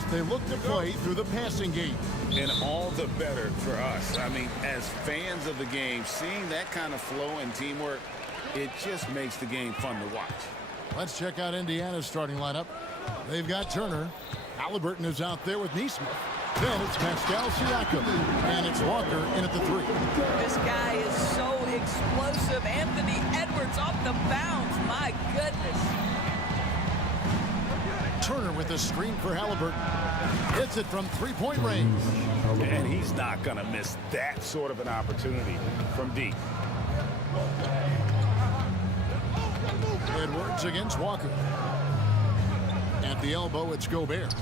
players, they look to play through the passing game. And all the better for us. I mean, as fans of the game, seeing that kind of flow and teamwork, it just makes the game fun to watch. Let's check out Indiana's starting lineup. They've got Turner. Halliburton is out there with Neesmith. Then it's Pascal Siakam. And it's Walker in at the 3. This guy is so explosive. Anthony Edwards off the bounce. My goodness. Turner with a screen for Halliburton. Hits it from three-point range. And he's not going to miss that sort of an opportunity from deep. Edwards against Walker. At the elbow, it's Gobert.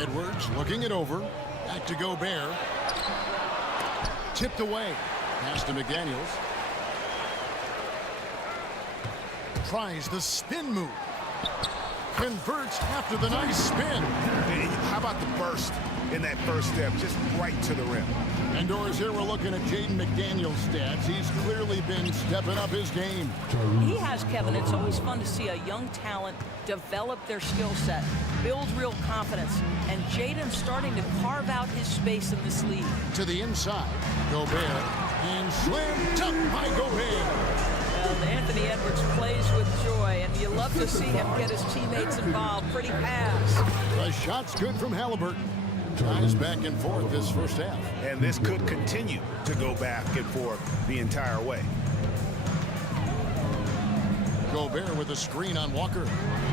Edwards looking it over. Back to Gobert. Tipped away. Pass to McDaniels. Tries the spin move. Converts after the nice spin. Hey, how about the burst in that first step, just right to the rim? And Doris, here we're looking at Jaden McDaniel's stats. He's clearly been stepping up his game. He has, Kevin. It's always fun to see a young talent develop their skill set, build real confidence, and Jaden's starting to carve out his space in this league. To the inside, Gobert, and slam dunk by Gobert. Well, Anthony Edwards plays with joy, and you love to see him get his teammates involved. Pretty pass. The shot's good from Halliburton. Guys back and forth this first half. And this could continue to go back and forth the entire way. Gobert with a screen on Walker.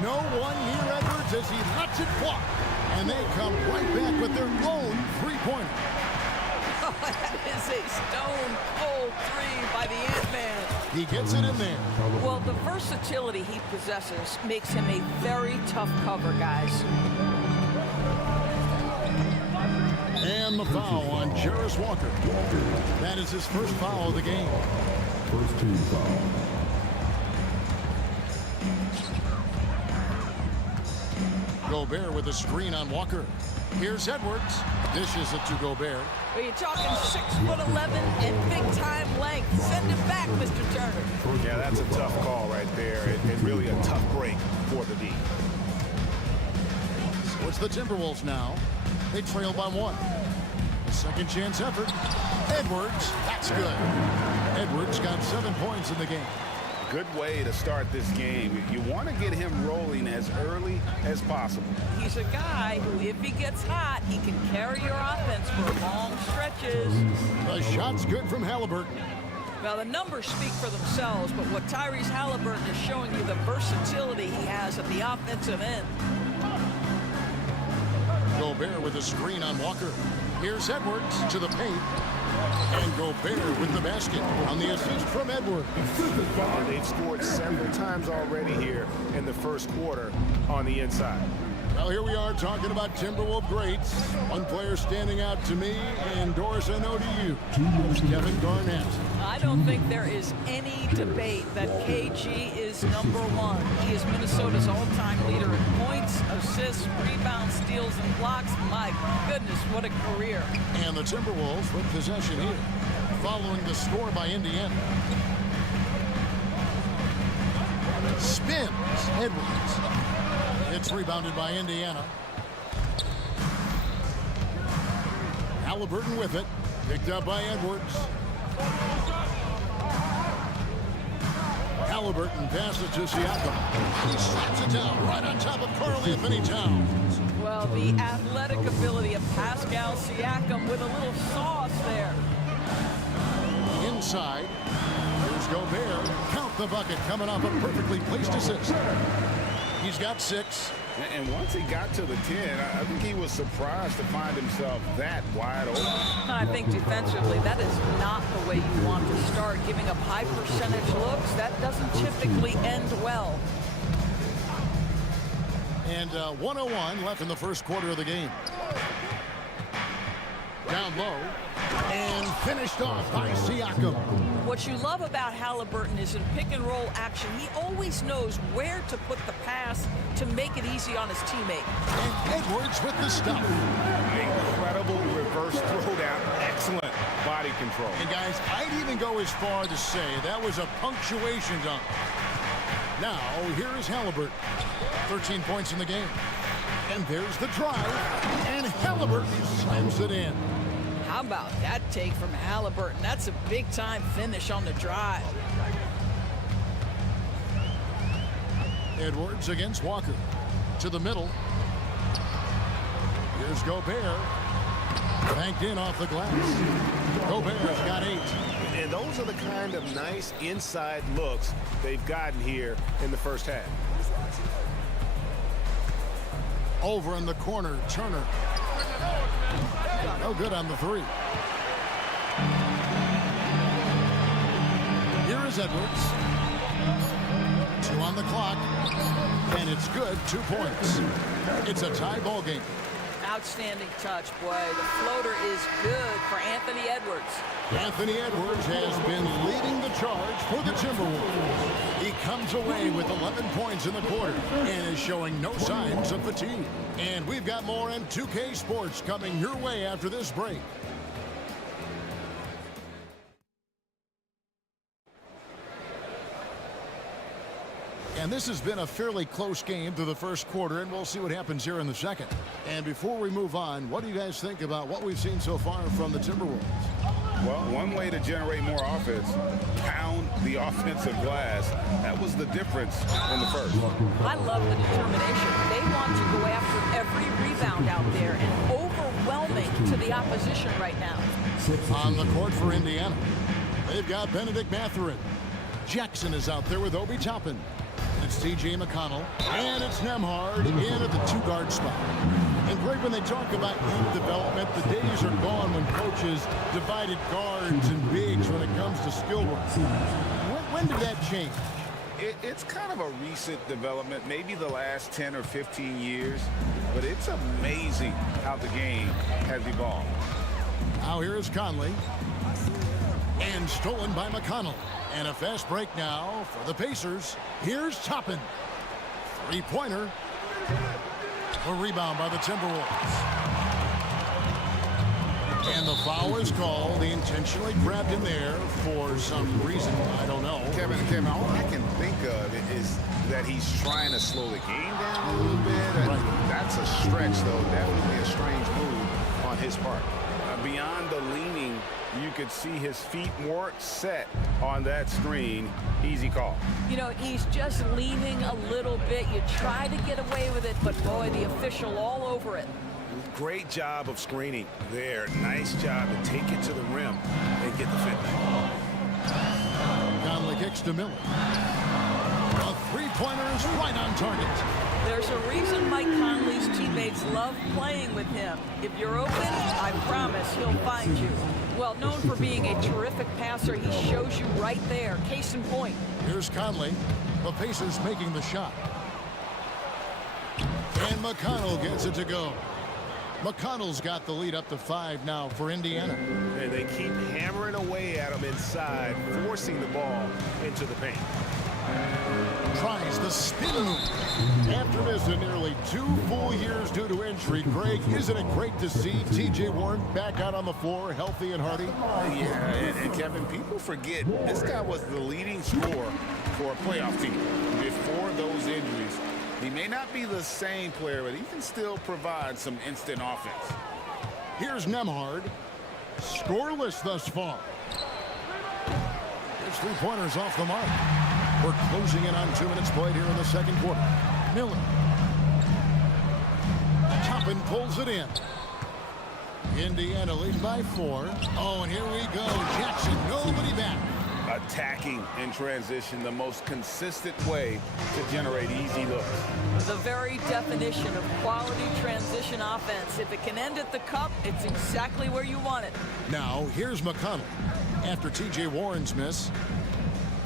No one near Edwards as he lets it fly. And they come right back with their own three-pointer. Oh, that is a stone-cold three by the Ant-Man. He gets it in there. Well, the versatility he possesses makes him a very tough cover, guys. And the foul on Jarris Walker. That is his first foul of the game. First team foul. Gobert with a screen on Walker. Here's Edwards. Dishes it to Gobert. Are you talking 6'11" and big-time length? Send it back, Mr. Turner. Yeah, that's a tough call right there, and really a tough break for the D. So it's the Timberwolves now. They trail by 1. A second chance effort. Edwards, that's good. Edwards got 7 points in the game. Good way to start this game. You want to get him rolling as early as possible. He's a guy who, if he gets hot, he can carry your offense for long stretches. The shot's good from Halliburton. Now, the numbers speak for themselves, but what Tyrese Halliburton is showing you the versatility he has at the offensive end. Gobert with a screen on Walker. Here's Edwards to the paint. And Gobert with the basket on the assist from Edwards. They've scored several times already here in the first quarter on the inside. Well, here we are talking about Timberwolves greats. One player standing out to me, and Doris, I know to you. It's Kevin Garnett. I don't think there is any debate that KG is #1. He is Minnesota's all-time leader in points, assists, rebounds, steals, and blocks. My goodness, what a career. And the Timberwolves with possession here, following the score by Indiana. Spins Edwards. It's rebounded by Indiana. Halliburton with it. Picked up by Edwards. Halliburton passes to Siakam. He slaps it down right on top of Karl Anthony Towns. Well, the athletic ability of Pascal Siakam with a little sauce there. Inside. Here's Gobert. Count the bucket coming off a perfectly placed assist. He's got 6. And once he got to the 10, I think he was surprised to find himself that wide open. I think defensively, that is not the way you want to start. Giving up high percentage looks, that doesn't typically end well. And 1:01 left in the first quarter of the game. Down low. And finished off by Siakam. What you love about Halliburton is in pick-and-roll action, he always knows where to put the pass to make it easy on his teammate. And Edwards with the stuff. Incredible reverse throwdown. Excellent body control. And guys, I'd even go as far to say that was a punctuation dunk. Now, here is Halliburton. 13 points in the game. And there's the drive. And Halliburton slams it in. How about that take from Halliburton? That's a big-time finish on the drive. Edwards against Walker. To the middle. Here's Gobert. Banked in off the glass. Gobert's got 8. And those are the kind of nice inside looks they've gotten here in the first half. Over in the corner, Turner. No good on the 3. Here is Edwards. 2 on the clock. And it's good, 2 points. It's a tie ball game. Outstanding touch, boy. The floater is good for Anthony Edwards. Anthony Edwards has been leading the charge for the Timberwolves. He comes away with 11 points in the quarter and is showing no signs of fatigue. And we've got more M2K Sports coming your way after this break. And this has been a fairly close game through the first quarter, and we'll see what happens here in the second. And before we move on, what do you guys think about what we've seen so far from the Timberwolves? Well, one way to generate more offense, pound the offensive glass. That was the difference in the first. I love the determination. They want to go after every rebound out there and overwhelming to the opposition right now. On the court for Indiana, they've got Benedict Mathurin. Jackson is out there with Obi Toppin. It's T.J. McConnell, and it's Nembhard in at the 2-guard spot. And Greg, when they talk about youth development, the days are gone when coaches divided guards and bigs when it comes to skill work. When did that change? It's kind of a recent development, maybe the last 10 or 15 years, but it's amazing how the game has evolved. Now here is Conley, and stolen by McConnell. And a fast break now for the Pacers. Here's Toppin. 3-pointer. A rebound by the Timberwolves. And the foul is called. They intentionally grabbed him there for some reason. I don't know. Kevin, all I can think of is that he's trying to slow the game down a little bit. Right. That's a stretch, though. Definitely a strange move on his part. Beyond the leaning, you could see his feet more set on that screen. Easy call. You know, he's just leaning a little bit. You try to get away with it, but boy, the official all over it. Great job of screening there. Nice job to take it to the rim and get the fit back. Conley kicks to Miller. A 3-pointer is right on target. There's a reason Mike Conley's teammates love playing with him. If you're open, I promise he'll find you. Well, known for being a terrific passer, he shows you right there. Case in point. Here's Conley. The Pacers making the shot. And McConnell gets it to go. McConnell's got the lead up to 5 now for Indiana. And they keep hammering away at him inside, forcing the ball into the paint. Tries the spin move. After missing nearly 2 full years due to injury, Greg, isn't it great to see T.J. Warren back out on the floor, healthy and hearty? Yeah, and Kevin, people forget this guy was the leading scorer for a playoff team before those injuries. He may not be the same player, but he can still provide some instant offense. Here's Nembhard. Scoreless thus far. His 3-pointers off the mark. We're closing in on 2 minutes played here in the second quarter. Miller. Toppin pulls it in. Indiana leading by 4. Oh, and here we go. Jackson, nobody back. Attacking in transition, the most consistent way to generate easy looks. The very definition of quality transition offense. If it can end at the cup, it's exactly where you want it. Now, here's McConnell. After T.J. Warren's miss.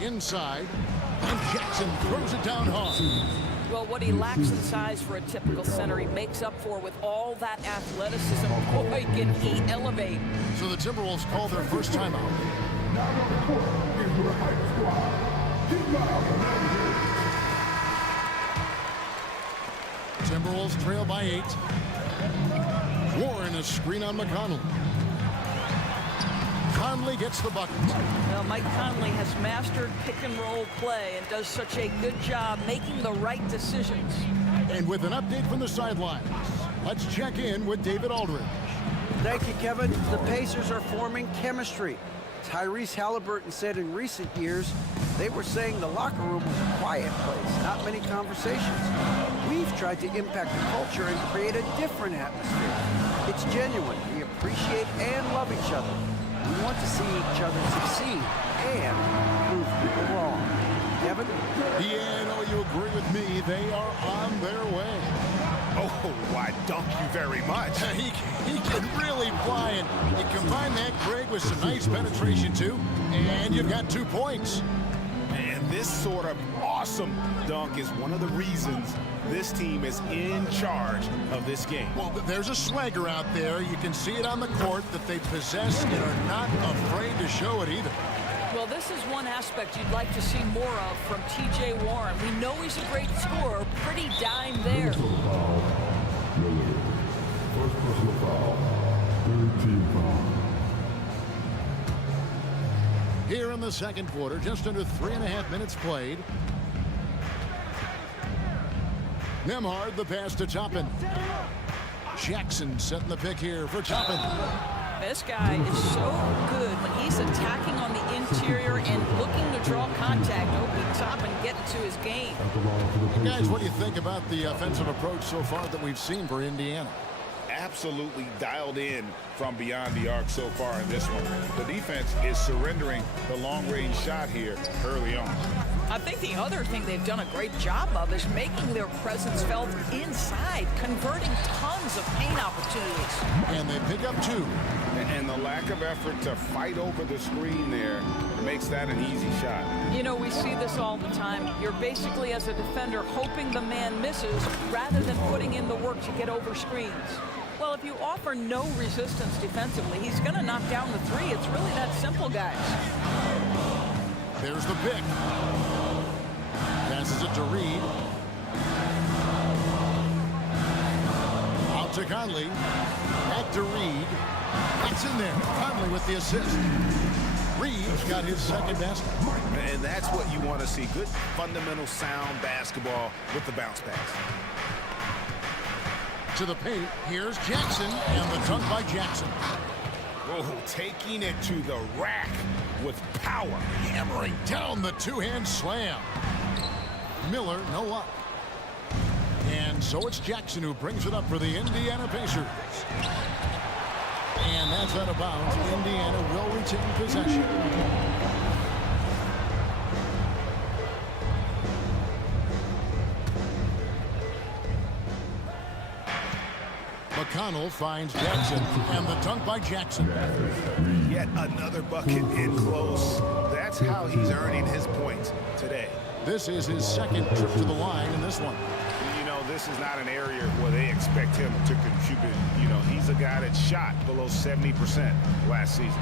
Inside. And Jackson throws it down hard. Well, what he lacks in size for a typical center, he makes up for with all that athleticism. Boy, can he elevate. So the Timberwolves call their first timeout. Timberwolves trail by 8. Warren a screen on McConnell. Conley gets the bucket. Well, Mike Conley has mastered pick-and-roll play and does such a good job making the right decisions. And with an update from the sidelines, let's check in with David Aldridge. Thank you, Kevin. The Pacers are forming chemistry. Tyrese Halliburton said in recent years, they were saying the locker room was a quiet place, not many conversations. We've tried to impact the culture and create a different atmosphere. It's genuine. We appreciate and love each other. We want to see each other succeed and prove people wrong. Kevin? Yeah, I know you agree with me. They are on their way. Oh, why, thank you very much. He can really fly, and you combine that, Greg, with some nice penetration, too, and you've got 2 points. And this sort of awesome dunk is one of the reasons this team is in charge of this game. Well, there's a swagger out there. You can see it on the court that they possess and are not afraid to show it either. Well, this is one aspect you'd like to see more of from T.J. Warren. We know he's a great scorer. Pretty dime there. Minnesota foul. Miller. First personal foul. Third team foul. Here in the second quarter, just under 3.5 minutes played. Nembhard, the pass to Toppin. Jackson setting the pick here for Toppin. This guy is so good when he's attacking on the interior and looking to draw contact, opening top and getting to his game. Guys, what do you think about the offensive approach so far that we've seen for Indiana? Absolutely dialed in from beyond the arc so far in this one. The defense is surrendering the long-range shot here early on. I think the other thing they've done a great job of is making their presence felt inside, converting tons of paint opportunities. And they pick up 2. And the lack of effort to fight over the screen there makes that an easy shot. You know, we see this all the time. You're basically, as a defender, hoping the man misses rather than putting in the work to get over screens. Well, if you offer no resistance defensively, he's going to knock down the 3. It's really that simple, guys. There's the pick. Passes it to Reed. Out to Conley. Back to Reed. That's in there. Conley with the assist. Reed's got his second basket. And that's what you want to see. Good, fundamental, sound basketball with the bounce pass. To the paint, here's Jackson, and the dunk by Jackson. Oh, taking it to the rack with power. Hammering down the two-hand slam. Miller, no luck. And so it's Jackson who brings it up for the Indiana Pacers. And that's out of bounds. Indiana will retain possession. McConnell finds Jackson, and the dunk by Jackson. Yet another bucket in close. That's how he's earning his points today. This is his second trip to the line in this one. You know, this is not an area where they expect him to contribute. You know, he's a guy that shot below 70% last season.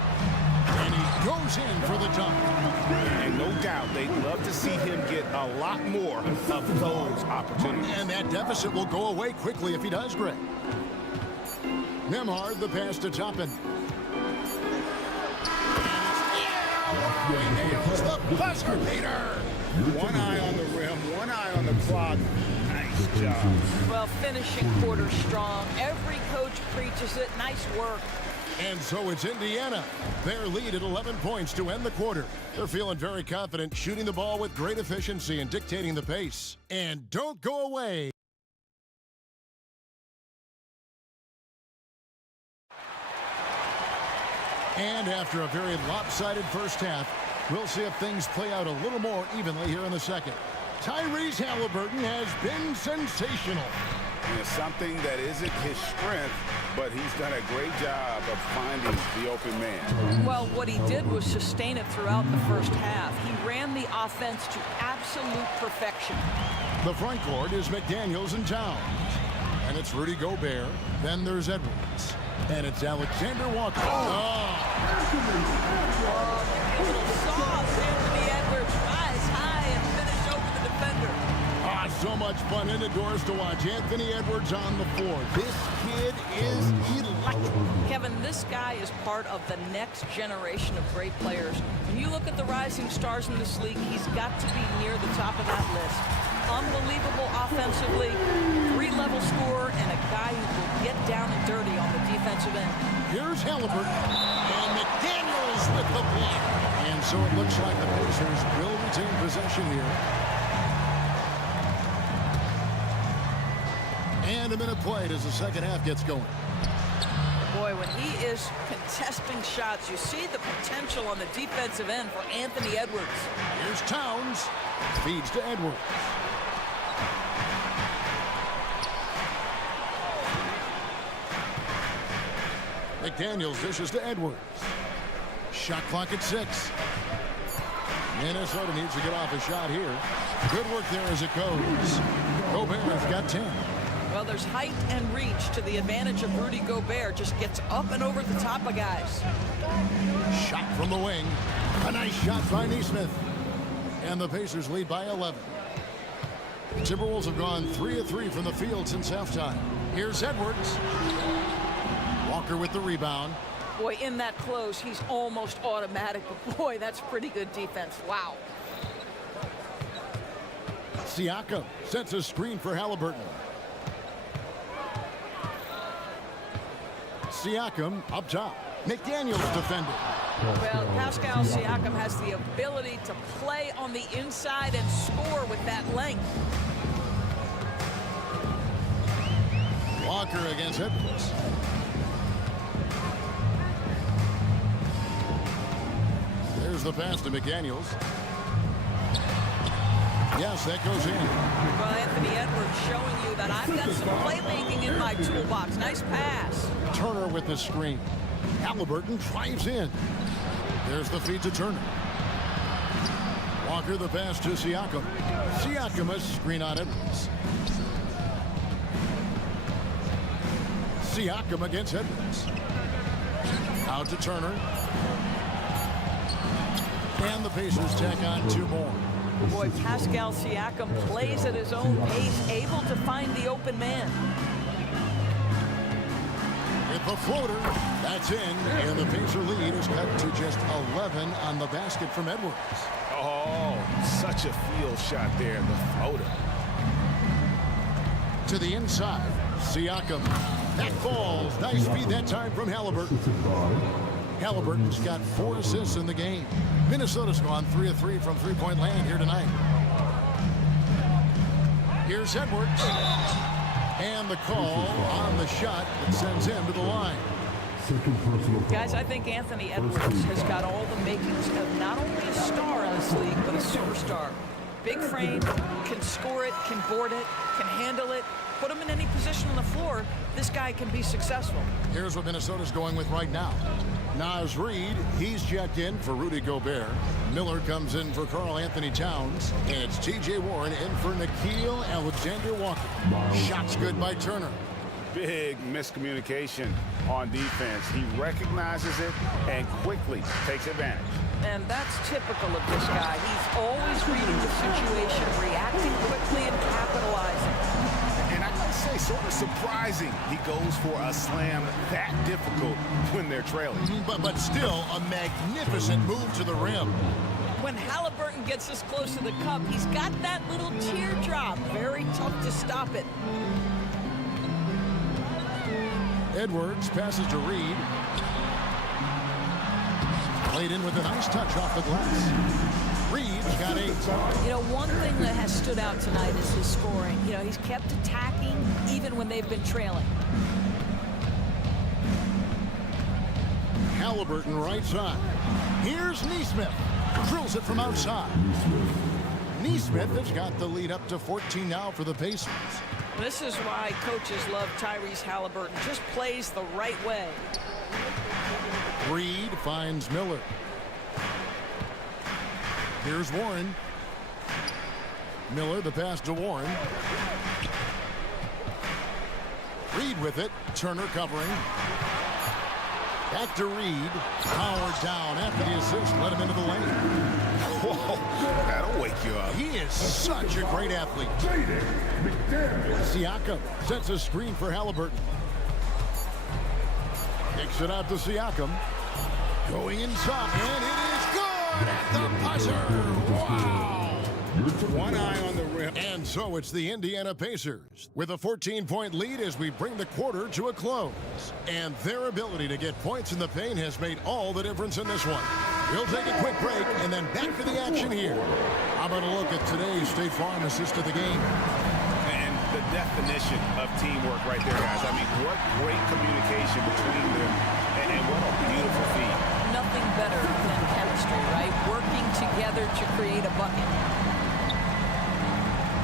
And he goes in for the dunk. And no doubt they'd love to see him get a lot more of those opportunities. And that deficit will go away quickly if he does, Greg. Nembhard, the pass to Toppin. He nails the buzzer beater. One eye on the rim, one eye on the clock. Nice job. Well, finishing quarter strong. Every coach preaches it. Nice work. And so it's Indiana. Their lead at 11 points to end the quarter. They're feeling very confident, shooting the ball with great efficiency and dictating the pace. And don't go away. And after a very lopsided first half, we'll see if things play out a little more evenly here in the second. Tyrese Halliburton has been sensational. It's something that isn't his strength, but he's done a great job of finding the open man. Well, what he did was sustain it throughout the first half. He ran the offense to absolute perfection. The front court is McDaniels and Towns. And it's Rudy Gobert. Then there's Edwards. And it's Alexander Walker. Sauce, Anthony Edwards, rise high and finish over the defender. So much fun in the doors to watch. Anthony Edwards on the floor. This kid is electric. Kevin, this guy is part of the next generation of great players. When you look at the rising stars in this league, he's got to be near the top of that list. unbelievable offensively, three-level scorer, and a guy who will get down and dirty on the defensive end. Here's Halliburton, and McDaniels with the block. And so it looks like the Pacers will retain possession here. And a minute played as the second half gets going. Boy, when he is contesting shots, you see the potential on the defensive end for Anthony Edwards. Here's Towns. Feeds to Edwards. McDaniels dishes to Edwards. Shot clock at 6. Minnesota needs to get off a shot here. Good work there as it goes. Gobert's got 10. Well, there's height and reach to the advantage of Rudy Gobert. Just gets up and over the top of guys. Shot from the wing. A nice shot by Neesmith. And the Pacers lead by 11. The Timberwolves have gone 3 of 3 from the field since halftime. Here's Edwards. Walker with the rebound. Boy, in that close, he's almost automatic. But boy, that's pretty good defense. Wow. Siakam sets a screen for Halliburton. Siakam up top. McDaniels defended. Well, Pascal Siakam has the ability to play on the inside and score with that length. Walker against Edwards. There's the pass to McDaniels. Yes, that goes in. Well, Anthony Edwards showing you that I've got some playmaking in my toolbox. Nice pass. Turner with the screen. Halliburton drives in. There's the feed to Turner. Walker the pass to Siakam. Siakam a screen on Edwards. Siakam against Edwards. Out to Turner. And the Pacers tack on 2 more. Boy, Pascal Siakam plays at his own pace, able to find the open man. With the floater, that's in, and the Pacer lead is cut to just 11 on the basket from Edwards. Oh, such a field shot there, the floater. To the inside, Siakam. That falls. Nice feed that time from Halliburton. Halliburton's got 4 assists in the game. Minnesota's gone 3 of 3 from three-point land here tonight. Here's Edwards. And the call on the shot that sends him to the line. Guys, I think Anthony Edwards has got all the makings of not only a star in this league, but a superstar. Big frame, can score it, can board it, can handle it. Put him in any position on the floor, this guy can be successful. Here's what Minnesota's going with right now. Naz Reid, he's checked in for Rudy Gobert. Miller comes in for Karl Anthony Towns. And it's T.J. Warren in for Nickeil Alexander-Walker. Shots good by Turner. Big miscommunication on defense. He recognizes it and quickly takes advantage. And that's typical of this guy. He's always reading the situation, reacting quickly and capitalizing. And I gotta say, sort of surprising he goes for a slam that difficult when they're trailing. But still a magnificent move to the rim. When Halliburton gets this close to the cup, he's got that little teardrop. Very tough to stop it. Edwards passes to Reid. Played in with a nice touch off the glass. Reid's got 8. You know, one thing that has stood out tonight is his scoring. You know, he's kept attacking even when they've been trailing. Halliburton right side. Here's Neesmith. Drills it from outside. Neesmith has got the lead up to 14 now for the Pacers. This is why coaches love Tyrese Halliburton. Just plays the right way. Reid finds Miller. Here's Warren. Miller, the pass to Warren. Reid with it. Turner covering. Back to Reid. Powered down after the assist. Let him into the lane. Whoa, that'll wake you up. He is such a great athlete. Siakam sets a screen for Halliburton. Kicks it out to Siakam. Going inside, and it is good at the buzzer. Wow! One eye on the rim. And so it's the Indiana Pacers with a 14-point lead as we bring the quarter to a close. And their ability to get points in the paint has made all the difference in this one. We'll take a quick break and then back to the action here. How about a look at today's State Farm assist of the game? And the definition of teamwork right there, guys. I mean, what great communication between them, and what a beautiful feat. Nothing better than chemistry, right? Working together to create a bucket.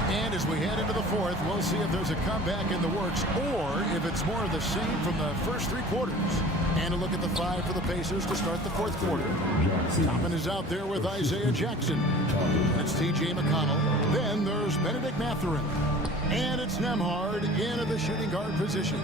And as we head into the fourth, we'll see if there's a comeback in the works or if it's more of the same from the first three quarters. And a look at the five for the Pacers to start the fourth quarter. Toppin is out there with Isaiah Jackson. That's TJ McConnell. Then there's Benedict Mathurin. And it's Nembhard in at the shooting guard position.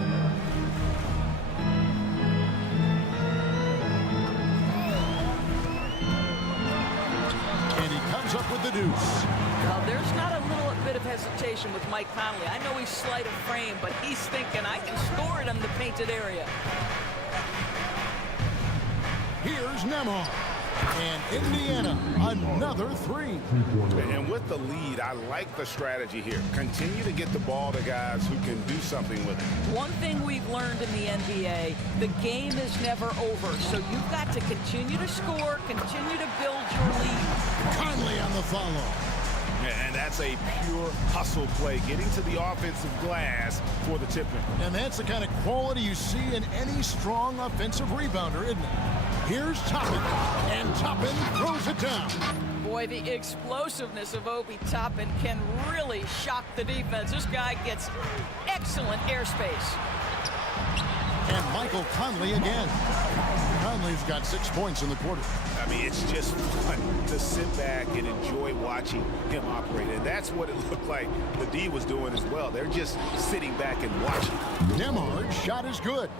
And he comes up with the deuce. Well, there's not a little bit of hesitation with Mike Conley. I know he's slight of frame, but he's thinking, I can score it in the painted area. Here's Nembhard. And Indiana, another three. And with the lead, I like the strategy here. Continue to get the ball to guys who can do something with it. One thing we've learned in the NBA, the game is never over. So you've got to continue to score, continue to build your lead. Conley on the follow. And that's a pure hustle play, getting to the offensive glass for the tip-in. And that's the kind of quality you see in any strong offensive rebounder, isn't it? Here's Toppin, and Toppin throws it down. Boy, the explosiveness of Obi Toppin can really shock the defense. This guy gets excellent airspace. And Michael Conley again. Conley's got 6 points in the quarter. I mean, it's just fun to sit back and enjoy watching him operate. And that's what it looked like the D was doing as well. They're just sitting back and watching. Nembhard's shot is good.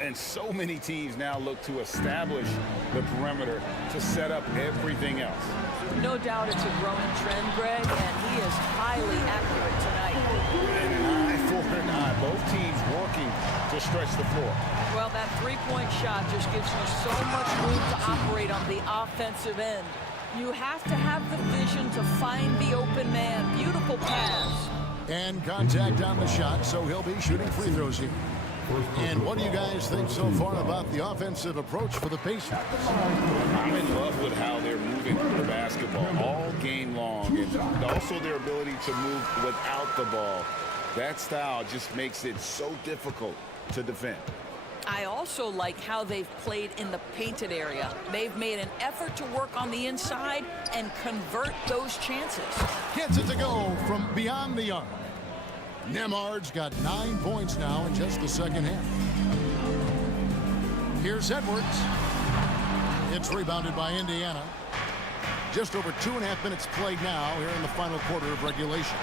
And so many teams now look to establish the perimeter to set up everything else. No doubt it's a growing trend, Greg, and he is highly accurate tonight. And an eye for an eye. Both teams working to stretch the floor. Well, that three-point shot just gives you so much room to operate on the offensive end. You have to have the vision to find the open man. Beautiful pass. And contact on the shot, so he'll be shooting free throws here. And what do you guys think so far about the offensive approach for the Pacers? I'm in love with how they're moving the basketball all game long, and also their ability to move without the ball. That style just makes it so difficult to defend. I also like how they've played in the painted area. They've made an effort to work on the inside and convert those chances. Gets it to go from beyond the arc. Nembhard's got 9 points now in just the second half. Here's Edwards. It's rebounded by Indiana. Just over 2.5 minutes played now here in the final quarter of regulation.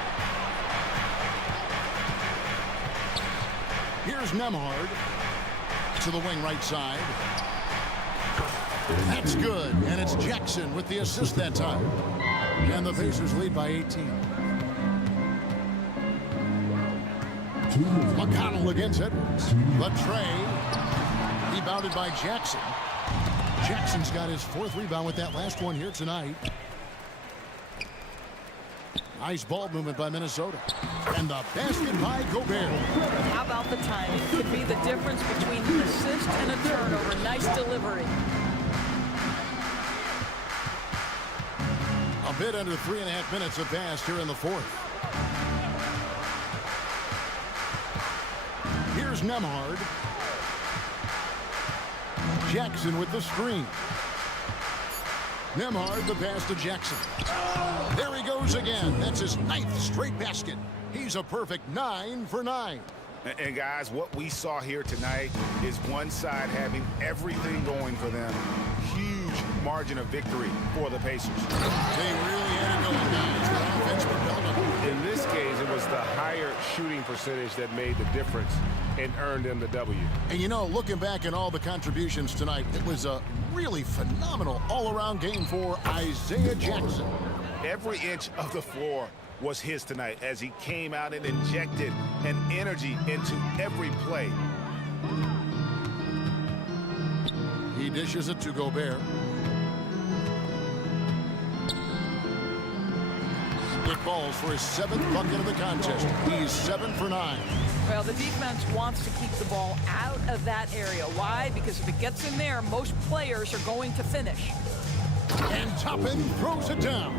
Here's Nembhard to the wing right side. That's good, and it's Jackson with the assist that time. And the Pacers lead by 18. McConnell against Edwards. The tray. Rebounded by Jackson. Jackson's got his 4th rebound with that last one here tonight. Nice ball movement by Minnesota. And the basket by Gobert. How about the timing? Could be the difference between an assist and a turnover. Nice delivery. A bit under 3.5 minutes have passed here in the fourth. Here's Nembhard. Jackson with the screen. Nembhard, the pass to Jackson. There he goes again. That's his 9th straight basket. He's a perfect 9 for 9. And guys, what we saw here tonight is one side having everything going for them. Huge margin of victory for the Pacers. They really had it going, guys. The offense propelled them. In this case, it was the higher shooting percentage that made the difference and earned them the W. And you know, looking back at all the contributions tonight, it was a really phenomenal all-around game for Isaiah Jackson. Every inch of the floor was his tonight as he came out and injected an energy into every play. He dishes it to Gobert. It falls for his 7th bucket of the contest. He's 7 for 9. Well, the defense wants to keep the ball out of that area. Why? Because if it gets in there, most players are going to finish. And Toppin throws it down.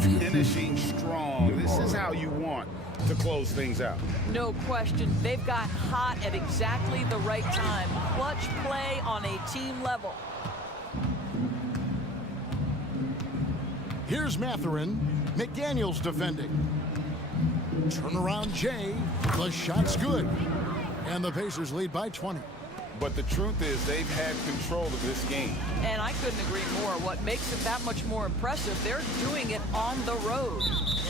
Finishing strong. This is how you want to close things out. No question. They've got hot at exactly the right time. Clutch play on a team level. Here's Matherin. McDaniels defending. Turnaround Jay. The shot's good. And the Pacers lead by 20. But the truth is they've had control of this game. And I couldn't agree more. What makes it that much more impressive, they're doing it on the road.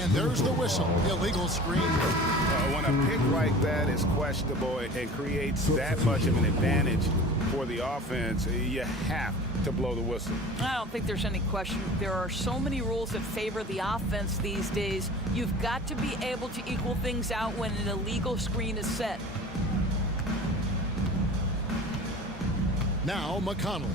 And there's the whistle. Illegal screen. When a pick like that is questionable and creates that much of an advantage for the offense, you have to blow the whistle. I don't think there's any question. There are so many rules that favor the offense these days. You've got to be able to equal things out when an illegal screen is set. Now McConnell.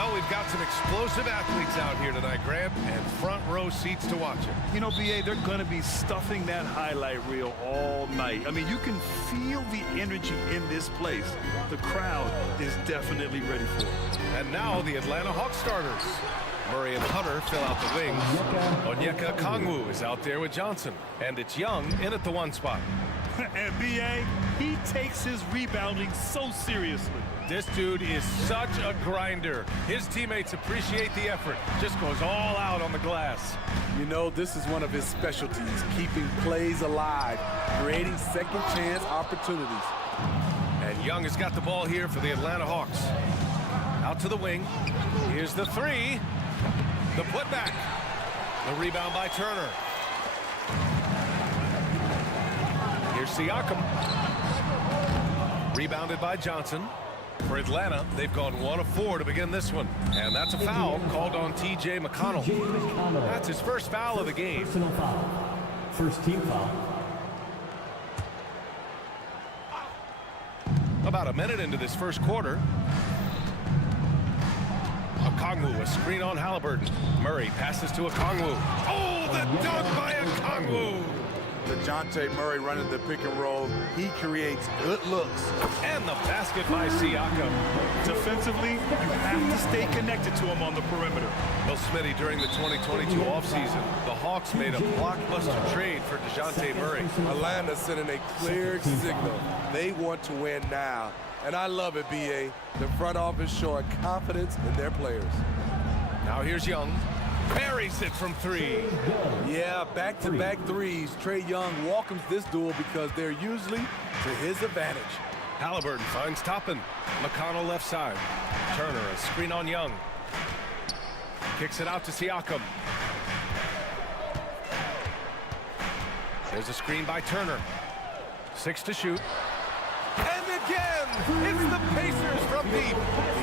Well, we've got some explosive athletes out here tonight, Grant, and front row seats to watch it. You know, BA, they're going to be stuffing that highlight reel all night. I mean, you can feel the energy in this place. The crowd is definitely ready for it. And now the Atlanta Hawks starters. Murray and Hunter fill out the wings. Onyeka Okongwu is out there with Johnson. And it's Young in at the 1 spot. And BA, he takes his rebounding so seriously. This dude is such a grinder. His teammates appreciate the effort. Just goes all out on the glass. You know, this is one of his specialties, keeping plays alive, creating second chance opportunities. And Young has got the ball here for the Atlanta Hawks. Out to the wing. Here's the 3. The putback. The rebound by Turner. Here's Siakam. Rebounded by Johnson. For Atlanta, they've gone 1 of 4 to begin this one. And that's a foul called on T.J. McConnell. That's his first foul of the game. Personal foul. First team foul. About a minute into this first quarter. Okongwu, a screen on Halliburton. Murray passes to Okongwu. Oh, the dunk by Okongwu! DeJounte Murray running the pick and roll. He creates good looks. And the basket by Siakam. Defensively, you have to stay connected to him on the perimeter. Well, Smitty, during the 2022 offseason, the Hawks made a blockbuster trade for DeJounte Murray. Atlanta sending a clear signal. They want to win now. And I love it, B.A. The front office showing confidence in their players. Now here's Young. Buries it from 3. Yeah, back-to-back threes. Trae Young welcomes this duel because they're usually to his advantage. Halliburton finds Toppin. McConnell left side. Turner, a screen on Young. Kicks it out to Siakam. There's a screen by Turner. 6 to shoot. And again, it's the Pacers from deep.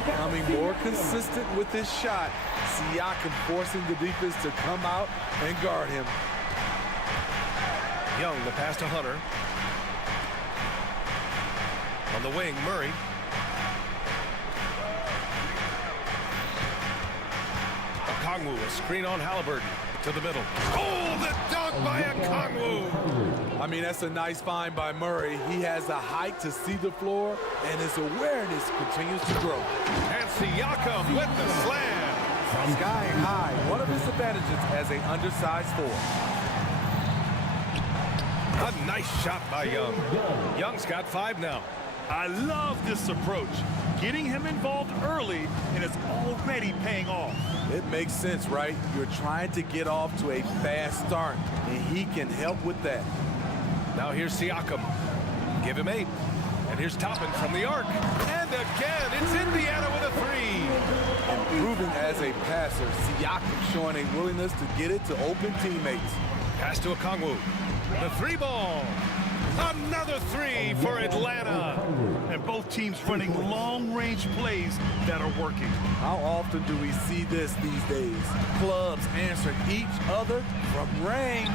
Becoming more consistent with his shot. Siakam forcing the defense to come out and guard him. Young, the pass to Hunter. On the wing, Murray. Okongwu, a screen on Halliburton. To the middle. Oh, the dunk by Okongwu! I mean, that's a nice find by Murray. He has the height to see the floor, and his awareness continues to grow. And Siakam with the slam. Sky high, one of his advantages as an undersized 4. A nice shot by Young. Young's got 5 now. I love this approach. Getting him involved early, and it's already paying off. It makes sense, right? You're trying to get off to a fast start, and he can help with that. Now here's Siakam. Give him 8. And here's Toppin from the arc. And again, it's Indiana with a 3. Improving as a passer, Siakam showing a willingness to get it to open teammates. Pass to Okongwu. The 3-ball. Another 3 for Atlanta. And both teams running long-range plays that are working. How often do we see this these days? Clubs answering each other from range.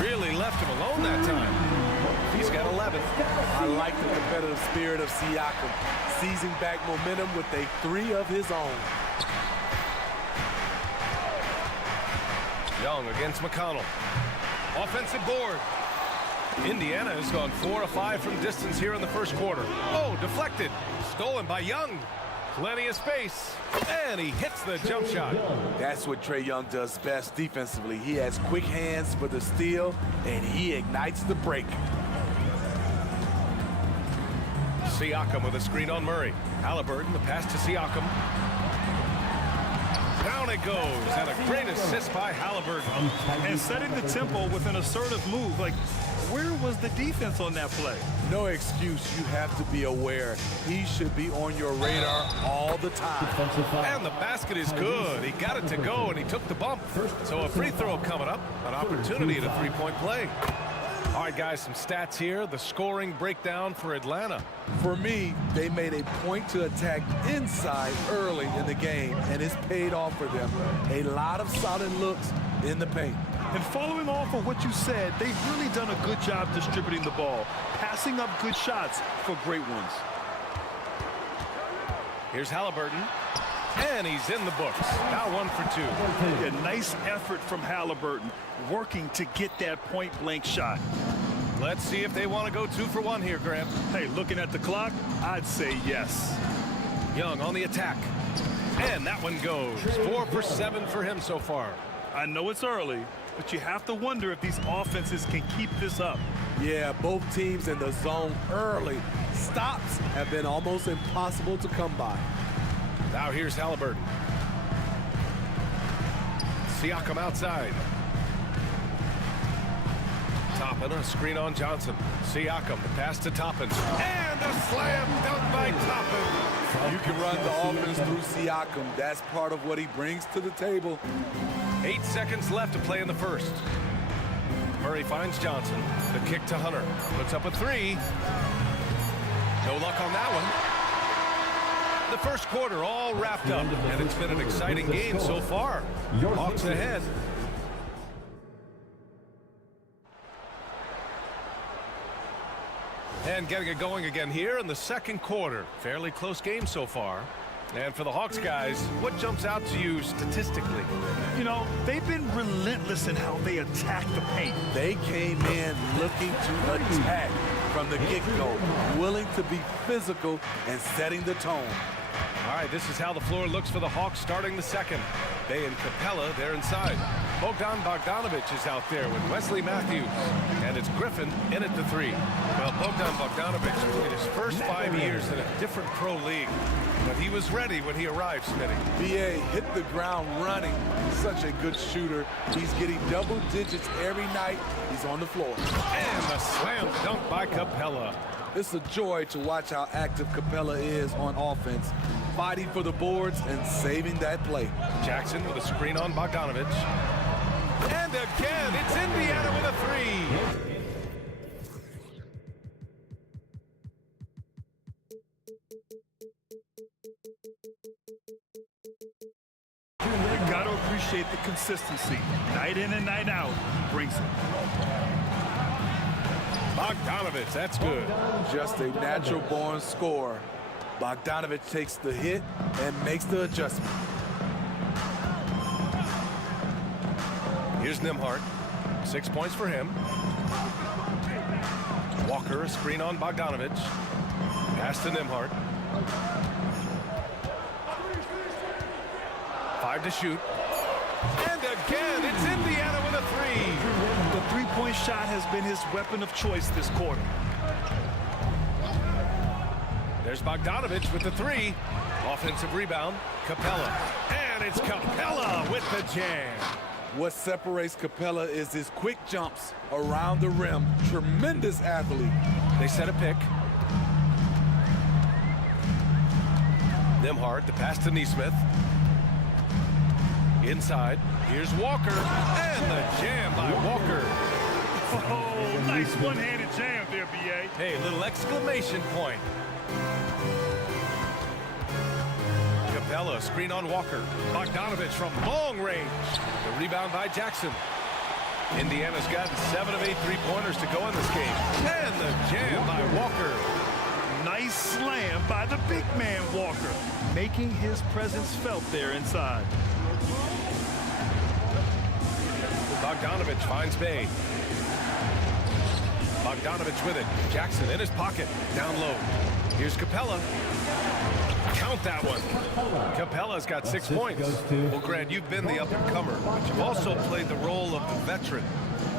Really left him alone that time. He's got 11. I like the competitive spirit of Siakam, seizing back momentum with a 3 of his own. Young against McConnell. Offensive board. Indiana has gone 4 of 5 from distance here in the first quarter. Oh, deflected. Stolen by Young. Plenty of space. And he hits the jump shot. That's what Trae Young does best defensively. He has quick hands for the steal, and he ignites the break. Siakam with a screen on Murray. Halliburton, the pass to Siakam. Down it goes, and a great assist by Halliburton. And setting the tempo with an assertive move. Like, where was the defense on that play? No excuse. You have to be aware. He should be on your radar all the time. And the basket is good. He got it to go, and he took the bump. So a free throw coming up, an opportunity at a three-point play. All right, guys, some stats here. The scoring breakdown for Atlanta. For me, they made a point to attack inside early in the game, and it's paid off for them. A lot of solid looks in the paint. And following off of what you said, they've really done a good job distributing the ball, passing up good shots for great ones. Here's Halliburton. And he's in the books. Now 1 for 2. A nice effort from Halliburton, working to get that point-blank shot. Let's see if they want to go 2 for 1 here, Grant. Hey, looking at the clock, I'd say yes. Young on the attack. And that one goes. 4 for 7 for him so far. I know it's early, but you have to wonder if these offenses can keep this up. Yeah, both teams in the zone early. Stops have been almost impossible to come by. Now here's Halliburton. Siakam outside. Toppin, a screen on Johnson. Siakam, the pass to Toppin. And a slam dunk by Toppin. You can run the offense through Siakam. That's part of what he brings to the table. 8 seconds left to play in the first. Murray finds Johnson. The kick to Hunter. Puts up a 3. No luck on that one. The first quarter all wrapped up, and it's been an exciting game so far. Hawks ahead. And getting it going again here in the second quarter. Fairly close game so far. And for the Hawks guys, what jumps out to you statistically? You know, they've been relentless in how they attack the paint. They came in looking to attack from the get-go, willing to be physical and setting the tone. All right, this is how the floor looks for the Hawks starting the second. They and Capella, they're inside. Bogdan Bogdanovic is out there with Wesley Matthews. And it's Griffin in at the 3. Well, Bogdan Bogdanovic in his first 5 years in a different pro league. But he was ready when he arrived, Smitty. BA hit the ground running. Such a good shooter. He's getting double digits every night. He's on the floor. And the slam dunk by Capella. It's a joy to watch how active Capella is on offense, fighting for the boards and saving that play. Jackson with a screen on Bogdanovic. And again, it's Indiana with a 3. You got to appreciate the consistency. Night in and night out, he brings it. Bogdanovic, that's good. Just a natural-born scorer. Bogdanovic takes the hit and makes the adjustment. Here's Nembhard. 6 points for him. Walker, a screen on Bogdanovic. Pass to Nembhard. 5 to shoot. And again, it's Indiana with a 3. The three-point shot has been his weapon of choice this quarter. There's Bogdanovic with the 3. Offensive rebound, Capella. And it's Capella with the jam. What separates Capella is his quick jumps around the rim. Tremendous athlete. They set a pick. Nembhard, the pass to Nesmith. Inside, here's Walker, and the jam by Walker. Oh, nice one-handed jam there, B.A. Hey, a little exclamation point. Capella, screen on Walker. Bogdanovic from long range. The rebound by Jackson. Indiana's gotten 7 of 8 three-pointers to go in this game. And the jam by Walker. Nice slam by the big man, Walker, making his presence felt there inside. Bogdanovic finds Bay. Bogdanovic with it. Jackson in his pocket. Down low. Here's Capella. Count that one. Capella's got 6 points. Well, Grant, you've been the up-and-comer, but you've also played the role of the veteran.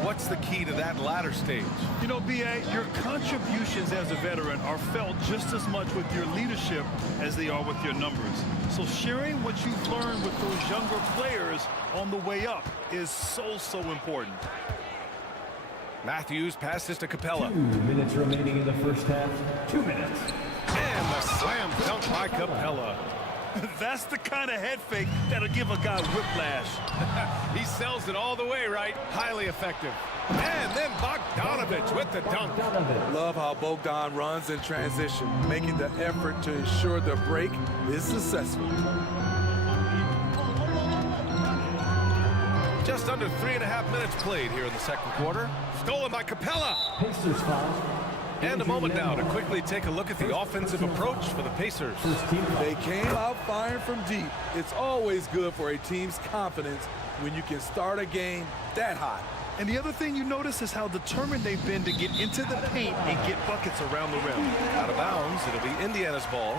What's the key to that latter stage? You know, B.A., your contributions as a veteran are felt just as much with your leadership as they are with your numbers. So sharing what you've learned with those younger players on the way up is so important. Matthews passes to Capella. 2 minutes remaining in the first half. 2 minutes. And the slam dunk by Capella. That's the kind of head fake that'll give a guy whiplash. He sells it all the way, right? Highly effective. And then Bogdanovic with the dunk. Love how Bogdan runs in transition, making the effort to ensure the break is successful. Just under 3.5 minutes played here in the second quarter. Stolen by Capella. Pacers foul. And a moment now to quickly take a look at the offensive approach for the Pacers. They came out firing from deep. It's always good for a team's confidence when you can start a game that hot. And the other thing you notice is how determined they've been to get into the paint and get buckets around the rim. Out of bounds, it'll be Indiana's ball.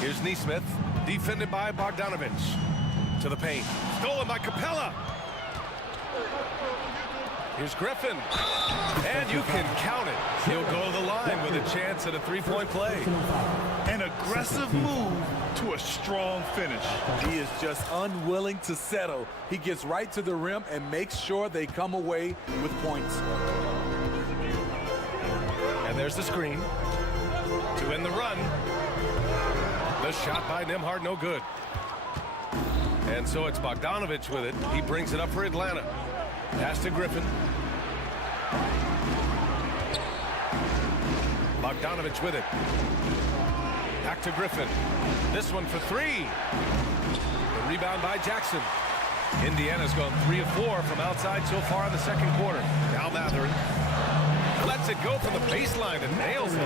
Here's Neesmith, defended by Bogdanovich. To the paint, stolen by Capella. Here's Griffin, and you can count it. He'll go to the line with a chance at a three-point play. An aggressive move to a strong finish. He is just unwilling to settle. He gets right to the rim and makes sure they come away with points. And there's the screen to end the run. The shot by Nembhard, no good. And so it's Bogdanovich with it. He brings it up for Atlanta. Pass to Griffin. Bogdanovich with it. Back to Griffin. This one for three. The rebound by Jackson. Indiana's gone 3 of 4 from outside so far in the second quarter. Now Matherin lets it go from the baseline and nails it.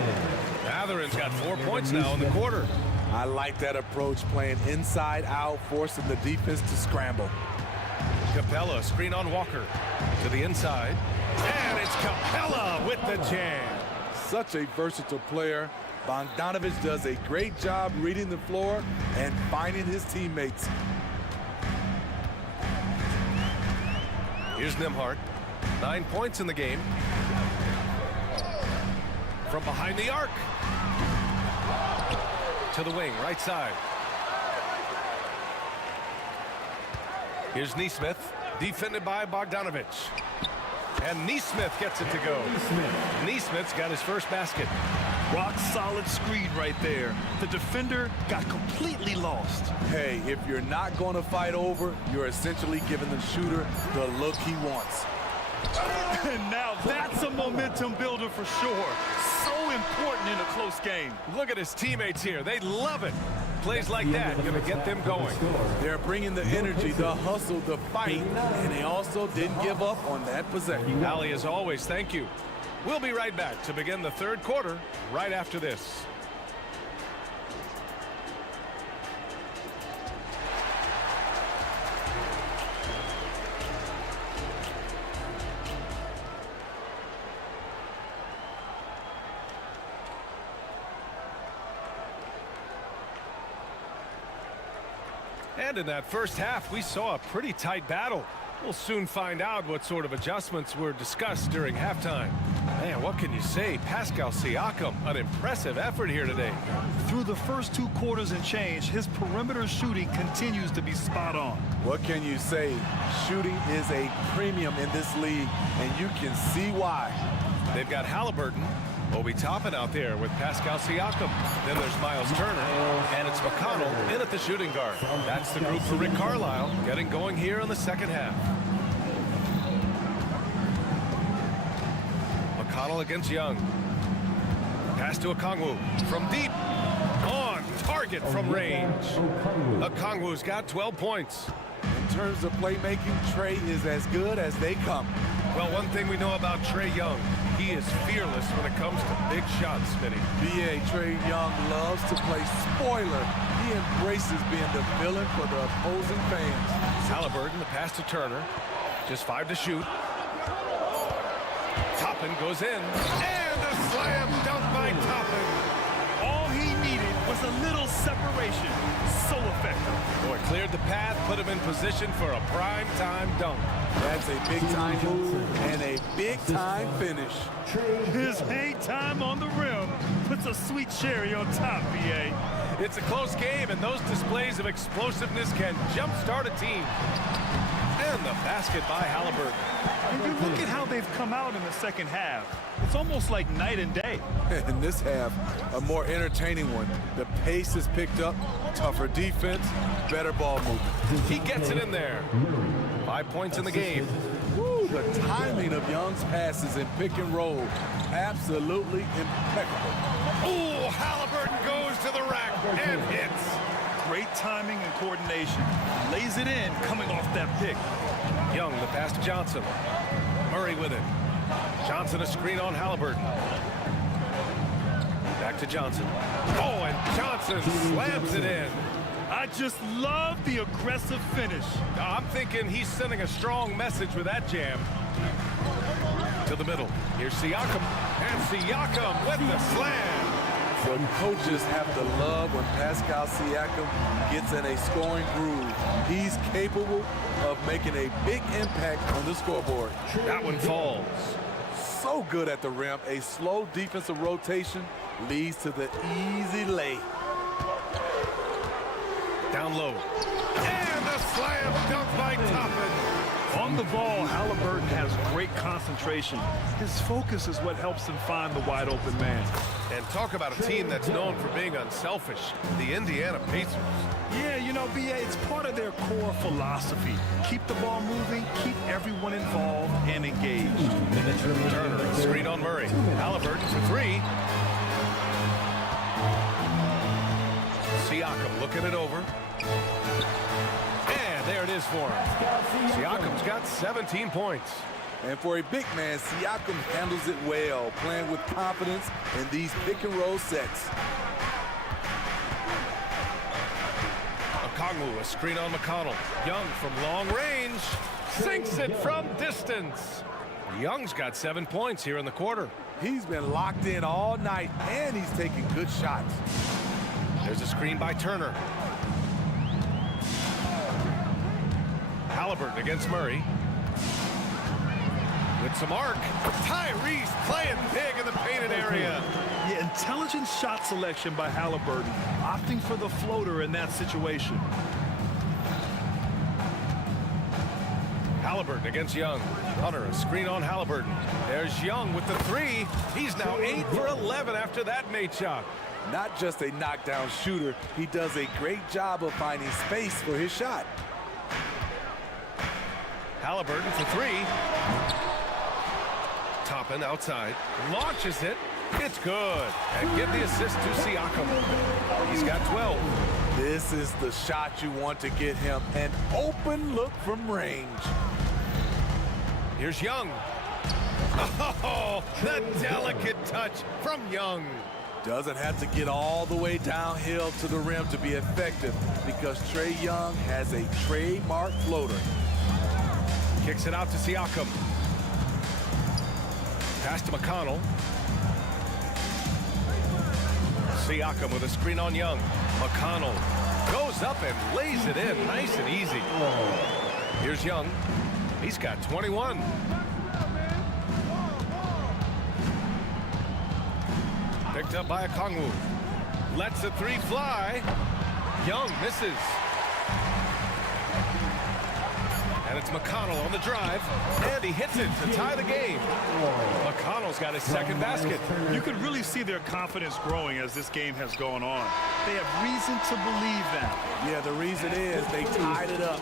Matherin's got 4 points now in the quarter. I like that approach, playing inside out, forcing the defense to scramble. Capella, screen on Walker. To the inside. And it's Capella with the jam. Such a versatile player. Bogdanovich does a great job reading the floor and finding his teammates. Here's Nembhard. 9 points in the game. From behind the arc. To the wing, right side. Here's Neesmith, defended by Bogdanovich. And Neesmith gets it to go. Neesmith's got his first basket. Rock solid screen right there. The defender got completely lost. Hey, if you're not going to fight over, you're essentially giving the shooter the look he wants. And now that's a momentum builder for sure. So important in a close game. Look at his teammates here. They love it. Plays like that going to get them going. They're bringing the energy, the hustle, the fight, and they also didn't give up on that possession. Ali, as always, thank you. We'll be right back to begin the third quarter right after this. And in that first half, we saw a pretty tight battle. We'll soon find out what sort of adjustments were discussed during halftime. Man, what can you say? Pascal Siakam, an impressive effort here today. Through the first 2 quarters and change, his perimeter shooting continues to be spot on. What can you say? Shooting is a premium in this league, and you can see why. They've got Halliburton, Obi Toppin out there with Pascal Siakam. Then there's Miles Turner, and it's McConnell in at the shooting guard. That's the group for Rick Carlisle, getting going here in the second half. McConnell against Young. Pass to Okongwu from deep. On target from range. Okongwu's got 12 points. In terms of playmaking, Trey is as good as they come. Well, one thing we know about Trey Young, he is fearless when it comes to big shots, Smitty. B.A. Trey Young loves to play spoiler. He embraces being the villain for the opposing fans. Halliburton, the pass to Turner. Just 5 to shoot. Toppin goes in. And a slam dunk by Toppin. All he needed was a little separation. So effective. Boy, cleared the path, put him in position for a prime-time dunk. That's a big-time move and a big-time finish. His hang time on the rim puts a sweet cherry on top, B.A. It's a close game, and those displays of explosiveness can jumpstart a team. And the basket by Halliburton. And you look at how they've come out in the second half. It's almost like night and day. In this half, a more entertaining one. The pace is picked up, tougher defense, better ball movement. He gets it in there. 5 points in the game. Woo, the timing of Young's passes in pick and roll, absolutely impeccable. Oh, Halliburton goes to the rack and hits. Great timing and coordination. Lays it in coming off that pick. Young, the pass to Johnson. Murray with it. Johnson a screen on Halliburton. Back to Johnson. Oh, and Johnson slams it in. I just love the aggressive finish. I'm thinking he's sending a strong message with that jam. To the middle. Here's Siakam. And Siakam with the slam. What coaches have to love when Pascal Siakam gets in a scoring groove. He's capable of making a big impact on the scoreboard. That one falls. So good at the rim. A slow defensive rotation leads to the easy lay. Down low. And the slam dunk by Toppin. On the ball, Halliburton has great concentration. His focus is what helps him find the wide open man. And talk about a team that's known for being unselfish, the Indiana Pacers. Yeah, you know, B.A., it's part of their core philosophy. Keep the ball moving, keep everyone involved and engaged. Turner, screen on Murray. Halliburton for three. Siakam looking it over. And there it is for him. Siakam's got 17 points. And for a big man, Siakam handles it well, playing with confidence in these pick-and-roll sets. Okongwu, a screen on McConnell. Young from long range. Sinks it from distance. Young's got 7 points here in the quarter. He's been locked in all night, and he's taking good shots. There's a screen by Turner. Halliburton against Murray. With some arc. Tyrese playing big in the painted area. Yeah, intelligent shot selection by Halliburton, opting for the floater in that situation. Halliburton against Young. Hunter, a screen on Halliburton. There's Young with the three. He's now 8 for 11 after that made shot. Not just a knockdown shooter, he does a great job of finding space for his shot. Halliburton for three. Toppin outside. Launches it. It's good. And give the assist to Siakam. He's got 12. This is the shot you want to get him. An open look from range. Here's Young. Oh, the delicate touch from Young. Doesn't have to get all the way downhill to the rim to be effective because Trae Young has a trademark floater. Kicks it out to Siakam. Pass to McConnell. Siakam with a screen on Young. McConnell goes up and lays it in nice and easy. Here's Young. He's got 21. Picked up by Okongwu. Lets the three fly. Young misses. And it's McConnell on the drive. And he hits it to tie the game. McConnell's got his second basket. You could really see their confidence growing as this game has gone on. They have reason to believe that. Yeah, the reason is they tied it up,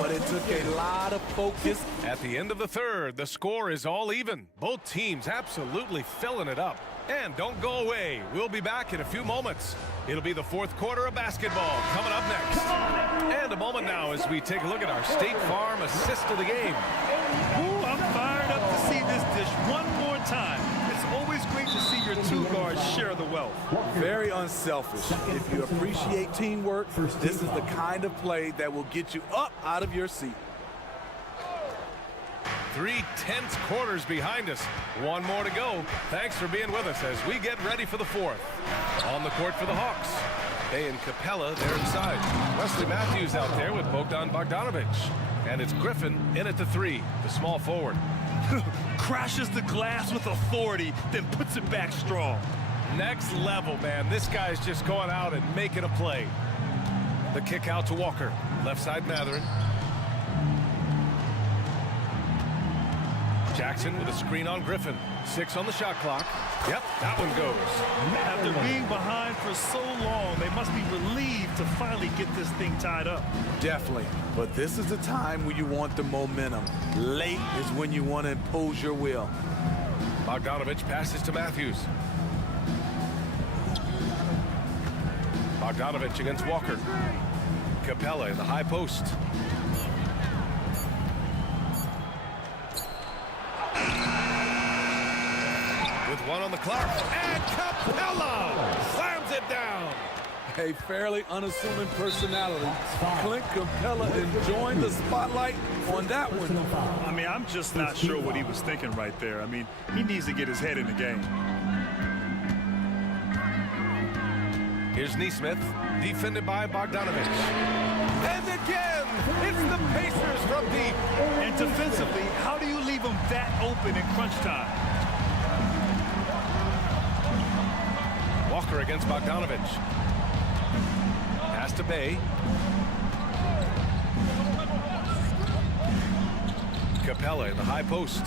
but it took a lot of focus. At the end of the third, the score is all even. Both teams absolutely filling it up. And don't go away. We'll be back in a few moments. It'll be the fourth quarter of basketball coming up next. And a moment now as we take a look at our State Farm assist of the game. Ooh, I'm fired up to see this dish one more time. It's always great to see your two guards share the wealth. Very unselfish. If you appreciate teamwork, this is the kind of play that will get you up out of your seat. 3 tense quarters behind us. One more to go. Thanks for being with us as we get ready for the fourth. On the court for the Hawks. Bay and Capella, they're inside. Wesley Matthews out there with Bogdan Bogdanovic. And it's Griffin in at the three, the small forward. Crashes the glass with authority, then puts it back strong. Next level, man. This guy's just going out and making a play. The kick out to Walker. Left side Matherin. Jackson with a screen on Griffin. 6 on the shot clock. Yep, that one goes. After being behind for so long, they must be relieved to finally get this thing tied up. Definitely. But this is the time when you want the momentum. Late is when you want to impose your will. Bogdanovic passes to Matthews. Bogdanovic against Walker. Capella in the high post. With one on the clock, and Capella slams it down. A fairly unassuming personality. Clint Capella enjoying the spotlight on that one. I mean, I'm just not sure what he was thinking right there. I mean, he needs to get his head in the game. Here's Neesmith, defended by Bogdanovich. And again, it's the Pacers from deep. And defensively, how do you leave them that open in crunch time? Walker against Bogdanovich. Pass to Bay. Capella in the high post.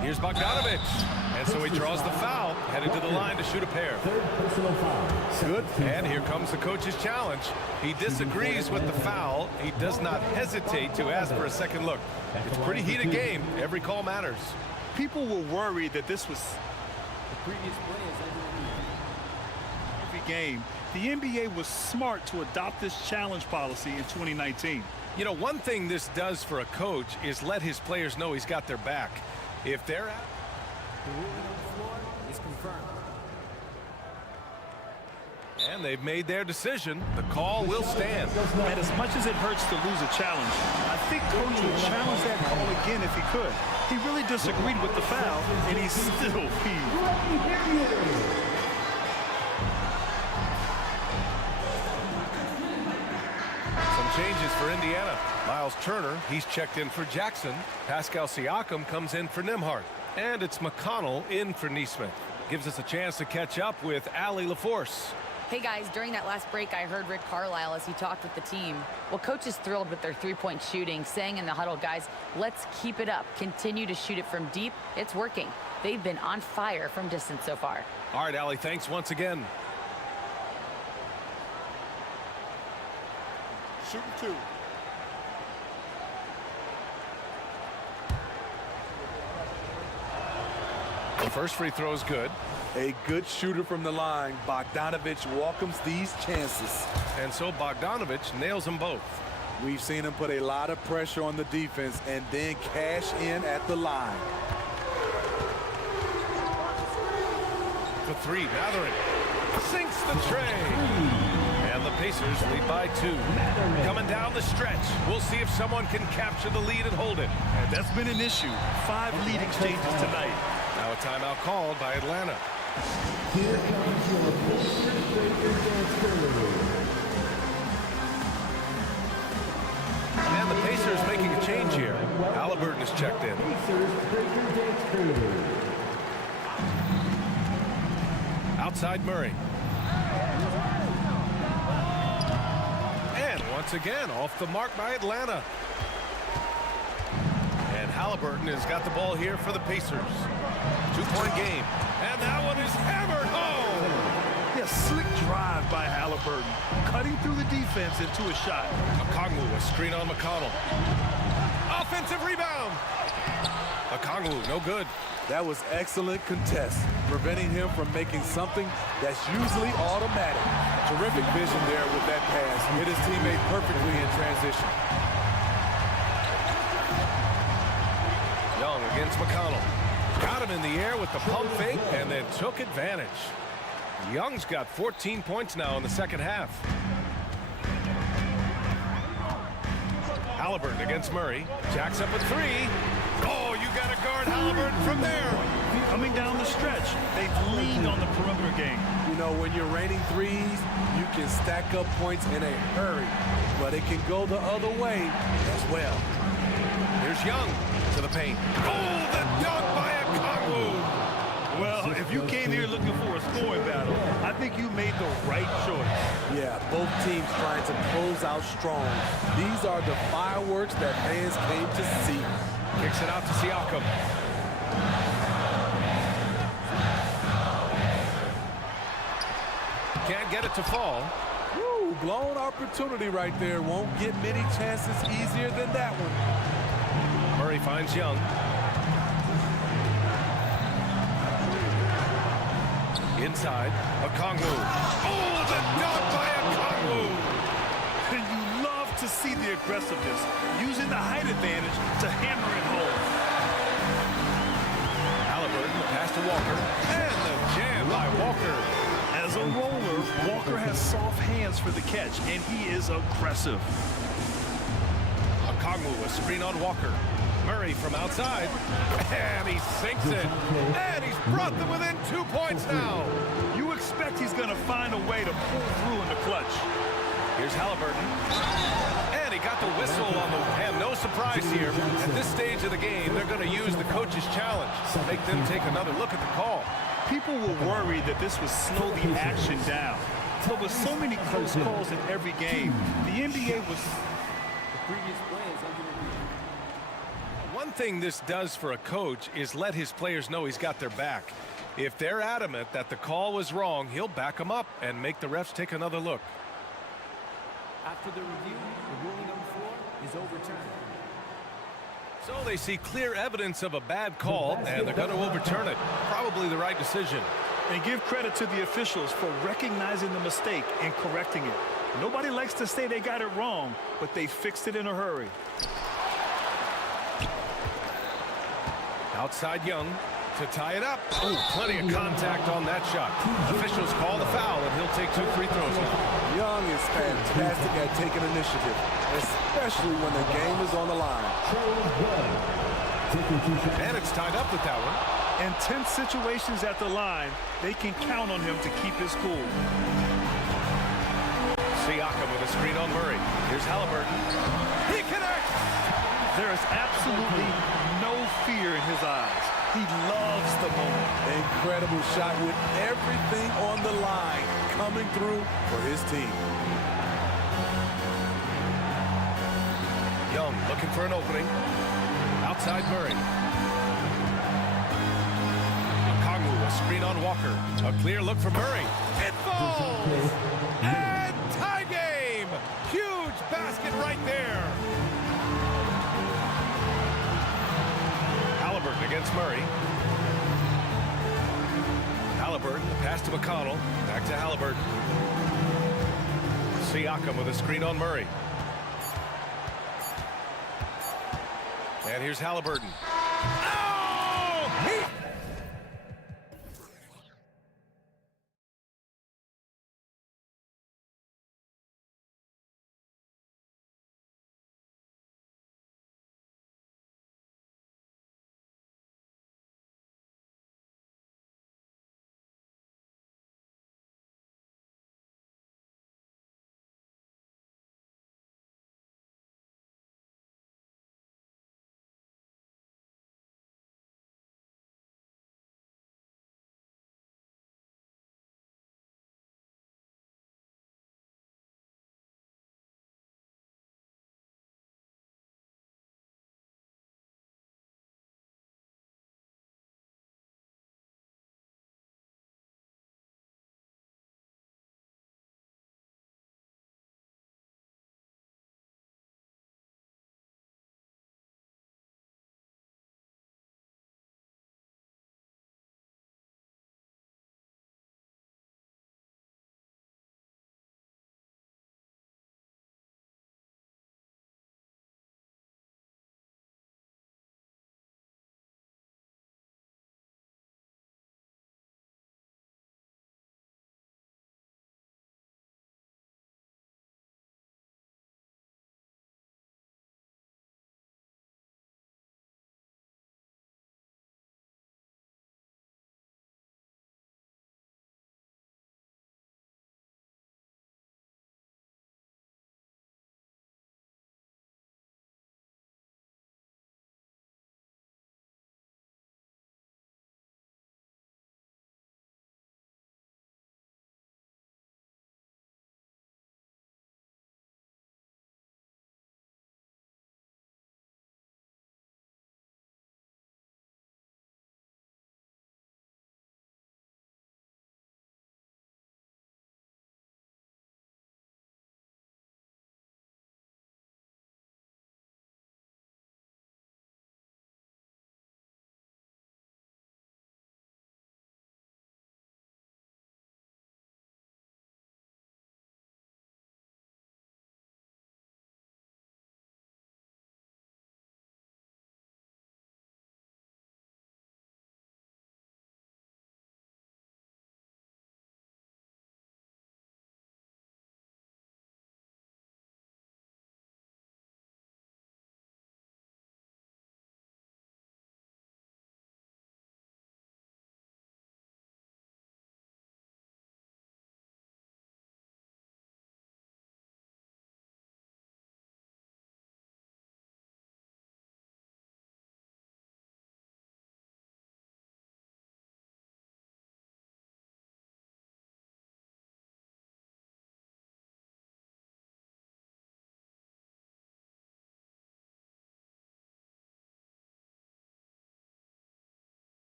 Here's Bogdanovich. And so he draws the foul, headed to the line to shoot a pair. Third personal foul. Good. And here comes the coach's challenge. He disagrees with the foul. He does not hesitate to ask for a second look. It's a pretty heated game. Every call matters. People were worried that this was every game. The NBA was smart to adopt this challenge policy in 2019. You know, one thing this does for a coach is let his players know he's got their back. If they're out, The ruling on the floor is confirmed. and they've made their decision, the call will stand. And as much as it hurts to lose a challenge, I think Coach would challenge that call again if he could. He really disagreed with the foul, and he's still peeved. Some changes for Indiana. Miles Turner, he's checked in for Jackson. Pascal Siakam comes in for Nembhard. And it's McConnell in for Neesmith. Gives us a chance to catch up with Allie LaForce. Hey guys, during that last break, I heard Rick Carlisle as he talked with the team. Well, coach is thrilled with their three-point shooting, saying in the huddle, guys, let's keep it up. Continue to shoot it from deep. It's working. They've been on fire from distance so far. All right, Allie, thanks once again. Shooting two. The first free throw is good. A good shooter from the line. Bogdanovich welcomes these chances. And so Bogdanovich nails them both. We've seen him put a lot of pressure on the defense and then cash in at the line. For three, Matherin sinks the tray. And the Pacers lead by 2. Coming down the stretch. We'll see if someone can capture the lead and hold it. And that's been an issue. 5 lead exchanges tonight. Now a timeout called by Atlanta. Here comes your Pacers Breaker Dance Crew. And the Pacers making a change here. Halliburton is checked in. Pacers Breaker Dance Crew. Outside Murray. And once again, off the mark by Atlanta. And Halliburton has got the ball here for the Pacers. 2-point game. And that one is hammered home. Yeah, slick drive by Halliburton, cutting through the defense into a shot. Okongwu, a screen on McConnell. Offensive rebound. Okongwu, no good. That was excellent contest, preventing him from making something that's usually automatic. Terrific vision there with that pass. Hit his teammate perfectly in transition. Young against McConnell. Got him in the air with the pump fake and then took advantage. Young's got 14 points now in the second half. Halliburton against Murray. Jacks up a 3. Oh, you got to guard Halliburton from there. Coming down the stretch, they've leaned on the perimeter game. You know, when you're raining threes, you can stack up points in a hurry, but it can go the other way as well. Here's Young to the paint. Oh, the dunk by Okongwu. Well, if you came here looking for a scoring battle, I think you made the right choice. Yeah, both teams trying to close out strong. These are the fireworks that fans came to see. Kicks it out to Siakam. Can't get it to fall. Woo, blown opportunity right there. Won't get many chances easier than that one. Murray finds Young. Inside, Okongwu. Oh, the dunk by Okongwu. to see the aggressiveness, using the height advantage to hammer it home. Halliburton, the pass to Walker, and the jam by Walker. As a roller, Walker has soft hands for the catch, and he is aggressive. Okongwu, a screen on Walker. Murray from outside, and he sinks it. And he's brought them within 2 points now. You expect he's going to find a way to pull through in the clutch. Here's Halliburton. And he got the whistle on the hand. No surprise here. At this stage of the game, they're going to use the coach's challenge to make them take another look at the call. People were worried that this would slow the action down. But with so many close calls in every game, the NBA was... One thing this does for a coach is let his players know he's got their back. If they're adamant that the call was wrong, he'll back them up and make the refs take another look. After the review, the ruling on the floor is overturned. So they see clear evidence of a bad call, and they're going to overturn it. Probably the right decision. And give credit to the officials for recognizing the mistake and correcting it. Nobody likes to say they got it wrong, but they fixed it in a hurry. Outside Young to tie it up. Oh, plenty of contact on that shot. Officials call the foul, and he'll take 2 free throws now. Young is fantastic at taking initiative, especially when the game is on the line. And it's tied up with that one. In tense situations at the line, they can count on him to keep his cool. Siakam with a screen on Murray. Here's Halliburton. He connects! There is absolutely no fear in his eyes. He loves the moment. Incredible shot with everything on the line coming through for his team. Young looking for an opening. Outside Murray. Okongwu, a screen on Walker. A clear look for Murray. It falls! And tie game! Huge basket right there. Halliburton against Murray. Halliburton, the pass to McConnell. Back to Halliburton. Siakam with a screen on Murray. And here's Halliburton. Oh! He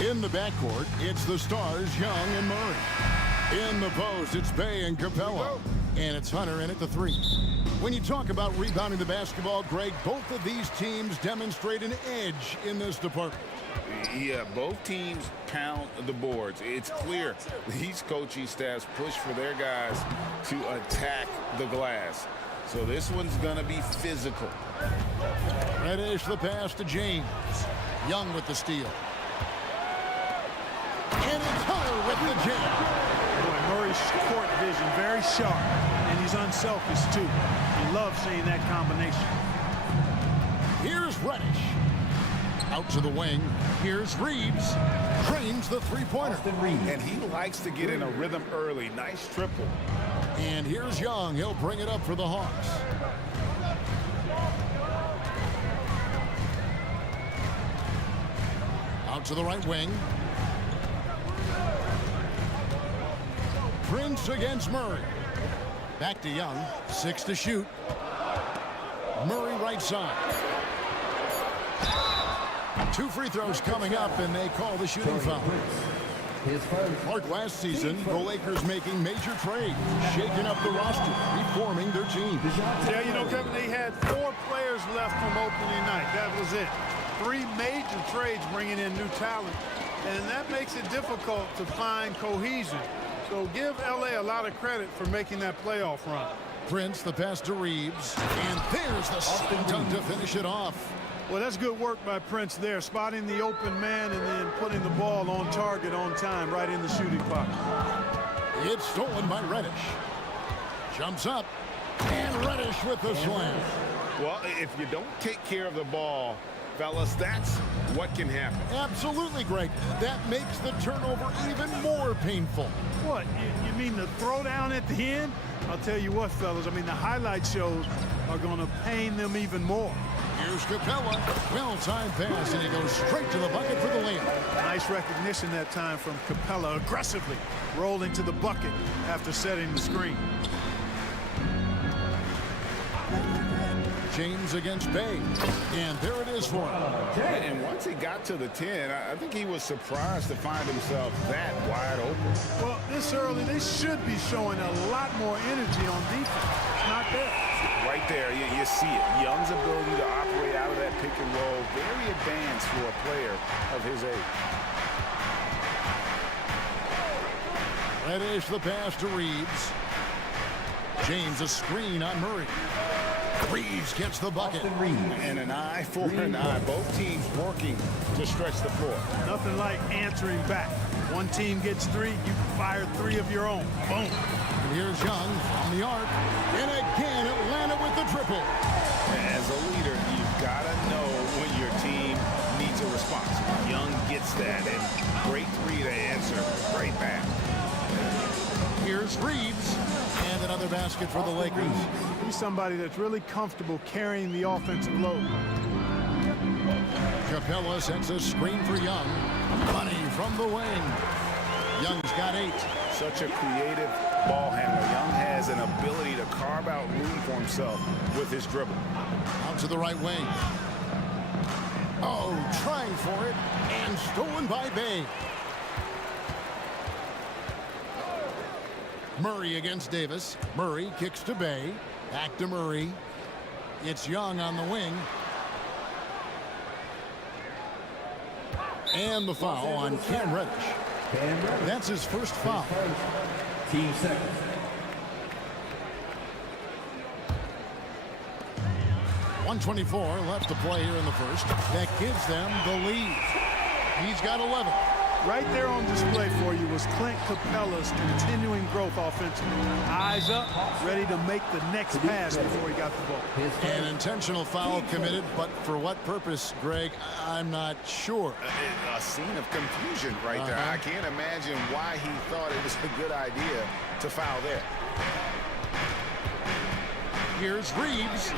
In the backcourt, it's the stars, Young and Murray. In the post, it's Bay and Capella. And it's Hunter in at the 3. When you talk about rebounding the basketball, Greg, both of these teams demonstrate an edge in this department. Yeah, both teams pound the boards. It's clear these coaching staffs push for their guys to attack the glass. So this one's going to be physical. Reddish the pass to James. Young with the steal. And it's Hunter with the jam. Boy, Murray's court vision very sharp, and he's unselfish too. He loves seeing that combination. Here's Reddish. Out to the wing. Here's Reeves. Trains the three-pointer. And he likes to get in a rhythm early. Nice triple. And here's Young. He'll bring it up for the Hawks. Out to the right wing. Prince against Murray. Back to Young. 6 to shoot. Murray right side. 2 free throws coming up, and they call the shooting foul. Mark, last season, the Lakers making major trades, shaking up the roster, reforming their team. Yeah, you know, Kevin, they had 4 players left from opening night. That was it. 3 major trades bringing in new talent, and that makes it difficult to find cohesion. So give LA a lot of credit for making that playoff run. Prince, the pass to Reeves, and there's the slam dunk to finish it off. Well, that's good work by Prince there, spotting the open man and then putting the ball on target on time right in the shooting pocket. It's stolen by Reddish. Jumps up, and Reddish with the slam. Well, if you don't take care of the ball, fellas, that's what can happen. Absolutely, Greg. That makes the turnover even more painful. What, you mean the throwdown at the end? I'll tell you what, fellas, I mean, the highlight shows are going to pain them even more. Here's Capella. Well-timed pass, and he goes straight to the bucket for the layup. Nice recognition that time from Capella, aggressively rolling to the bucket after setting the screen. James against Bay, and there it is for him. And once he got to the 10, I think he was surprised to find himself that wide open. Well, this early, they should be showing a lot more energy on defense. It's not there. Right there, you see it. Young's ability to operate out of that pick and roll, very advanced for a player of his age. Reddish the pass to Reeves. James a screen on Murray. Reeves gets the bucket. And an eye for an eye. Both teams working to stretch the floor. Nothing like answering back. One team gets 3, you fire 3 of your own. Boom. And here's Young from the arc. And again, Atlanta with the triple. As a leader, you've got to know when your team needs a response. Young gets that, and great 3 to answer right back. Here's Reeves. And another basket for the Lakers. He's somebody that's really comfortable carrying the offensive load. Capella sends a screen for Young. Money from the wing. Young's got 8. Such a creative ball handler. Young has an ability to carve out room for himself with his dribble. Out to the right wing. Oh, trying for it. And stolen by Bay. Murray against Davis. Murray kicks to Bay. Back to Murray. It's Young on the wing. And the foul on Cam Reddish. That's his first foul. Team seconds. .124 left to play here in the first. That gives them the lead. He's got 11. Right there on display for you was Clint Capella's continuing growth offensively. Eyes up, ready to make the next pass before he got the ball. An intentional foul committed, but for what purpose, Greg, I'm not sure. A scene of confusion right there. I can't imagine why he thought it was a good idea to foul there. Here's Reeves.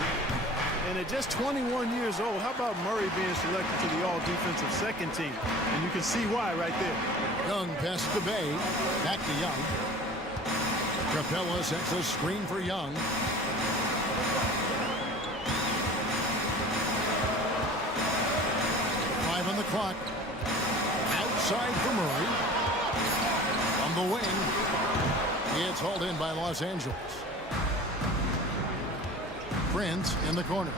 And at just 21 years old, how about Murray being selected to the all-defensive second team? And you can see why right there. Young pass to Bay. Back to Young. Capella sets a screen for Young. On the clock. side for Murray. From the wing, it's hauled in by Los Angeles. Prince in the corner.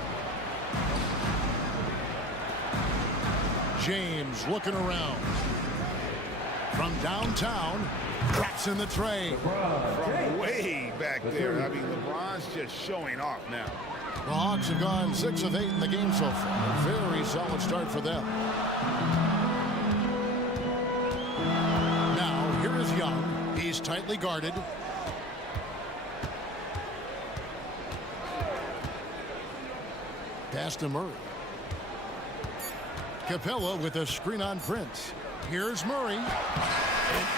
James looking around. From downtown, cracks in the tray. From way back there. I mean, LeBron's just showing off now. The Hawks have gone 6 of 8 in the game so far. A very solid start for them. Now, here is Young. He's tightly guarded. Pass to Murray. Capella with a screen on Prince. Here's Murray. And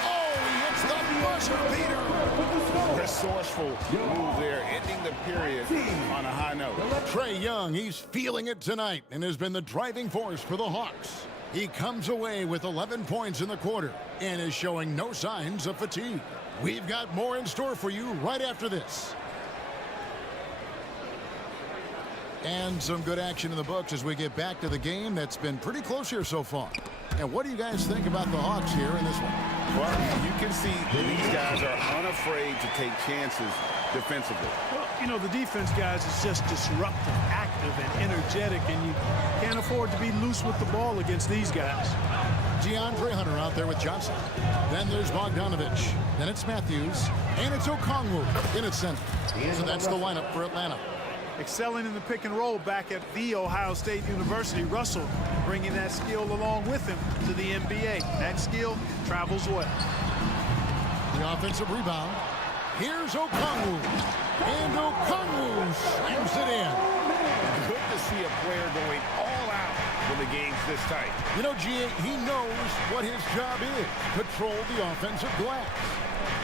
oh, he hits the buzzer beater. Resourceful move there, ending the period on a high note. Trae Young, he's feeling it tonight and has been the driving force for the Hawks. He comes away with 11 points in the quarter and is showing no signs of fatigue. We've got more in store for you right after this. And some good action in the books as we get back to the game that's been pretty close here so far. And what do you guys think about the Hawks here in this one? Well, you can see these guys are unafraid to take chances defensively. Well, you know, the defense, guys, is just disruptive, active, and energetic, and you can't afford to be loose with the ball against these guys. DeAndre Hunter out there with Johnson. Then there's Bogdanovich. Then it's Matthews. And it's Okongwu in its center. So that's the lineup for Atlanta. Excelling in the pick and roll back at the Ohio State University. Russell bringing that skill along with him to the NBA. That skill travels well. The offensive rebound. Here's Okongwu. And Okongwu slams it in. Good to see a player going all out when the game's this tight. You know, G.A., he knows what his job is. Control the offensive glass.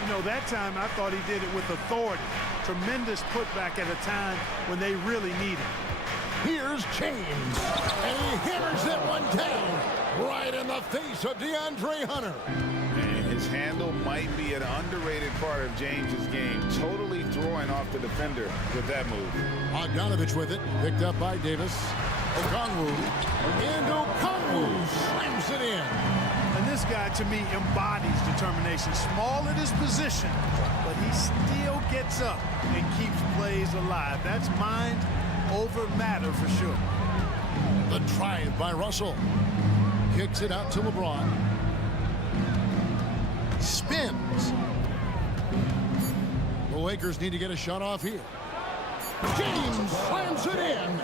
You know, that time I thought he did it with authority. Tremendous putback at a time when they really need it. Here's James. And he hammers that one down right in the face of DeAndre Hunter. And his handle might be an underrated part of James's game. Totally throwing off the defender with that move. Bogdanovich with it. Picked up by Davis. Okongwu. And Okongwu slams it in. And this guy, to me, embodies determination. Small at his position, but he still gets up and keeps plays alive. That's mind over matter for sure. The drive by Russell. Kicks it out to LeBron. Spins. The Lakers need to get a shot off here. James slams it in.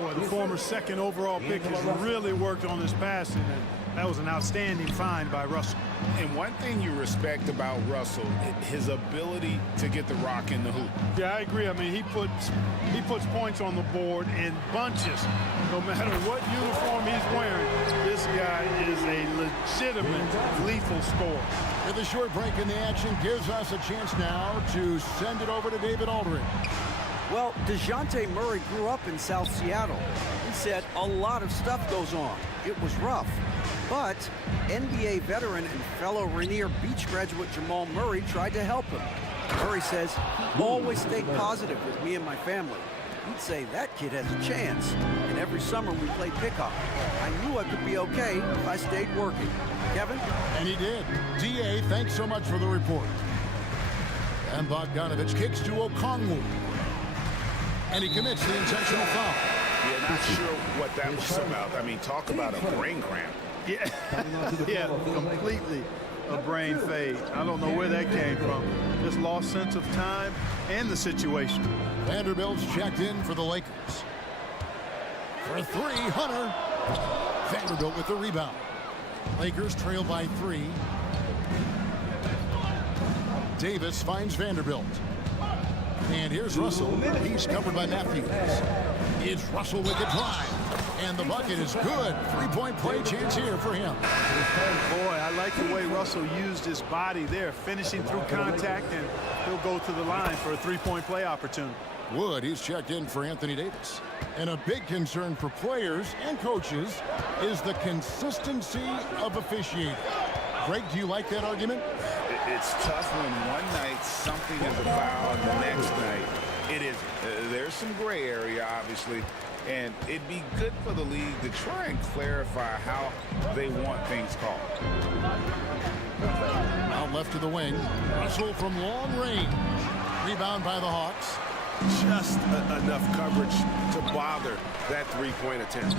Boy, the former second overall pick has really worked on his passing, and that was an outstanding find by Russell. And one thing you respect about Russell, his ability to get the rock in the hoop. Yeah, I agree. I mean, he puts points on the board in bunches. No matter what uniform he's wearing, this guy is a legitimate lethal scorer. With a short break in the action gives us a chance now to send it over to David Aldridge. Well, DeJounte Murray grew up in South Seattle. He said a lot of stuff goes on. It was rough. But NBA veteran and fellow Rainier Beach graduate Jamal Murray tried to help him. Murray says he always stayed positive with me and my family. He'd say that kid has a chance. And every summer we played pickup. I knew I could be okay if I stayed working. Kevin? And he did. D.A., thanks so much for the report. And Bogdanovich kicks to Okongwu. And he commits the intentional foul. Yeah, not sure what that was about. I mean, talk about a brain cramp. Yeah, yeah, completely a brain fade. I don't know where that came from. Just lost sense of time and the situation. Vanderbilt's checked in for the Lakers. For three, Hunter. Vanderbilt with the rebound. Lakers trail by 3. Davis finds Vanderbilt. And here's Russell. He's covered by Matthews. It's Russell with the drive. And the bucket is good. 3-point play chance here for him. Boy, I like the way Russell used his body there, finishing through contact, and he'll go to the line for a 3-point play opportunity. Wood, he's checked in for Anthony Davis. And a big concern for players and coaches is the consistency of officiating. Greg, do you like that argument? It's tough when one night something is a foul and the next night It is. There's some gray area, obviously, and it'd be good for the league to try and clarify how they want things called. Out left to the wing. Russell from long range. Rebound by the Hawks. Just enough coverage to bother that three-point attempt.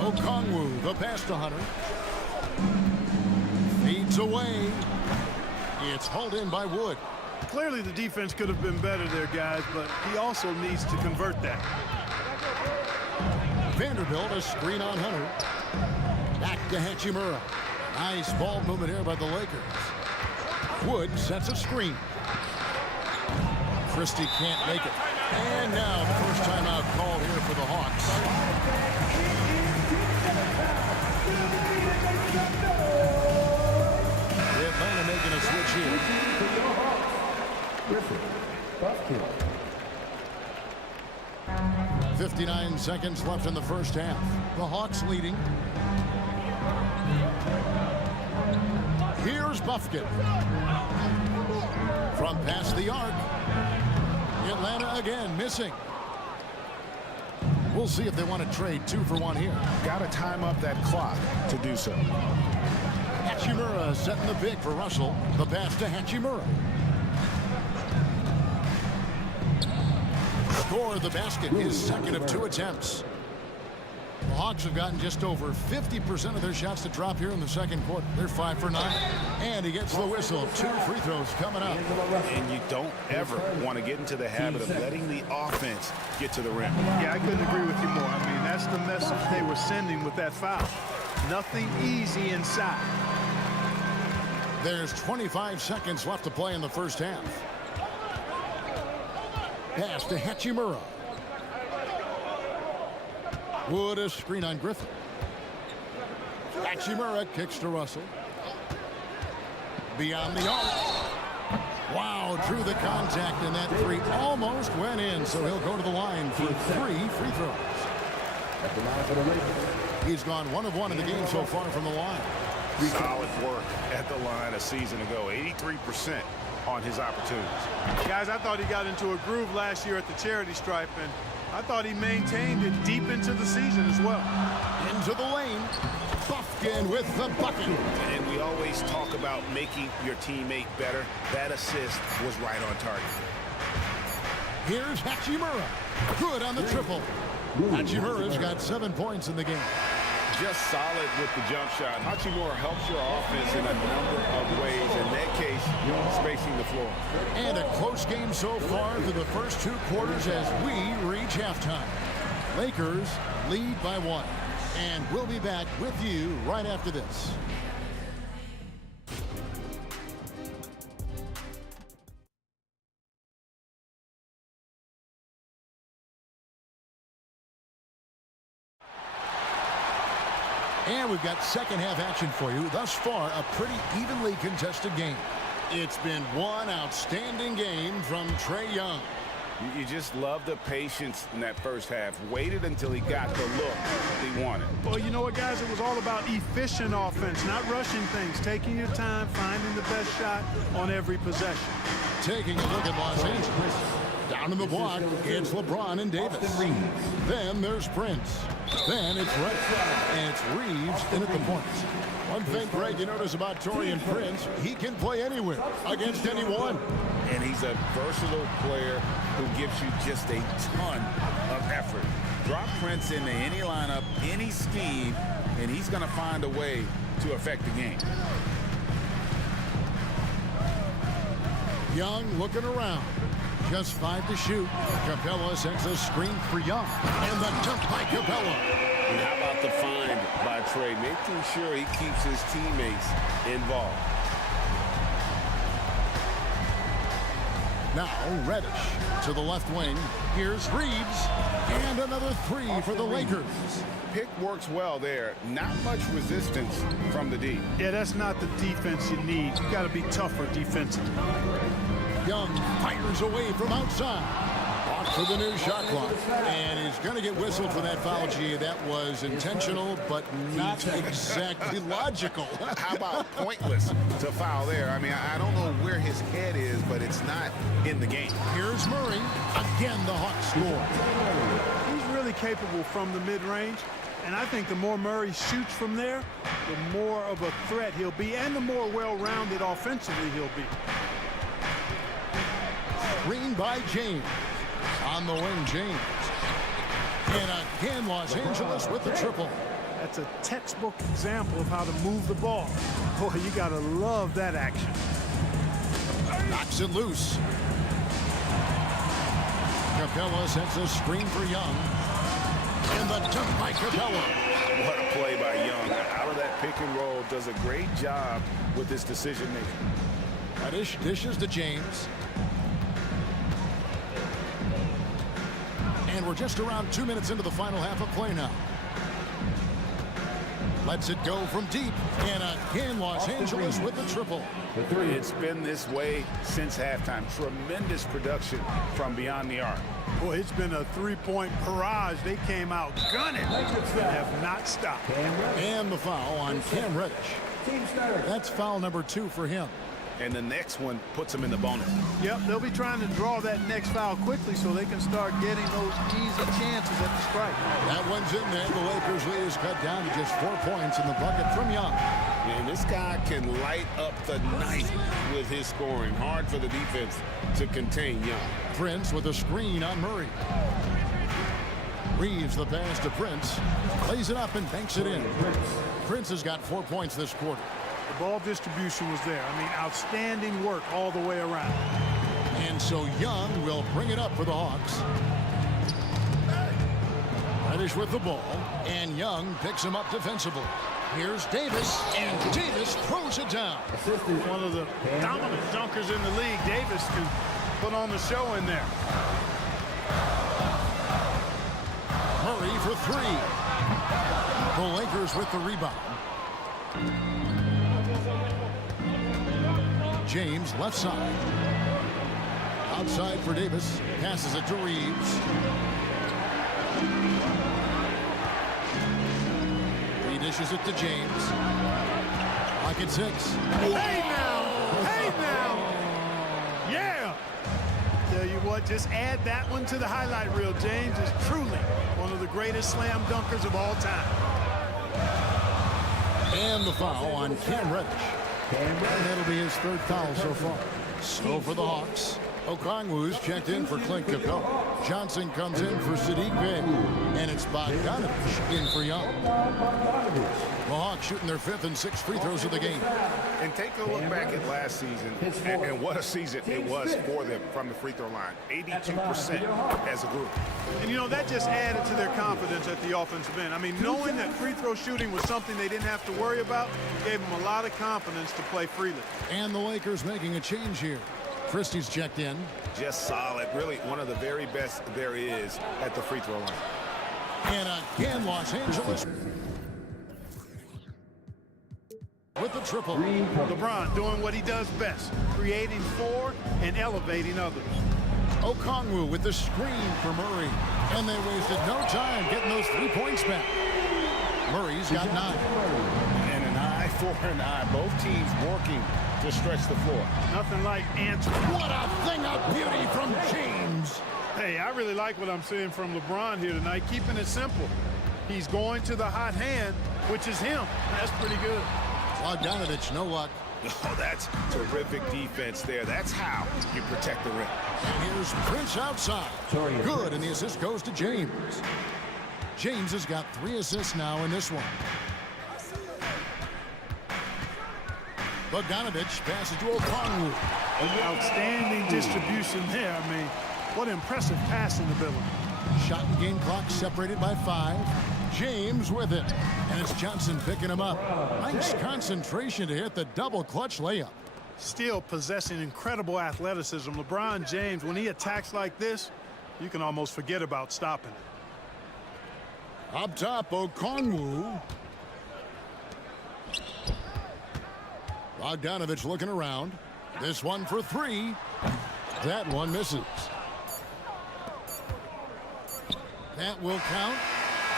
Okongwu, the pass to Hunter. Feeds away. It's hauled in by Wood. Clearly the defense could have been better there, guys, but he also needs to convert that. Vanderbilt, a screen on Hunter. Back to Hachimura. Nice ball movement here by the Lakers. Wood sets a screen. Christie can't make it. And now the first timeout called here for the Hawks. Atlanta making a switch here. 59 seconds left in the first half. The Hawks leading. Here's Buffkin. From past the arc. Atlanta again missing. We'll see if they want to trade 2 for 1 here. Got to time up that clock to do so. Hachimura setting the big for Russell. The pass to Hachimura. Scored the basket, his second of 2 attempts. The Hawks have gotten just over 50% of their shots to drop here in the second quarter. They're 5 for 9. And he gets the whistle. 2 free throws coming up. And you don't ever want to get into the habit of letting the offense get to the rim. Yeah, I couldn't agree with you more. I mean, that's the message they were sending with that foul. Nothing easy inside. There's 25 seconds left to play in the first half. Pass to Hachimura. Wood a screen on Griffin. Hachimura kicks to Russell. Beyond the arc. Wow, drew the contact, and that 3 almost went in, so he'll go to the line for 3 free throws. He's gone 1 of 1 in the game so far from the line. Solid work at the line a season ago. 83% on his opportunities. Guys, I thought he got into a groove last year at the charity stripe, and I thought he maintained it deep into the season as well. Into the lane. Buffkin with the bucket. And we always talk about making your teammate better. That assist was right on target. Here's Hachimura. Good on the triple. Hachimura's got 7 points in the game. Just solid with the jump shot. Hachimura helps your offense in a number of ways. In that case, spacing the floor. And a close game so far through the first 2 quarters as we reach halftime. Lakers lead by 1. And we'll be back with you right after this. And we've got second half action for you. Thus far, a pretty evenly contested game. It's been one outstanding game from Trae Young. You just love the patience in that first half. Waited until he got the look he wanted. Well, you know what, guys? It was all about efficient offense, not rushing things, taking your time, finding the best shot on every possession. Taking a look at Los Angeles. Down in the block, it's LeBron and Davis. Then there's Prince. Then it's Reddish. And it's Reeves in at the point. One thing, Greg, you notice about Taurean Prince, he can play anywhere, against anyone. And he's a versatile player who gives you just a ton of effort. Drop Prince into any lineup, any scheme, and he's going to find a way to affect the game. Young looking around. Just 5 to shoot. Capella sends a screen for Young. And the dunk by Capella. And how about the find by Trae, making sure he keeps his teammates involved. Now Reddish to the left wing. Here's Reeves. And another 3 for the Lakers. Pick works well there. Not much resistance from the D. Yeah, that's not the defense you need. You got to be tougher defensively. Young fires away from outside. Off for the new shot clock. And he's going to get whistled for that foul, G. That was intentional, but not exactly logical. How about pointless to foul there? I mean, I don't know where his head is, but it's not in the game. Here's Murray. Again, the Hawks score. He's really capable from the mid-range. And I think the more Murray shoots from there, the more of a threat he'll be, and the more well-rounded offensively he'll be. Screen by James. On the wing, James. And again, Los Angeles with the triple. That's a textbook example of how to move the ball. Boy, you got to love that action. Knocks it loose. Capella sets a screen for Young. And the dunk by Capella. What a play by Young. Out of that pick and roll, does a great job with his decision making. Reddish dishes to James. And we're just around 2 minutes into the final half of play now. Lets it go from deep. And again, Los Angeles with the triple. It's been this way since halftime. Tremendous production from beyond the arc. Boy, it's been a three-point barrage. They came out gunning and have not stopped. And the foul on Cam Reddish. That's foul number 2 for him. And the next one puts him in the bonus. Yep, they'll be trying to draw that next foul quickly so they can start getting those easy chances at the strike. That one's in there. The Lakers lead is cut down to just 4 points in the bucket from Young. And this guy can light up the night with his scoring. Hard for the defense to contain Young. Prince with a screen on Murray. Reeves the pass to Prince. Lays it up and banks it in. Prince has got 4 points this quarter. The ball distribution was there. I mean, outstanding work all the way around. And so Young will bring it up for the Hawks. Reddish with the ball. And Young picks him up defensively. Here's Davis, and Davis throws it down. One of the dominant dunkers in the league. Davis can put on the show in there. Murray for 3. The Lakers with the rebound. James left side. Outside for Davis. Passes it to Reeves. He dishes it to James. Pocket 6. Hey now! Hey now! Yeah! Tell you what, just add that one to the highlight reel. James is truly one of the greatest slam dunkers of all time. And the foul on Cam Reddish. And that'll be his 3rd foul so far. So for the Hawks, Okongwu's checked in for Clint Capella. Johnson comes in for Sadiq Bey. And it's Bogdanovich in for Young. The Hawks shooting their 5th and 6th free throws of the game. And take a look back at last season, and what a season it was for them from the free throw line. 82% as a group. And, you know, that just added to their confidence at the offensive end. I mean, knowing that free throw shooting was something they didn't have to worry about gave them a lot of confidence to play freely. And the Lakers making a change here. Christie's checked in. Just solid. Really one of the very best there is at the free throw line. And again, Los Angeles with the triple. LeBron doing what he does best, creating for and elevating others. Okongwu with the screen for Murray. And they wasted no time getting those 3 points back. Murray's got 9. And an eye for an eye. Both teams working to stretch the floor. Nothing like answering. What a thing of beauty from James. Hey, I really like what I'm seeing from LeBron here tonight, keeping it simple. He's going to the hot hand, which is him. That's pretty good. Bogdanovich, no luck. Oh, that's terrific defense there. That's how you protect the rim. And here's Prince outside. Good, and the assist goes to James. James has got 3 assists now in this one. Bogdanovich passes to Okongwu. Outstanding distribution there. I mean, what impressive passing ability. Shot and game clock separated by 5. James with it. And it's Johnson picking him up. Nice concentration to hit the double clutch layup. Still possessing incredible athleticism. LeBron James, when he attacks like this, you can almost forget about stopping it. Up top, Okongwu. Bogdanovich looking around. This one for 3. That one misses. That will count.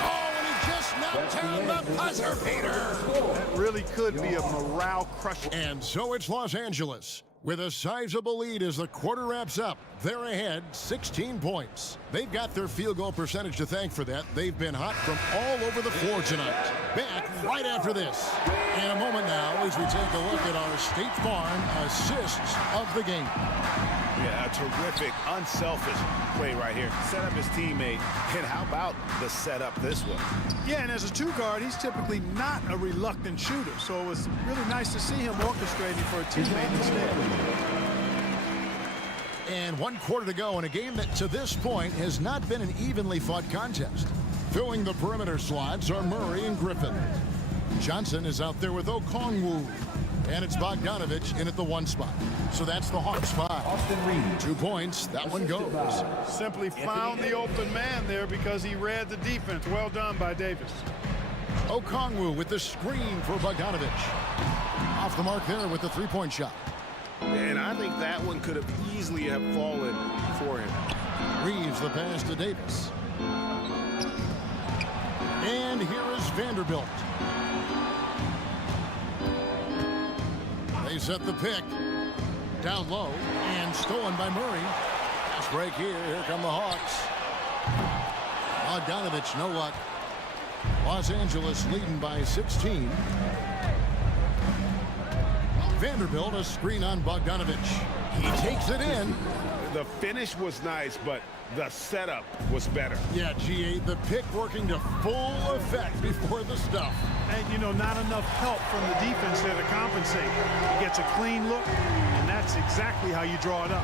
Oh, and he just knocked down the buzzer beater. That really could be a morale crusher. And so it's Los Angeles with a sizable lead as the quarter wraps up. They're ahead 16 points. They've got their field goal percentage to thank for that. They've been hot from all over the floor tonight. Back right after this. In a moment now as we take a look at our State Farm assists of the game. Yeah, a terrific, unselfish play right here. Set up his teammate, and how about the setup this way? Yeah, and as a two guard, he's typically not a reluctant shooter, so it was really nice to see him orchestrating for a teammate instead. And 1 quarter to go in a game that to this point has not been an evenly fought contest. Filling the perimeter slots are Murray and Griffin. Johnson is out there with Okongwu. And it's Bogdanovich in at the 1 spot. So that's the Hawks 5. 2 points. That one goes. Simply found the open man there because he read the defense. Well done by Davis. Okongwu with the screen for Bogdanovich. Off the mark there with the 3-point shot. And I think that one could have easily have fallen for him. Reeves the pass to Davis. And here is Vanderbilt. They set the pick. Down low and stolen by Murray. Fast break here. Here come the Hawks. Bogdanovich, no luck. Los Angeles leading by 16. Vanderbilt, a screen on Bogdanovich. He takes it in. The finish was nice, but the setup was better. Yeah, GA, the pick working to full effect before the stuff. And, you know, not enough help from the defense there to compensate. He gets a clean look, and that's exactly how you draw it up.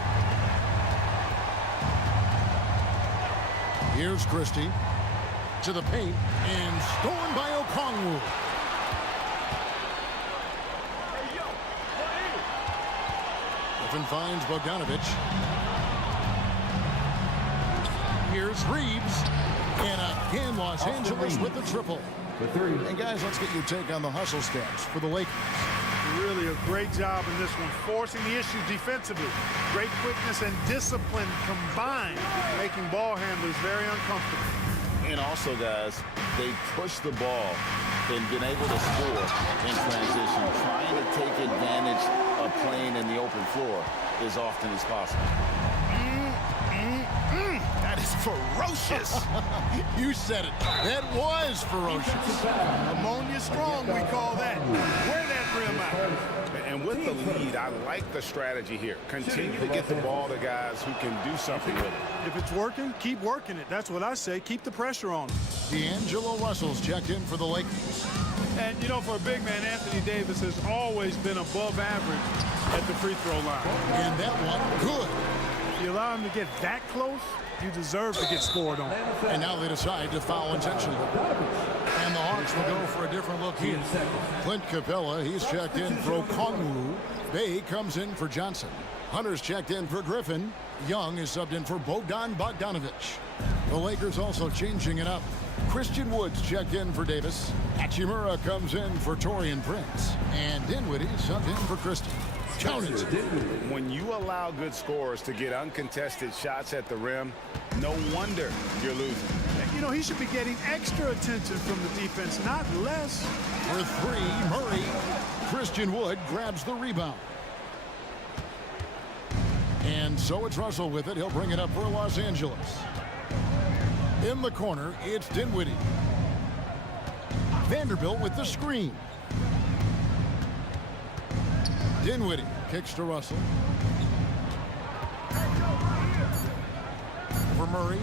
Here's Christie to the paint and stolen by Okongwu. Griffin finds Bogdanovich. Here's Reeves. And again, Los Angeles with the triple. And guys, let's get your take on the hustle stats for the Lakers. Really a great job in this one, forcing the issue defensively. Great quickness and discipline combined, making ball handlers very uncomfortable. And also, guys, they push the ball and been able to score in transition, trying to take advantage of playing in the open floor as often as possible. That is ferocious. You said it. That was ferocious. Ammonia strong, we call that. Wear that rim out. And with the lead, I like the strategy here. Continue to get the ball to guys who can do something with it. If it's working, keep working it. That's what I say. Keep the pressure on. D'Angelo Russell's checked in for the Lakers. And, you know, for a big man, Anthony Davis has always been above average at the free throw line. And that one, good. If you allow him to get that close, you deserve to get scored on. And now they decide to foul intentionally. And the Hawks will go for a different look here. Clint Capella, he's checked in for Okongwu. Bay comes in for Johnson. Hunter's checked in for Griffin. Young is subbed in for Bogdanovich. The Lakers also changing it up. Christian Woods checked in for Davis. Hachimura comes in for Taurean Prince. And Dinwiddie subbed in for Christie. Count it. When you allow good scorers to get uncontested shots at the rim, no wonder you're losing. You know, he should be getting extra attention from the defense, not less. For 3, Murray. Christian Wood grabs the rebound. And so it's Russell with it. He'll bring it up for Los Angeles. In the corner, it's Dinwiddie. Vanderbilt with the screen. Dinwiddie kicks to Russell. For Murray.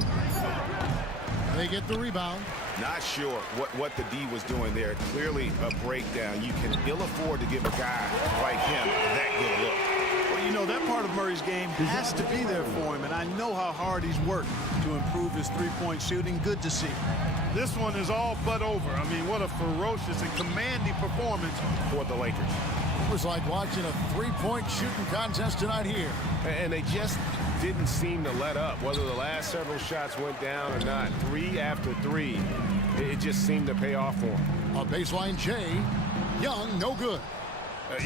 They get the rebound. Not sure what the D was doing there. Clearly a breakdown. You can ill afford to give a guy like him that good look. Well, you know, that part of Murray's game has to be there for him, and I know how hard he's worked to improve his three-point shooting. Good to see. This one is all but over. I mean, what a ferocious and commanding performance for the Lakers. It was like watching a three-point shooting contest tonight here. And they just didn't seem to let up. Whether the last several shots went down or not, 3 after 3, it just seemed to pay off for them. A baseline J. Young, no good.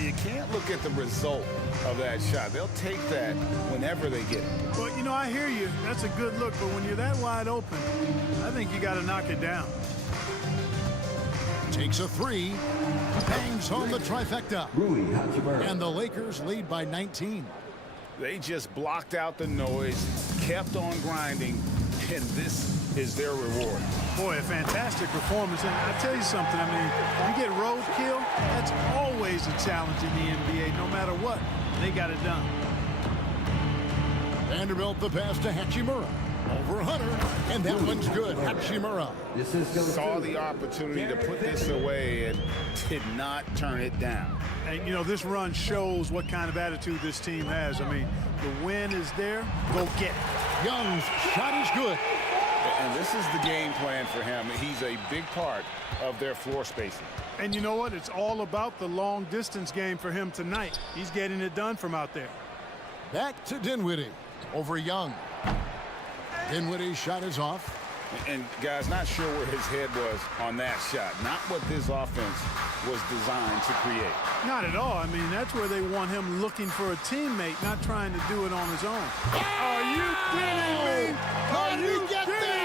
You can't look at the result of that shot. They'll take that whenever they get it. But, you know, I hear you. That's a good look. But when you're that wide open, I think you got to knock it down. Takes a three. Bangs home the trifecta. And the Lakers lead by 19. They just blocked out the noise, kept on grinding, and this is their reward. Boy, a fantastic performance. And I tell you something, I mean, you get roadkill, that's always a challenge in the NBA, no matter what. They got it done. Vanderbilt the pass to Hachimura. Over 100, and that one's good. Hachimura. Saw the opportunity to put this away and did not turn it down. And, you know, this run shows what kind of attitude this team has. I mean, the win is there. Go get it. Young's shot is good. And this is the game plan for him. He's a big part of their floor spacing. And you know what? It's all about the long distance game for him tonight. He's getting it done from out there. Back to Dinwiddie over Young. Dinwiddie's shot is off. And guys, not sure where his head was on that shot. Not what this offense was designed to create. Not at all. I mean, that's where they want him looking for a teammate, not trying to do it on his own. Are you kidding me? How did he get that?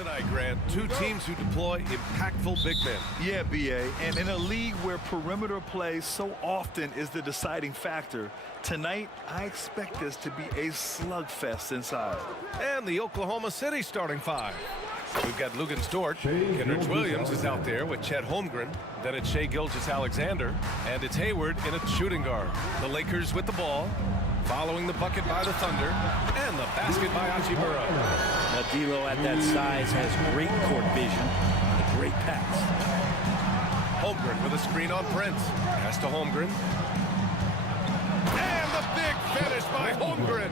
tonight, Grant. Two teams who deploy impactful big men. Yeah, BA. And in a league where perimeter play so often is the deciding factor, tonight I expect this to be a slugfest inside. And the Oklahoma City starting five. We've got Lugens Dort. Kenrich Williams is out there with Chet Holmgren. Then it's Shai Gilgeous-Alexander. And it's Hayward in at shooting guard. The Lakers with the ball. Following the bucket by the Thunder. And the basket by Hachimura. Now D'Lo at that size has great court vision. A great pass. Holmgren with a screen on Prince. Pass to Holmgren. And the big finish by Holmgren.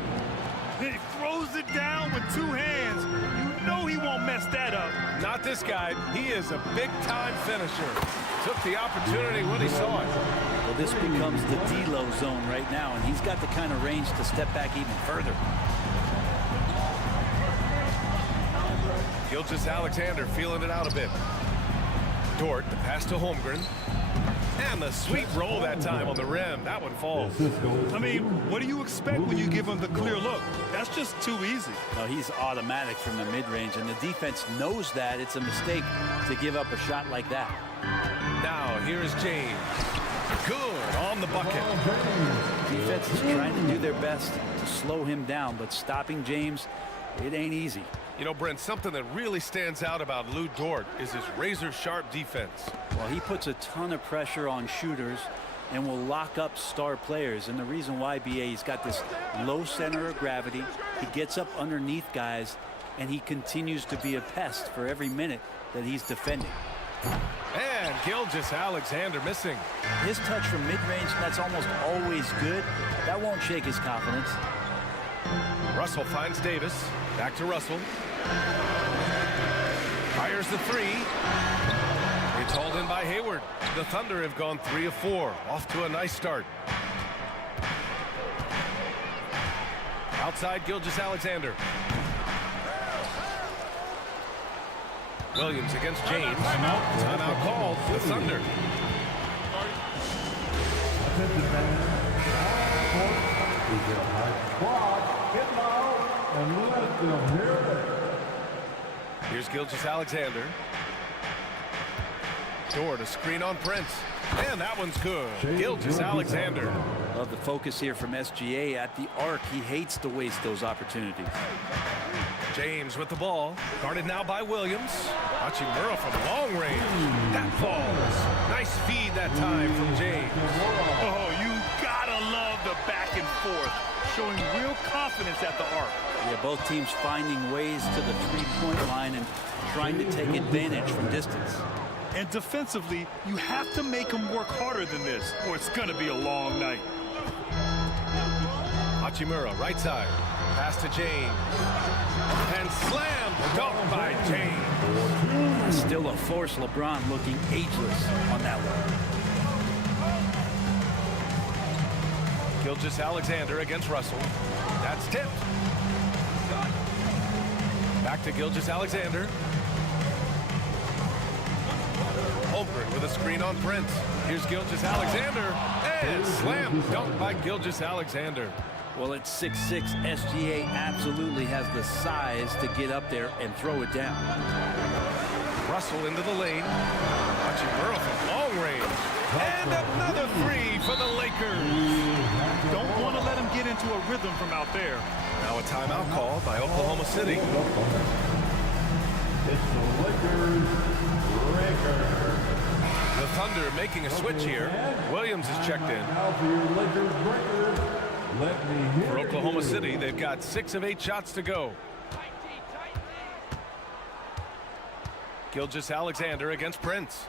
He throws it down with two hands. You know he won't mess that up. Not this guy. He is a big-time finisher. Took the opportunity when he saw it. Well, this becomes the D'Lo zone right now, and he's got the kind of range to step back even further. Gilgeous-Alexander feeling it out a bit. Dort, the pass to Holmgren. And the sweet roll that time on the rim. That one falls. I mean, what do you expect when you give him the clear look? That's just too easy. No, he's automatic from the mid-range, and the defense knows that it's a mistake to give up a shot like that. Now, here is James. Good on the bucket. Defense is trying to do their best to slow him down, but stopping James, it ain't easy. You know, Brent, something that really stands out about Lou Dort is his razor-sharp defense. Well, he puts a ton of pressure on shooters and will lock up star players. And the reason why, BA, he's got this low center of gravity. He gets up underneath guys, and he continues to be a pest for every minute that he's defending. And Gilgeous-Alexander missing. His touch from mid-range, that's almost always good. That won't shake his confidence. Russell finds Davis. Back to Russell. Fires the three. It's hauled in by Hayward. The Thunder have gone 3 of 4. Off to a nice start. Outside Gilgeous-Alexander. Williams against James. Timeout called. The Thunder. Here's Gilgeous-Alexander. Dort, a screen on Prince. And that one's good. Gilgeous-Alexander. Love the focus here from SGA at the arc. He hates to waste those opportunities. James with the ball. Guarded now by Williams. Hachimura from long range. That falls. Nice feed that time from James. Oh, you gotta love the back and forth. Showing real confidence at the arc. Yeah, both teams finding ways to the three-point line and trying to take advantage from distance. And defensively, you have to make them work harder than this, or it's going to be a long night. Hachimura, right side. Pass to James. And slam dunk by James. Still a force. LeBron looking ageless on that one. Gilgeous-Alexander against Russell. That's tipped. Back to Gilgeous-Alexander. Holmgren with a screen on Prince. Here's Gilgeous-Alexander. And slam dunk by Gilgeous-Alexander. Well, at 6'6", SGA absolutely has the size to get up there and throw it down. Russell into the lane. Hachimura from long range. And another three for the Lakers. Don't want to let him get into a rhythm from out there. Now a timeout called by Oklahoma City. It's the Lakers. The Thunder making a switch here. Williams is checked in. Now for your Lakers breakers. Let me hear For Oklahoma City, they've got 6 of 8 shots to go. Gilgeous-Alexander against Prince.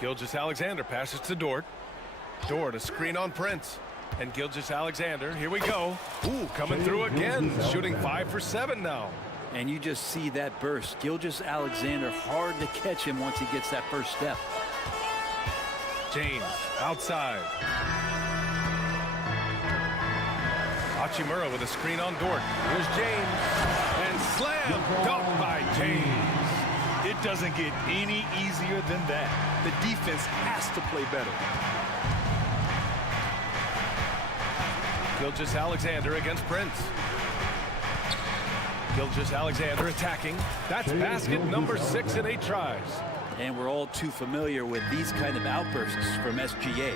Gilgeous-Alexander passes to Dort. Dort, a screen on Prince. And Gilgeous-Alexander, here we go. Ooh, coming through again, shooting 5 for 7 now. And you just see that burst. Gilgeous-Alexander, hard to catch him once he gets that first step. James, outside. Hachimura with a screen on Dort. Here's James. And slam dunk by James. It doesn't get any easier than that. The defense has to play better. Gilgeous-Alexander against Prince. Gilgeous-Alexander attacking. That's basket number 6 in 8 tries. And we're all too familiar with these kind of outbursts from SGA.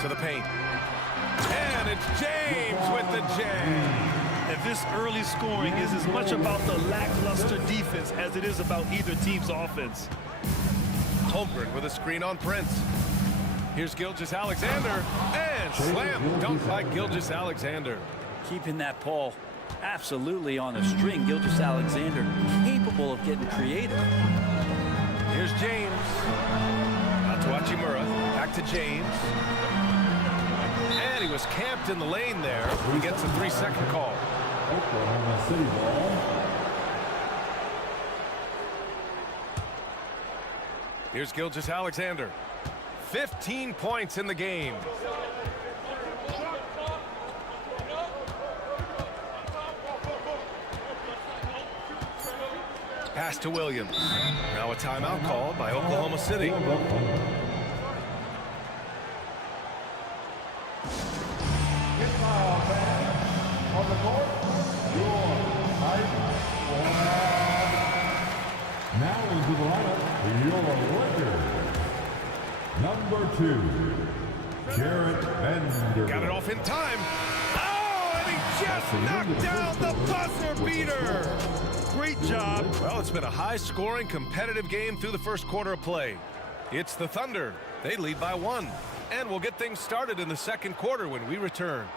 To the paint. And it's James with the jam. And this early scoring is as much about the lackluster defense as it is about either team's offense. Holmgren with a screen on Prince. Here's Gilgeous-Alexander, and slam dunk by Gilgeous-Alexander. Keeping that ball absolutely on a string. Gilgeous-Alexander capable of getting creative. Here's James. Out to Hachimura. Back to James. And he was camped in the lane there. He gets a 3-second call. Oklahoma City ball. Here's Gilgeous-Alexander. 15 points in the game. Pass to Williams. Now a timeout called by Oklahoma City. On the court, now into the lineup, your Lakers. Number 2, Jarrett Vanderbilt. Got it off in time. Oh, and he just knocked down the buzzer beater. Great job. Well, it's been a high-scoring, competitive game through the first quarter of play. It's the Thunder. They lead by 1. And we'll get things started in the second quarter when we return.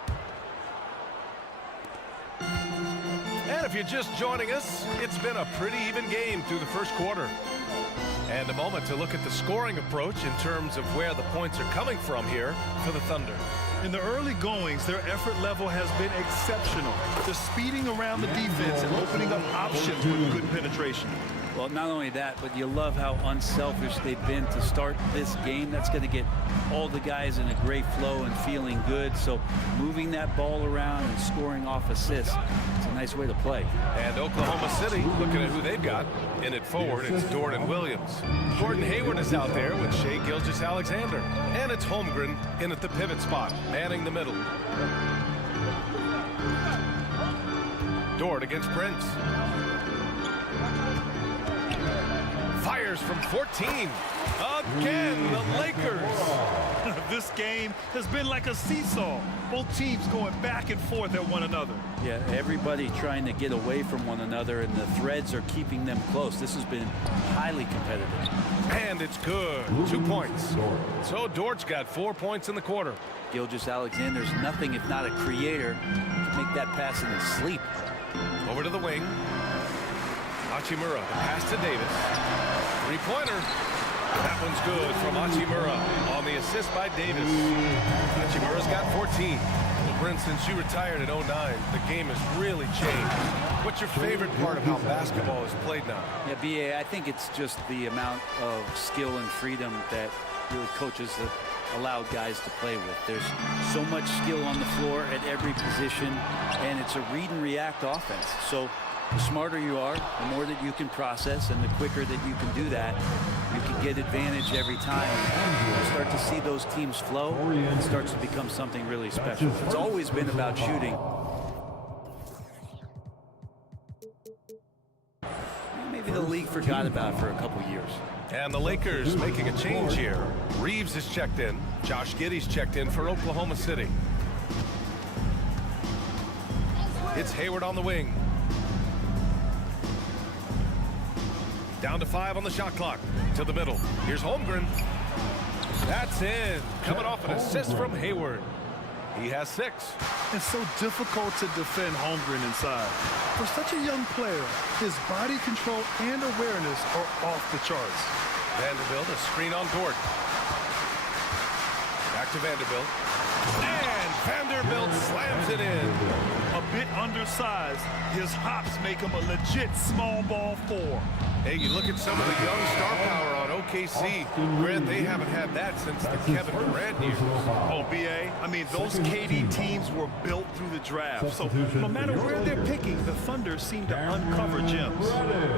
And if you're just joining us, it's been a pretty even game through the first quarter. And a moment to look at the scoring approach in terms of where the points are coming from here for the Thunder. In the early goings, their effort level has been exceptional. They're speeding around the defense and opening up options with good penetration. Well, not only that, but you love how unselfish they've been to start this game. That's going to get all the guys in a great flow and feeling good. So moving that ball around and scoring off assists, it's a nice way to play. And Oklahoma City, looking at who they've got in it forward, it's Jordan Williams. Gordon Hayward is out there with Shai Gilgeous-Alexander. And it's Holmgren in at the pivot spot, manning the middle. Dort against Prince. Fires from 14. Again, the Lakers. This game has been like a seesaw. Both teams going back and forth at one another. Yeah, everybody trying to get away from one another, and the threads are keeping them close. This has been highly competitive. And it's good. 2 points. So Dort's got 4 points in the quarter. Gilgeous-Alexander's nothing if not a creator. He can make that pass in his sleep. Over to the wing. Hachimura, the pass to Davis. Three-pointer. That one's good from Hachimura on the assist by Davis. Hachimura's got 14. Well, Brent, since you retired in 09, the game has really changed. What's your favorite part of how basketball is played now? Yeah, B.A., I think it's just the amount of skill and freedom that really coaches have allowed guys to play with. There's so much skill on the floor at every position, and it's a read and react offense. So the smarter you are, the more that you can process, and the quicker that you can do that, you can get advantage every time. You start to see those teams flow, it starts to become something really special. It's always been about shooting. Maybe the league forgot about it for a couple years. And the Lakers making a change here. Reeves is checked in. Josh Giddey's checked in for Oklahoma City. It's Hayward on the wing. Down to 5 on the shot clock. To the middle. Here's Holmgren. That's in. Coming off an assist from Hayward. He has 6. It's so difficult to defend Holmgren inside. For such a young player, his body control and awareness are off the charts. Vanderbilt, a screen on Dort. Back to Vanderbilt. And Vanderbilt slams it in. A bit undersized, his hops make him a legit small ball 4. Hey, you look at some of the young star power on OKC. Grant, they haven't had that since the Kevin Durant years. Oh, B.A., I mean, those KD teams were built through the draft. So no matter where they're picking, the Thunder seem to uncover gems.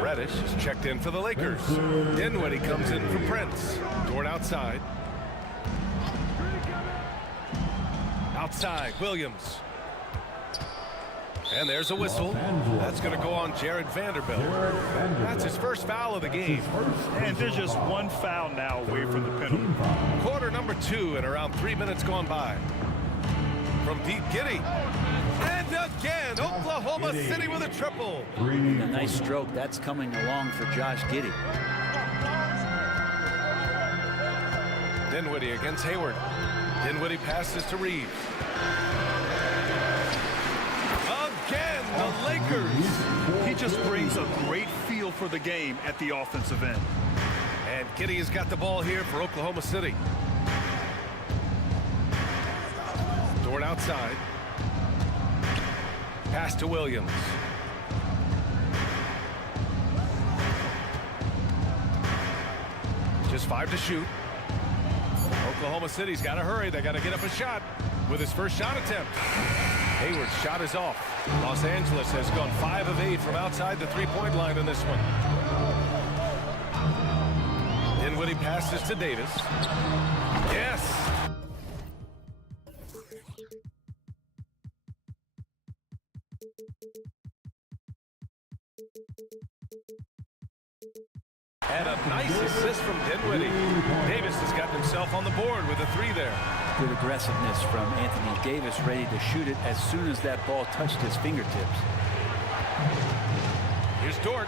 Reddish is checked in for the Lakers. Dinwiddie comes in for Prince. Dort outside. Outside, Williams. And there's a whistle. That's going to go on Jared Vanderbilt. That's his first foul of the game. And they're just one foul now away from the penalty. Quarter number 2 and around 3 minutes gone by. From deep, Giddey. And again, Oklahoma City with a triple. A nice stroke. That's coming along for Josh Giddey. Dinwiddie against Hayward. Dinwiddie passes to Reeves. Again, the Lakers. He just brings a great feel for the game at the offensive end. And Giddey has got the ball here for Oklahoma City. Dort outside. Pass to Williams. Just 5 to shoot. Oklahoma City's got to hurry. They got to get up a shot with his first shot attempt. Hayward's shot is off. Los Angeles has gone 5 of 8 from outside the three-point line in this one. Dinwiddie passes to Davis. Yes! And a nice assist from Dinwiddie. Davis has got himself on the board with a 3 there. Good aggressiveness from Anthony Davis, ready to shoot it as soon as that ball touched his fingertips. Here's Dort.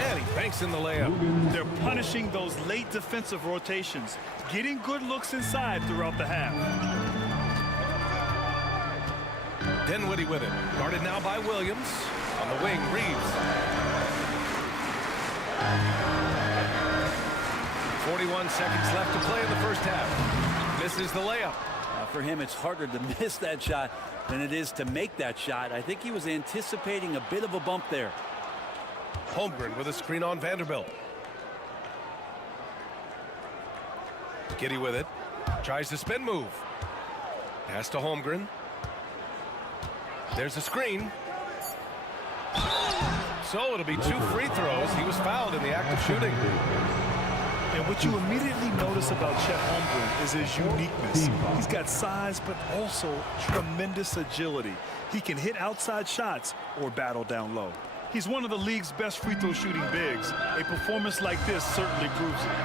And he banks in the layup. They're punishing those late defensive rotations, getting good looks inside throughout the half. Dinwiddie with it. Guarded now by Williams. On the wing, Reeves. 41 seconds left to play in the first half. Misses the layup. For him, it's harder to miss that shot than it is to make that shot. I think he was anticipating a bit of a bump there. Holmgren with a screen on Vanderbilt. Giddey with it. Tries the spin move. Pass to Holmgren. There's a screen. So it'll be 2 free throws. He was fouled in the act of shooting. And what you immediately notice about Chet Holmgren is his uniqueness. He's got size, but also tremendous agility. He can hit outside shots or battle down low. He's one of the league's best free throw shooting bigs. A performance like this certainly proves it.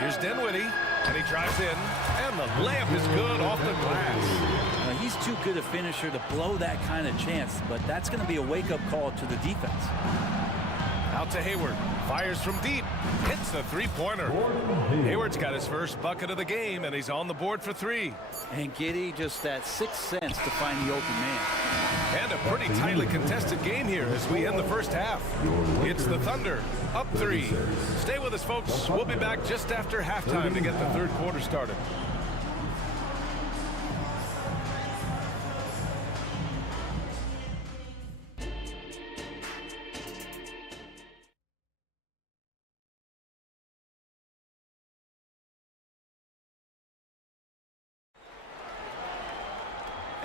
Here's Dinwiddie, and he drives in, and the layup is good off the glass. He's too good a finisher to blow that kind of chance, but that's going to be a wake-up call to the defense. Out to Hayward. Fires from deep. Hits the three-pointer. Hayward's got his first bucket of the game, and he's on the board for 3. And Giddey just that 6th sense to find the open man. And a pretty tightly contested game here as we end the first half. It's the Thunder up 3. Stay with us, folks. We'll be back just after halftime to get the third quarter started.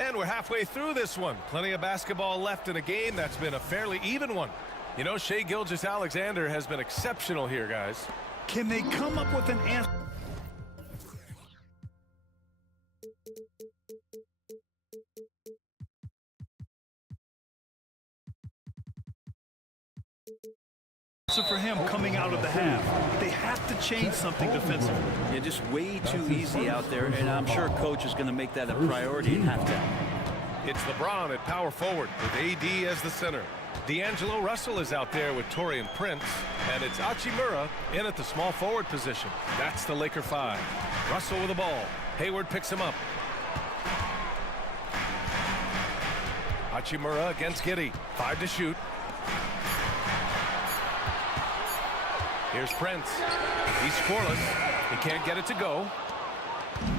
And we're halfway through this one. Plenty of basketball left in a game that's been a fairly even one. You know, Shai Gilgeous-Alexander has been exceptional here, guys. Can they come up with an answer for him coming out of the half? They have to change something defensively. Yeah, just way too easy out there, and I'm sure coach is going to make that a priority in halftime. It's LeBron at power forward with AD as the center. D'Angelo Russell is out there with Taurean Prince, and it's Hachimura in at the small forward position. That's the Laker 5. Russell with the ball. Hayward picks him up. Hachimura against Giddey. 5 to shoot. Here's Prince. He's scoreless. He can't get it to go.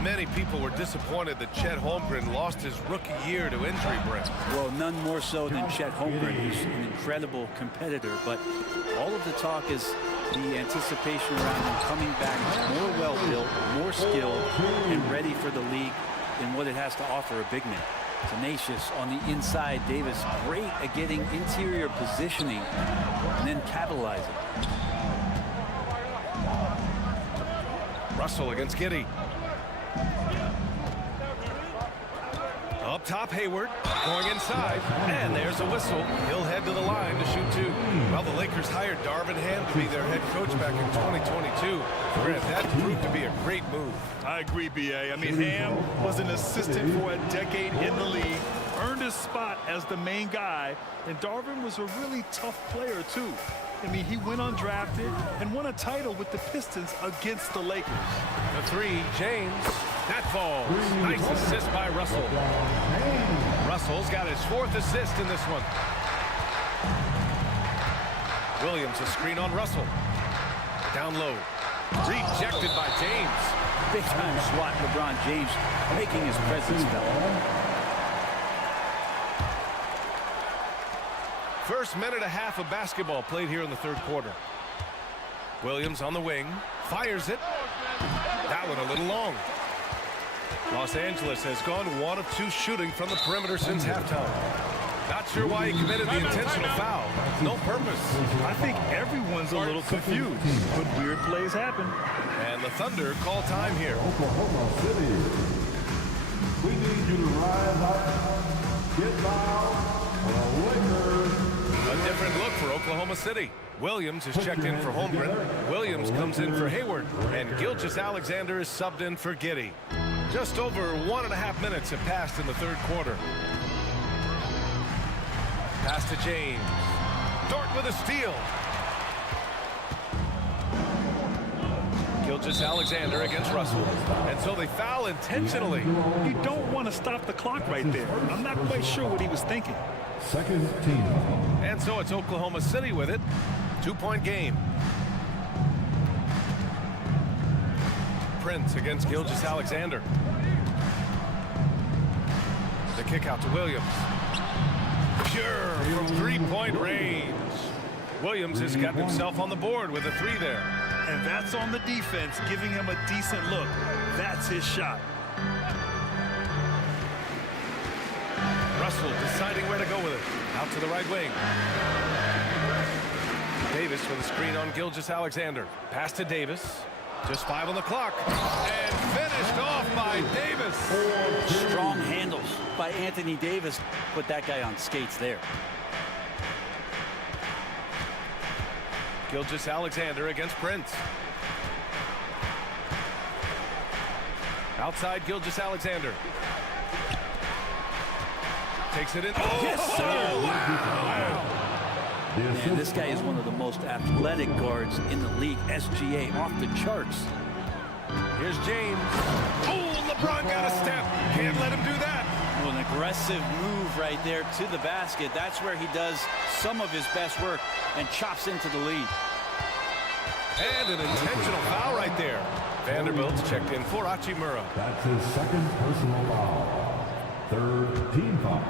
Many people were disappointed that Chet Holmgren lost his rookie year to injury, Brent. Well, none more so than Chet Holmgren, who's an incredible competitor. But all of the talk is the anticipation around him coming back more well-built, more skilled, and ready for the league in what it has to offer a big man. Tenacious on the inside. Davis great at getting interior positioning and then capitalizing. Russell against Giddey. Up Up top, Hayward going inside, and there's a whistle. He'll head to the line to shoot two. Well, the Lakers hired Darvin Ham to be their head coach back in 2022. Grant, that proved to be a great move. I agree, B.A. I mean, Ham was an assistant for a decade in the league, earned his spot as the main guy, and Darvin was a really tough player, too. I mean, he went undrafted and won a title with the Pistons against the Lakers. The three, James. That falls. Nice assist by Russell. Russell's got his 4th assist in this one. Williams, a screen on Russell. Down low. Rejected by James. Big time swat, LeBron James making his presence felt. First minute and a half of basketball played here in the third quarter. Williams on the wing, fires it. That one a little long. Los Angeles has gone 1 of 2 shooting from the perimeter since halftime. Not sure why he committed the intentional foul. No purpose. I think everyone's a little confused, but weird plays happen. And the Thunder call time here. Oklahoma City. We need you to rise up, get loud, and a Lakers. A different look for Oklahoma City. Williams is checked in for Holmgren. Williams comes in for Hayward. And Gilgeous-Alexander is subbed in for Giddey. Just over 1.5 minutes have passed in the third quarter. Pass to James. Dort with a steal. Gilgeous-Alexander against Russell. And so they foul intentionally. You don't want to stop the clock right there. I'm not quite sure what he was thinking. Second team. And so it's Oklahoma City with it. 2-point game. Prince against Gilgeous-Alexander. The kick out to Williams. Pure from 3-point range. Williams has got himself on the board with a 3 there. And that's on the defense, giving him a decent look. That's his shot. Russell deciding where to go with it. Out to the right wing. Davis with a screen on Gilgeous-Alexander. Pass to Davis. Just 5 on the clock. And finished off by Davis. Strong handles by Anthony Davis. Put that guy on skates there. Gilgeous-Alexander against Prince. Outside Gilgeous-Alexander. Takes it in. Oh, yes, sir. Wow. Man, this guy is one of the most athletic guards in the league. SGA off the charts. Here's James. Oh, LeBron got a step. Can't let him do that. Well, an aggressive move right there to the basket. That's where he does some of his best work and chops into the lead. And an intentional foul right there. Vanderbilt's checked in for Hachimura. That's his second personal foul. Third team foul.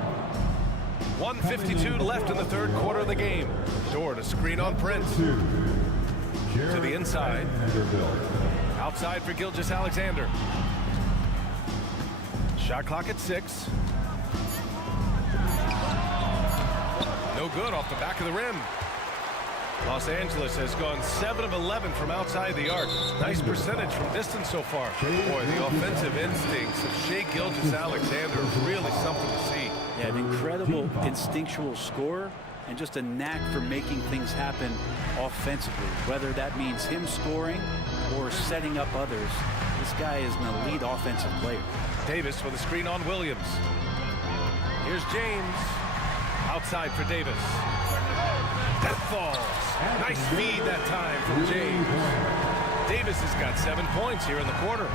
1:52 left in the third quarter of the game. Dort a screen on Prince. To the inside. Outside for Gilgeous-Alexander. Shot clock at 6. No good off the back of the rim. Los Angeles has gone 7 of 11 from outside the arc. Nice percentage from distance so far. Boy, the offensive instincts of Shai Gilgeous-Alexander is really something to see. Yeah, an incredible instinctual scorer and just a knack for making things happen offensively. Whether that means him scoring or setting up others, this guy is an elite offensive player. Davis with a screen on Williams. Here's James. Outside for Davis. That falls. Nice feed that time from James. Davis has got 7 points here in the quarter.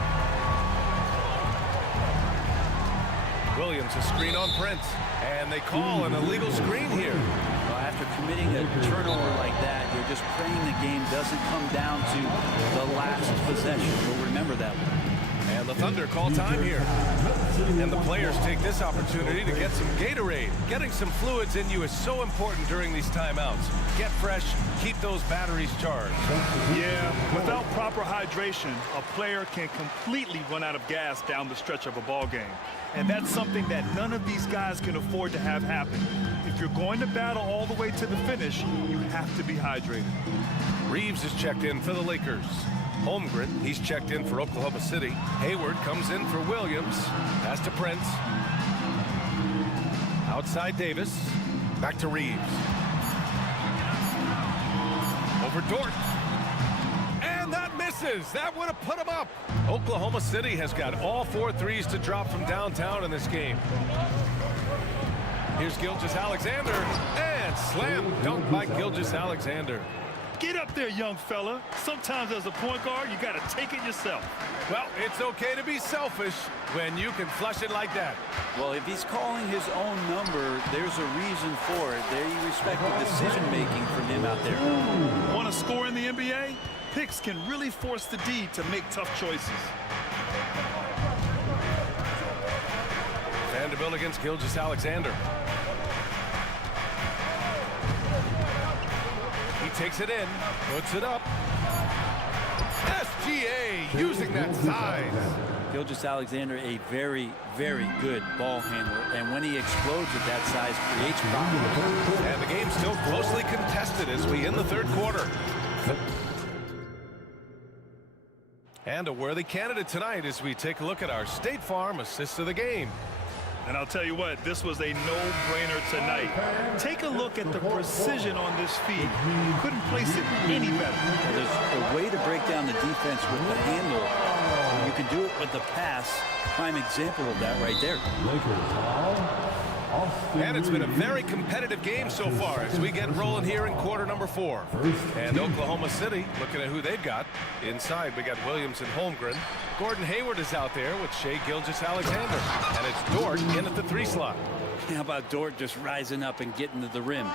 Williams a screen on Prince. And they call an illegal screen here. Well, after committing a turnover like that, you're just praying the game doesn't come down to the last possession. We'll remember that one. And the Thunder call time here. And the players take this opportunity to get some Gatorade. Getting some fluids in you is so important during these timeouts. Get fresh, keep those batteries charged. Yeah, without proper hydration, a player can completely run out of gas down the stretch of a ball game. And that's something that none of these guys can afford to have happen. If you're going to battle all the way to the finish, you have to be hydrated. Reeves is checked in for the Lakers. Holmgren, he's checked in for Oklahoma City. Hayward comes in for Williams. Pass to Prince. Outside Davis. Back to Reeves. Over Dort. And that misses. That would have put him up. Oklahoma City has got all 4 threes to drop from downtown in this game. Here's Gilgeous-Alexander. And slam dunk by Gilgeous-Alexander. Get up there, young fella. Sometimes as a point guard, you got to take it yourself. Well, it's okay to be selfish when you can flush it like that. Well, if he's calling his own number, there's a reason for it. There you respect the decision-making from him out there. Want to score in the NBA? Picks can really force the D to make tough choices. Vanderbilt against Gilgeous-Alexander. He takes it in, puts it up. SGA using that size. Gilgeous-Alexander, a very, very good ball handler. And when he explodes at that size, creates problems. And the game's still closely contested as we end the third quarter. And a worthy candidate tonight as we take a look at our State Farm assist of the game. And I'll tell you what, this was a no-brainer tonight. Take a look at the precision on this feed. Couldn't place it any better. There's a way to break down the defense with the handle. You can do it with the pass. Prime example of that right there. And it's been a very competitive game so far as we get rolling here in quarter number 4. And Oklahoma City, looking at who they've got. Inside, we got Williams and Holmgren. Gordon Hayward is out there with Shai Gilgeous-Alexander. And it's Dort in at the 3 slot. How about Dort just rising up and getting to the rim?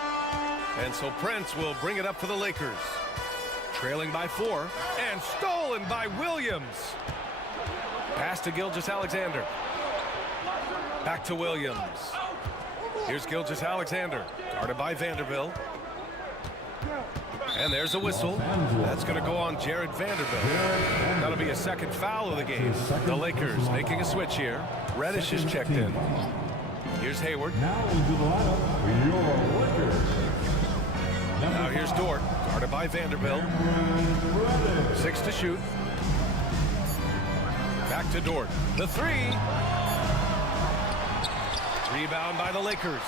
And so Prince will bring it up for the Lakers. Trailing by 4. And stolen by Williams. Pass to Gilgeous-Alexander. Back to Williams. Here's Gilgeous-Alexander, guarded by Vanderbilt. And there's a whistle. That's going to go on Jared Vanderbilt. That'll be a second foul of the game. The Lakers making a switch here. Reddish is checked in. Here's Hayward. Now into the lineup for your Lakers. Now here's Dort, guarded by Vanderbilt. 6 to shoot. Back to Dort. The 3. Rebound by the Lakers.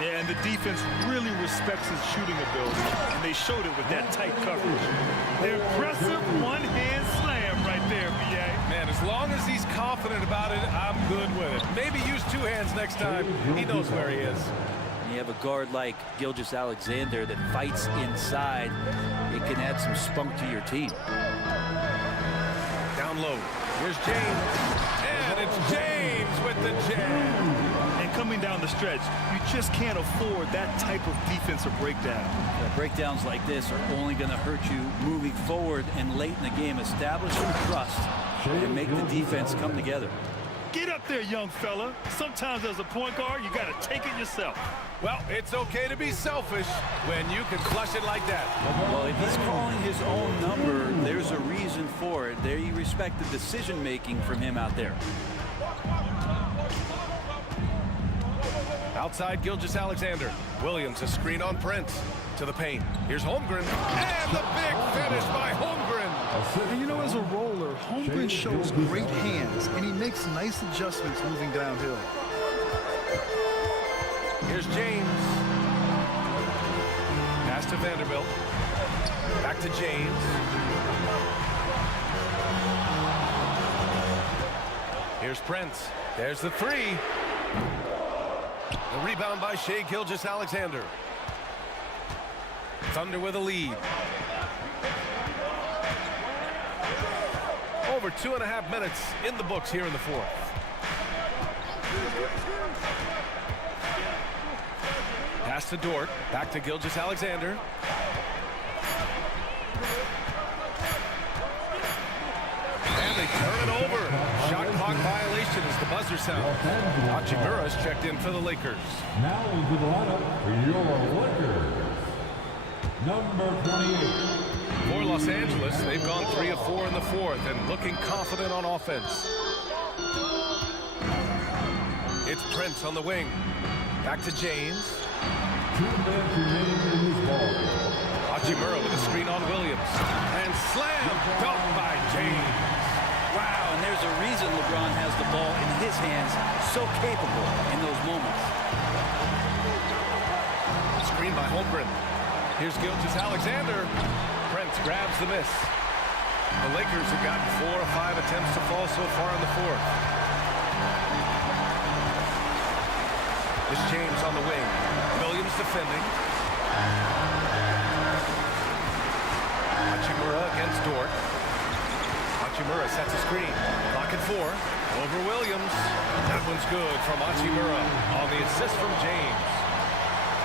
Yeah, and the defense really respects his shooting ability, and they showed it with that tight coverage. The impressive one-hand slam right there, B.A. Man, as long as he's confident about it, I'm good with it. Maybe use 2 hands next time. He knows where he is. You have a guard like Gilgeous-Alexander that fights inside. It can add some spunk to your team. Down low. Here's James. And it's James with the jam. And coming down the stretch, you just can't afford that type of defensive breakdown. Breakdowns like this are only going to hurt you moving forward and late in the game. Establish some trust and make the defense come together. Get up there, young fella. Sometimes as a point guard, you got to take it yourself. Well, it's okay to be selfish when you can flush it like that. Well, if he's calling his own number, there's a reason for it. There you respect the decision-making from him out there. Outside Gilgeous-Alexander. Williams, a screen on Prince. To the paint. Here's Holmgren. And the big finish by Holmgren. And you know, as a roller, Holmgren shows great hands, and he makes nice adjustments moving downhill. Here's James. Pass to Vanderbilt. Back to James. Here's Prince. There's the 3. The rebound by Shai Gilgeous-Alexander. Thunder with a lead. Over 2.5 minutes in the books here in the 4th. Pass to Dort. Back to Gilgeous-Alexander. And they turn it over. Shot clock violation as the buzzer sounds. Hachimura is checked in for the Lakers. Now into the lineup for your Lakers. Number 28. For Los Angeles, they've gone 3 of 4 in the 4th and looking confident on offense. It's Prince on the wing. Back to James. 2 minutes remaining in this ball. Hachimura with a screen on Williams. And slam dunk by James. Wow, and there's a reason LeBron has the ball in his hands, so capable in those moments. screen by Holmgren. Here's Gilgeous-Alexander. Prince grabs the miss. The Lakers have gotten 4 or 5 attempts to fall so far in the fourth. This James on the wing. Williams defending. Hachimura against Dort. Hachimura sets a screen. Clock at 4. Over Williams. That one's good from Hachimura on the assist from James.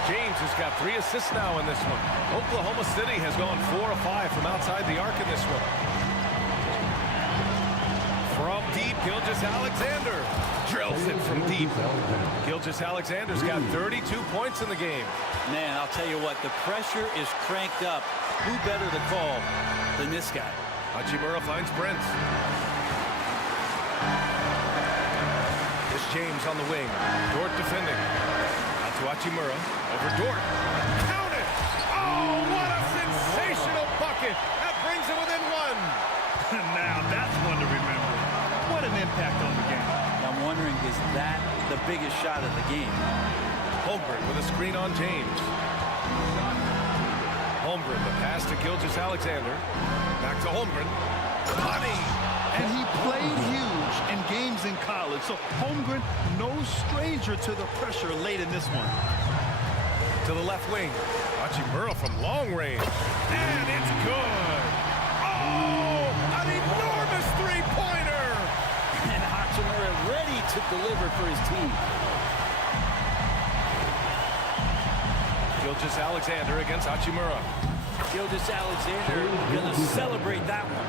James has got 3 assists now in this one. Oklahoma City has gone 4 or 5 from outside the arc in this one. From deep, Gilgeous-Alexander drills it from deep. Gilgeous-Alexander's got 32 points in the game. Man, I'll tell you what, the pressure is cranked up. Who better to call than this guy? Hachimura finds Brent. This James on the wing. Dort defending. Out to Hachimura. Over Dort. Count it! Oh, what a sensational bucket! That brings him within 1. Now, that's one to remember. What an impact on the game. I'm wondering, is that the biggest shot of the game? Holmgren with a screen on James. Holmgren, the pass to Gilgeous-Alexander. Back to Holmgren. Money! And he played huge in games in college, so Holmgren, no stranger to the pressure late in this one. To the left wing. Hachimura from long range. And it's good! Oh! An enormous three-pointer! And Hachimura ready to deliver for his team. Gilgeous-Alexander against Hachimura. Gilgeous-Alexander gonna celebrate that one.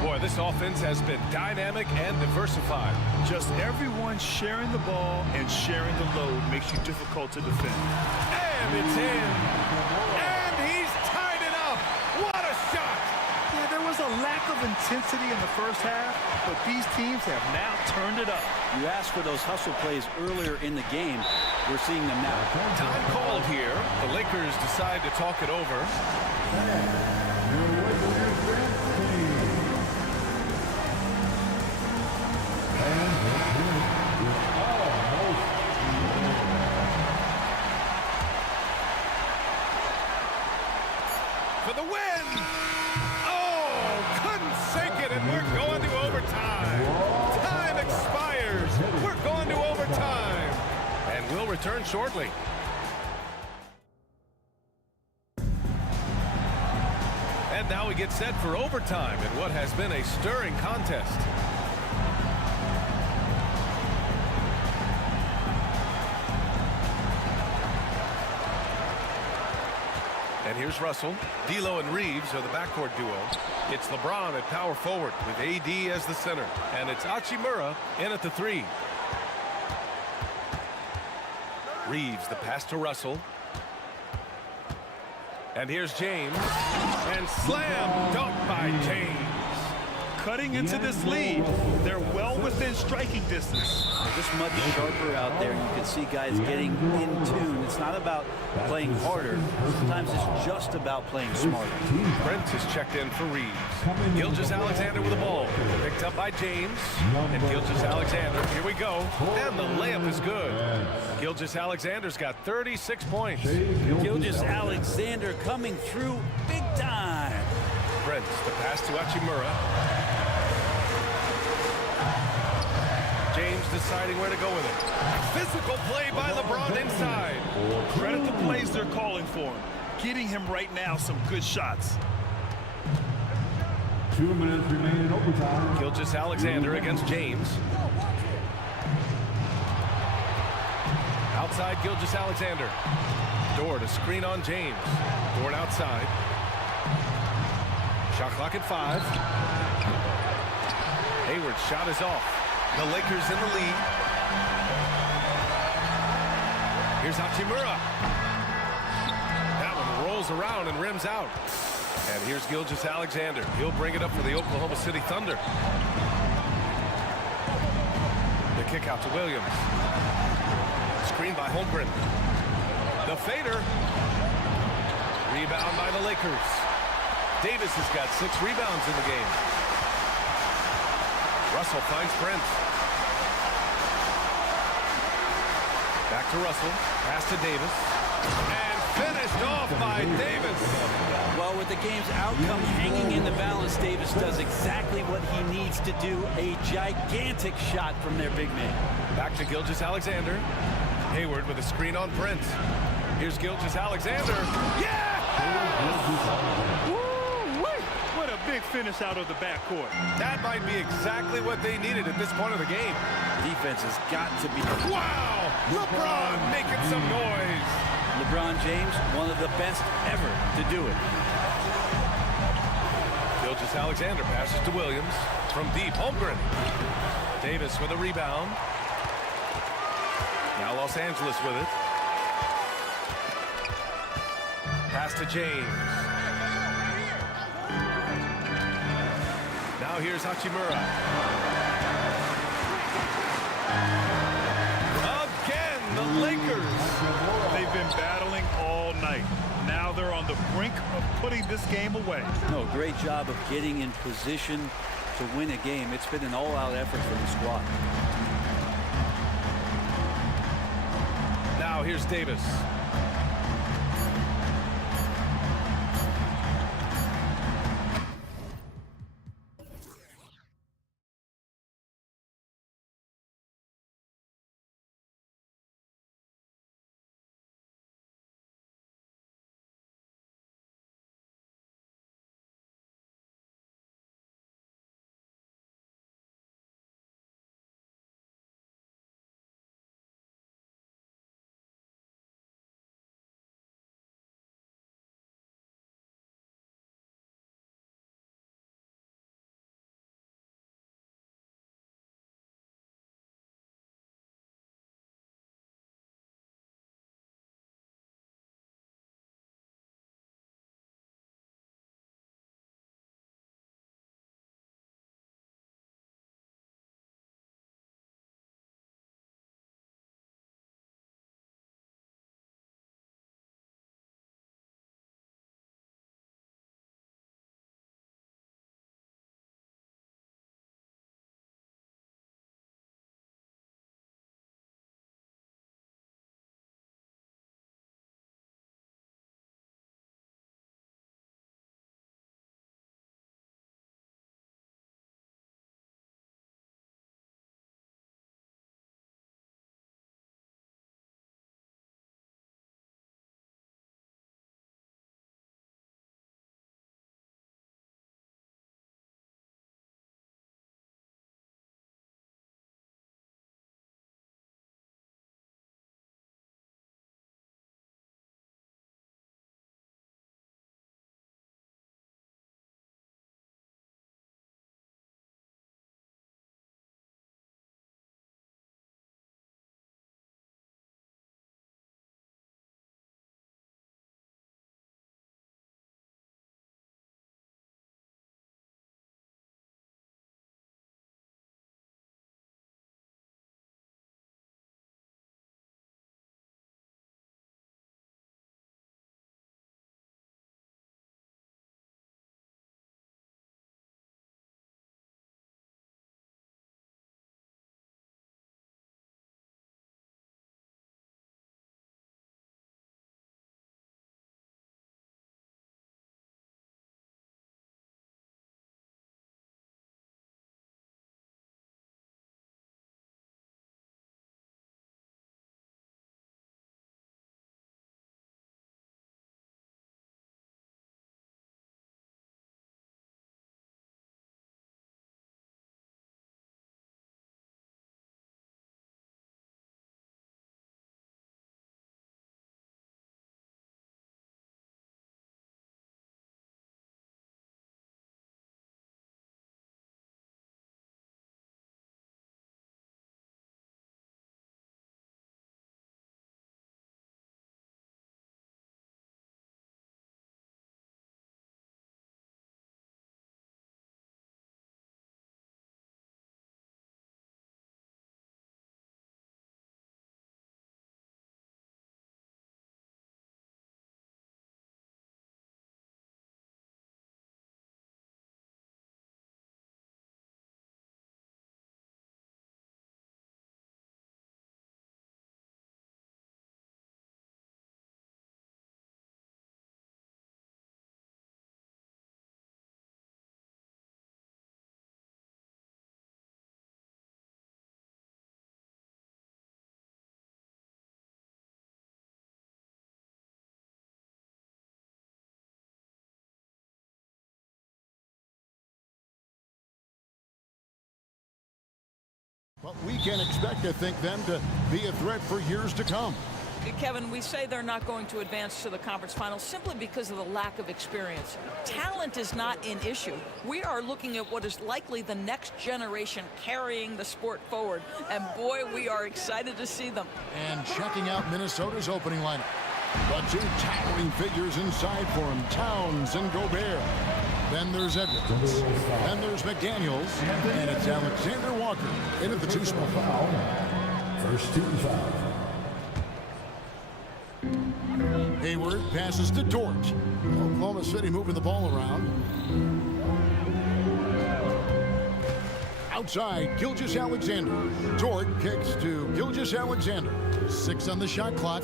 Boy, this offense has been dynamic and diversified. Just everyone sharing the ball and sharing the load makes you difficult to defend. And it's in. And he's tied it up. What a shot! Yeah, there was a lack of intensity in the first half, but these teams have now turned it up. You asked for those hustle plays earlier in the game. We're seeing them now. Time called here. The Lakers decide to talk it over. For the win! Oh, couldn't sink it, and we're going to overtime. Time expires. We're going to overtime. And we'll return shortly. And now we get set for overtime in what has been a stirring contest. And here's Russell. D'Lo and Reeves are the backcourt duo. It's LeBron at power forward with AD as the center. And it's Hachimura in at the 3. Reeves, the pass to Russell. And here's James. And slam dunk by James. Cutting into this lead, they're well within striking distance. They're just much sharper out there. You can see guys getting in tune. It's not about playing harder. Sometimes it's just about playing smarter. Brent is checked in for Reeves. Gilgeous-Alexander with the ball. Picked up by James. And Gilgeous-Alexander, here we go. And the layup is good. Gilgeous-Alexander's got 36 points. Gilgeous-Alexander coming through big time. Brent, the pass to Hachimura. James deciding where to go with it. Physical play by LeBron inside. Credit the plays they're calling for him. Getting him right now some good shots. 2 minutes remaining in overtime. Gilgeous-Alexander against James. Outside Gilgeous-Alexander. Dort, a screen on James. Dort outside. Shot clock at 5. Hayward's shot is off. The Lakers in the lead. Here's Hachimura. That one rolls around and rims out. And here's Gilgeous-Alexander. He'll bring it up for the Oklahoma City Thunder. The kick out to Williams. Screen by Holmgren. The fader. Rebound by the Lakers. Davis has got 6 rebounds in the game. Russell finds Brent. Back to Russell. Pass to Davis. And finished off by Davis. Well, with the game's outcome hanging in the balance, Davis does exactly what he needs to do. A gigantic shot from their big man. Back to Gilgeous-Alexander. Hayward with a screen on Prince. Here's Gilgeous-Alexander. Yeah! What a big finish out of the backcourt. That might be exactly what they needed at this point of the game. Defense has got to be... Wow! LeBron making some noise. LeBron James, one of the best ever to do it. Gilgeous-Alexander passes to Williams. From deep, Holmgren. Davis with a rebound. Now Los Angeles with it. Pass to James. Now here's Hachimura. Again, the Lakers. They've been battling all night. Now they're on the brink of putting this game away. No, great job of getting in position to win a game. It's been an all-out effort from the squad. Now here's Davis. But we can expect, I think, them to be a threat for years to come. Kevin, we say they're not going to advance to the conference finals simply because of the lack of experience. Talent is not an issue. We are looking at what is likely the next generation carrying the sport forward. And boy, we are excited to see them. And checking out Minnesota's opening lineup. The two towering figures inside for him, Towns and Gobert. Then there's Edwards. Then there's McDaniels. And it's Alexander Walker in at the two spot. First team foul. Hayward passes to Dort. Oklahoma City moving the ball around. Outside, Gilgeous-Alexander. Dort kicks to Gilgeous-Alexander. 6 on the shot clock.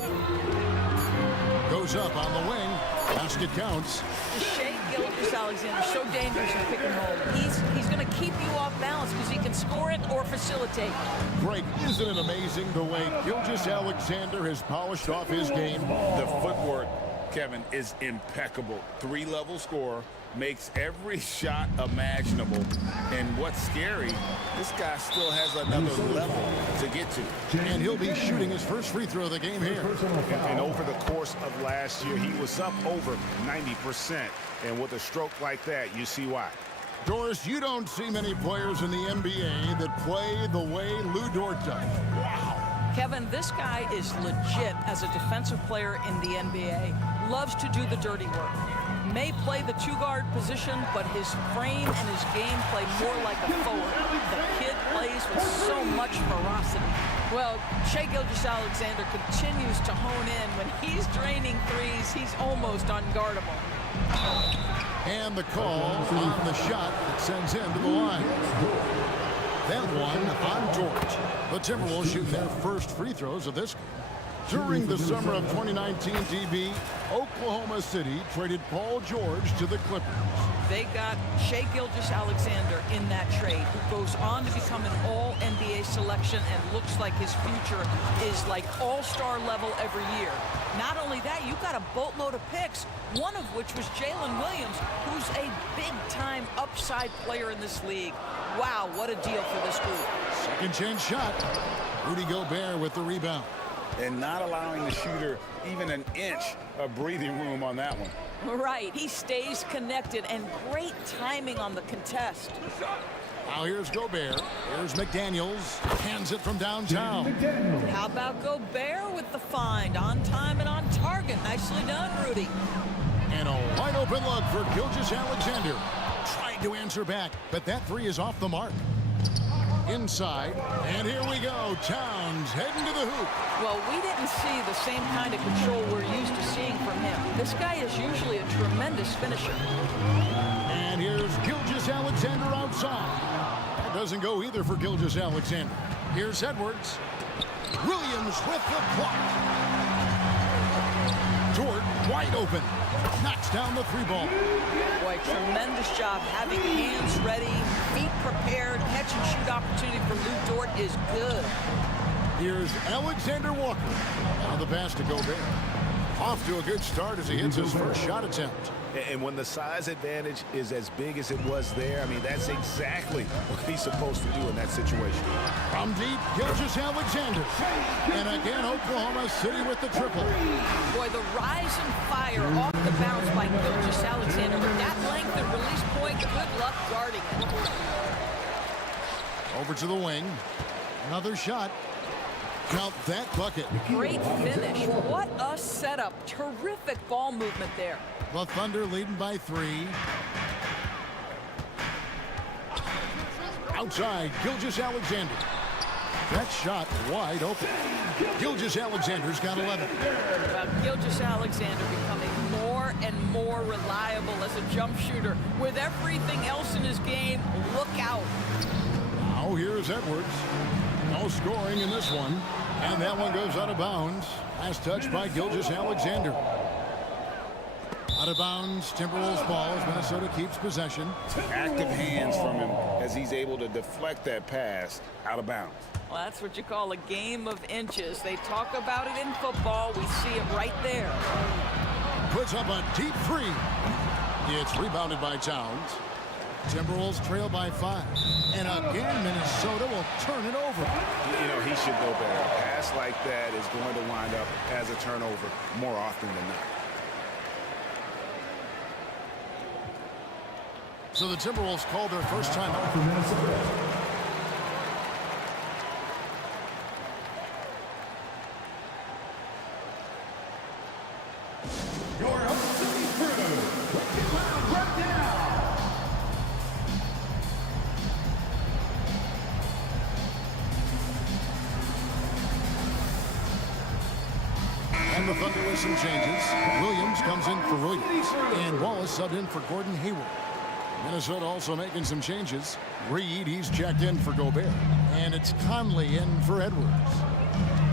Goes up on the wing. Basket counts. Shai Gilgeous-Alexander so dangerous in pick and roll. He's going to keep you off balance because he can score it or facilitate. Greg, isn't it amazing the way Gilgeous-Alexander has polished off his game? The footwork, Kevin, is impeccable. 3-level scorer, makes every shot imaginable. And what's scary, this guy still has another level to get to. And he'll be shooting his first free throw of the game here. And over the course of last year, he was up over 90%. And with a stroke like that, you see why. Doris, you don't see many players in the NBA that play the way Lou Dort does. Wow. Kevin, this guy is legit as a defensive player in the NBA. Loves to do the dirty work. May play the two-guard position, but his frame and his game play more like a forward. The kid plays with so much ferocity. Well, Shai Gilgeous-Alexander continues to hone in. When he's draining threes, he's almost unguardable. And the call on the shot that sends him to the line. That one on Dort. The Timberwolves shooting their first free throws of this game. During the summer of 2019, DB, Oklahoma City traded Paul George to the Clippers. They got Shai Gilgeous-Alexander in that trade, who goes on to become an all-NBA selection and looks like his future is like all-star level every year. Not only that, you've got a boatload of picks, one of which was Jalen Williams, who's a big-time upside player in this league. Wow, what a deal for this group. Second chance shot. Rudy Gobert with the rebound. And not allowing the shooter even an inch of breathing room on that one. Right, he stays connected, and great timing on the contest. Now here's Gobert. Here's McDaniels. Hands it from downtown. How about Gobert with the find? On time and on target. Nicely done, Rudy. And a wide open look for Gilgeous-Alexander. Tried to answer back, but that three is off the mark. Inside, and here we go. Towns heading to the hoop. Well, we didn't see the same kind of control we're used to seeing from him. This guy is usually a tremendous finisher. And here's Gilgeous-Alexander outside. That doesn't go either for Gilgeous-Alexander. Here's Edwards. Williams with the block. Dort wide open. Knocks down the three ball. Boy, tremendous job having hands ready, feet prepared. Catch and shoot opportunity for Lou Dort is good. Here's Alexander Walker. Now the pass to Gobert. Off to a good start as he hits his first shot attempt. And when the size advantage is as big as it was there, I mean, that's exactly what he's supposed to do in that situation. From deep, Gilgeous-Alexander. And again, Oklahoma City with the triple. Boy, the rise and fire off the bounce by Gilgeous-Alexander. With that length and release point, good luck guarding it. Over to the wing. Another shot. Count that bucket. Great finish. What a setup. Terrific ball movement there. The Thunder leading by 3. Outside, Gilgeous-Alexander. That shot wide open. Gilgeous-Alexander's got 11. Gilgeous-Alexander becoming more and more reliable as a jump shooter. With everything else in his game, look out. Now here's Edwards. No scoring in this one. And that one goes out of bounds. Last touch by Gilgeous-Alexander. Out of bounds, Timberwolves ball as Minnesota keeps possession. Active hands from him as he's able to deflect that pass out of bounds. Well, that's what you call a game of inches. They talk about it in football. We see it right there. Puts up a deep three. It's rebounded by Towns. Timberwolves trail by 5. And again, Minnesota will turn it over. You know, he should go better. A pass like that is going to wind up as a turnover more often than not. So the Timberwolves called their first time out. For Minnesota. Your host of these tournaments, breaking down right now. And the Thunder with some changes. Williams comes in for Williams. And Wallace subbed in for Gordon Hayward. Minnesota also making some changes. Reed, he's checked in for Gobert. And it's Conley in for Edwards.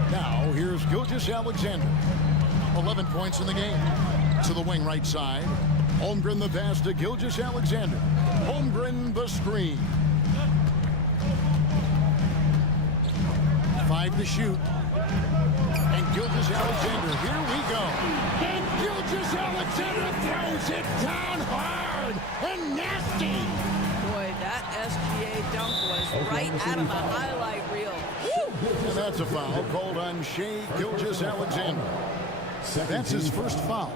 Now, here's Gilgeous-Alexander. 11 points in the game. To the wing right side. Holmgren the pass to Gilgeous-Alexander. Holmgren the screen. 5 to shoot. And Gilgeous-Alexander, here we go. And Gilgeous-Alexander throws it down hard and nasty. Boy, that SGA dunk was right out of a highlight reel. Woo! And that's a foul called on Shai Gilgeous-Alexander. That's his first foul.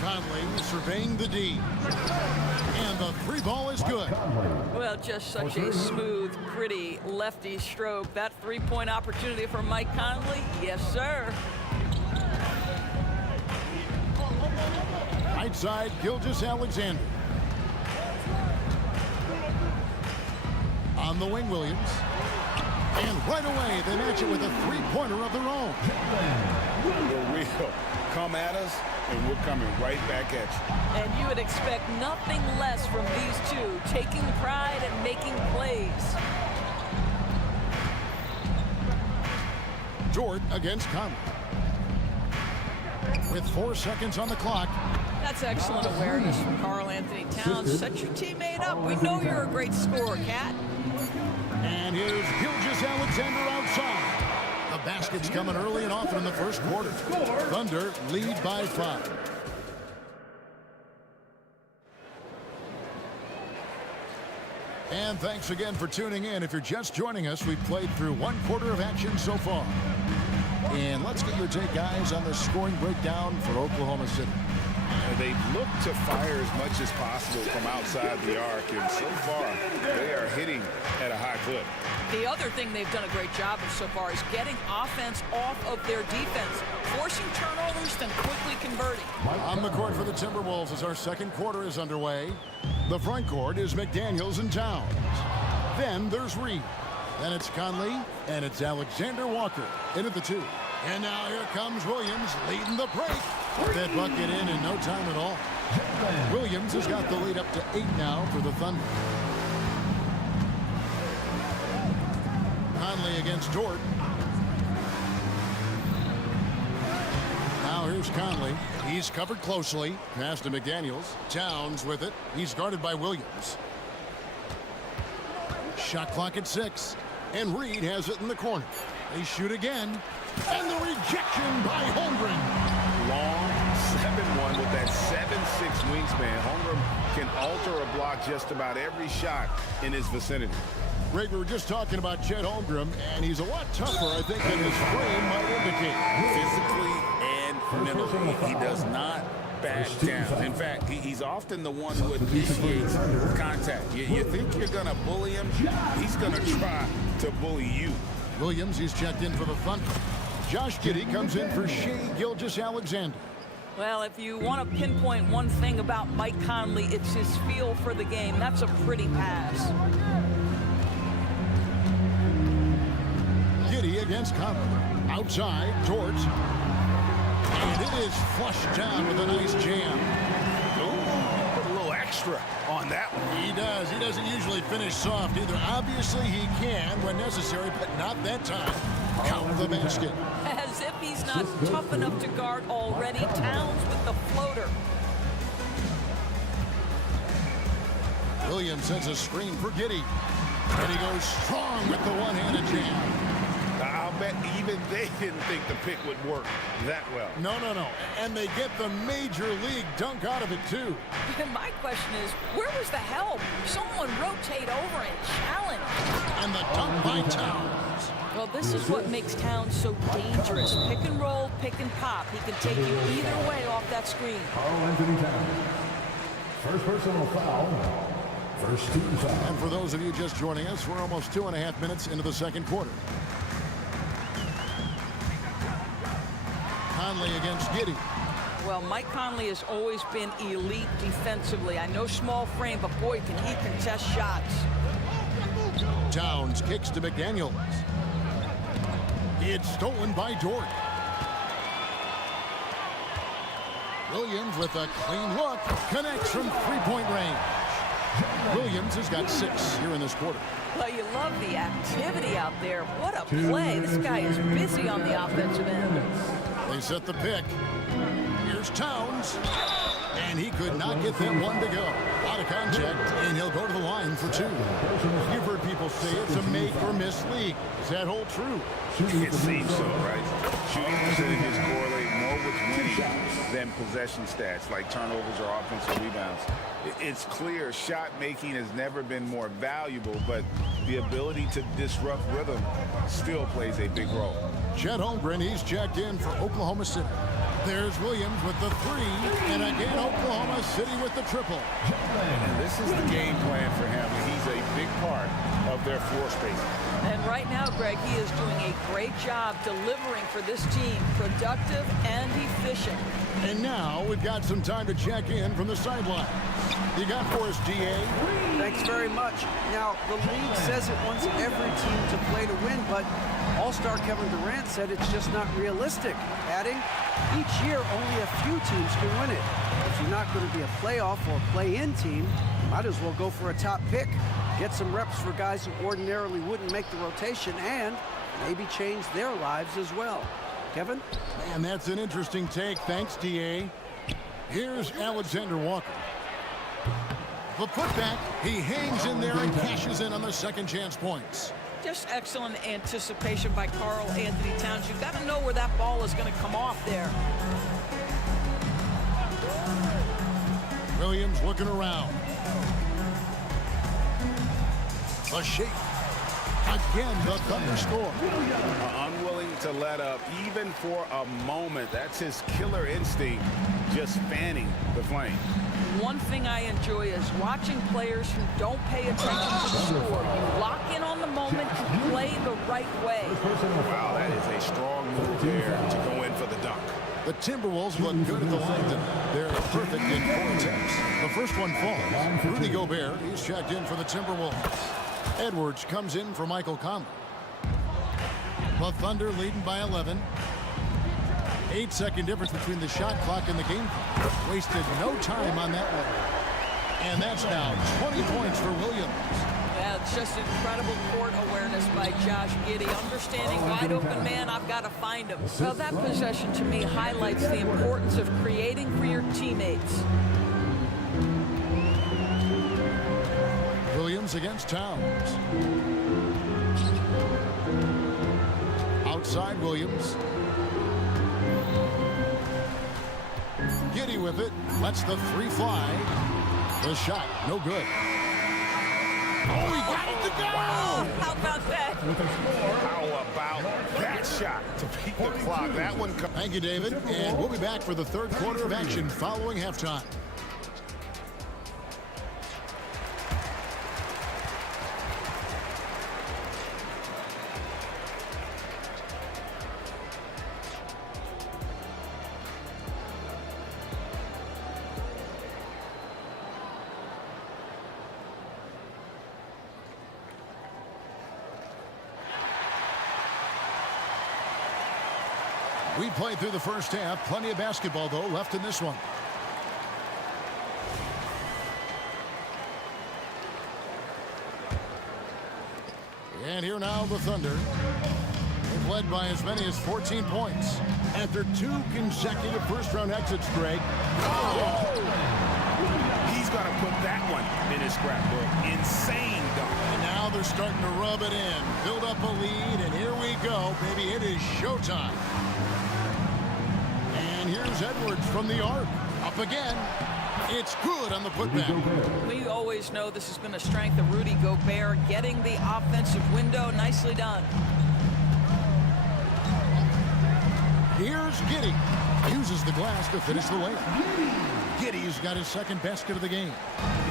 Conley surveying the D. And the three ball is good. Well, just such a smooth, pretty lefty stroke. That three-point opportunity for Mike Conley, yes, sir. Right side, Gilgeous-Alexander. On the wing, Williams. And right away, they match it with a three-pointer of their own. The real come at us, and we're coming right back at you. And you would expect nothing less from these two, taking pride and making plays. Dort against Conley. With 4 seconds on the clock. That's excellent awareness from Karl Anthony Towns. Set your teammate up. We know you're a great scorer, Cat. And here's Gilgeous-Alexander outside. The basket's coming early and often in the first quarter. Thunder lead by 5. And thanks again for tuning in. If you're just joining us, we've played through 1 quarter of action so far. And let's get your take, guys, on the scoring breakdown for Oklahoma City. They've looked to fire as much as possible from outside the arc, and so far, they are hitting at a high clip. The other thing they've done a great job of so far is getting offense off of their defense, forcing turnovers and quickly converting. On the court for the Timberwolves as our second quarter is underway. The front court is McDaniels and Towns. Then there's Reed. Then it's Conley, and it's Alexander Walker in at the 2. And now here comes Williams leading the break. That bucket in no time at all. Williams has got the lead up to 8 now for the Thunder. Conley against Dort. Now here's Conley. He's covered closely. Pass to McDaniels. Towns with it. He's guarded by Williams. Shot clock at 6. And Reed has it in the corner. They shoot again. And the rejection by Holmgren. Long 7-1 with that 7'6" wingspan. Holmgren can alter a block just about every shot in his vicinity. Greg, we were just talking about Chet Holmgren, and he's a lot tougher, I think, than his frame might indicate. Physically and mentally, he does not back down. In fact, he's often the one who initiates contact. You think you're going to bully him, he's going to try to bully you. Williams, he's checked in for the Thunder. Josh Giddey comes in for Shai Gilgeous-Alexander. Well, if you want to pinpoint one thing about Mike Conley, it's his feel for the game. That's a pretty pass. Giddey against Conley. Outside, Dort. And it is flushed down with a nice jam. Ooh, put a little extra on that one. He does. He doesn't usually finish soft either. Obviously, he can when necessary, but not that time. Count the basket. As if he's not tough enough to guard already. Towns with the floater. Williams sends a screen for Giddey. And he goes strong with the one-handed jam. How bet even they didn't think the pick would work that well. No. And they get the major league dunk out of it, too. My question is, where was the help? Someone rotate over and challenge. And the dunk by Towns. Well, this is what makes Towns so dangerous. Pick and roll, pick and pop. He can take you either way off that screen. Carl Anthony Towns. First personal foul. First team foul. And for those of you just joining us, we're almost 2.5 minutes into the second quarter. Conley against Giddey. Well, Mike Conley has always been elite defensively. I know small frame, but boy, can he contest shots. Towns kicks to McDaniels. It's stolen by Dort. Williams with a clean look. Connects from three-point range. Williams has got 6 here in this quarter. Well, you love the activity out there. What a play. This guy is busy on the offensive end. They set the pick. Here's Towns. And he could not get that one to go. Out of contact, and he'll go to the line for 2. You've heard people say it's a make-or-miss league. Does that hold true? It seems so, right? Shooting percentages correlate more with winning than possession stats like turnovers or offensive rebounds. It's clear shot making has never been more valuable, but the ability to disrupt rhythm still plays a big role. Chet Holmgren, he's checked in for Oklahoma City. There's Williams with the 3, and again Oklahoma City with the triple. And this is the game plan for him. He's a big part of their floor space. And right now, Greg, he is doing a great job delivering for this team, productive and efficient. And now we've got some time to check in from the sideline. You got for us, DA? Thanks very much. Now, the league says it wants every team to play to win, but All-Star Kevin Durant said it's just not realistic, adding, each year only a few teams can win it. If you're not going to be a playoff or play-in team, you might as well go for a top pick, get some reps for guys who ordinarily wouldn't make the rotation, and maybe change their lives as well. Kevin? Man, that's an interesting take. Thanks, DA. Here's Alexander Walker. The putback, he hangs in there and cashes in on the second chance points. Just excellent anticipation by Carl Anthony Towns. You've got to know where that ball is going to come off there. Williams looking around. The shake. Again, the Thunder score. Unwilling to let up even for a moment. That's his killer instinct, just fanning the flame. One thing I enjoy is watching players who don't pay attention to the score. You lock in on the moment and play the right way. Wow, that is a strong move there to go in for the dunk. The Timberwolves look good at the line tonight. They're perfect in 4 attempts. The first one falls. Rudy Gobert, he's checked in for the Timberwolves. Edwards comes in for Michael Conley. The Thunder leading by 11. 8-second difference between the shot clock and the game clock. Wasted no time on that one. And that's now 20 points for Williams. Yeah, it's just incredible court awareness by Josh Giddey. Understanding wide open man, I've got to find him. Well, that possession to me highlights the importance of creating for your teammates. Williams against Towns. Outside Williams. Giddey with it. Lets the 3 fly. The shot, no good. Oh, he got it to go! How about that? How about that shot to beat the clock? That one. Thank you, David. And we'll be back for the third quarter of action following halftime. We played through the first half. Plenty of basketball, though, left in this one. And here now the Thunder. They've led by as many as 14 points. After 2 consecutive first-round exits, Greg. He's going to put that one in his scrapbook. Insane dunk. And now they're starting to rub it in. Build up a lead, and here we go. Baby, it is showtime. And here's Edwards from the arc. Up again. It's good on the putback. We always know this has been a strength of Rudy Gobert, getting the offensive window. Nicely done. Here's Giddey. Uses the glass to finish the layup. Giddey's got his second basket of the game.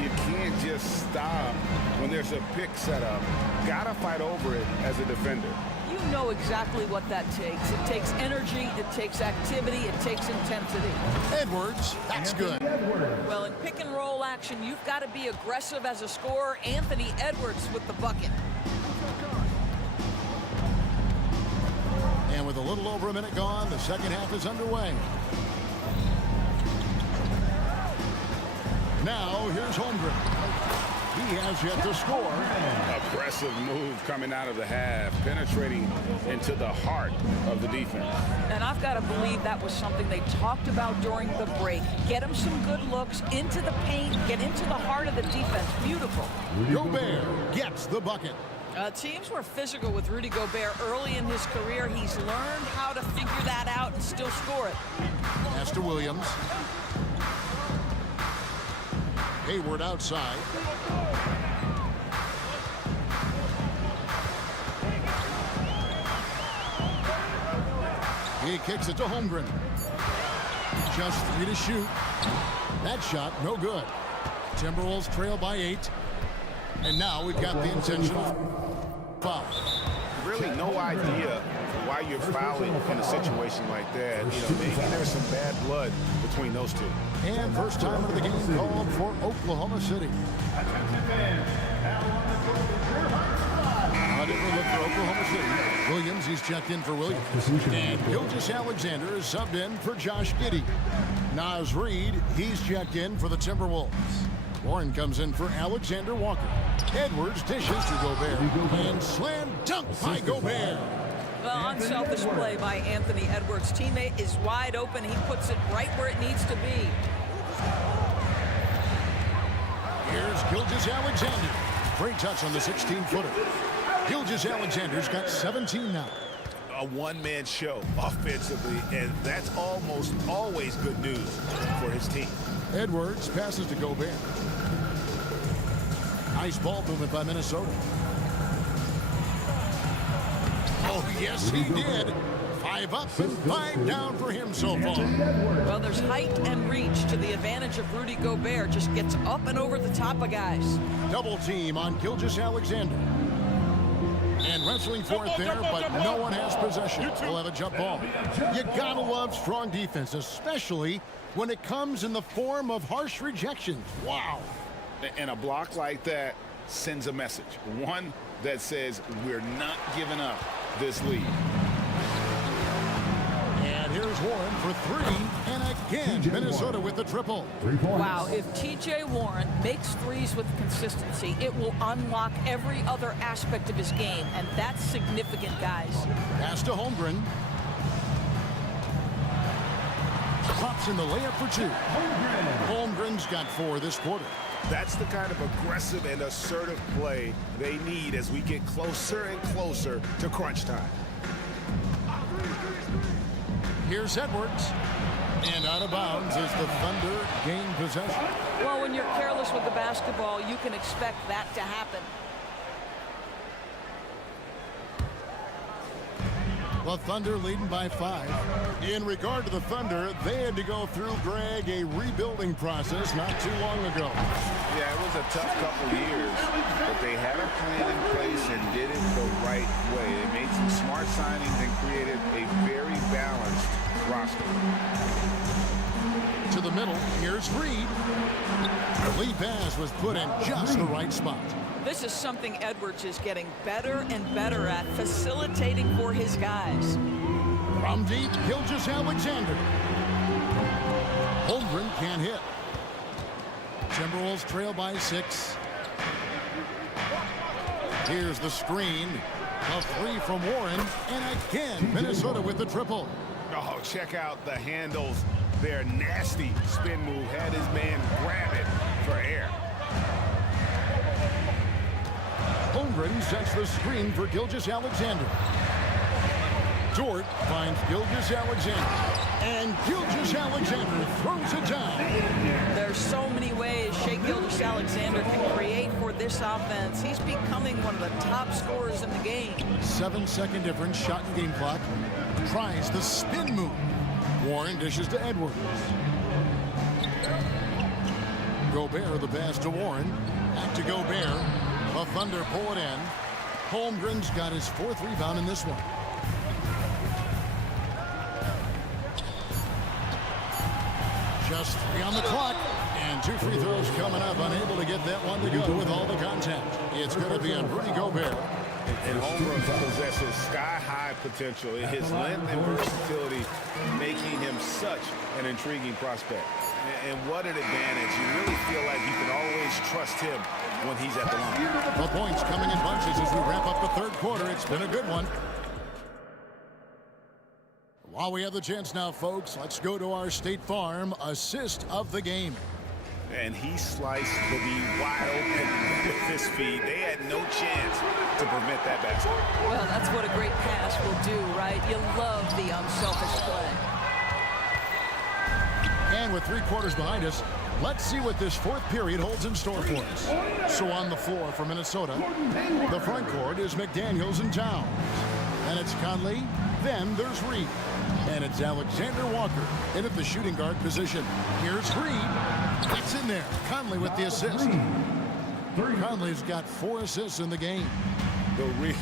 You can't just stop when there's a pick set up. Gotta fight over it as a defender. You know exactly what that takes. It takes energy, it takes activity, it takes intensity. Edwards, that's good. Well, in pick and roll action, you've got to be aggressive as a scorer. Anthony Edwards with the bucket. And with a little over a minute gone, the second half is underway. Now, here's Holmgren. He has yet to score. Aggressive move coming out of the half, penetrating into the heart of the defense. And I've got to believe that was something they talked about during the break. Get him some good looks into the paint, get into the heart of the defense. Beautiful. Gobert gets the bucket. Teams were physical with Rudy Gobert early in his career. He's learned how to figure that out and still score it. Pass to Williams. Hayward outside. He kicks it to Holmgren. Just 3 to shoot. That shot, no good. Timberwolves trail by 8. And now we've got the intentional foul. Really no idea why you're fouling in a situation like that. You know, maybe there's some bad blood between those two. And first time of the game called for Oklahoma City. A different look for Oklahoma City. Williams, he's checked in for Williams. And Gilgeous-Alexander is subbed in for Josh Giddey. Naz Reid, he's checked in for the Timberwolves. Warren comes in for Alexander Walker. Edwards dishes to Gobert. And slam dunk by Gobert. Well, unselfish play by Anthony Edwards. Teammate is wide open. He puts it right where it needs to be. Here's Gilgeous-Alexander. Great touch on the 16-footer. Gilgeous-Alexander's got 17 now. A one-man show offensively, and that's almost always good news for his team. Edwards passes to Gobert. Nice ball movement by Minnesota. Oh, yes, he did. 5 up and 5 down for him so far. Well, there's height and reach to the advantage of Rudy Gobert. Just gets up and over the top of guys. Double team on Gilgeous-Alexander. And wrestling for it there, but no one has possession. We'll have a jump ball. You gotta love strong defense, especially when it comes in the form of harsh rejections. Wow. And a block like that sends a message. One that says we're not giving up this lead. And here's Warren for 3. And again, Minnesota with the triple. Wow, if TJ Warren makes threes with consistency, it will unlock every other aspect of his game. And that's significant, guys. Pass to Holmgren. Pops in the layup for 2. Holmgren's got 4 this quarter. That's the kind of aggressive and assertive play they need as we get closer and closer to crunch time. Here's Edwards. And out of bounds as the Thunder gain possession. Well, when you're careless with the basketball, you can expect that to happen. The Thunder leading by 5. In regard to the Thunder, they had to go through, Greg, a rebuilding process not too long ago. Yeah, it was a tough couple years, but they had a plan in place and did it the right way. They made some smart signings and created a very balanced roster. To the middle, here's Reid. The lead pass was put in just the right spot. This is something Edwards is getting better and better at, facilitating for his guys. From deep, Gilgeous-Alexander. Holmgren can't hit. Timberwolves trail by 6. Here's the screen. A 3 from Warren. And again, Minnesota with the triple. Oh, check out the handles. Their nasty spin move had his man grab it for air. Holmgren sets the screen for Gilgeous-Alexander. Dort finds Gilgeous-Alexander. And Gilgeous-Alexander throws it down. There's so many ways Shai Gilgeous-Alexander can create for this offense. He's becoming one of the top scorers in the game. 7-second difference, shot and game clock. Tries the spin move. Warren dishes to Edwards. Gobert the pass to Warren. Back to Gobert. The Thunder pull it in. Holmgren's got his 4th rebound in this one. Just 3 on the clock. And 2 free throws coming up. Unable to get that one to go with all the contact. It's going to be on Rudy Gobert. And Holmgren possesses sky-high potential. His length and versatility making him such an intriguing prospect. And what an advantage. You really feel like you can always trust him when he's at the line. The points coming in bunches as we wrap up the 3rd quarter. It's been a good one. While we have the chance now, folks, let's go to our State Farm assist of the game. And he sliced the D wide open with his feet. They had no chance to prevent that basket. Well, that's what a great pass will do, right? You love the unselfish play. And with 3 quarters behind us, let's see what this 4th period holds in store for us. So on the floor for Minnesota, the front court is McDaniels and Towns. And it's Conley, then there's Reed. And it's Alexander Walker in at the shooting guard position. Here's Reed. Gets in there. Conley with the assist. Conley's got 4 assists in the game. The real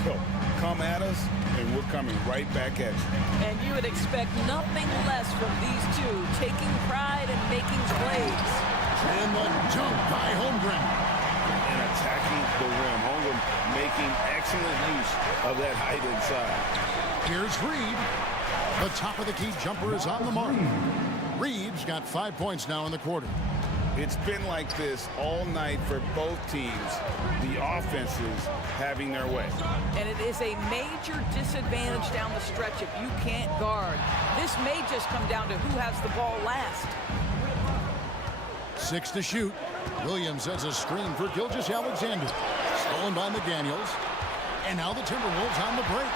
come at us, and we're coming right back at you. And you would expect nothing less from these two, taking pride in making plays. And the dunk by Holmgren. And attacking the rim. Holmgren making excellent use of that height inside. Here's Reed. The top of the key jumper is on the mark. Reed's got 5 points now in the quarter. It's been like this all night for both teams. The offenses having their way. And it is a major disadvantage down the stretch if you can't guard. This may just come down to who has the ball last. 6 to shoot. Williams sets a screen for Gilgeous-Alexander. Stolen by McDaniels. And now the Timberwolves on the break.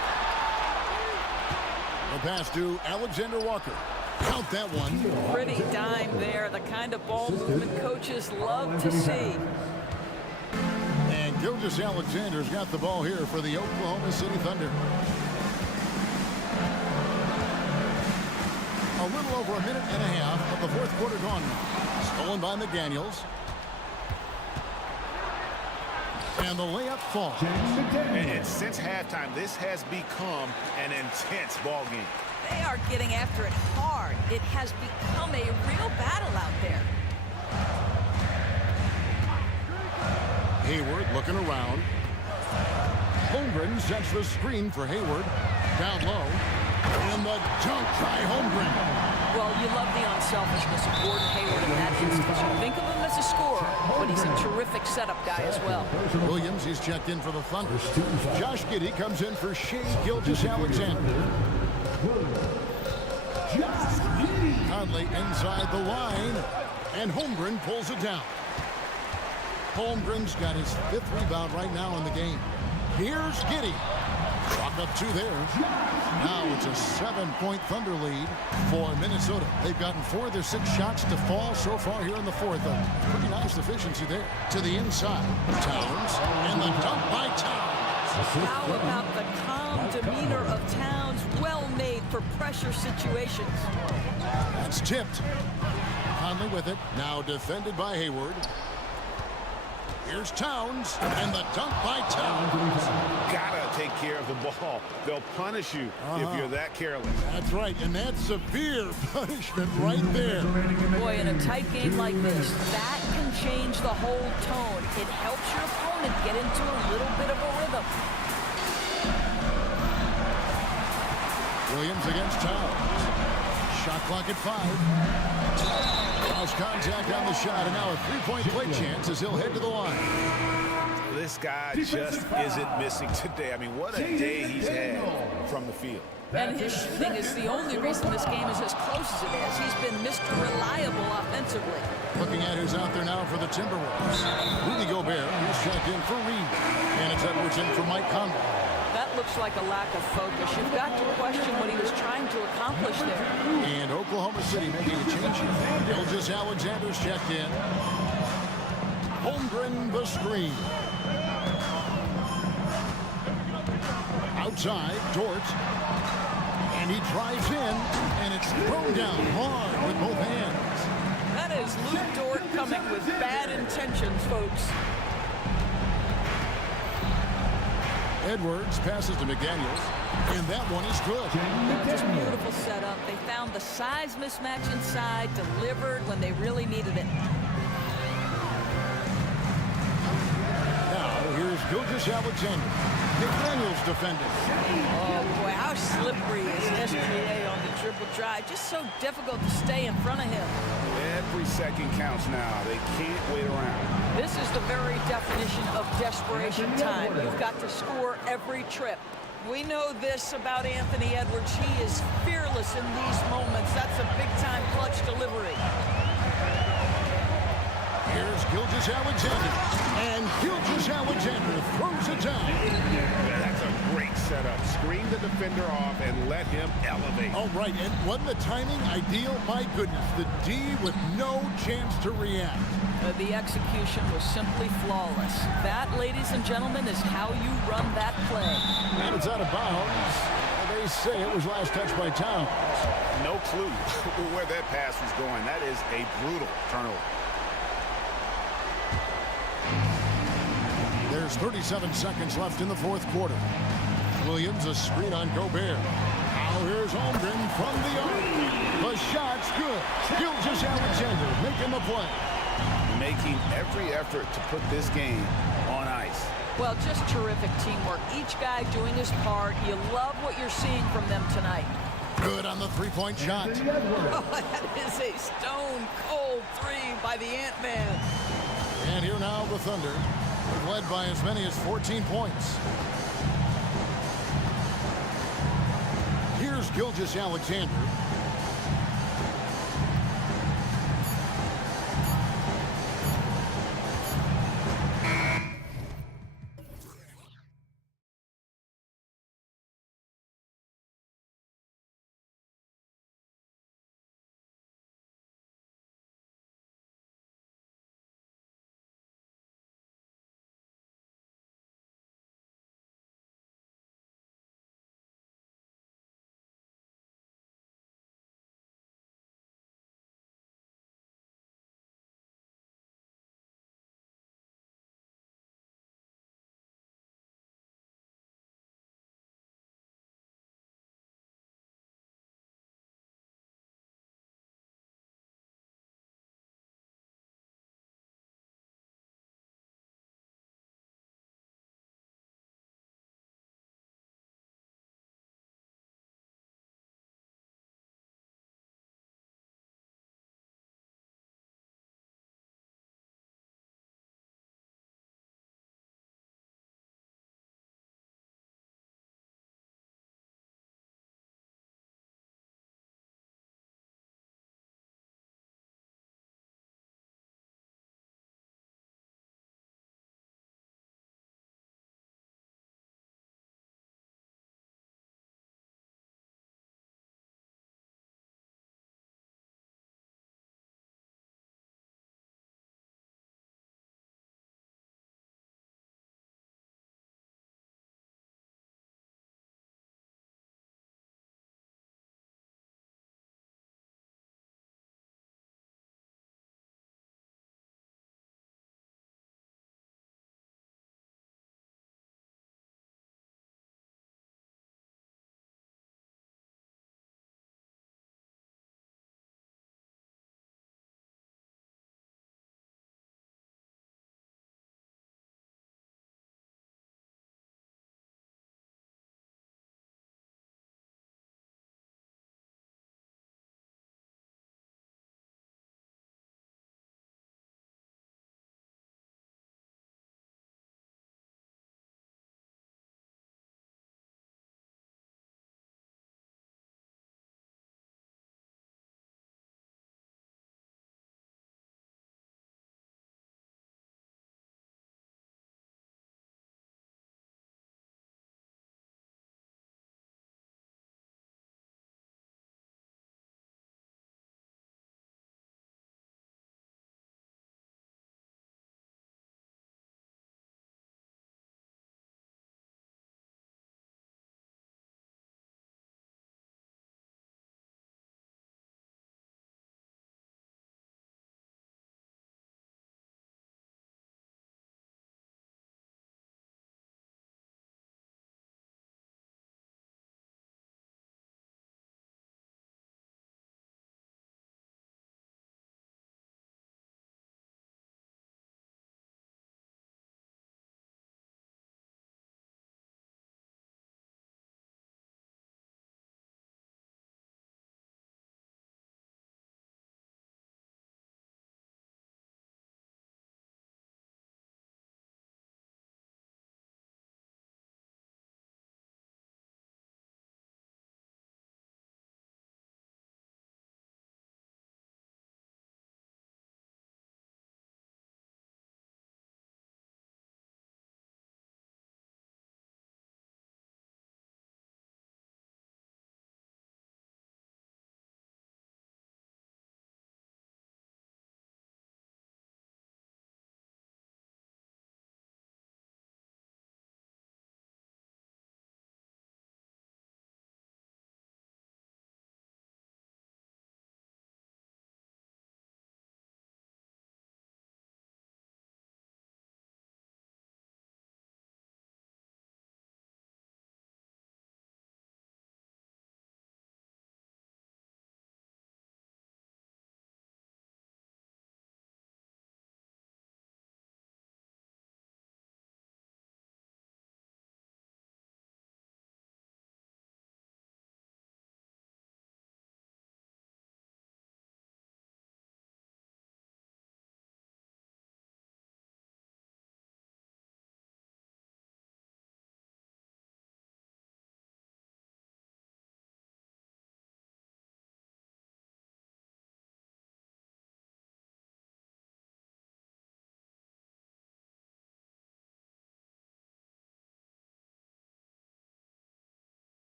The pass to Alexander Walker. Count that one. Pretty dime there, the kind of ball movement coaches love to see. And Gilgeous-Alexander's got the ball here for the Oklahoma City Thunder. A little over a minute and a half of the 4th quarter gone now. Stolen by McDaniels. And the layup falls. And since halftime, this has become an intense ball game. They are getting after it hard. It has become a real battle out there. Hayward looking around. Holmgren sets the screen for Hayward. Down low. And the dunk by Holmgren. Well, you love the unselfishness of Gordon Hayward in that instance. You think of him as a scorer, but he's a terrific setup guy as well. Williams, he's checked in for the Thunder. Josh Giddey comes in for Shai Gilgeous-Alexander. Conley inside the line, and Holmgren pulls it down. Holmgren's got his 5th rebound right now in the game. Here's Giddey. Chalk up 2 there. Now it's a 7-point Thunder lead for Minnesota. They've gotten 4 of their 6 shots to fall so far here in the 4th. A pretty nice efficiency there. To the inside. Towns, and the dunk by Towns. How about the calm demeanor of Towns? Well made for pressure situations. That's tipped. Conley with it. Now defended by Hayward. Here's Towns, and the dunk by Towns. Gotta take care of the ball. They'll punish you if you're that careless. That's right, and that's severe punishment right there. Boy, in a tight game like this, that can change the whole tone. It helps your opponent get into a little bit of a rhythm. Williams against Towns. Shot clock at 5. Cross contact on the shot, and now a 3-point play chance as he'll head to the line. This guy just isn't missing today. I mean, what a day he's had from the field. And his shooting is the only reason this game is as close as it is. He's been Mr. Reliable offensively. Looking at his is out there now for the Timberwolves. Rudy Gobert, who's checked in for Reed. And it's Edwards in for Mike Conley. That looks like a lack of focus. You've got to question what he was trying to accomplish there. And Oklahoma City making a change here. Gilgeous Alexander's checked in. Holmgren the screen. Outside, Dort. And he drives in, and it's thrown down hard with both hands. That is Luke Dort coming with bad intentions, folks. Edwards passes to McDaniels, and that one is good. Just beautiful setup. They found the size mismatch inside, delivered when they really needed it. Now, here's Gilgeous Alexander. McDaniels defending. Oh, boy, how slippery is SGA on the triple try. Just so difficult to stay in front of him. Every second counts now. They can't wait around. This is the very definition of desperation time. You've got to score every trip. We know this about Anthony Edwards. He is fearless in these moments. That's a big-time clutch delivery. Here's Gilgeous Alexander, and Gilgeous Alexander throws it down. That's a great setup. Screen the defender off and let him elevate. All right, and wasn't the timing ideal? My goodness, the D with no chance to react. The execution was simply flawless. That, ladies and gentlemen, is how you run that play. And it's out of bounds. They say it was last touched by Towns. No clue where that pass was going. That is a brutal turnover. There's 37 seconds left in the fourth quarter. Williams, a screen on Gobert. Now here's Holmgren from the arc. The shot's good. Gilgeous Alexander making the play. Making every effort to put this game on ice. Well, just terrific teamwork. Each guy doing his part. You love what you're seeing from them tonight. Good on the three-point shot. Oh, that is a stone-cold three by the Ant-Man. And here now the Thunder. They've led by as many as 14 points. Here's Gilgeous Alexander.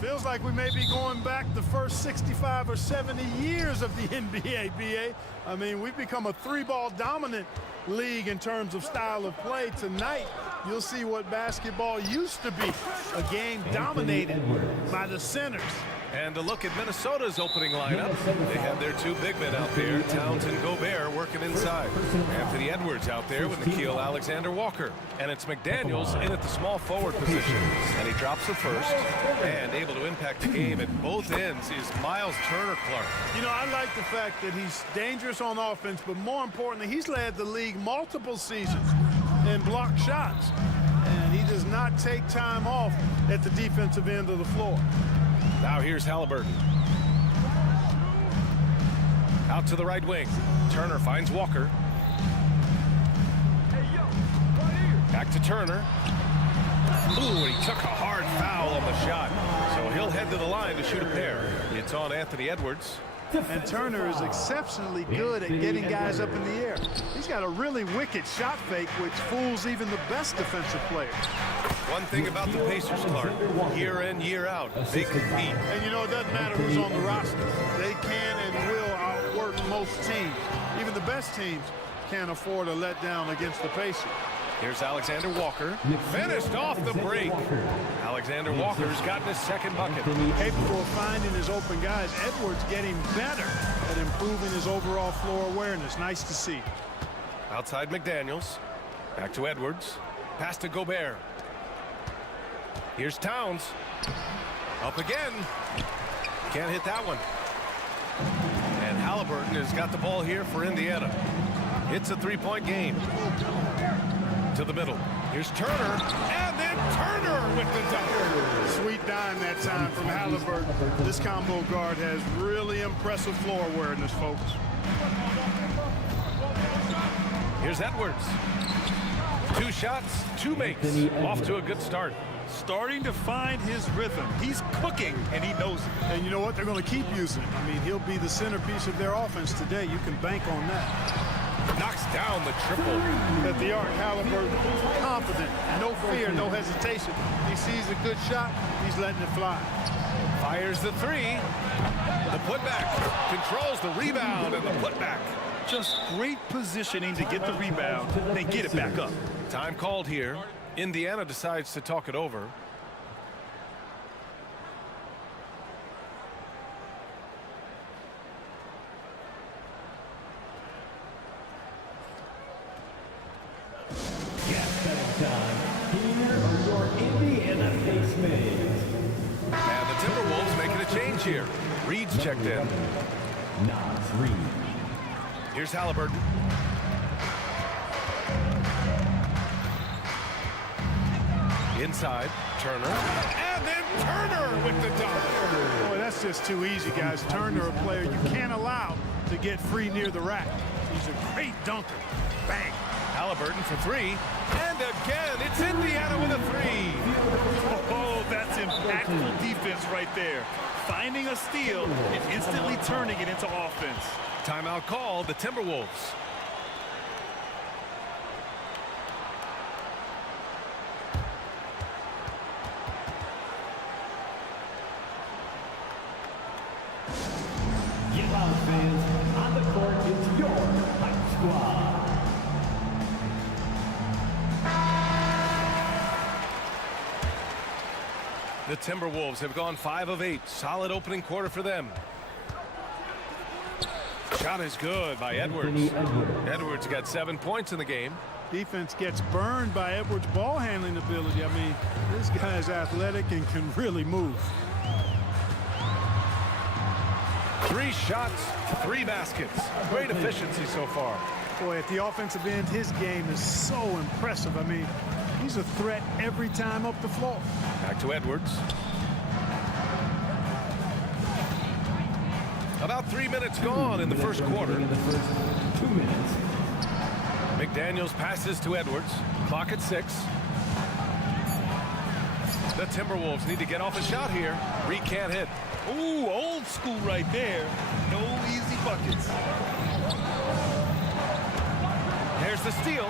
Feels like we may be going back the first 65 or 70 years of the NBA, BA. I mean, we've become a three-ball dominant league in terms of style of play. Tonight, you'll see what basketball used to be, a game dominated by the centers. And a look at Minnesota's opening lineup. They have their two big men out there, Towns and Gobert, working inside. Anthony Edwards out there with Nickeil Alexander-Walker. And it's McDaniels in at the small forward position. And he drops the first. And able to impact the game at both ends is Miles Turner-Clark. You know, I like the fact that he's dangerous on offense, but more importantly, he's led the league multiple seasons in block shots. And he does not take time off at the defensive end of the floor. Now here's Halliburton. Out to the right wing. Turner finds Walker. Back to Turner. Ooh, he took a hard foul on the shot. So he'll head to the line to shoot a pair. It's on Anthony Edwards. And Turner is exceptionally good at getting guys up in the air. He's got a really wicked shot fake, which fools even the best defensive players. One thing about the Pacers, Clark, year in, year out, they compete. And you know, it doesn't matter who's on the roster. They can and will outwork most teams. Even the best teams can't afford a letdown against the Pacers. Here's Alexander Walker. Finished off the break. Alexander Walker's gotten his second bucket. Capable of finding his open guys. Edwards getting better at improving his overall floor awareness. Nice to see. Outside McDaniels. Back to Edwards. Pass to Gobert. Here's Towns. Up again. Can't hit that one. And Halliburton has got the ball here for Indiana. It's a three-point game. To the middle. Here's Turner. And then Turner with the dunk. Sweet dime that time from Halliburton. This combo guard has really impressive floor awareness, folks. Here's Edwards. 2 shots, 2 makes. Off to a good start. Starting to find his rhythm. He's cooking, and he knows it. And you know what? They're going to keep using him. I mean, he'll be the centerpiece of their offense today. You can bank on that. Knocks down the triple. At the arc, Halliburton, confident, no fear, no hesitation. He sees a good shot, he's letting it fly. Fires the three. The putback. Controls the rebound and the putback. Just great positioning to get the rebound, then get it back up. Time called here. Indiana decides to talk it over. And the Timberwolves making a change here. Reed's checked in. Here's Halliburton. Inside, Turner. And then Turner with the dunk. Boy, that's just too easy, guys. Turner, a player you can't allow to get free near the rack. He's a great dunker. Bang. Halliburton for 3. And again, it's Indiana with a 3. Oh, that's impactful defense right there. Finding a steal and instantly turning it into offense. Timeout called, the Timberwolves. Get loud, fans. On the court, it's your hype squad. The Timberwolves have gone 5 of 8. Solid opening quarter for them. Shot is good by Edwards. Edwards got 7 points in the game. Defense gets burned by Edwards' ball handling ability. I mean, this guy's athletic and can really move. 3 shots, 3 baskets. Great efficiency so far. Boy, at the offensive end, his game is so impressive. I mean, he's a threat every time up the floor. Back to Edwards. About 3 minutes gone in the first quarter. 2 minutes. McDaniels passes to Edwards. Clock at 6. The Timberwolves need to get off a shot here. Reed can't hit. Ooh, old school right there. No easy buckets. There's the steal.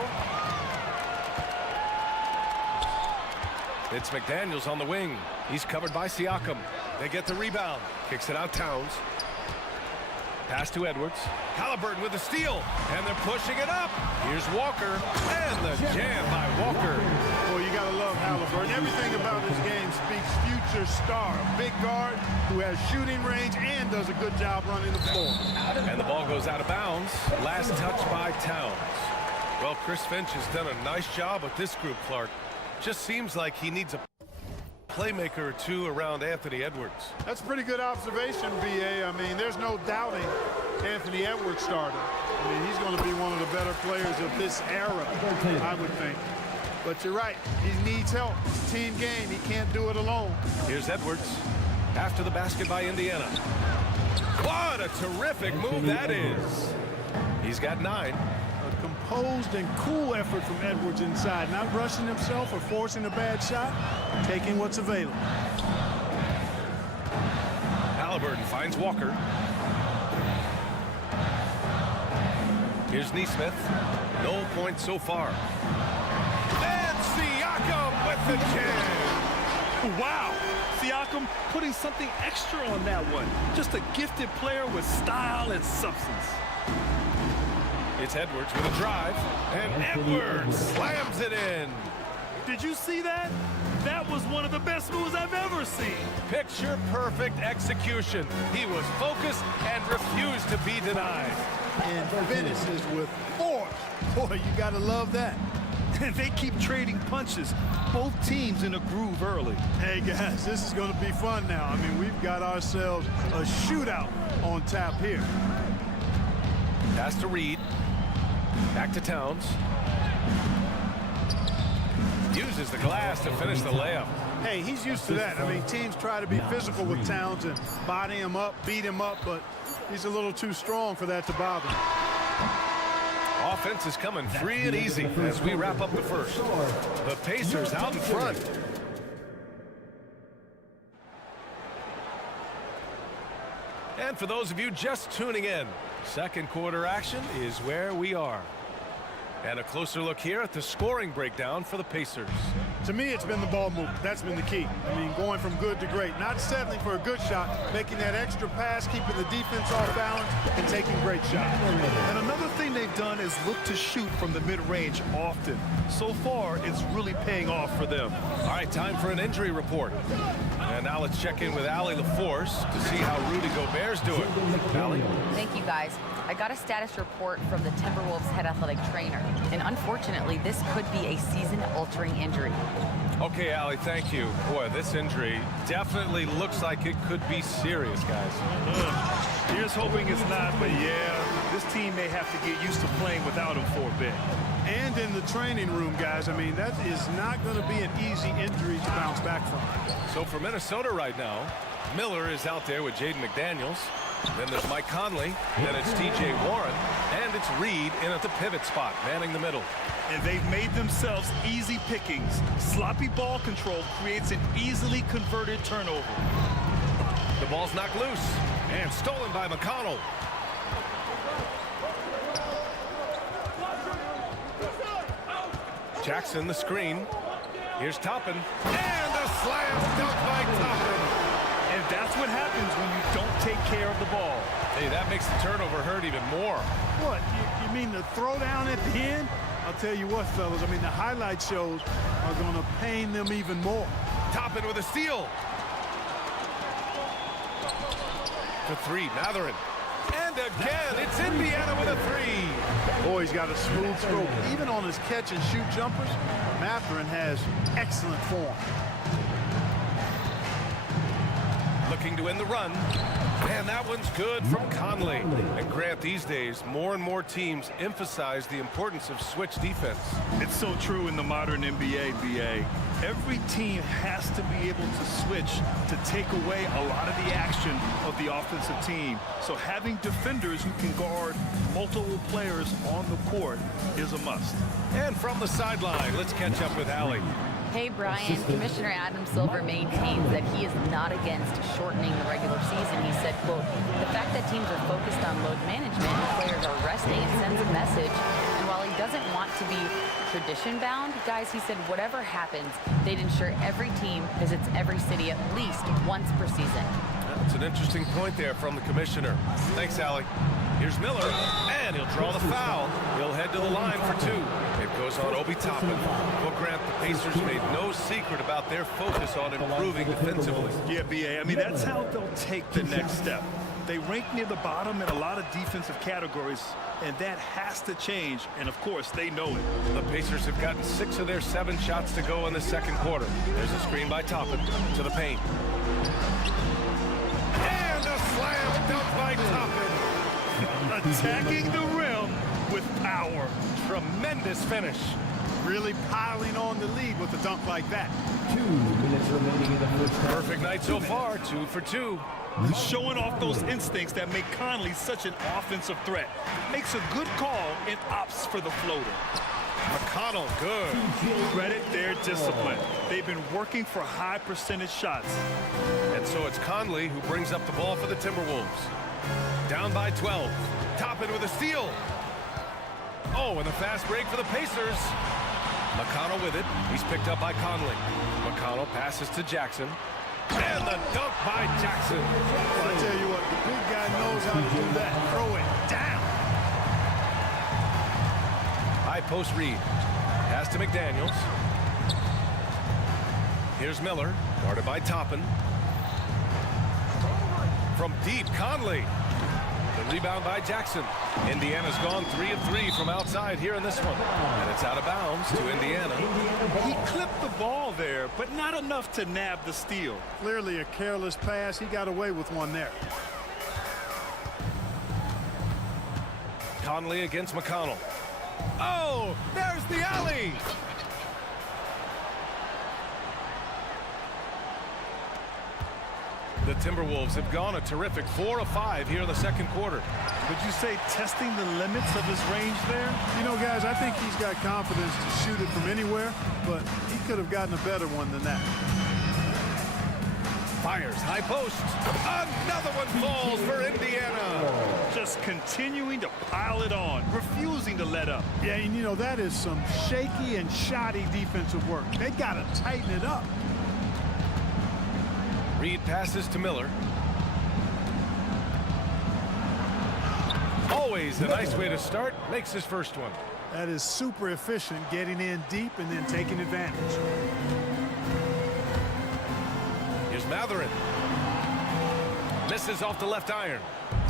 It's McDaniels on the wing. He's covered by Siakam. They get the rebound. Kicks it out Towns. Pass to Edwards. Halliburton with the steal. And they're pushing it up. Here's Walker. And the jam by Walker. Well, you got to love Halliburton. Everything about his game speaks future star. A big guard who has shooting range and does a good job running the floor. And the ball goes out of bounds. Last touch by Towns. Well, Chris Finch has done a nice job with this group, Clark. Just seems like he needs a playmaker or two around Anthony Edwards. That's a pretty good observation, B.A. I mean, there's no doubting Anthony Edwards starter. I mean, he's going to be one of the better players of this era, I would think. But you're right, he needs help. It's a team game. He can't do it alone. Here's Edwards after the basket by Indiana. What a terrific move that is. He's got 9. A composed and cool effort from Edwards inside, not rushing himself or forcing a bad shot, taking what's available. Halliburton finds Walker. Here's Neesmith. No points so far. And Siakam with the jam. Wow! Siakam putting something extra on that one. Just a gifted player with style and substance. It's Edwards with a drive, and Edwards slams it in. Did you see that? That was one of the best moves I've ever seen. Picture perfect execution. He was focused and refused to be denied. And finishes with force. Boy, you gotta love that. And they keep trading punches. Both teams in a groove early. Hey guys, this is gonna be fun now. I mean, we've got ourselves a shootout on tap here. Pass to Reed. Back to Towns. Uses the glass to finish the layup. Hey, he's used to that. I mean, teams try to be physical with Towns and body him up, beat him up, but he's a little too strong for that to bother him. Offense is coming free and easy as we wrap up the first. The Pacers out in front. And for those of you just tuning in, second quarter action is where we are. And a closer look here at the scoring breakdown for the Pacers. To me, it's been the ball movement. That's been the key. I mean, going from good to great. Not settling for a good shot, making that extra pass, keeping the defense off balance, and taking great shots. And another thing they've done is look to shoot from the mid-range often. So far, it's really paying off for them. All right, time for an injury report. And now let's check in with Allie LaForce to see how Rudy Gobert's doing. Allie? Thank you, guys. I got a status report from the Timberwolves head athletic trainer, and unfortunately, this could be a season-altering injury. Okay, Allie, thank you. Boy, this injury definitely looks like it could be serious, guys. Here's hoping it's not, but yeah, this team may have to get used to playing without him for a bit. And in the training room, guys, I mean, that is not going to be an easy injury to bounce back from. So for Minnesota right now, Miller is out there with Jaden McDaniels. Then there's Mike Conley. Then it's T.J. Warren. And it's Reed in at the pivot spot, manning the middle. And they've made themselves easy pickings. Sloppy ball control creates an easily converted turnover. The ball's knocked loose and stolen by McConnell. Jackson the screen. Here's Toppin. And a slam dunk by Toppin. And that's what happens when you don't take care of the ball. Hey, that makes the turnover hurt even more. What? You mean the throwdown at the end? I'll tell you what, fellas. I mean, the highlight shows are going to pain them even more. Toppin with a steal. For 3, Matherin. And again, it's Indiana with a 3. Boy, he's got a smooth stroke. Even on his catch-and-shoot jumpers, Matherin has excellent form. Looking to win the run. And that one's good from Conley. And Grant, these days, more and more teams emphasize the importance of switch defense. It's so true in the modern NBA, BA. Every team has to be able to switch to take away a lot of the action of the offensive team. So having defenders who can guard multiple players on the court is a must. And from the sideline, let's catch up with Allie. Hey, Brian, Commissioner Adam Silver maintains that he is not against shortening the regular season. He said, quote, the fact that teams are focused on load management, players are resting, it sends a message. And while he doesn't want to be tradition-bound. Guys, he said whatever happens, they'd ensure every team visits every city at least once per season. That's an interesting point there from the commissioner. Thanks, Allie. Here's Miller, and he'll draw the foul. He'll head to the line for two. It goes on Obi Toppin. Well, Grant, the Pacers made no secret about their focus on improving defensively. Yeah, BA, I mean, that's how they'll take the next step. They rank near the bottom in a lot of defensive categories, and that has to change, and of course, they know it. The Pacers have gotten 6 of their 7 shots to go in the second quarter. There's a screen by Toppin to the paint. And a slam dunk by Toppin. Attacking the rim with power. Tremendous finish. Really piling on the lead with a dunk like that. 2 minutes remaining in the first half. Perfect night so far, 2 for 2. Showing off those instincts that make Conley such an offensive threat. Makes a good call and opts for the floater. McConnell, good. Credit their discipline. They've been working for high percentage shots. And so it's Conley who brings up the ball for the Timberwolves. Down by 12. Toppin with a steal. Oh, and the fast break for the Pacers. McConnell with it. He's picked up by Conley. McConnell passes to Jackson. And the dunk by Jackson. Well, I tell you what, the big guy knows how to do that. Throw it down. High post read. Pass to McDaniels. Here's Miller, guarded by Toppin. From deep, Conley. The rebound by Jackson. Indiana's gone 3 of 3 from outside here in this one. And it's out of bounds to Indiana. He clipped the ball there, but not enough to nab the steal. Clearly a careless pass. He got away with one there. Conley against McConnell. Oh, there's the alley. The Timberwolves have gone a terrific 4 of 5 here in the second quarter. Would you say testing the limits of his range there? You know, guys, I think he's got confidence to shoot it from anywhere, but he could have gotten a better one than that. Fires, high post. Another one falls for Indiana. Just continuing to pile it on, refusing to let up. Yeah, and you know, that is some shaky and shoddy defensive work. They got to tighten it up. Reed passes to Miller. Always a nice way to start. Makes his first one. That is super efficient, getting in deep and then taking advantage. Here's Matherin. Misses off the left iron.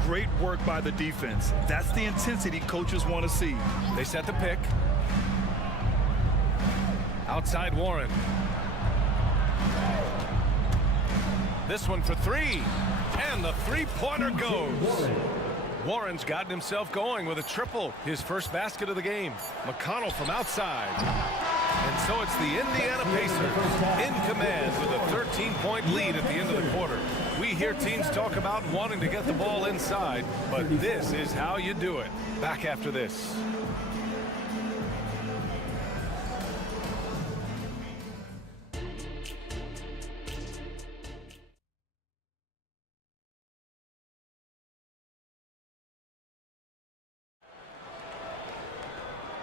Great work by the defense. That's the intensity coaches want to see. They set the pick. Outside Warren. This one for 3. And the three-pointer goes. Warren's gotten himself going with a triple. His first basket of the game. McConnell from outside. And so it's the Indiana Pacers in command with a 13-point lead at the end of the quarter. We hear teams talk about wanting to get the ball inside, but this is how you do it. Back after this.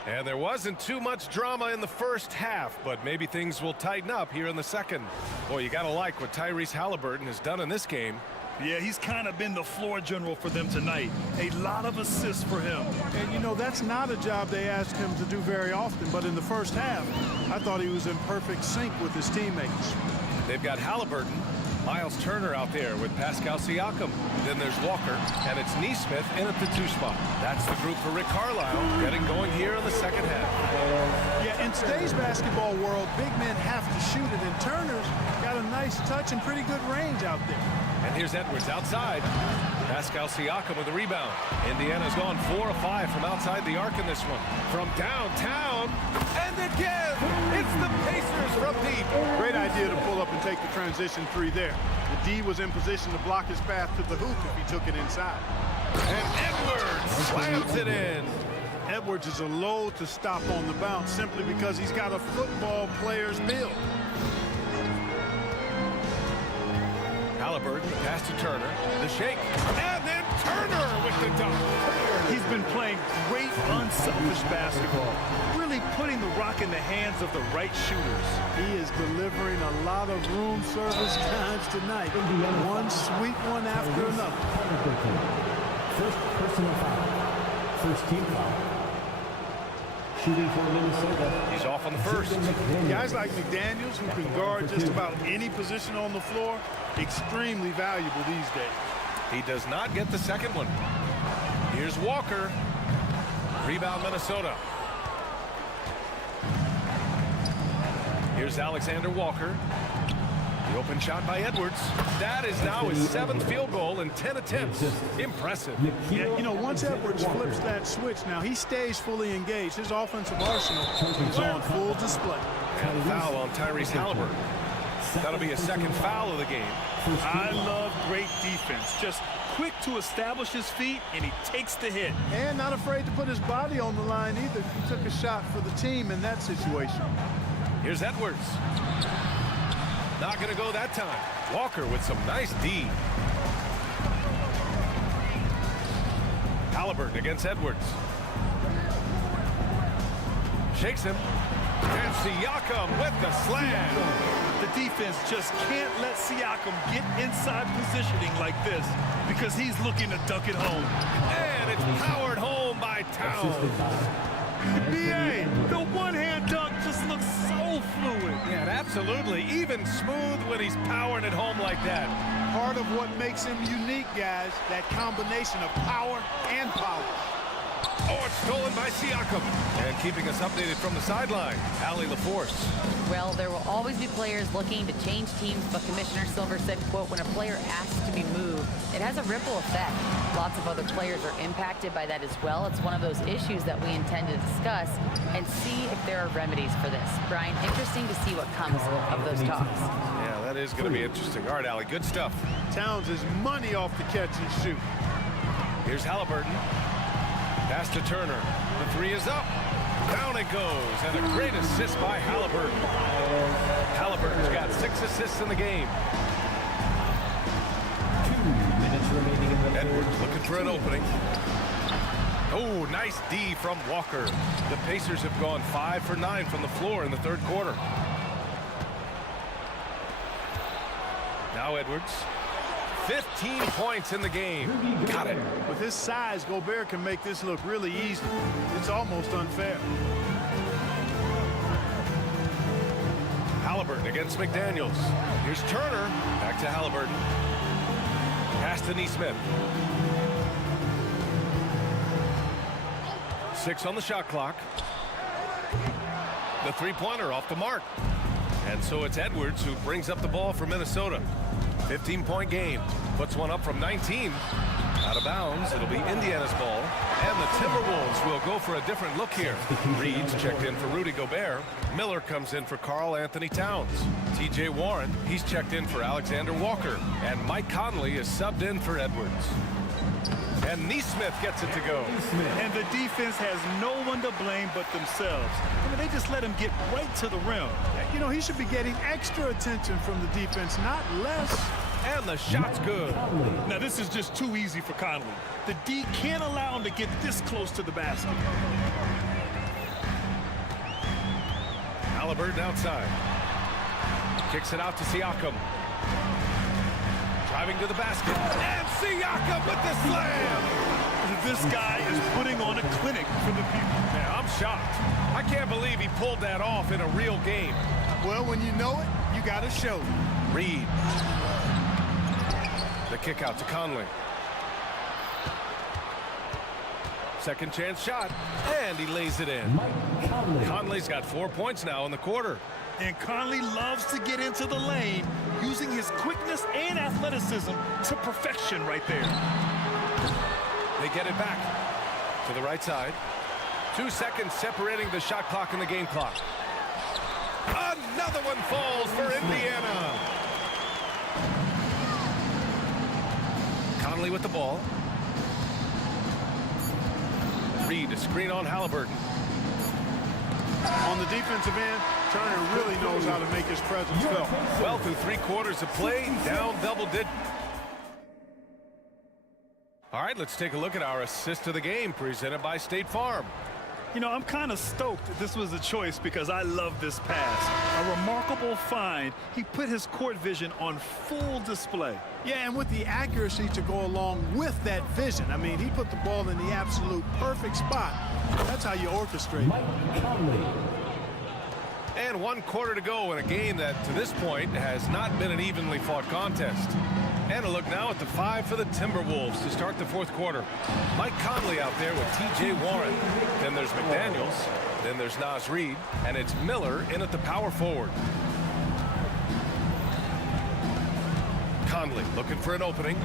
And there wasn't too much drama in the first half, but maybe things will tighten up here in the second. Boy, you got to like what Tyrese Halliburton has done in this game. Yeah, he's kind of been the floor general for them tonight. A lot of assists for him. And, you know, that's not a job they ask him to do very often, but in the first half, I thought he was in perfect sync with his teammates. They've got Halliburton, Miles Turner out there with Pascal Siakam. Then there's Walker, and it's Neesmith in at the 2 spot. That's the group for Rick Carlisle getting going here in the second half. Yeah, in today's basketball world, big men have to shoot it, and Turner's got a nice touch and pretty good range out there. And here's Edwards outside. Pascal Siakam with the rebound. Indiana's gone 4 of 5 from outside the arc in this one. From downtown, and again, it's the Pacers from deep. Great idea to pull up and take the transition 3 there. The D was in position to block his path to the hoop if he took it inside. And Edwards slams it in. Edwards is a load to stop on the bounce simply because he's got a football player's build. Halliburton, pass to Turner, the shake, and then Turner with the dunk. He's been playing great, unselfish basketball, really putting the rock in the hands of the right shooters. He is delivering a lot of room service times tonight. One sweet one after another. First personal foul. First team foul. Shooting for Minnesota. He's off on the first. Guys like McDaniels, who can guard just about any position on the floor, extremely valuable these days. He does not get the second one. Here's Walker. Rebound Minnesota. Here's Alexander Walker. The open shot by Edwards. That is now his 7th field goal in 10 attempts. Impressive. Yeah, you know, once Edwards flips that switch, now he stays fully engaged. His offensive arsenal is on full display. And a foul on Tyrese Halliburton. That'll be a second foul of the game. I love great defense. Just quick to establish his feet, and he takes the hit. And not afraid to put his body on the line either. He took a shot for the team in that situation. Here's Edwards. Not going to go that time. Walker with some nice D. Halliburton against Edwards. Shakes him. And Siakam with the slam. The defense just can't let Siakam get inside positioning like this because he's looking to dunk it home. And it's powered home by Towns. B.A., the one-hand dunk just looks so fluid. Yeah, absolutely. Even smooth when he's powering it home like that. Part of what makes him unique, guys, that combination of power and power. Oh, it's stolen by Siakam. And keeping us updated from the sideline, Allie LaForce. Well, there will always be players looking to change teams, but Commissioner Silver said, quote, when a player asks to be moved, it has a ripple effect. Lots of other players are impacted by that as well. It's one of those issues that we intend to discuss and see if there are remedies for this. Brian, interesting to see what comes of those talks. Yeah, that is going to be interesting. All right, Allie, good stuff. Towns is money off the catch and shoot. Here's Halliburton. Pass to Turner. The three is up. Down it goes. And a great assist by Halliburton. Halliburton's got 6 assists in the game. 2 minutes remaining in the Edwards looking for an opening. Oh, nice D from Walker. The Pacers have gone 5 for 9 from the floor in the third quarter. Now Edwards. 15 points in the game. Got it. With his size, Gobert can make this look really easy. It's almost unfair. Halliburton against McDaniels. Here's Turner. Back to Halliburton. Pass to Neesmith. 6 on the shot clock. The three-pointer off the mark. And so it's Edwards who brings up the ball for Minnesota. 15-point game. Puts one up from 19. Out of bounds. It'll be Indiana's ball. And the Timberwolves will go for a different look here. Reed's checked in for Rudy Gobert. Miller comes in for Karl Anthony Towns. T.J. Warren, he's checked in for Alexander Walker. And Mike Conley is subbed in for Edwards. And Neesmith gets it to go. And the defense has no one to blame but themselves. I mean, they just let him get right to the rim. You know, he should be getting extra attention from the defense, not less. And the shot's good. Now, this is just too easy for Conley. The D can't allow him to get this close to the basket. Halliburton outside. Kicks it out to Siakam. Driving to the basket. And Siakam with the slam! This guy is putting on a clinic for the people. Yeah, I'm shocked. I can't believe he pulled that off in a real game. Well, when you know it, you got to show it. Reed. The kick out to Conley. Second chance shot. And he lays it in. Conley's got 4 points now in the quarter. And Conley loves to get into the lane, using his quickness and athleticism to perfection right there. They get it back to the right side. 2 seconds separating the shot clock and the game clock. Another one falls for Indiana. Conley with the ball. Reed to screen on Halliburton. On the defensive end, Turner really knows how to make his presence felt. Well, through 3 quarters of play, down double digits. All right, let's take a look at our assist of the game presented by State Farm. You know, I'm kind of stoked that this was a choice because I love this pass. A remarkable find. He put his court vision on full display. Yeah, and with the accuracy to go along with that vision. I mean, he put the ball in the absolute perfect spot. That's how you orchestrate. And 1 quarter to go in a game that, to this point, has not been an evenly fought contest. And a look now at the 5 for the Timberwolves to start the 4th quarter. Mike Conley out there with T.J. Warren. Then there's McDaniels. Then there's Naz Reid. And it's Miller in at the power forward. Conley looking for an opening.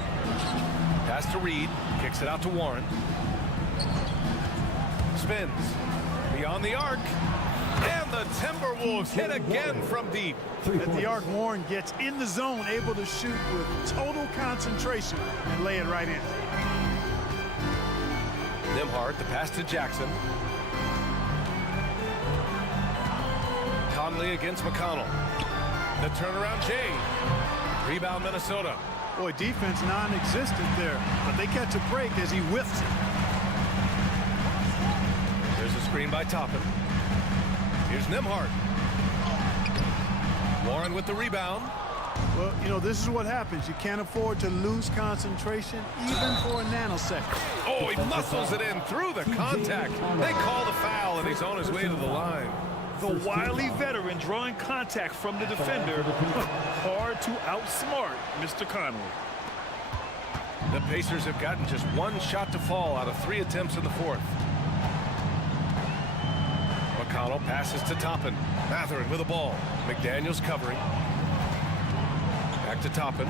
Pass to Reid. Kicks it out to Warren. Spins. Beyond the arc. And the Timberwolves hit again from deep. At the arc, Warren gets in the zone, able to shoot with total concentration and lay it right in. Nembhard, the pass to Jackson. Conley against McConnell. The turnaround, Jay. Rebound, Minnesota. Boy, defense non-existent there, but they catch a break as he whiffs it. There's a screen by Toppin. Here's Nembhard. Warren with the rebound. Well, you know, this is what happens. You can't afford to lose concentration even for a nanosecond. Oh, he muscles it in through the contact. They call the foul, and he's on his way to the line. The wily veteran drawing contact from the defender. Hard to outsmart Mr. Conley. The Pacers have gotten just 1 shot to fall out of 3 attempts in the 4th. McConnell passes to Toppin. Mathurin with the ball. McDaniels covering. Back to Toppin.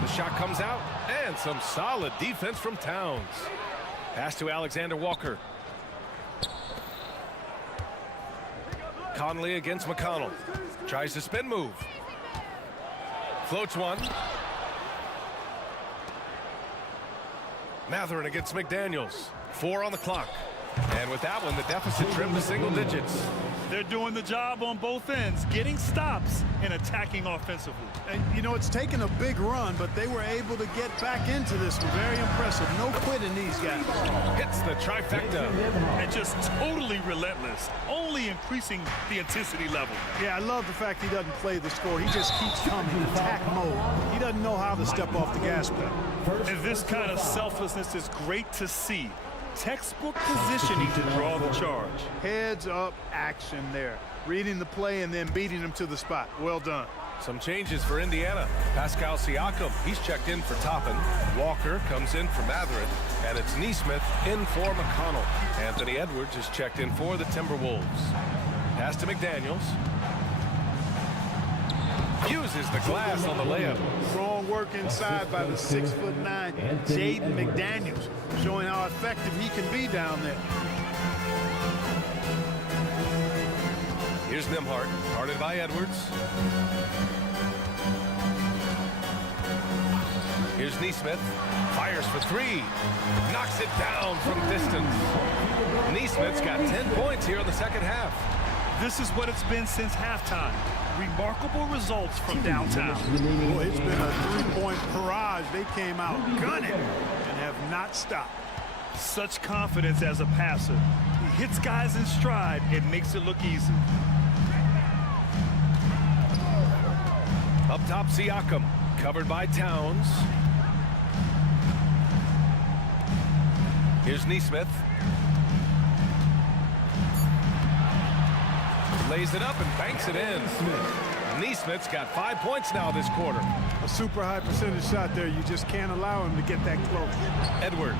The shot comes out, and some solid defense from Towns. Pass to Alexander Walker. Conley against McConnell. Tries to spin move. Floats one. Mathurin against McDaniels. 4 on the clock. And with that one, the deficit trimmed to single digits. They're doing the job on both ends, getting stops and attacking offensively. And, you know, it's taken a big run, but they were able to get back into this one. Very impressive. No quitting these guys. Hits the trifecta. And just totally relentless, only increasing the intensity level. Yeah, I love the fact he doesn't play the score. He just keeps coming, attack mode. He doesn't know how to step off the gas pedal. And this kind of selflessness is great to see. Textbook positioning to draw the charge. Heads up action there. Reading the play and then beating him to the spot. Well done. Some changes for Indiana. Pascal Siakam, he's checked in for Toppin. Walker comes in for Mathurin. And it's Nesmith in for McConnell. Anthony Edwards is checked in for the Timberwolves. Pass to McDaniels. Uses the glass on the layup. Strong work inside by the 6'9" Jaden McDaniels, showing how effective he can be down there. Here's Nembhard, guarded by Edwards. Here's Nesmith, fires for 3, knocks it down from distance. Nesmith's got 10 points here in the second half. This is what it's been since halftime. Remarkable results from downtown. Boy, it's been a 3-point barrage. They came out gunning and have not stopped. Such confidence as a passer. He hits guys in stride. It makes it look easy. Up top, Siakam, covered by Towns. Here's Nesmith. Lays it up and banks it in. Nesmith's got 5 points now this quarter. A super high percentage shot there. You just can't allow him to get that close. Edwards,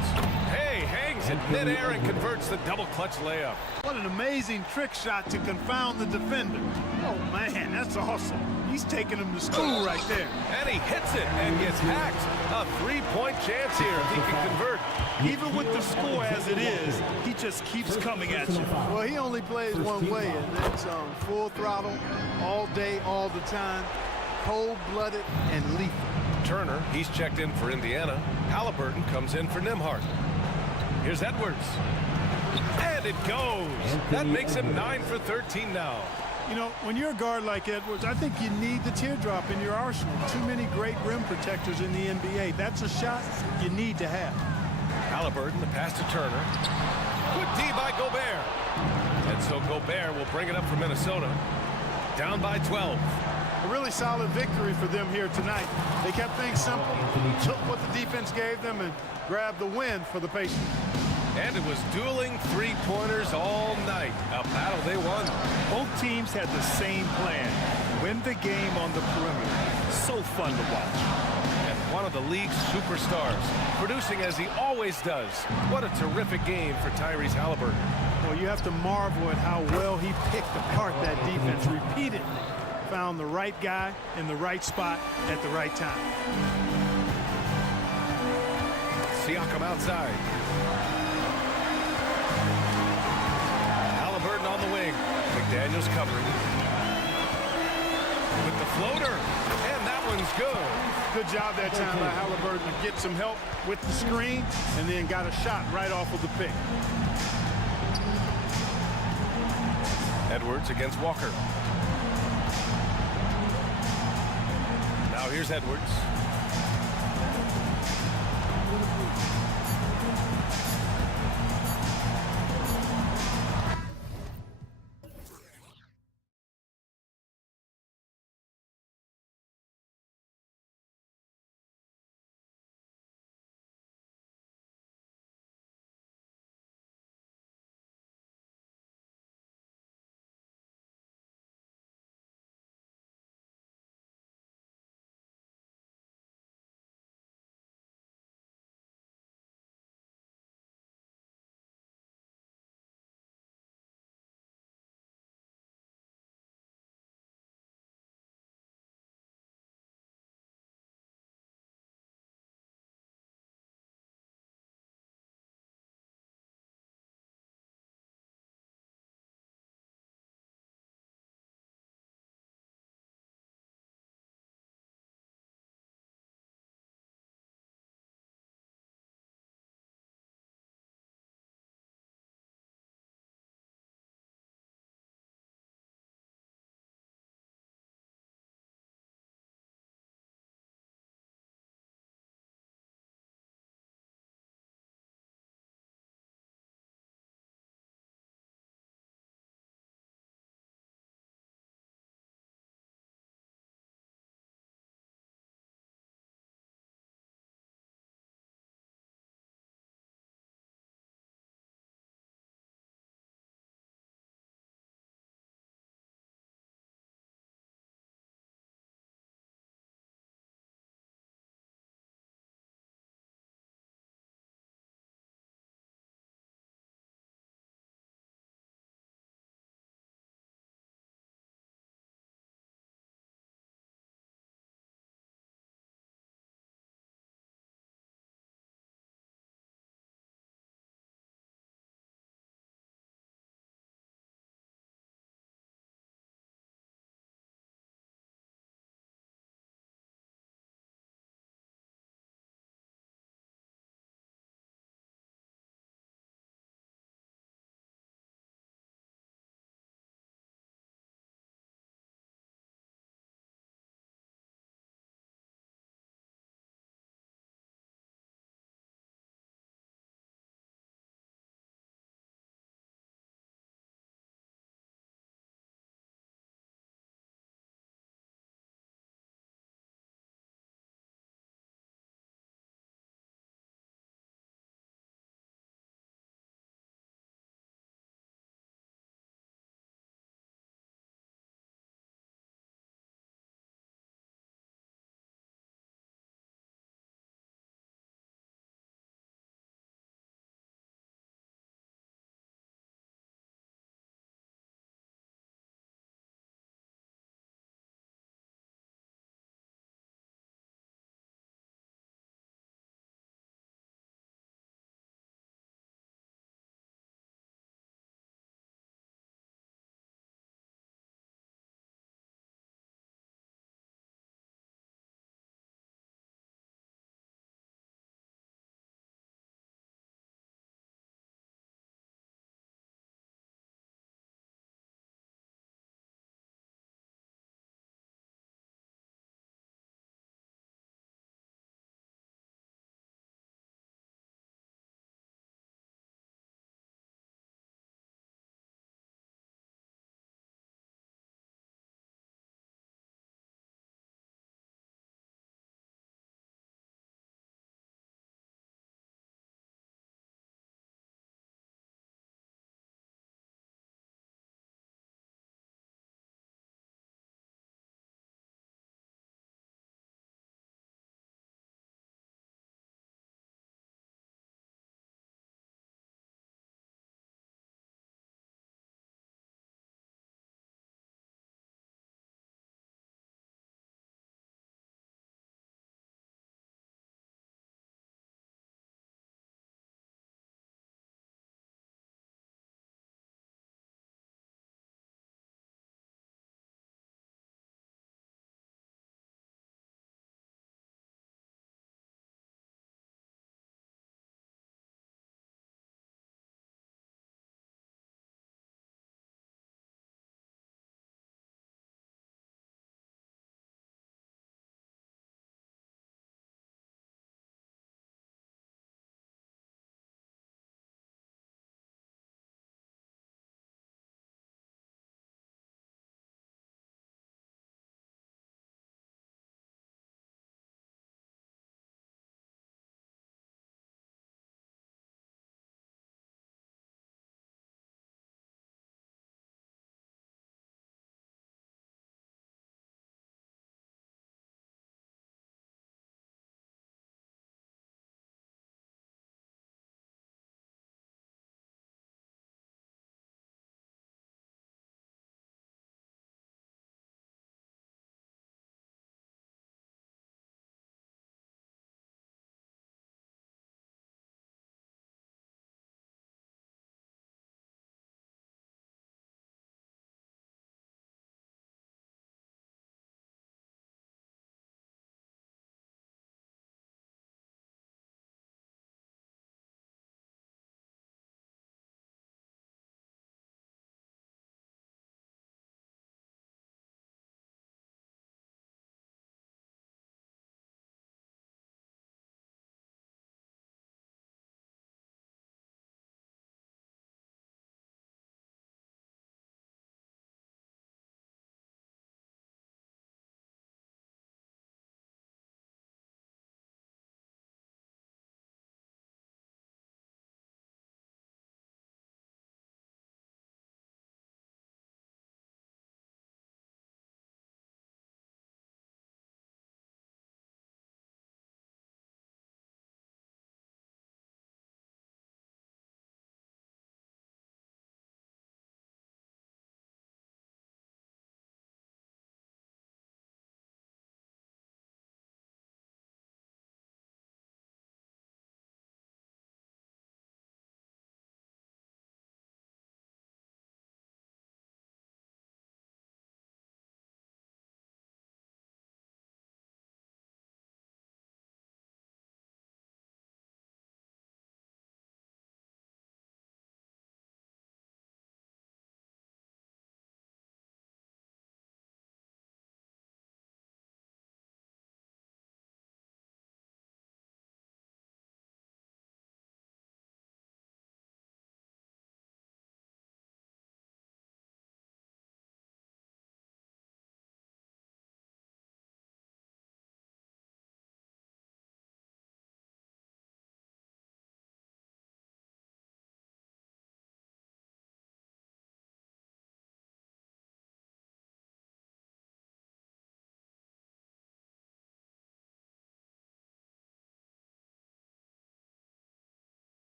hey, hangs it midair and converts the double clutch layup. What an amazing trick shot to confound the defender. Oh, man, that's awesome. He's taking him to school right there. And he hits it and gets hacked. A 3-point chance here if he can convert. Even with the score as it is, he just keeps coming at you. Well, he only plays one way, and that's full throttle, all day, all the time, cold-blooded and lethal. Turner, he's checked in for Indiana. Halliburton comes in for Nembhard. Here's Edwards. And And it goes. That makes him 9 for 13 now. You know, when you're a guard like Edwards, I think you need the teardrop in your arsenal. Too many great rim protectors in the NBA. That's a shot you need to have. Halliburton, the pass to Turner. Good D by Gobert. And so Gobert will bring it up for Minnesota. Down by 12. A really solid victory for them here tonight. They kept things simple, took what the defense gave them, and grabbed the win for the Pacers. And it was dueling three-pointers all night. A battle they won. Both teams had the same plan. Win the game on the perimeter. So fun to watch. And one of the league's superstars, producing as he always does. What a terrific game for Tyrese Halliburton. Well, you have to marvel at how well he picked apart that defense repeatedly. Found the right guy in the right spot at the right time. Siakam outside. Halliburton on the wing. McDaniels covering. With the floater. And that one's good. Good job that time by Halliburton to get some help with the screen and then got a shot right off of the pick. Edwards against Walker. Now here's Edwards.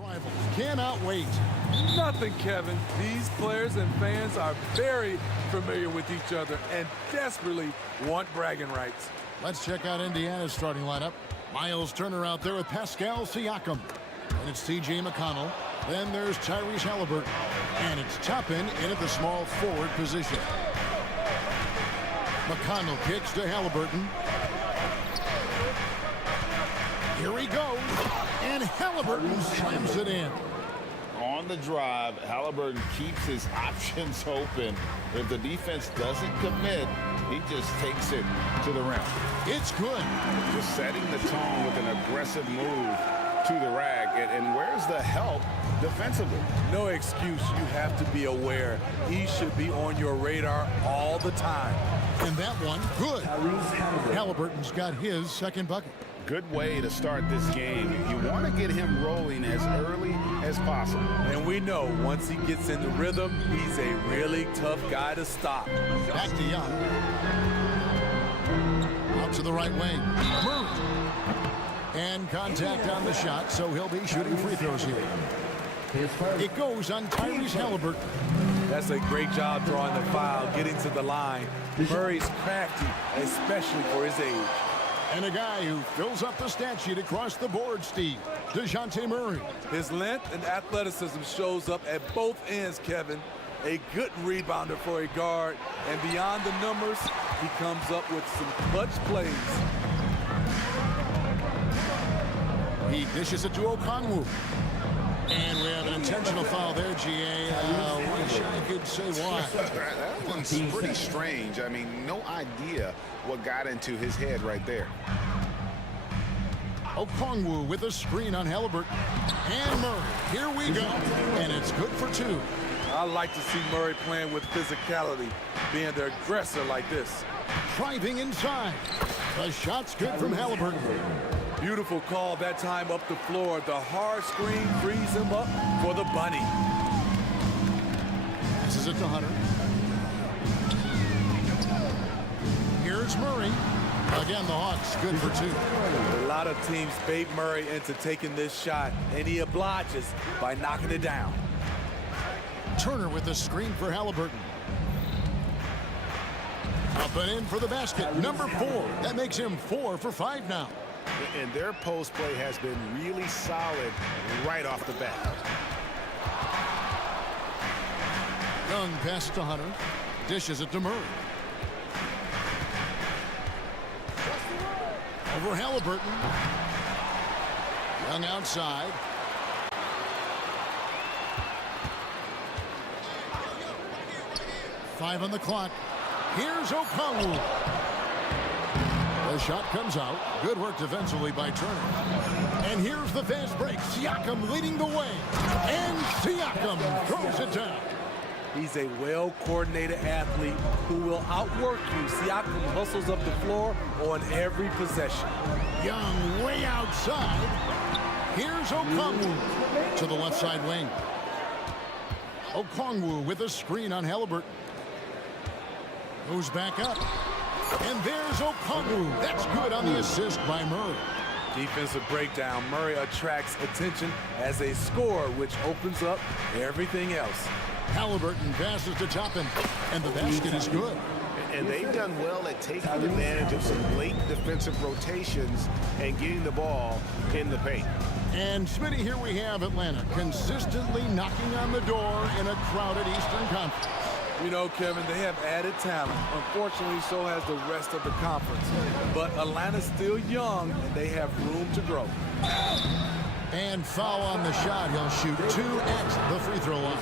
Rivals cannot wait. Nothing, Kevin. These players and fans are very familiar with each other and desperately want bragging rights. Let's check out Indiana's starting lineup. Miles Turner out there with Pascal Siakam. And it's T.J. McConnell. Then there's Tyrese Halliburton. And it's Toppin in at the small forward position. McConnell kicks to Halliburton. Here he goes. And Halliburton slams it in. On the drive, Halliburton keeps his options open. If the defense doesn't commit, he just takes it to the rim. It's good. Just setting the tone with an aggressive move to the rack. And where's the help defensively? No excuse. You have to be aware. He should be on your radar all the time. And that one, good. Halliburton's got his second bucket. Good way to start this game. You want to get him rolling as early as possible. And we know once he gets in the rhythm, he's a really tough guy to stop. Back to Young. Out to the right wing. Murray. And contact on the shot, so he'll be shooting free throws here. It goes on Tyrese Halliburton. That's a great job drawing the foul, getting to the line. Murray's crafty, especially for his age. And a guy who fills up the stat sheet across the board, Steve. DeJounte Murray. His length and athleticism shows up at both ends, Kevin. A good rebounder for a guard. And beyond the numbers, he comes up with some clutch plays. He dishes it to Okongwu. And we have an intentional foul there, G.A. Wish I could say why. That one's pretty strange. I mean, no idea what got into his head right there. Okongwu with a screen on Halliburton. And Murray. Here we go. And it's good for two. I like to see Murray playing with physicality, being the aggressor like this. Driving inside. The shot's good from Halliburton. Beautiful call that time up the floor. The hard screen frees him up for the bunny. Passes it to Hunter. Here's Murray. Again, the Hawks good for two. A lot of teams bait Murray into taking this shot, and he obliges by knocking it down. Turner with the screen for Halliburton. Up and in for the basket. Number 4. That makes him 4 for 5 now. And their post play has been really solid right off the bat. Young passes to Hunter. Dishes it to Murray. Over Halliburton. Young outside. Five on the clock. Here's Okongwu. The shot comes out. Good work defensively by Turner. And here's the fast break. Siakam leading the way. And Siakam throws it down. He's a well-coordinated athlete who will outwork you. Siakam hustles up the floor on every possession. Young way outside. Here's Okongwu to the left side wing. Okongwu with a screen on Halliburton. Moves back up. And there's Okongwu. That's good on the assist by Murray. Defensive breakdown. Murray attracts attention as a scorer, which opens up everything else. Halliburton passes to Toppin, and the basket is good. And they've done well at taking advantage of some late defensive rotations and getting the ball in the paint. And Smitty, here we have Atlanta consistently knocking on the door in a crowded Eastern Conference. You know, Kevin, they have added talent. Unfortunately, so has the rest of the conference. But Atlanta's still young, and they have room to grow. And foul on the shot. He'll shoot 2 at the free throw line.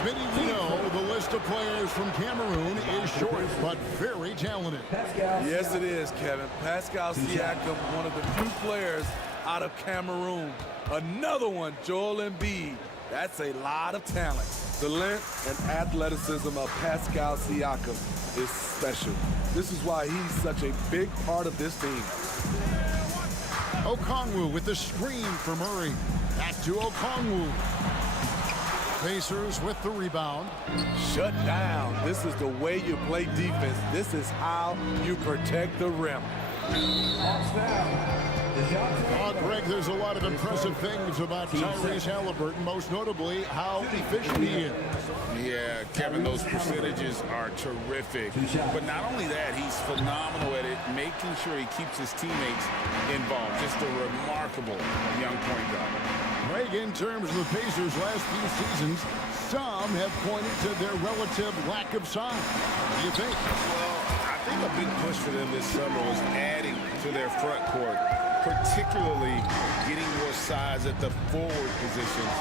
Smitty, we know the list of players from Cameroon is short, but very talented. Yes, it is, Kevin. Pascal Siakam, one of the few players out of Cameroon. Another one, Joel Embiid. That's a lot of talent. The length and athleticism of Pascal Siakam is special. This is why he's such a big part of this team. Okongwu with the screen for Murray. Back to Okongwu. Pacers with the rebound. Shut down. This is the way you play defense. This is how you protect the rim. Oh, Greg there's a lot of impressive things about Tyrese Halliburton, most notably how efficient he is. Yeah, Kevin, those percentages are terrific. But not only that, he's phenomenal at it, making sure he keeps his teammates involved. Just a remarkable young point guard. Greg, in terms of the Pacers' last few seasons, some have pointed to their relative lack of size. What do you think? Well, I think a big push for them this summer was adding to their front court, particularly getting more size at the forward positions.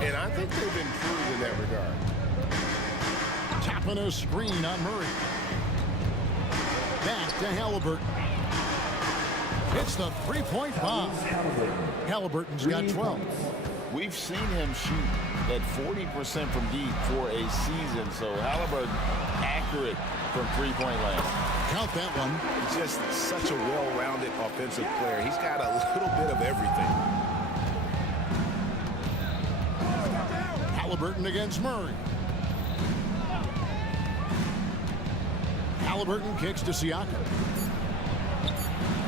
And I think they've improved in that regard. Tapping a screen on Murray. Back to Halliburton. It's the three-point bomb. Halliburton's got 12. We've seen him shoot at 40% from deep for a season, so Halliburton accurate from three-point land. Count that one. He's just such a well-rounded offensive player. He's got a little bit of everything. Halliburton against Murray. Halliburton kicks to Siakam.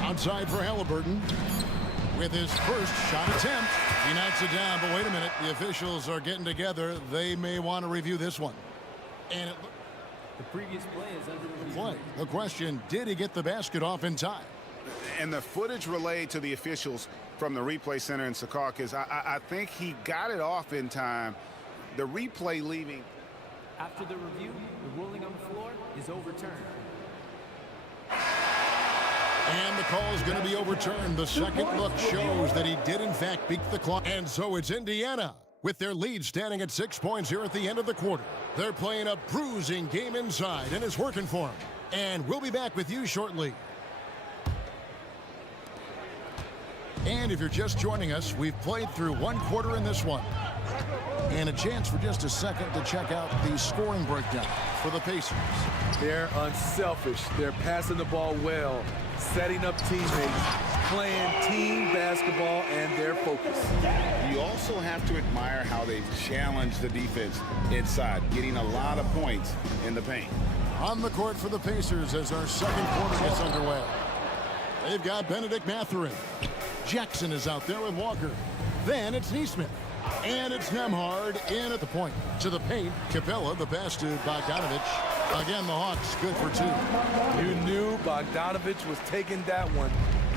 Outside for Halliburton with his first shot attempt. He knocks it down, but wait a minute. The officials are getting together. They may want to review this one. And the previous play is under review. Play. The question, did he get the basket off in time? And the footage relayed to the officials from the replay center in Secaucus, I think he got it off in time. The replay leaving. After the review, the ruling on the floor is overturned. And the call is going to be overturned. The second look shows that he did, in fact, beat the clock. And so it's Indiana with their lead standing at 6 points here at the end of the quarter. They're playing a bruising game inside, and it's working for them. And we'll be back with you shortly. And if you're just joining us, we've played through one quarter in this one. And a chance for just a second to check out the scoring breakdown for the Pacers. They're unselfish. They're passing the ball well, setting up teammates, playing team basketball, and they're focused. You also have to admire how they've challenged the defense inside, getting a lot of points in the paint. On the court for the Pacers as our second quarter gets underway. They've got Benedict Mathurin. Jackson is out there with Walker. Then it's Neesmith. And it's Nemhard in at the point. To the paint, Capella, the pass to Bogdanovich. Again, the Hawks good for two. You knew Bogdanovich was taking that one.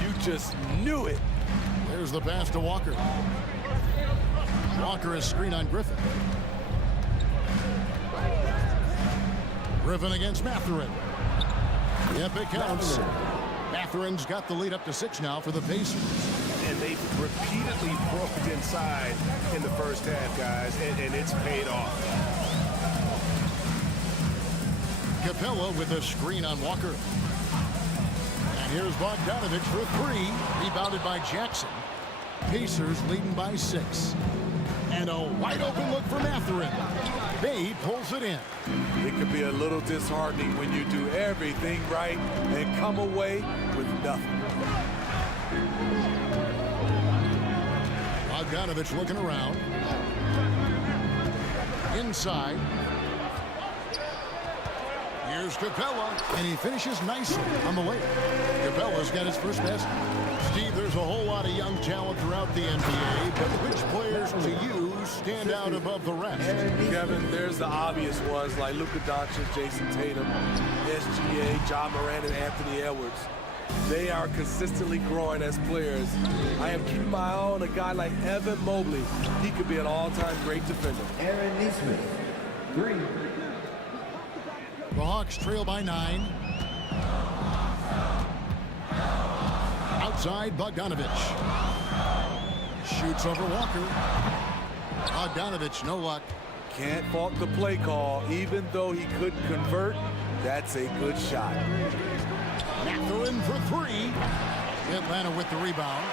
You just knew it. There's the pass to Walker. Walker is screen on Griffin. Griffin against Mathurin. Yep, it counts. Mathurin's got the lead up to 6 now for the Pacers. And they've repeatedly broke inside in the first half, guys, and it's paid off. Capella with a screen on Walker. And here's Bogdanovich for 3. Rebounded by Jackson. Pacers leading by 6. And a wide open look for Mathurin. Bay pulls it in. It could be a little disheartening when you do everything right and come away with nothing. Bogdanovich looking around. Inside. Here's Capella, and he finishes nicely on the layup. Capella's got his first basket. Steve, there's a whole lot of young talent throughout the NBA, but which players to you stand out above the rest? Kevin, there's the obvious ones like Luka Doncic, Jason Tatum, SGA, John Moran, and Anthony Edwards. They are consistently growing as players. I am keeping my eye on a guy like Evan Mobley. He could be an all-time great defender. Aaron Neesmith, 3. The Hawks trail by 9. Outside, Bogdanovich. Shoots over Walker. Bogdanovich, no luck. Can't fault the play call. Even though he couldn't convert, that's a good shot. Mathurin for 3. Atlanta with the rebound.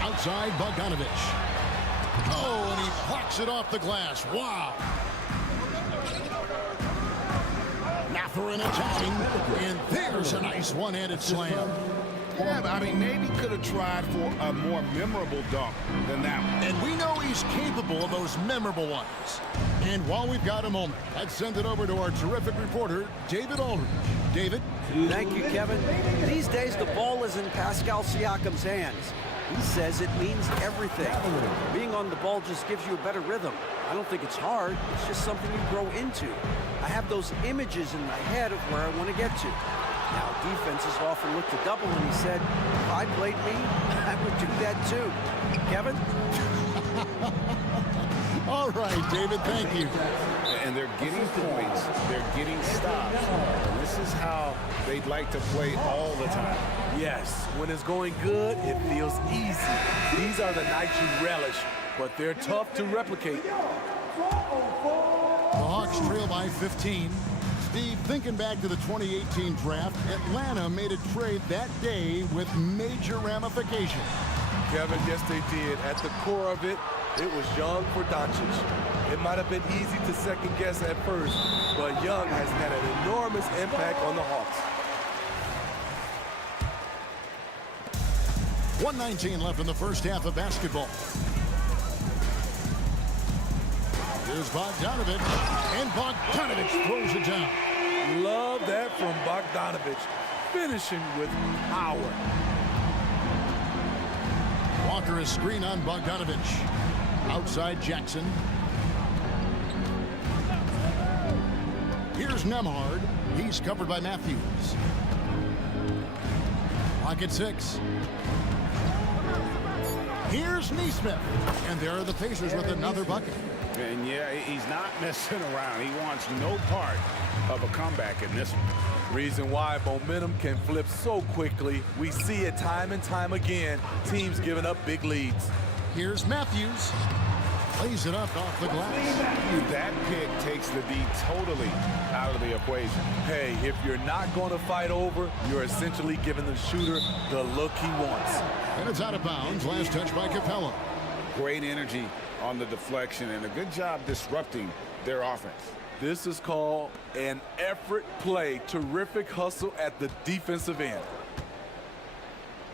Outside, Bogdanovich. Oh, and he plucks it off the glass. Wow. Mathurin attacking, and there's a nice one-handed slam. Yeah, I mean, maybe could have tried for a more memorable dunk than that one. And we know he's capable of those memorable ones. And while we've got a moment, let's send it over to our terrific reporter, David Aldridge. David? Thank you, Kevin. These days, the ball is in Pascal Siakam's hands. He says it means everything. Being on the ball just gives you a better rhythm. I don't think it's hard. It's just something you grow into. I have those images in my head of where I want to get to. Now, defenses often look to double, and he said, if I played me, I would do that too. Kevin? All right, David, thank you. And they're getting points. They're getting stops. And this is how they'd like to play all the time. Yes, when it's going good, it feels easy. These are the nights you relish, but they're tough to replicate. The Hawks trail by 15. Steve, thinking back to the 2018 draft, Atlanta made a trade that day with major ramifications. Kevin, yes they did. At the core of it, it was Young for Doncic. It might have been easy to second guess at first, but Young has had an enormous impact on the Hawks. 1:19 left in the first half of basketball. Here's Bogdanovich, and Bogdanovich throws it down. Love that from Bogdanovich, finishing with power. Walker is screen on Bogdanovich. Outside Jackson. Here's Nemhard. He's covered by Matthews. Clock at 6. Here's Neesmith. And there are the Pacers with another bucket. And yeah, he's not messing around. He wants no part of a comeback in this one. Reason why momentum can flip so quickly. We see it time and time again. Teams giving up big leads. Here's Matthews. Plays it up off the glass. That pick takes the D totally out of the equation. Hey, if you're not going to fight over, you're essentially giving the shooter the look he wants. And it's out of bounds. Last touch by Capella. Great energy on the deflection and a good job disrupting their offense. This is called an effort play. Terrific hustle at the defensive end.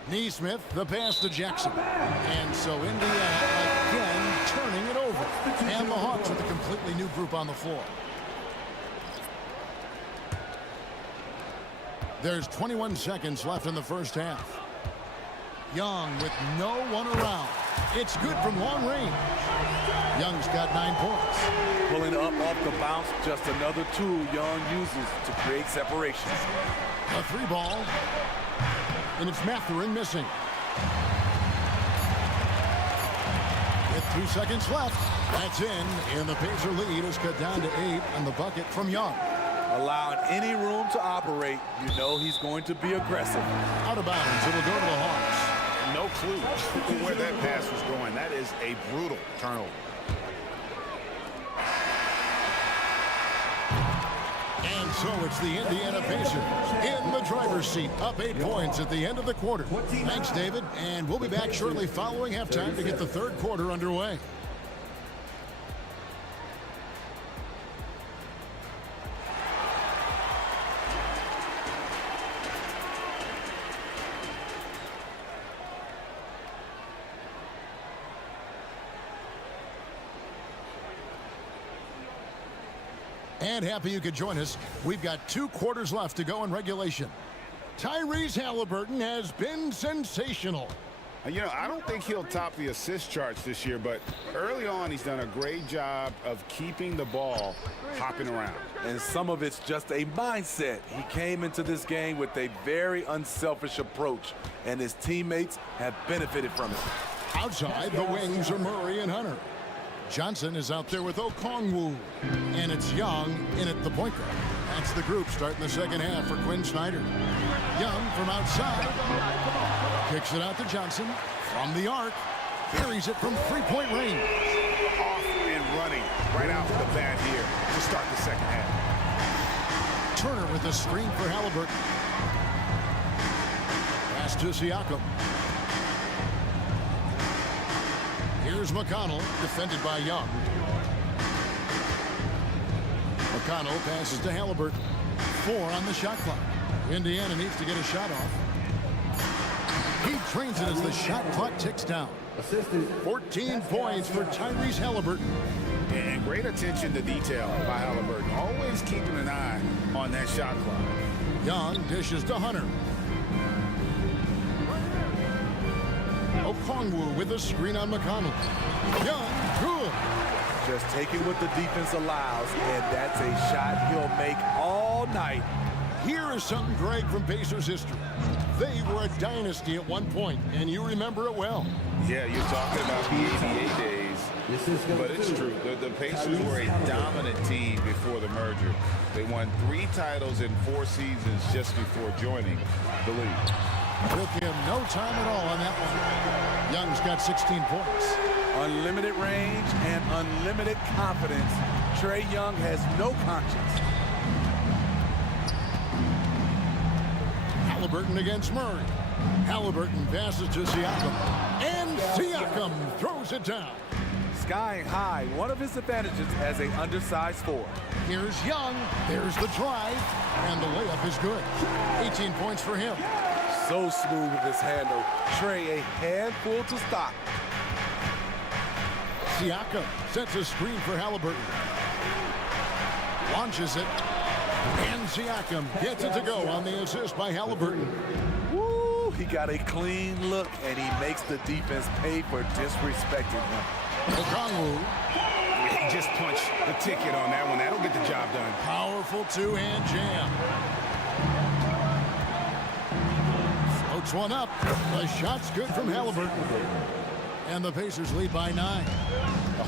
Neesmith, the pass to Jackson. And so Indiana again turning it over. And the Hawks with a completely new group on the floor. There's 21 seconds left in the first half. Young with no one around. It's good from long range. Young's got 9 points. Pulling up off the bounce, just another tool Young uses to create separation. A 3-ball. And it's Mathurin missing. With 2 seconds left, that's in. And the Pacer lead is cut down to 8 on the bucket from Young. Allowing any room to operate, you know he's going to be aggressive. Out of bounds, it'll go to the Hawks. No clue where that pass was going. That is a brutal turnover. And so it's the Indiana Pacers in the driver's seat, up 8 points at the end of the quarter. Thanks, David, and we'll be back shortly following halftime to get the third quarter underway. And happy you could join us. We've got 2 quarters left to go in regulation. Tyrese Halliburton has been sensational. You know, I don't think he'll top the assist charts this year, but early on he's done a great job of keeping the ball hopping around. And some of it's just a mindset. He came into this game with a very unselfish approach, and his teammates have benefited from it. Outside, the wings are Murray and Hunter. Johnson is out there with Okongwu. And it's Young in at the point guard. That's the group starting the second half for Quinn Snyder. Young from outside. Kicks it out to Johnson from the arc. Carries it from 3-point range. Off and running right out the bat here to start the second half. Turner with the screen for Halliburton. Pass to Siakam. Here's McConnell, defended by Young. McConnell passes to Halliburton. 4 on the shot clock. Indiana needs to get a shot off. He trains it as the shot clock ticks down. 14 points for Tyrese Halliburton. And Great attention to detail by Halliburton. Always keeping an eye on that shot clock. Young dishes to Hunter. Okongwu with a screen on McConnell. Young, good. Just taking what the defense allows, and that's a shot he'll make all night. Here is something, Greg, from Pacers history. They were a dynasty at one point, and you remember it well. Yeah, you're talking about the 88 days, but it's true. The Pacers were a dominant team before the merger. They won 3 titles in 4 seasons just before joining the league. Took him no time at all on that one. Young's got 16 points. Unlimited range and unlimited confidence. Trae Young has no conscience. Halliburton against Murray. Halliburton passes to Siakam. And Siakam throws it down. Skying high, one of his advantages as an undersized forward. Here's Young. There's the drive. And the layup is good. 18 points for him. So smooth with his handle. Trae a handful to stop. Siakam sets a screen for Halliburton. Launches it. And Siakam gets it to go on the assist by Halliburton. Woo! He got a clean look, and he makes the defense pay for disrespecting him. Okongwu. He just punched the ticket on that one. That'll get the job done. Powerful two-hand jam. Floats one up. The shot's good from Halliburton. And the Pacers lead by 9.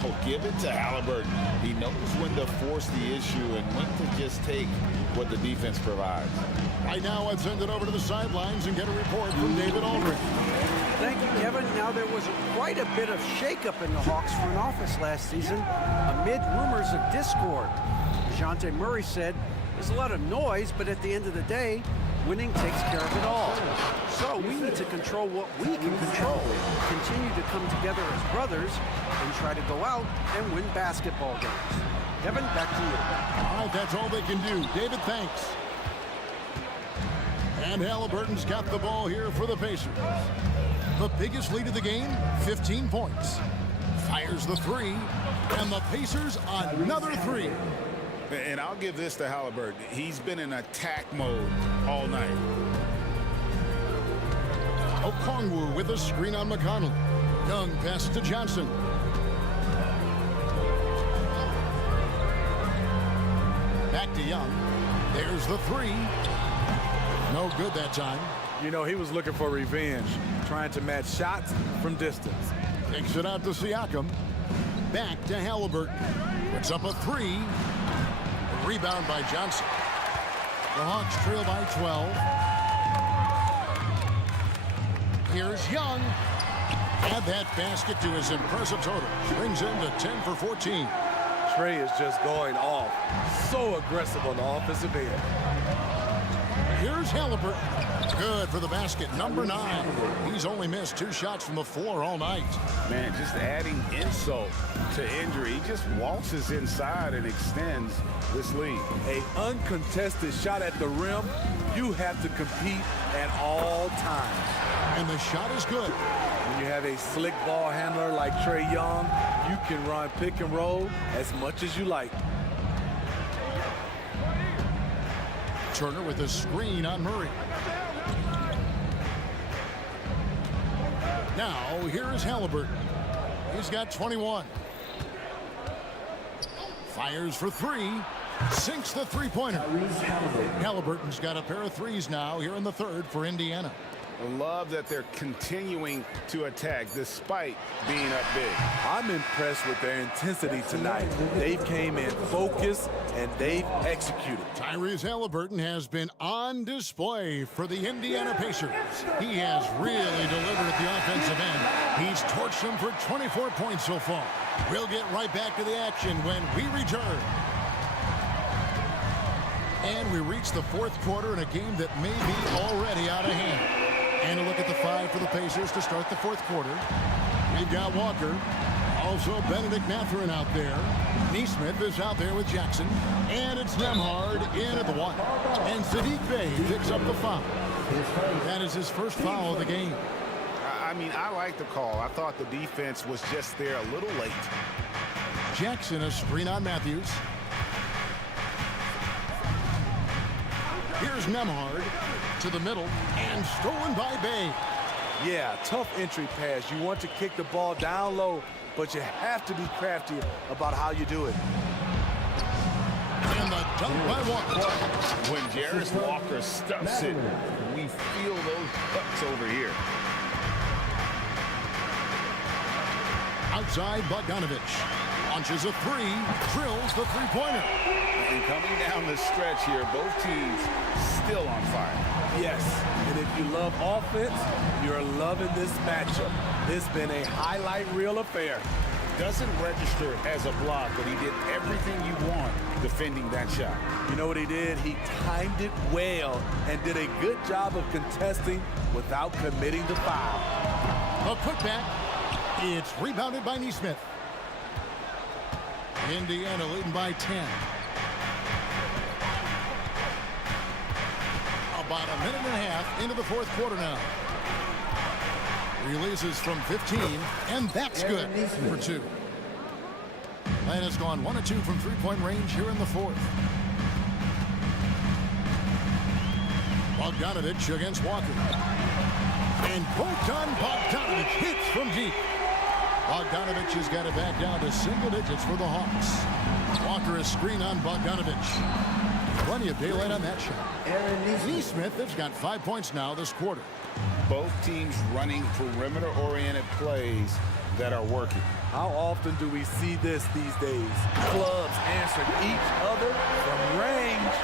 Oh, give it to Halliburton. He knows when to force the issue and when to just take what the defense provides. Right now, let's send it over to the sidelines and get a report from David Aldridge. Thank you, Kevin. Now, there was quite a bit of shakeup in the Hawks front office last season amid rumors of discord. DeJounte Murray said, there's a lot of noise, but at the end of the day, winning takes care of it all. So we need to control what we can control, continue to come together as brothers, and try to go out and win basketball games. Kevin, back to you. All right, that's all they can do. David, thanks. And Halliburton's got the ball here for the Pacers. The biggest lead of the game, 15 points. Fires the 3, and the Pacers another 3. And I'll give this to Halliburton. He's been in attack mode all night. Okongwu with a screen on McConnell. Young pass to Johnson. Back to Young. There's the 3. No good that time. You know, he was looking for revenge, trying to match shots from distance. Takes it out to Siakam. Back to Halliburton. Puts up a 3. Rebound by Johnson. The Hawks trail by 12. Here's Young. Add that basket to his impressive total. Brings him to 10 for 14. Trae is just going off. So aggressive on the offensive end. Here's Halliburton. Good for the basket. Number 9. He's only missed 2 shots from the floor all night. Man, just adding insult to injury. He just waltzes inside and extends this lead. An uncontested shot at the rim, you have to compete at all times. And the shot is good. When you have a slick ball handler like Trae Young, you can run pick and roll as much as you like. Turner with a screen on Murray. Now, here is Halliburton. He's got 21. Fires for 3. Sinks the three-pointer. Halliburton's got a pair of 3s now here in the 3rd for Indiana. I love that they're continuing to attack despite being up big. I'm impressed with their intensity tonight. They came in focused and they've executed. Tyrese Halliburton has been on display for the Indiana Pacers. He has really delivered at the offensive end. He's torched them for 24 points so far. We'll get right back to the action when we return. And we reach the 4th quarter in a game that may be already out of hand. And a look at the 5 for the Pacers to start the 4th quarter. We've got Walker. Also Benedict Mathurin out there. Neesmith is out there with Jackson. And it's Nembhard in at the 1. And Saddiq Bey picks up the foul. That is his first foul of the game. I mean, I like the call. I thought the defense was just there a little late. Jackson, a screen on Matthews. Here's Nemhard to the middle and stolen by Bay. Yeah, tough entry pass. You want to kick the ball down low, but you have to be crafty about how you do it. And the dunk by Walker. When Jarris Walker stuffs it, we feel those bucks over here. Outside, Bogdanovich launches a three, drills the three-pointer. And coming down the stretch here, both teams still on fire. Yes, and if you love offense, you're loving this matchup. It's been a highlight reel affair. Doesn't register as a block, but he did everything you want defending that shot. You know what he did? He timed it well and did a good job of contesting without committing the foul. A putback. It's rebounded by Neesmith. Indiana leading by 10. About a minute and a half into the fourth quarter now. Releases from 15, and that's good for two. And has gone 1 of 2 from three-point range here in the fourth. Bogdanovich against Walker. And Bogdan Bogdanovich hits from deep. Bogdanovich has got it back down to single digits for the Hawks. Walker is screen on Bogdanovich. Plenty of daylight on that shot. Neesmith has got 5 points now this quarter. Both teams running perimeter-oriented plays that are working. How often do we see this these days? Clubs answering each other from range.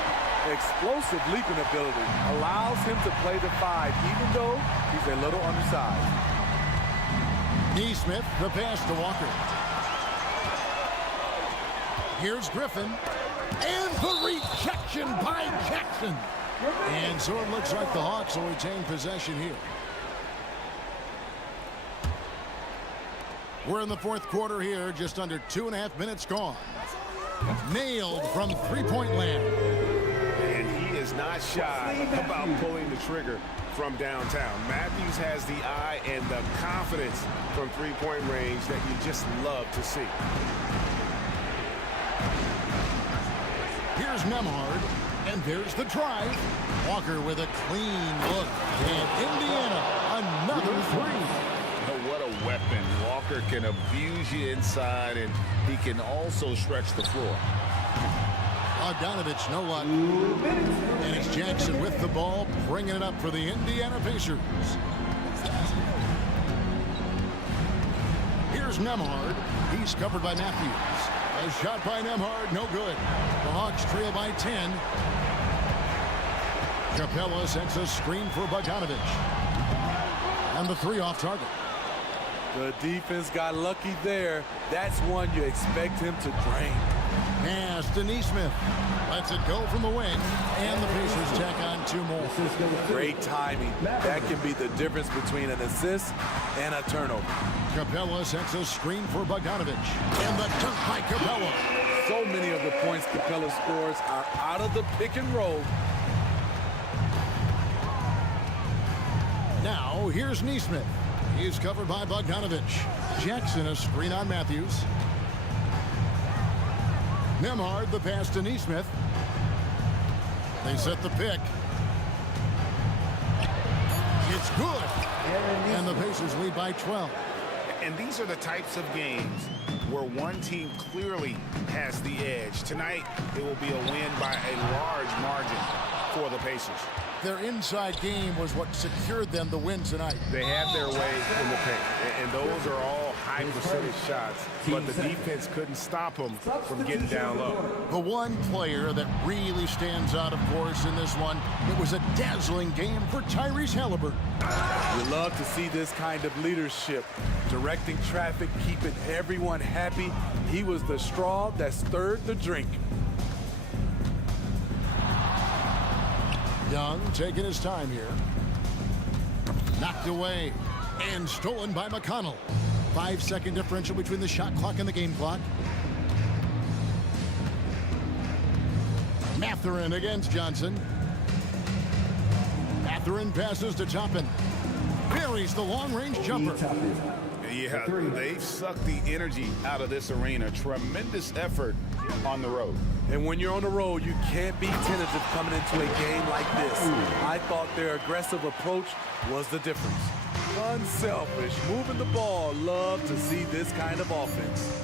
Explosive leaping ability allows him to play the 5, even though he's a little undersized. Neesmith, the pass to Walker. Here's Griffin. And the rejection by Jackson. And so it looks like the Hawks will retain possession here. We're in the fourth quarter here, just under 2.5 minutes gone. Nailed from three-point land. And he is not shy about pulling the trigger from downtown. Matthews has the eye and the confidence from three-point range that you just love to see. Here's Nemhard, and there's the drive. Walker with a clean look, and Indiana another three. Oh, what a weapon. Walker can abuse you inside, and he can also stretch the floor. Bogdanovich, no luck. And it's Jackson with the ball, bringing it up for the Indiana Pacers. Here's Nemhard. He's covered by Matthews. A shot by Nemhard, no good. The Hawks trail by 10. Capella sets a screen for Bogdanovich. And the three off target. The defense got lucky there. That's one you expect him to drain. Pass to Neesmith. Lets it go from the wing. And the Pacers tack on 2 more. Great timing. That can be the difference between an assist and a turnover. Capella sets a screen for Bogdanovich. And the dunk by Capella. So many of the points Capella scores are out of the pick and roll. Now, here's Neesmith. He's covered by Bogdanovich. Jackson, a screen on Matthews. Nemhard, the pass to Neesmith. They set the pick. It's good. And the Pacers lead by 12. And these are the types of games where one team clearly has the edge. Tonight, it will be a win by a large margin for the Pacers. Their inside game was what secured them the win tonight. They had their way in the paint, and those are all high percentage shots, but the defense couldn't stop them from getting down low. The one player that really stands out, of course, in this one, it was a dazzling game for Tyrese Halliburton. You love to see this kind of leadership, directing traffic, keeping everyone happy. He was the straw that stirred the drink. Young taking his time here. Knocked away and stolen by McConnell. 5-second differential between the shot clock and the game clock. Mathurin against Johnson. Mathurin passes to Toppin. Buries the long-range jumper. Yeah, they've sucked the energy out of this arena. Tremendous effort on the road. And when you're on the road, you can't be tentative coming into a game like this. I thought their aggressive approach was the difference. Unselfish, moving the ball. Love to see this kind of offense.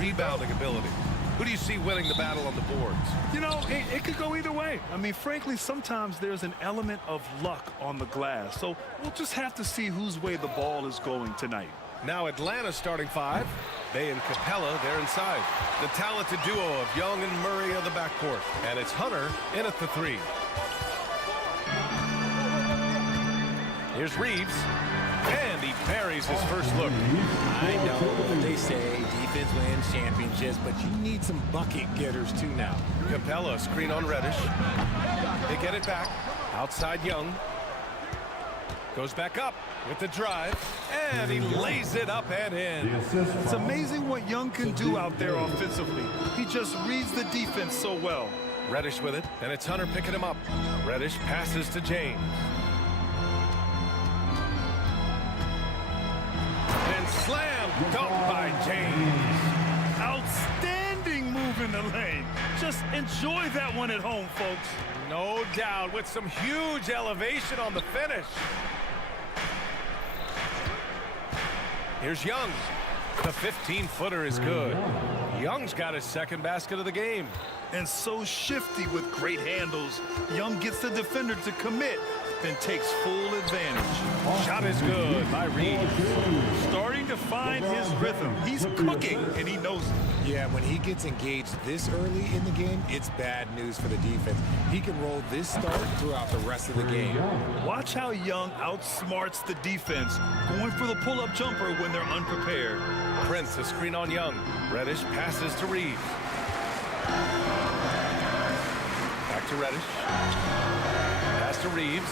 rebounding ability. Who do you see winning the battle on the boards? You know, it could go either way. I mean, frankly, sometimes there's an element of luck on the glass. So we'll just have to see whose way the ball is going tonight. Now Atlanta's starting five. Bay and Capella, they're inside. The talented duo of Young and Murray of the backcourt. And it's Hunter in at the three. Here's Reeves. And he parries his first look. I know what they say, defense wins championships, but you need some bucket getters too now. Capella, screen on Reddish. They get it back. Outside Young. Goes back up with the drive. And he lays it up and in. It's amazing what Young can do out there offensively. He just reads the defense so well. Reddish with it, and it's Hunter picking him up. Reddish passes to James. And slam dunk by James. Outstanding move in the lane. Just enjoy that one at home, folks. No doubt, with some huge elevation on the finish. Here's Young. The 15-footer is good. Young's got his second basket of the game. And so shifty with great handles. Young gets the defender to commit, then takes full advantage. Shot is good by Reeves. Starting to find his rhythm. He's cooking, and he knows it. Yeah, when he gets engaged this early in the game, it's bad news for the defense. He can roll this start throughout the rest of the game. Watch how Young outsmarts the defense, going for the pull-up jumper when they're unprepared. Prince, a screen on Young. Reddish passes to Reeves. Back to Reddish. Pass to Reeves.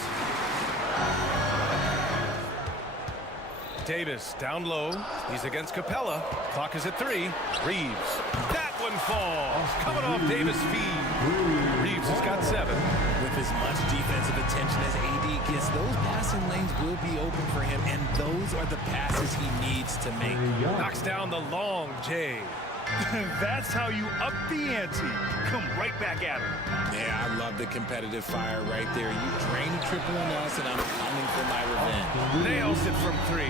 Davis down low. He's against Capella. Clock is at 3. Reeves. That one falls. Coming off Davis' feed. Reeves has got 7. With as much defensive attention as AD gets, those passing lanes will be open for him, and those are the passes he needs to make. Knocks down the long J. That's how you up the ante. Come right back at him. Yeah, I love the competitive fire right there. You drain a triple on us, and I'm coming for my revenge. Nails it from 3.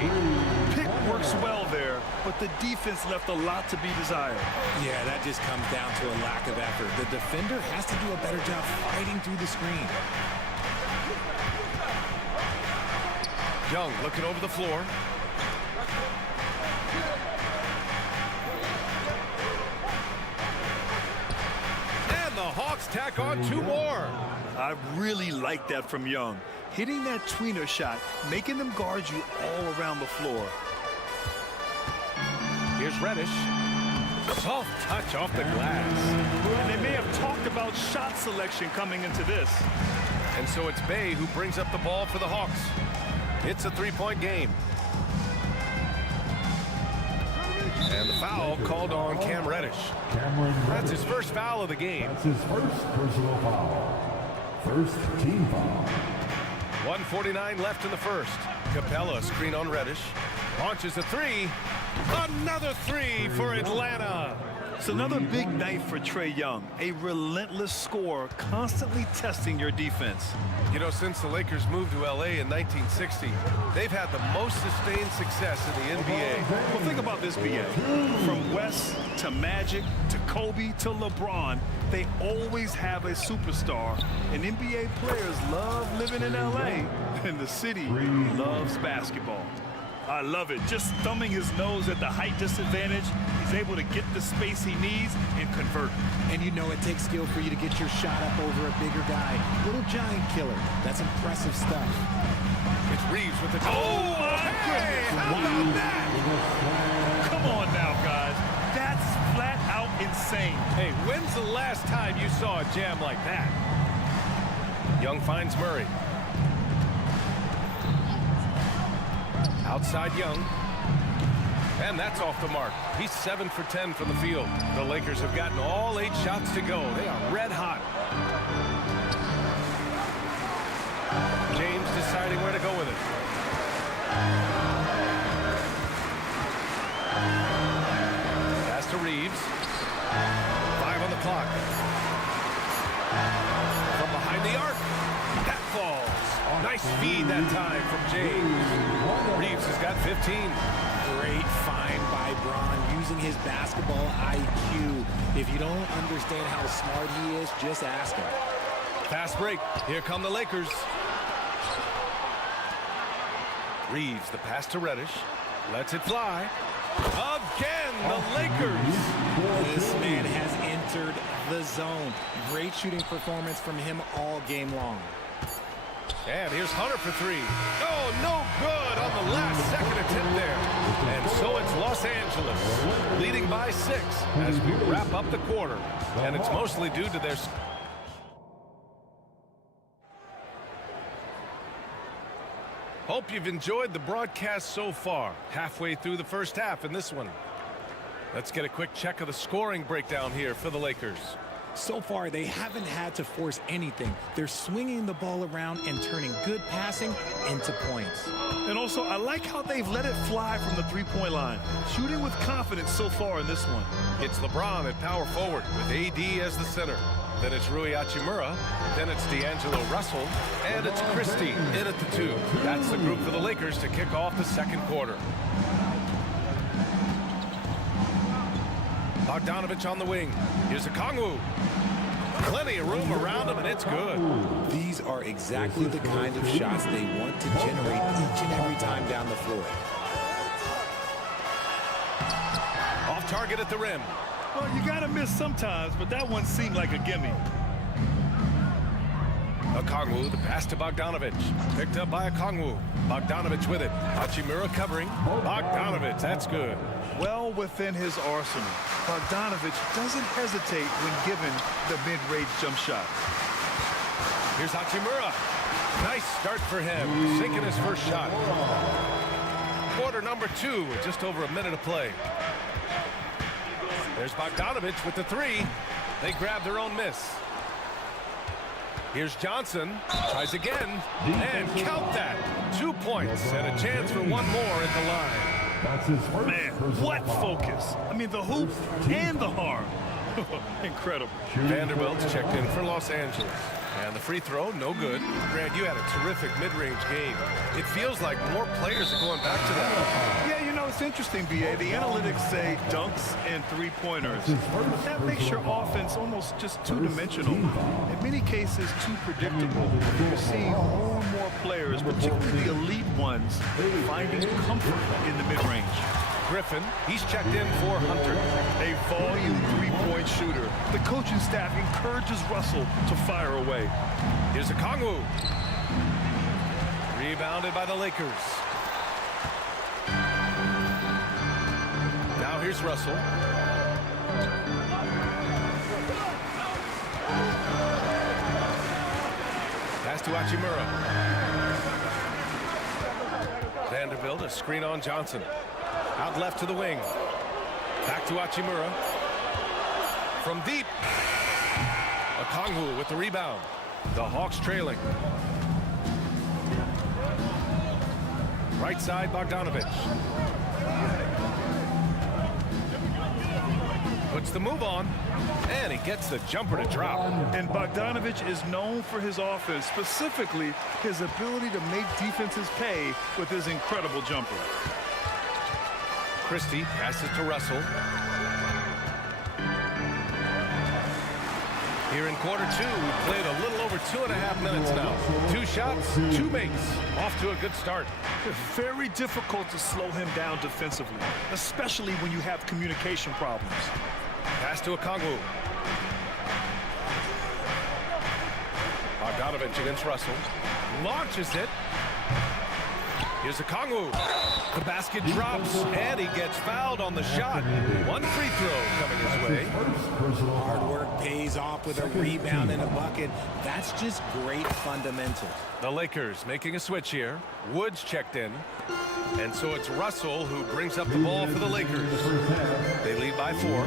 Pick works well there, but the defense left a lot to be desired. Yeah, that just comes down to a lack of effort. The defender has to do a better job fighting through the screen. Young looking over the floor. The Hawks tack on 2 more. I really like that from Young. Hitting that tweener shot, making them guard you all around the floor. Here's Reddish. Soft touch off the glass. And they may have talked about shot selection coming into this. And so it's Bay who brings up the ball for the Hawks. It's a 3-point game. And the foul called on Cam Reddish. That's his first foul of the game. That's his first personal foul. First team foul. 1:49 left in the first. Capella, screen on Reddish. Launches a 3. Another 3 for Atlanta. It's another big night for Trae Young. A relentless scorer, constantly testing your defense. You know, since the Lakers moved to LA in 1960, they've had the most sustained success in the NBA. Well, think about this, BA. From West to Magic to Kobe to LeBron, they always have a superstar. And NBA players love living in LA, and the city loves basketball. I love it. Just thumbing his nose at the height disadvantage, he's able to get the space he needs and convert. And you know it takes skill for you to get your shot up over a bigger guy. Little giant killer. That's impressive stuff. It's Reeves with the... Oh, my goodness. How about that? Come on now, guys. That's flat out insane. Hey, when's the last time you saw a jam like that? Young finds Murray. Outside Young. And that's off the mark. He's 7 for 10 from the field. The Lakers have gotten all 8 shots to go. They are red hot. James deciding where to go with it. Pass to Reeves. 5 on the clock. From behind the arc. That falls. Nice feed that time from James. Reeves has got 15. Great find by by Bron, using his basketball IQ. If you don't understand how smart he is, just ask him. Fast break. Here come the Lakers. Reeves, the pass to Reddish. Lets it fly. Again, the Lakers. This man has entered the zone. Great shooting performance from him all game long. And here's Hunter for three. Oh, no good on the last second attempt there. And so it's Los Angeles, leading by 6 as we wrap up the quarter. And it's mostly due to their... Hope you've enjoyed the broadcast so far. Halfway through the first half in this one. Let's get a quick check of the scoring breakdown here for the Lakers. So far, they haven't had to force anything. They're swinging the ball around and turning good passing into points. And also, I like how they've let it fly from the three-point line. Shooting with confidence so far in this one. It's LeBron at power forward with AD as the center. Then it's Rui Hachimura. Then it's D'Angelo Russell. And it's Christie in at the 2. That's the group for the Lakers to kick off the second quarter. Bogdanovich on the wing. Here's a Kongwu. Plenty of room around him, and it's good. These are exactly the kind of shots they want to generate each and every time down the floor. Off target at the rim. Well, you gotta miss sometimes, but that one seemed like a gimme. Okongwu, the pass to Bogdanovich. Picked up by Okongwu. Bogdanovich with it. Hachimura covering. Bogdanovich, that's good. Well within his arsenal. Bogdanovich doesn't hesitate when given the mid-range jump shot. Here's Hachimura. Nice start for him, sinking his first shot. Quarter number 2 with just over a minute of play. There's Bogdanovich with the 3. They grab their own miss. Here's Johnson, tries again, and count that. 2 points and a chance for one more at the line. That's his first. Man, what focus. I mean, the hoop and the harm. Incredible. Vanderbilt's checked in for Los Angeles. And the free throw, no good. Grant, you had a terrific mid-range game. It feels like more players are going back to that. Yeah, you know, it's interesting, B.A. The analytics say dunks and three-pointers. That makes your offense almost just two-dimensional. In many cases, too predictable. You're seeing more and more players, particularly the elite ones, finding comfort in the mid-range. Griffin, he's checked in for Hunter. A volume three-point shooter. The coaching staff encourages Russell to fire away. Here's a Kongwu. Rebounded by the Lakers. Now here's Russell. Pass to Hachimura. Vanderbilt, a screen on Johnson. Out left to the wing. Back to Hachimura. From deep. Okongwu with the rebound. The Hawks trailing. Right side, Bogdanovich. Puts the move on. And he gets the jumper to drop. And Bogdanovich is known for his offense, specifically his ability to make defenses pay with his incredible jumper. Christie passes to Russell. Here in quarter 2, we've played a little over 2.5 minutes now. 2 shots, 2 makes. Off to a good start. It's very difficult to slow him down defensively, especially when you have communication problems. Pass to Okongwu. Bogdanovich against Russell. Launches it. Here's Okongwu. The basket drops, and he gets fouled on the shot. 1 free throw coming his way. Hard work pays off with a rebound and a bucket. That's just great fundamentals. The Lakers making a switch here. Woods checked in. And so it's Russell who brings up the ball for the Lakers. They lead by 4.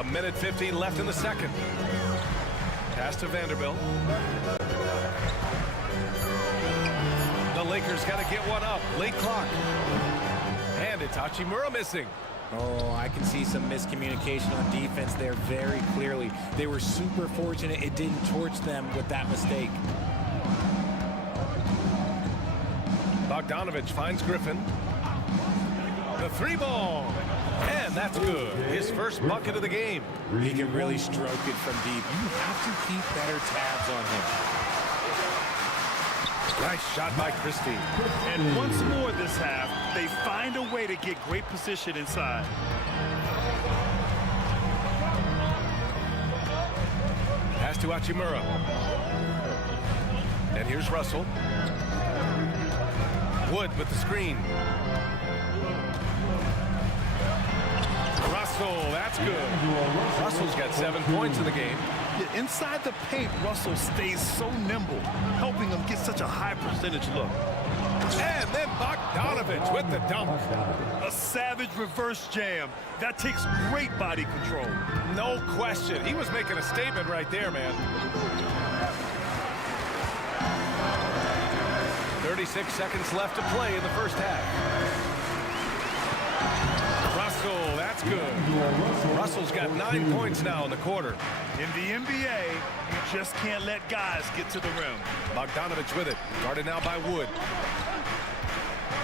A minute 15 left in the second. Pass to Vanderbilt. The Lakers got to get one up. Late clock. And it's Hachimura missing. Oh, I can see some miscommunication on defense there very clearly. They were super fortunate it didn't torch them with that mistake. Bogdanovich finds Griffin. The three ball. And that's good. His first bucket of the game. He can really stroke it from deep. You have to keep better tabs on him. Nice shot by Christie. And once more this half, they find a way to get great position inside. Pass to Hachimura. And here's Russell. Wood with the screen. Russell, that's good. Russell's got 7 points in the game. Yeah, inside the paint, Russell stays so nimble, helping him get such a high percentage look. And then Bogdanovich with the dunk. A savage reverse jam. That takes great body control. No question. He was making a statement right there, man. 36 seconds left to play in the first half. Russell, that's good. Russell's got 9 points now in the quarter. In the NBA, you just can't let guys get to the rim. Bogdanovich with it. Guarded now by Wood.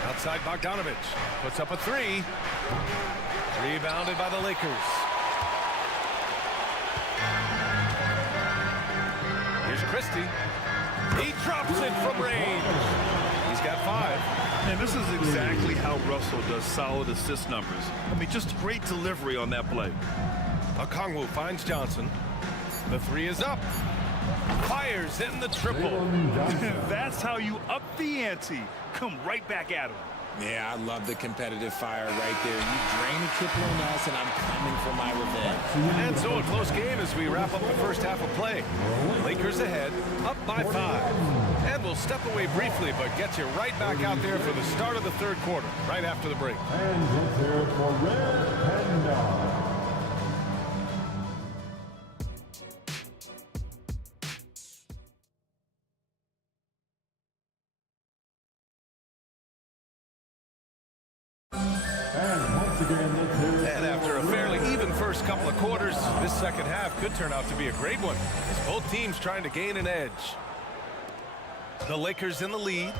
Outside Bogdanovich. Puts up a three. Rebounded by the Lakers. Here's Christie. He drops it from range. He's got 5. And this is exactly how Russell does solid assist numbers. I mean, just great delivery on that play. Okongwu finds Johnson. The three is up. Fires in the triple. That's how you up the ante. Come right back at him. Yeah, I love the competitive fire right there. You drain a triple on us, and I'm coming for my revenge. And so a close game as we wrap up the first half of play. Lakers ahead, up by 5. And we'll step away briefly, but get you right back out there for the start of the third quarter, right after the break. And let's hear it for Red Panda. And after a fairly even first couple of quarters, this second half could turn out to be a great one, as both teams trying to gain an edge. The Lakers in the lead.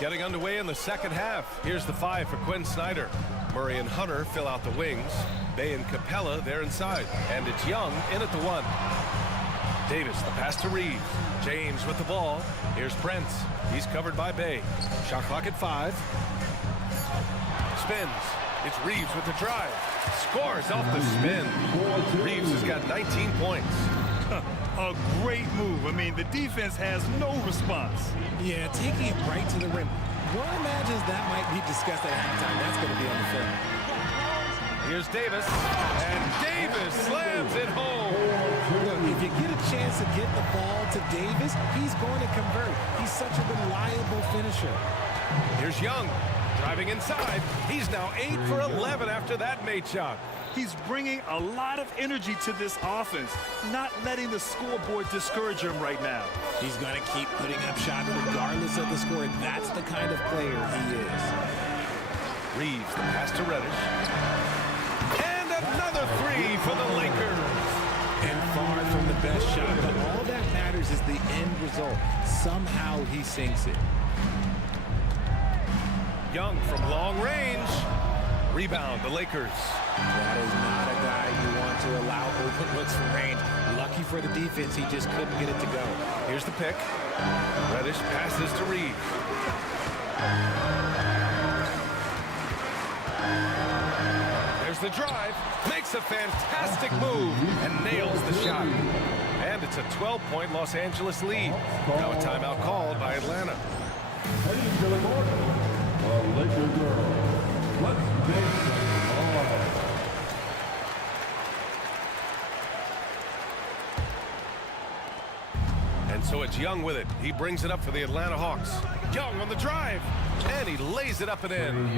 Getting underway in the second half. Here's the 5 for Quinn Snyder. Murray and Hunter fill out the wings. Bay and Capella, they're inside. And it's Young in at the 1. Davis, the pass to Reeves. James with the ball. Here's Brent. He's covered by Bay. Shot clock at 5. Spins. It's Reeves with the drive. Scores off the spin. Reeves has got 19 points. A great move. I mean, the defense has no response. Yeah, taking it right to the rim. One imagines that might be discussed at halftime. That's going to be on the film. Here's Davis. And Davis slams it home. Look, if you get a chance to get the ball to Davis, he's going to convert. He's such a reliable finisher. Here's Young. Driving inside. He's now 8 for 11 after that made shot. He's bringing a lot of energy to this offense, not letting the scoreboard discourage him right now. He's going to keep putting up shots regardless of the score. That's the kind of player he is. Reeves, the pass to Reddish. And another 3 for the Lakers. And far from the best shot, but all that matters is the end result. Somehow he sinks it. Young from long range. Rebound, the Lakers. That is not a guy you want to allow open looks from range. Lucky for the defense, he just couldn't get it to go. Here's the pick. Reddish passes to Reeves. There's the drive. Makes a fantastic move and nails the shot. And it's a 12-point Los Angeles lead. Now a timeout called by Atlanta. Heading to the corner. Laker girls. Let's take them on. And so it's Young with it. He brings it up for the Atlanta Hawks. Young on the drive. And he lays it up and in.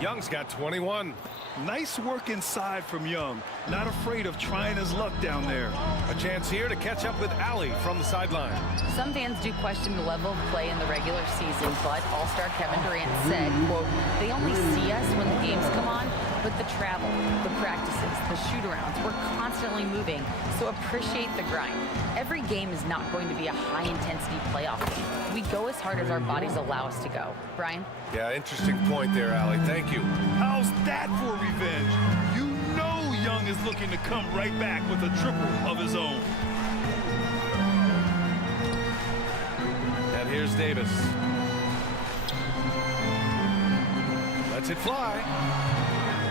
Young's got 21. Nice work inside from Young. Not afraid of trying his luck down there. A chance here to catch up with Allie from the sideline. Some fans do question the level of play in the regular season, but All-Star Kevin Durant said, quote, "They only see us when the games come on. But the travel, the practices, the shoot-arounds, we're constantly moving, so appreciate the grind. Every game is not going to be a high-intensity playoff game. We go as hard as our bodies allow us to go. Brian? Yeah, interesting point there, Allie. Thank you. How's that for revenge? You know Young is looking to come right back with a triple of his own. And here's Davis. Lets it fly.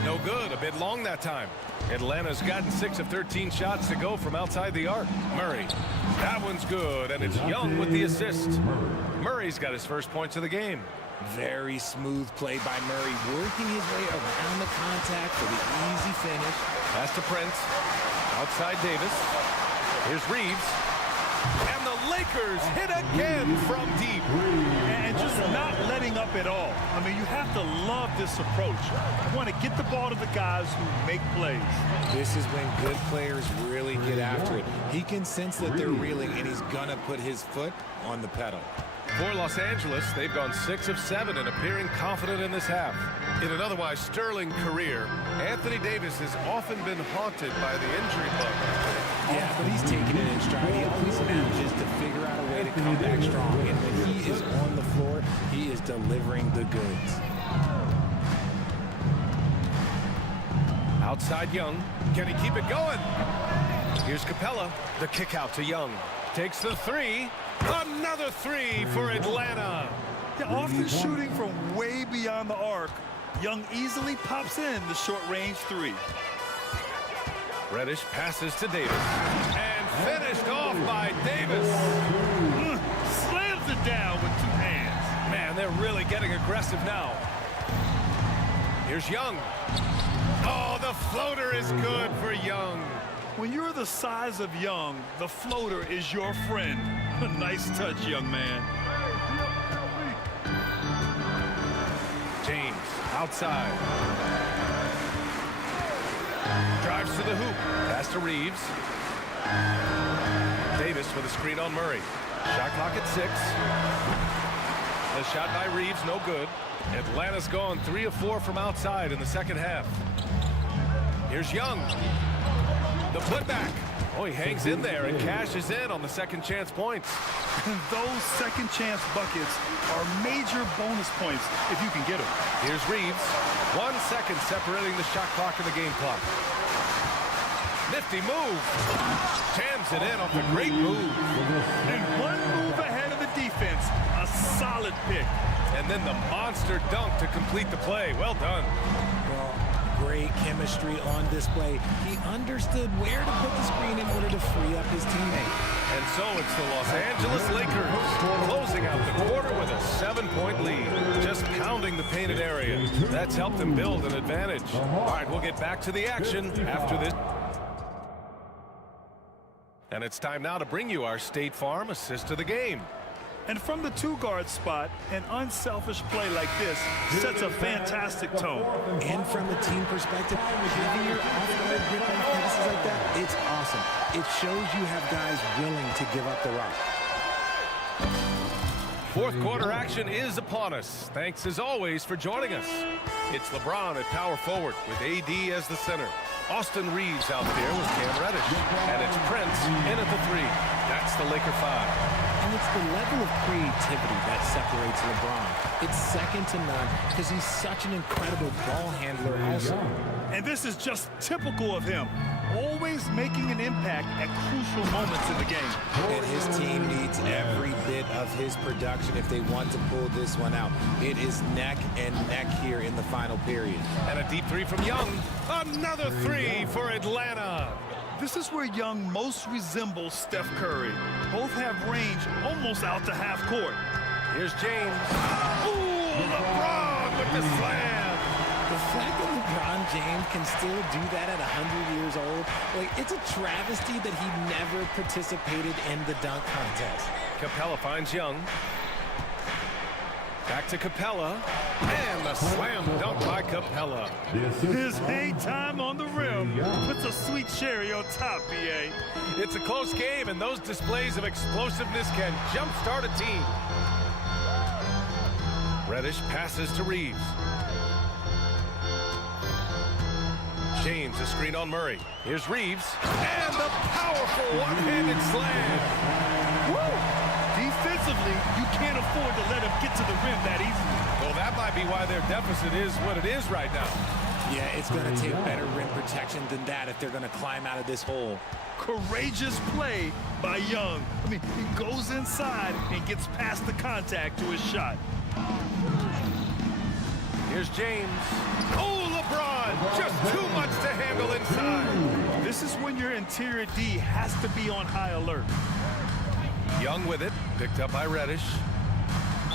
No good, a bit long that time. Atlanta's gotten 6 of 13 shots to go from outside the arc. Murray, that one's good, and it's Young with the assist. Murray's got his first points of the game. Very smooth play by Murray, working his way around the contact for the easy finish. Pass to Prince. Outside Davis. Here's Reeves. And the Lakers hit again from deep. And just not letting up at all. I mean, you have to love this approach. You want to get the ball to the guys who make plays. This is when good players really get after it. He can sense that they're reeling, and he's going to put his foot on the pedal. For Los Angeles, they've gone 6 of 7 and appearing confident in this half. In an otherwise sterling career, Anthony Davis has often been haunted by the injury bug. Yeah, but he's taking it in stride. He always manages to figure out a way to come back strong. And when he is on the floor, he is delivering the goods. Outside Young. Can he keep it going? Here's Capella. The kick out to Young. Takes the 3. Another 3 for Atlanta. They're often shooting from way beyond the arc. Young easily pops in the short-range 3. Reddish passes to Davis. And finished off by Davis. Slams it down with 2 hands. Man, they're really getting aggressive now. Here's Young. Oh, the floater is good for Young. When you're the size of Young, the floater is your friend. Nice touch, young man. James, outside. Drives to the hoop. Pass to Reeves. Davis with a screen on Murray. Shot clock at 6. The shot by Reeves, no good. Atlanta's gone 3 of 4 from outside in the second half. Here's Young. The putback. Oh, he hangs in there and cashes in on the second chance points. Those second chance buckets are major bonus points if you can get them. Here's Reeves. 1 second separating the shot clock and the game clock. Nifty move. Jams it in off a great move. And 1 move ahead of the defense. A solid pick. And then the monster dunk to complete the play. Well done. Well, great chemistry on display. He understood where to put the screen in order to free up his teammate. And so it's the Los Angeles Lakers closing out the quarter with a 7-point lead. Just pounding the painted area. That's helped them build an advantage. All right, we'll get back to the action after this. And it's time now to bring you our State Farm assist of the game. And from the 2-guard spot, an unselfish play like this sets a fantastic tone. And from a team perspective, having your off-guard grip on passes like that, it's awesome. It shows you have guys willing to give up the rock. Fourth quarter action is upon us. Thanks as always for joining us. It's LeBron at power forward with AD as the center. Austin Reeves out there with Cam Reddish. And it's Prince in at the 3. That's the Laker 5. And it's the level of creativity that separates LeBron. It's second to none because he's such an incredible ball handler also. And this is just typical of him. Always making an impact at crucial moments in the game. And his team needs every bit of his production if they want to pull this one out. It is neck and neck here in the final period. And a deep 3 from Young. Another 3 for Atlanta. This is where Young most resembles Steph Curry. Both have range almost out to half court. Here's James. Ooh, LeBron with the slam. The fact that LeBron James can still do that at 100 years old, like, it's a travesty that he never participated in the dunk contest. Capella finds Young. Back to Capella. And the slam dunk by Capella. His hang time on the rim puts a sweet cherry on top, BA. It's a close game, and those displays of explosiveness can jumpstart a team. Reddish passes to Reeves. James, a screen on Murray. Here's Reeves. And the powerful one-handed slam. Woo! Defensively, you can't afford to let him get to the rim that easily. Well, that might be why their deficit is what it is right now. Yeah, it's going to take better rim protection than that if they're going to climb out of this hole. Courageous play by Young. I mean, he goes inside and gets past the contact to his shot. Here's James. Oh, LeBron! Just too much to handle inside. This is when your interior D has to be on high alert. Young with it, picked up by Reddish.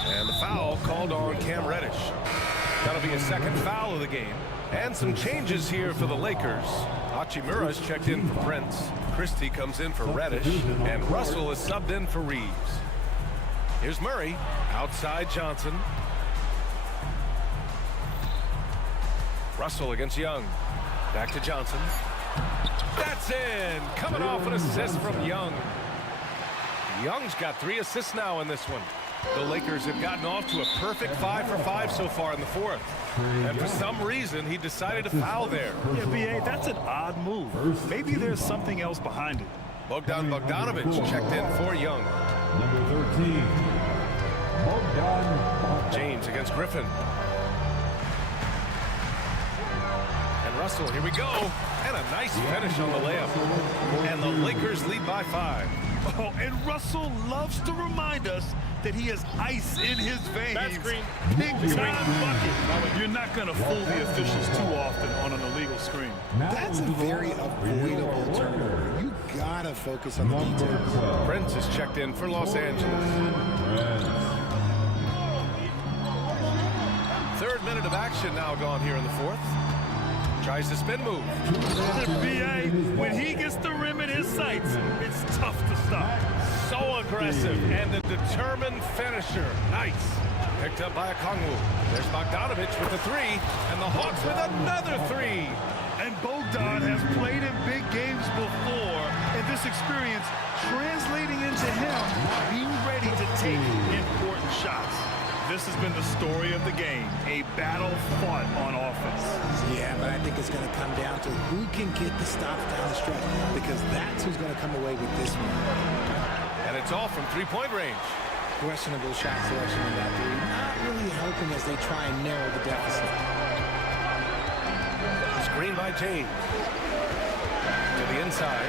And the foul called on Cam Reddish. That'll be a second foul of the game. And some changes here for the Lakers. Hachimura's checked in for Prince. Christie comes in for Reddish. And Russell is subbed in for Reeves. Here's Murray. Outside Johnson. Russell against Young. Back to Johnson. That's in. Coming off an assist from Young. Young's got 3 assists now in this one. The Lakers have gotten off to a perfect 5 for 5 so far in the fourth. And for some reason, he decided to foul there. Yeah, B.A., that's an odd move. Maybe there's something else behind it. Bogdan Bogdanovic checked in for Young. Number 13, Bogdan. James against Griffin. And Russell, here we go. And a nice finish on the layup. And the Lakers lead by 5. Oh, and Russell loves to remind us that he has ice in his veins. Bad screen. Big time bucket. You're not going to fool the officials too often on an illegal screen. That's a very avoidable turnover. You gotta focus on the details. Prince is checked in for Los Angeles. Third minute of action now gone here in the fourth. Tries the spin move. B.A., when he gets the rim in his sights, it's tough to stop. So aggressive and a determined finisher. Nice. Picked up by Okongwu. There's Bogdanovic with the 3, and the Hawks with another 3. And Bogdan has played in big games before, and this experience translating into him being ready to take important shots. This has been the story of the game, a battle fought on offense. Yeah, but I think it's going to come down to who can get the stops down the stretch, because that's who's going to come away with this one. And it's all from three-point range. Questionable shot selection in that 3. Not really helping as they try and narrow the deficit. Screen by James. To the inside.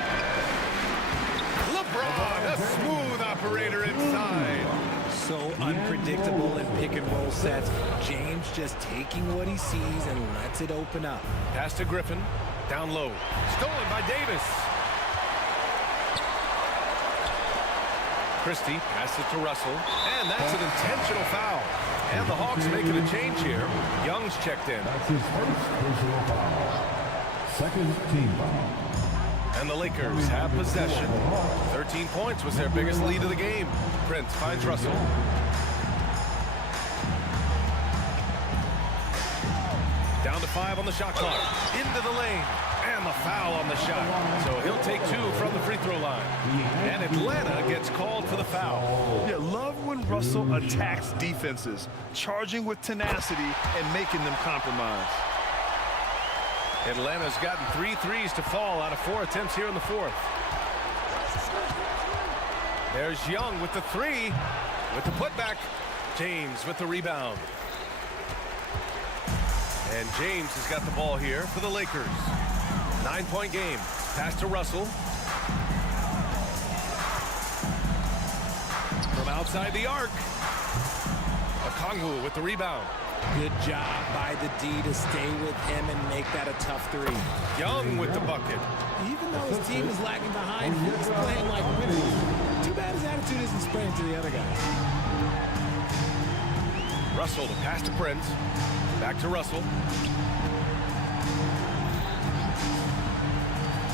LeBron, a smooth operator inside. So unpredictable in pick-and-roll sets. James just taking what he sees and lets it open up. Pass to Griffin. Down low. Stolen by Davis. Christie passes it to Russell. And that's an intentional foul. And the Hawks making a change here. Young's checked in. That's his first personal foul. Second team foul. And the Lakers have possession. 13 points was their biggest lead of the game. Prince finds Russell. Down to 5 on the shot clock. Into the lane. And the foul on the shot. So he'll take 2 from the free throw line. And Atlanta gets called for the foul. Yeah, love when Russell attacks defenses, charging with tenacity and making them compromise. Atlanta's gotten 3 threes to fall out of 4 attempts here in the fourth. There's Young with the 3, with the putback. James with the rebound. And James has got the ball here for the Lakers. 9-point game. Pass to Russell. From outside the arc. Okongwu with the rebound. Good job by the D to stay with him and make that a tough 3. Young with the bucket. Even though his team is lagging behind, he's playing like winners. Too bad his attitude isn't spreading to the other guys. Russell to pass to Prince. Back to Russell.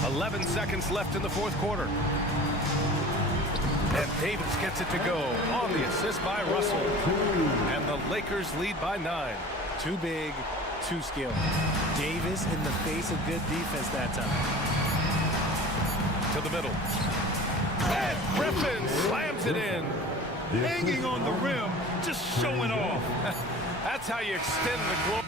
11 seconds left in the fourth quarter. And Davis gets it to go on the assist by Russell. And the Lakers lead by 9. Too big, too skilled. Davis in the face of good defense that time. To the middle. And Griffin slams it in. Hanging on the rim, just showing off. That's how you extend the glory.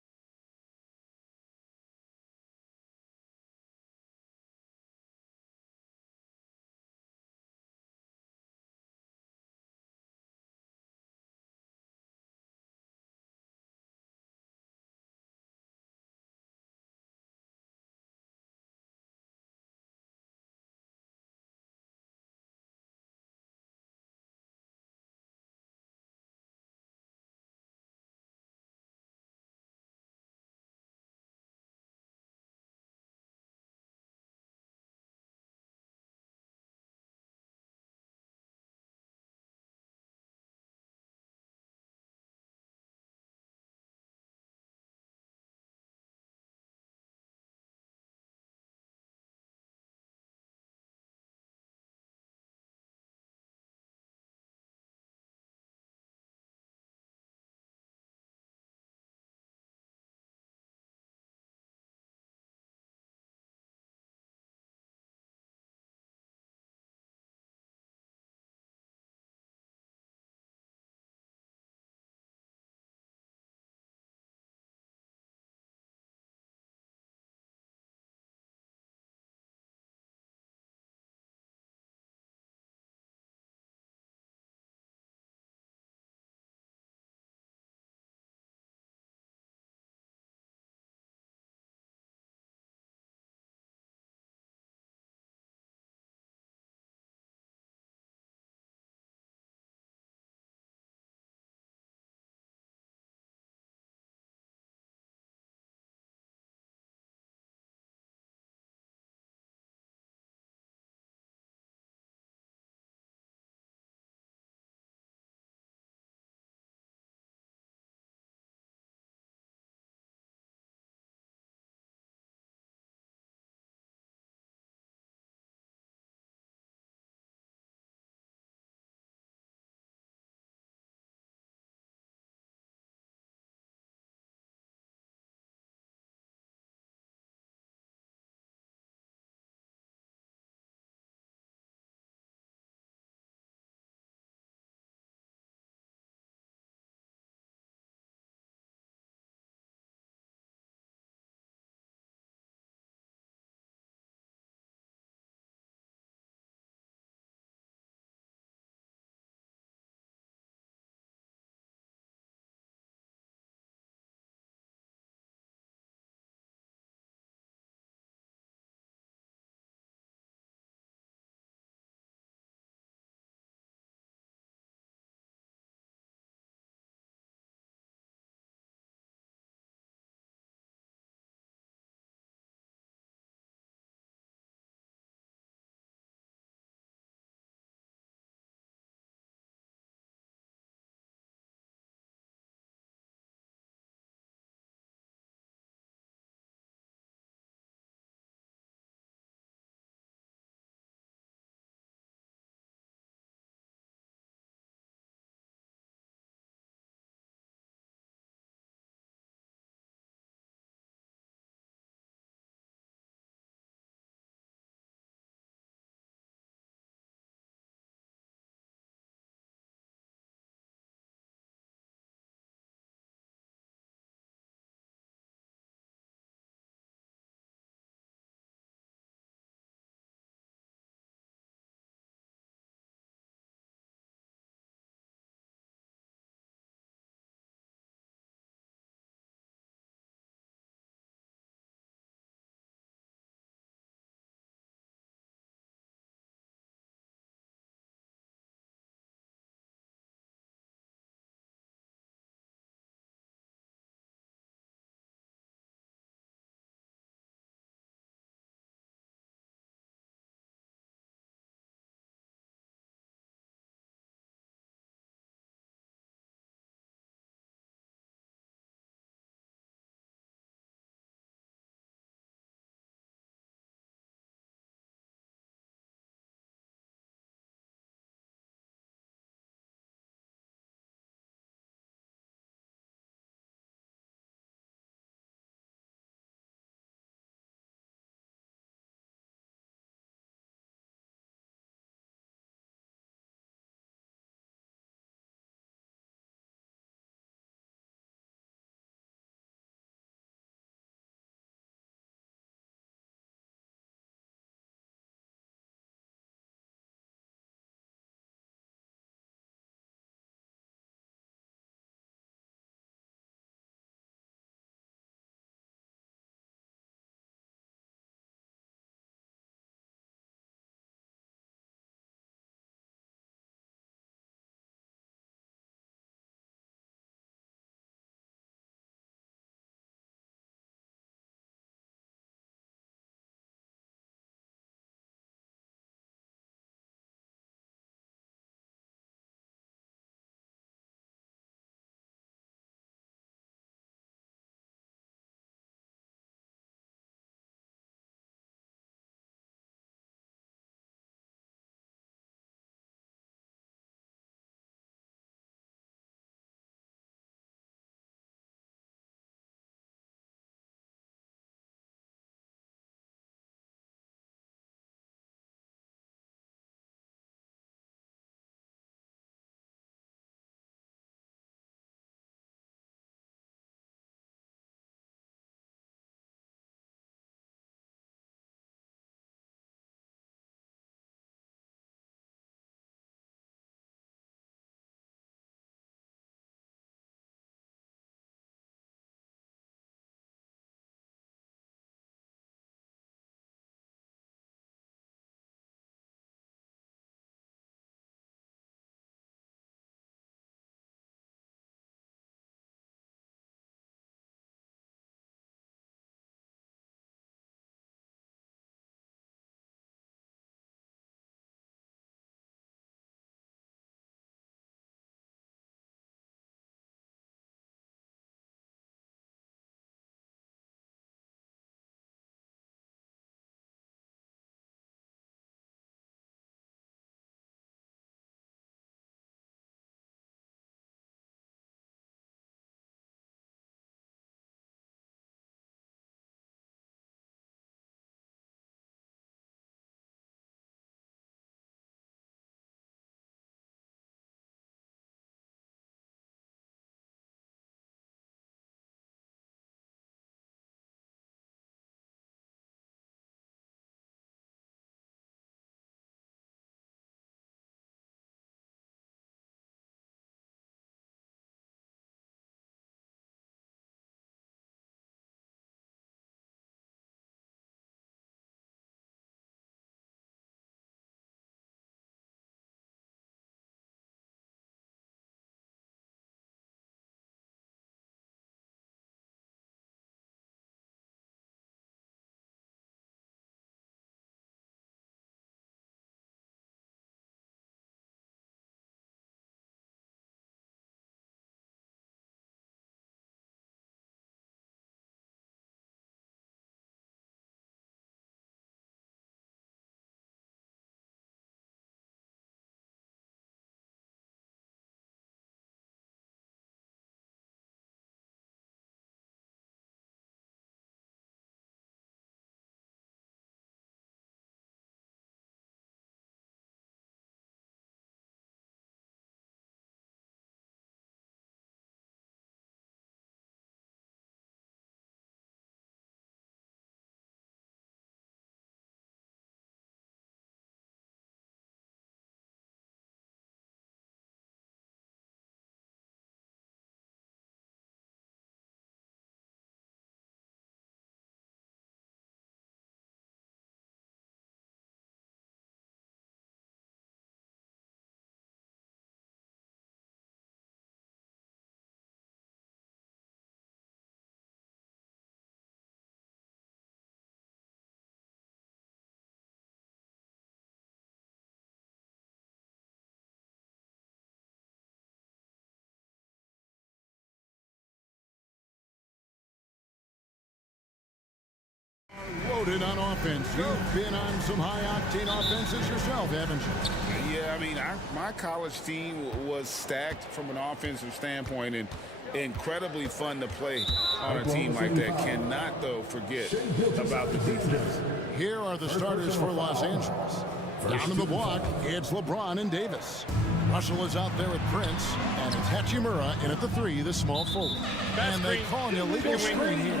Loaded on offense. You've been on some high-octane offenses yourself, haven't you? Yeah, I mean, my college team was stacked from an offensive standpoint and incredibly fun to play on a team like that. Cannot, though, forget about the defense. Here are the starters for Los Angeles. Down in the block, it's LeBron and Davis. Russell is out there at Prince, and it's Hachimura in at the 3, the small forward. And they call an illegal screen here.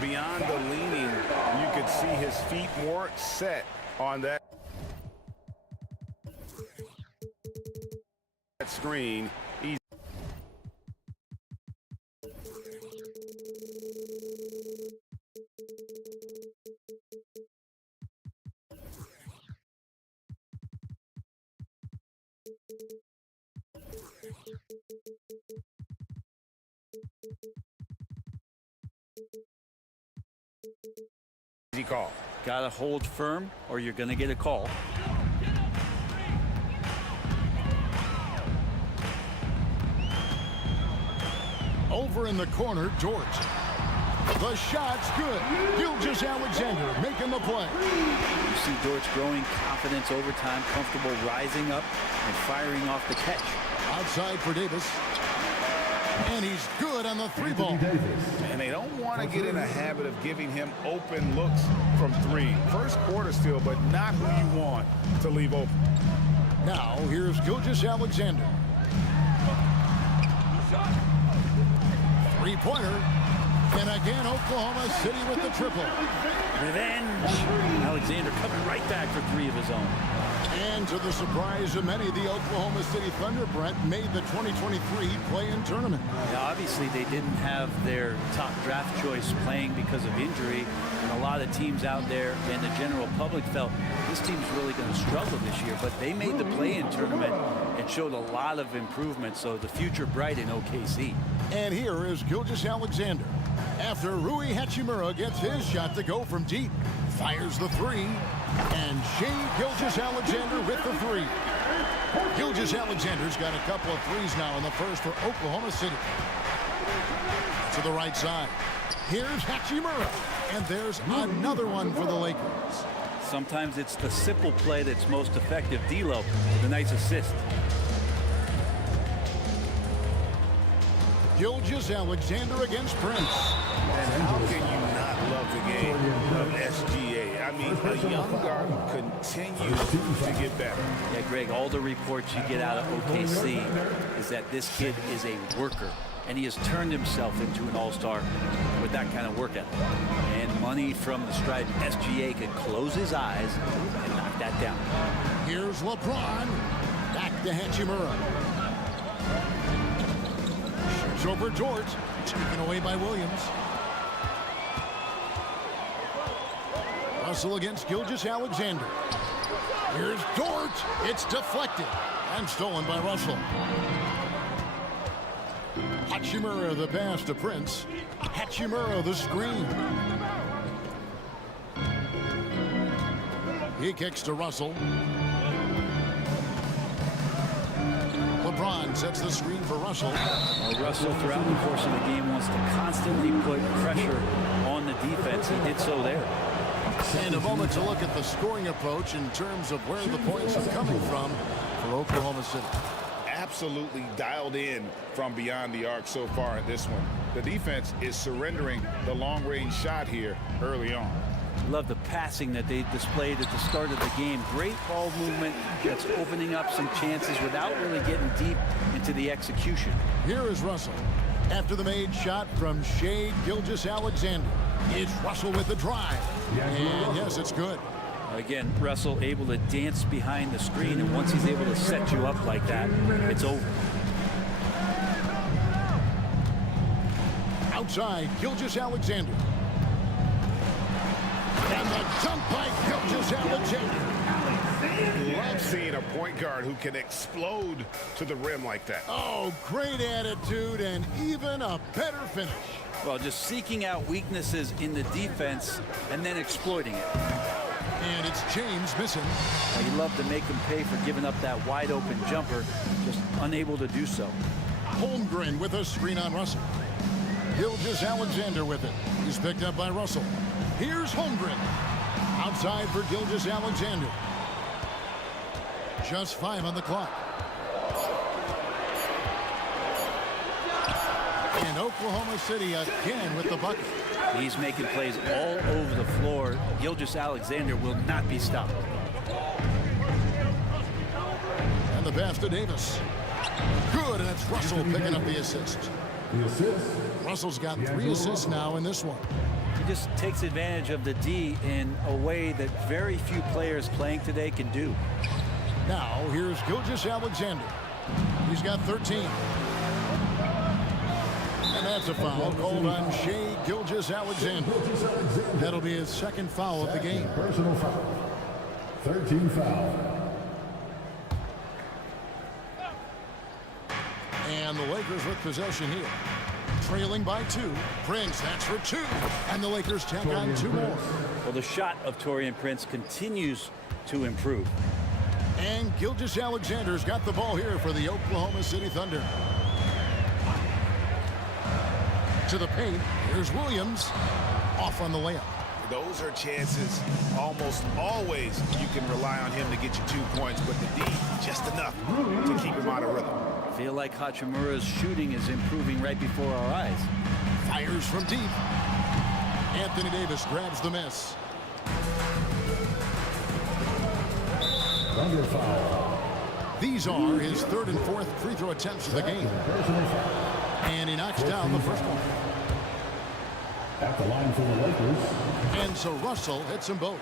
Beyond the leaning, you could see his feet more set on that screen. Easy call. Gotta hold firm or you're gonna get a call. Over in the corner, George. The shot's good. Gilgeous-Alexander making the play. You see George growing confidence over time, comfortable rising up and firing off the catch. Outside for Davis. And he's good on the 3-ball. And they don't want to get in a habit of giving him open looks from 3. First quarter still, but not who you want to leave open. Now, here's Gilgeous-Alexander. 3-pointer. And again, Oklahoma City with the triple. Revenge. Alexander coming right back for 3 of his own. And to the surprise of many, the Oklahoma City Thunder, Brent, made the 2023 play-in tournament. Yeah, obviously, they didn't have their top draft choice playing because of injury. And a lot of teams out there and the general public felt this team's really going to struggle this year. But they made the play-in tournament and showed a lot of improvement. So the future bright in OKC. And here is Gilgeous-Alexander. After Rui Hachimura gets his shot to go from deep. Fires the 3. And Shea Gilgeous-Alexander with the 3. Gilgeous-Alexander's got a couple of 3s now in the first for Oklahoma City. To the right side. Here's Hachimura. And there's another one for the Lakers. Sometimes it's the simple play that's most effective. D'Lo with a nice assist. Gilgeous-Alexander against Prince. And how can you not love the game of SGA? I mean, a young guard who continues to get better. Yeah, Greg, all the reports you get out of OKC is that this kid is a worker. And he has turned himself into an all-star with that kind of work ethic. And money from the stripe. SGA could close his eyes and knock that down. Here's LeBron. Back to Hachimura. Shoots over George. Taken away by Williams. Russell against Gilgeous-Alexander. Here's George. It's deflected and stolen by Russell. Hachimura the pass to Prince. Hachimura the screen. He kicks to Russell. LeBron sets the screen for Russell. Well, Russell, throughout the course of the game, wants to constantly put pressure on the defense. He did so there. And a moment to look at the scoring approach in terms of where the points are coming from for Oklahoma City. Absolutely dialed in from beyond the arc so far in this one. The defense is surrendering the long-range shot here early on. Love the passing that they displayed at the start of the game. Great ball movement that's opening up some chances without really getting deep into the execution. Here is Russell. After the made shot from Shea Gilgeous-Alexander. It's Russell with the drive. And yes, it's good. Again, Russell able to dance behind the screen, and once he's able to set you up like that, it's over. Outside, Gilgeous-Alexander. And the jump by Gilgeous-Alexander. Love seeing a point guard who can explode to the rim like that. Oh, great attitude and even a better finish. Well, just seeking out weaknesses in the defense and then exploiting it. And it's James missing. Well, you love to make him pay for giving up that wide open jumper, just unable to do so. Holmgren with a screen on Russell. Gilgeous-Alexander with it. He's picked up by Russell. Here's Holmgren. Outside for Gilgeous-Alexander. Just 5 on the clock. And Oklahoma City again with the bucket. He's making plays all over the floor. Gilgeous-Alexander will not be stopped. And the pass to Davis. Good, and it's Russell picking up the assist. The assist. Russell's got 3 assists now in this one. He just takes advantage of the D in a way that very few players playing today can do. Now, here's Gilgeous-Alexander. He's got 13. And that's a foul called on Shai Gilgeous-Alexander. That'll be his second foul of the game. Personal foul. 13 foul. And the Lakers with possession here. Trailing by 2. Prince, that's for 2. And the Lakers tack on 2 more. Well, the shot of Taurean Prince continues to improve. And Gilgeous-Alexander's got the ball here for the Oklahoma City Thunder. To the paint, here's Williams. Off on the layup. Those are chances almost always you can rely on him to get you 2 points, but the D, just enough to keep him out of rhythm. Feel like Hachimura's shooting is improving right before our eyes. Fires from deep. Anthony Davis grabs the miss. Under foul. These are his 3rd and 4th free throw attempts of the game. And he knocks down the first one. At the line for the Lakers. And so Russell hits them both.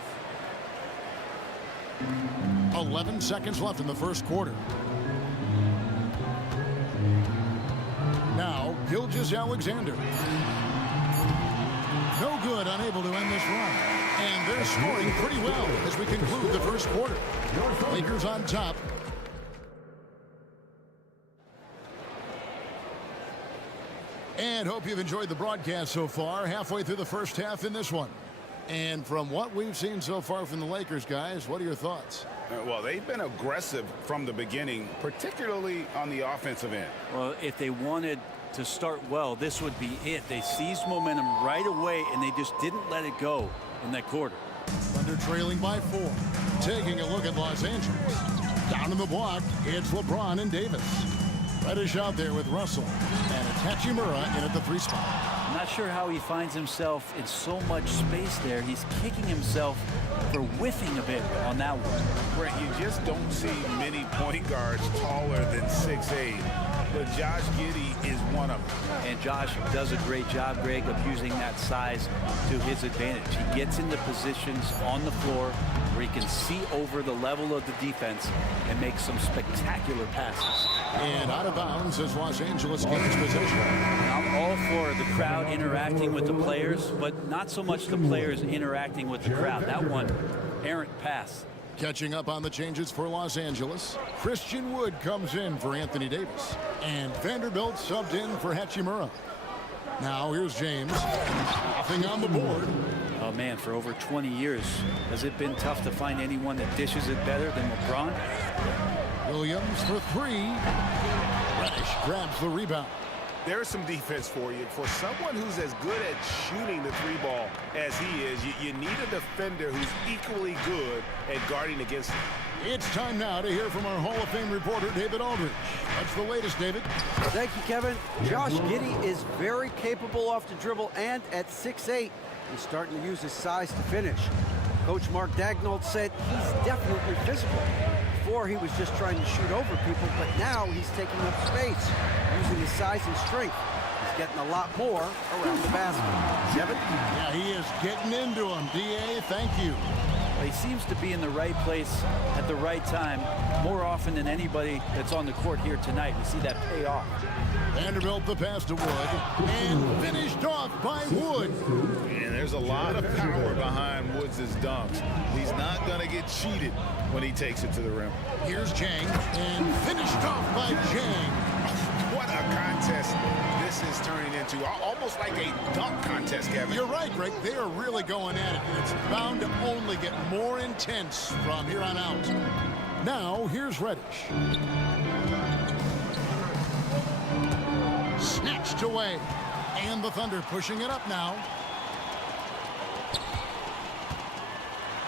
11 seconds left in the first quarter. Now, Gilgeous-Alexander. No good, unable to end this run. And they're scoring pretty well as we conclude the first quarter. Lakers on top. And hope you've enjoyed the broadcast so far. Halfway through the first half in this one. And from what we've seen so far from the Lakers, guys, what are your thoughts? Well, they've been aggressive from the beginning, particularly on the offensive end. Well, if they wanted to start well, this would be it. They seized momentum right away, and they just didn't let it go in that quarter. Thunder trailing by 4. Taking a look at Los Angeles. Down in the block, it's LeBron and Davis. Reddish out there with Russell. And it's Hachimura in at the 3 spot. I'm not sure how he finds himself in so much space there. He's kicking himself for whiffing a bit on that one. Brent, you just don't see many point guards taller than 6'8", but Josh Giddey is one of them. And Josh does a great job, Greg, of using that size to his advantage. He gets into positions on the floor where he can see over the level of the defense and make some spectacular passes. And out of bounds as Los Angeles gains possession. I'm all for the crowd interacting with the players, but not so much the players interacting with the crowd. That one, errant pass. Catching up on the changes for Los Angeles. Christian Wood comes in for Anthony Davis. And Vanderbilt subbed in for Hachimura. Now here's James. Nothing on the board. Oh, man, for over 20 years, has it been tough to find anyone that dishes it better than LeBron? Williams for 3. Reddish grabs the rebound. There's some defense for you. For someone who's as good at shooting the 3-ball as he is, you need a defender who's equally good at guarding against him. It's time now to hear from our Hall of Fame reporter, David Aldridge. What's the latest, David? Thank you, Kevin. Josh Giddey is very capable off the dribble, and at 6'8", he's starting to use his size to finish. Coach Mark Daigneault said he's definitely physical. Before, he was just trying to shoot over people, but now he's taking up space, using his size and strength. He's getting a lot more around the basket. Kevin? Yeah, he is getting into him. D.A., thank you. Well, he seems to be in the right place at the right time more often than anybody that's on the court here tonight. We see that pay off. Vanderbilt the pass to Wood, and finished off by Wood. And there's a lot of power behind Woods' dunks. He's not going to get cheated when he takes it to the rim. Here's Jang, and finished off by Jang. What a contest this is turning into. Almost like a dunk contest, Kevin. You're right, Greg. They are really going at it, and it's bound to only get more intense from here on out. Now, here's Reddish. Snatched away. And the Thunder pushing it up now.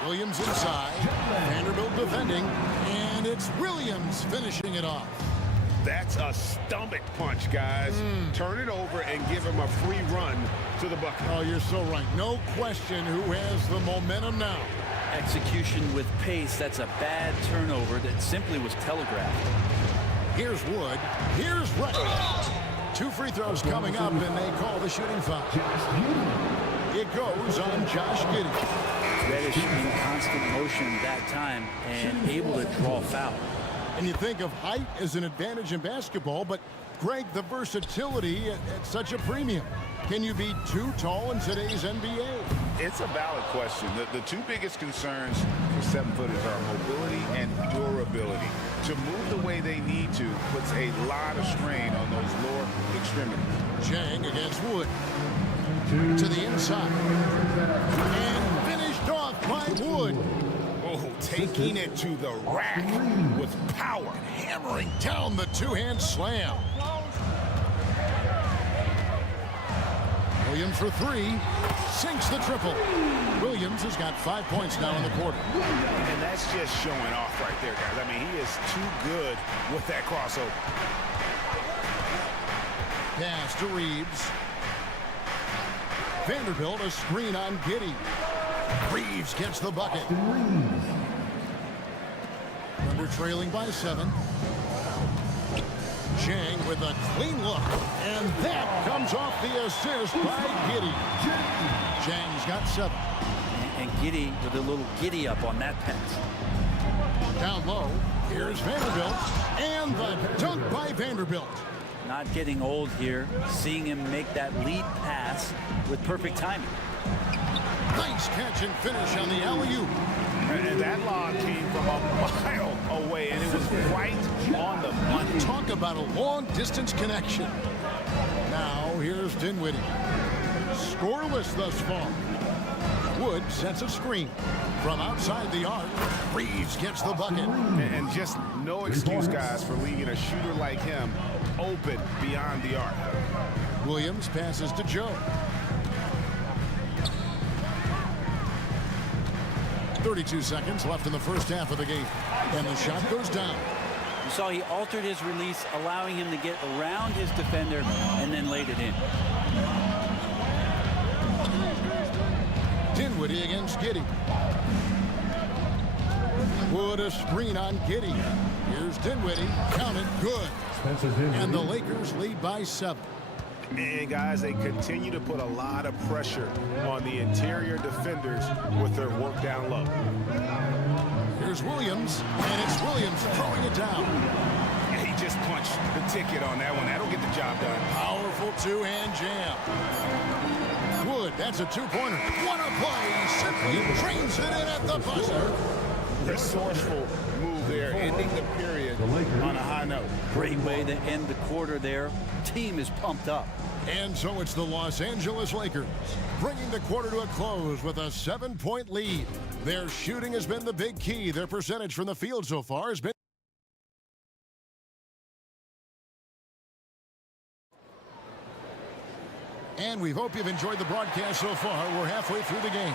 Williams inside. Vanderbilt defending. And it's Williams finishing it off. That's a stomach punch, guys. Turn it over and give him a free run to the bucket. Oh, you're so right. No question who has the momentum now. Execution with pace. That's a bad turnover that simply was telegraphed. Here's Wood. Here's Reddish. 2 free throws coming up, and they call the shooting foul. It goes on Josh Giddey. Reddish in constant motion that time and able to draw foul. And you think of height as an advantage in basketball, but Greg, the versatility at such a premium. Can you be too tall in today's NBA? It's a valid question. The two biggest concerns for 7-footers are mobility and durability. To move the way they need to puts a lot of strain on those lower extremities. Chang against Wood. To the inside. And finished off by Wood. Oh, taking it to the rack with power. Hammering down the two-hand slam. Williams for 3. Sinks the triple. Williams has got 5 points now in the quarter. And that's just showing off right there, guys. I mean, he is too good with that crossover. Pass to Reeves. Vanderbilt a screen on Giddey. Reeves gets the bucket. Under trailing by 7. Chang with a clean look. And that comes off the assist by Giddey. Chang's got 7. And Giddey with a little giddy up on that pass. Down low. Here's Vanderbilt. And the dunk by Vanderbilt. Not getting old here. Seeing him make that lead pass with perfect timing. Nice catch and finish on the alley-oop. And that lob came from a mile away, and it was right on the money. Talk about a long-distance connection. Now, here's Dinwiddie. Scoreless thus far. Wood sets a screen. From outside the arc, Reeves gets the bucket. And just no excuse, guys, for leaving a shooter like him open beyond the arc. Williams passes to Joe. 32 seconds left in the first half of the game. And the shot goes down. You saw he altered his release, allowing him to get around his defender and then laid it in. Dinwiddie against Giddey. Wood a screen on Giddey. Here's Dinwiddie. Count it. Good. And the Lakers lead by 7. And guys, they continue to put a lot of pressure on the interior defenders with their work down low. Here's Williams, and it's Williams throwing it down. He just punched the ticket on that one. That'll get the job done. Powerful two-hand jam. Wood, that's a two-pointer. What a play! Simply trains it in at the buzzer. Resourceful move there, ending the period on a high note. Great way to end the quarter there. Team is pumped up. And so it's the Los Angeles Lakers, bringing the quarter to a close with a 7-point lead. Their shooting has been the big key. Their percentage from the field so far has been... And we hope you've enjoyed the broadcast so far. We're halfway through the game.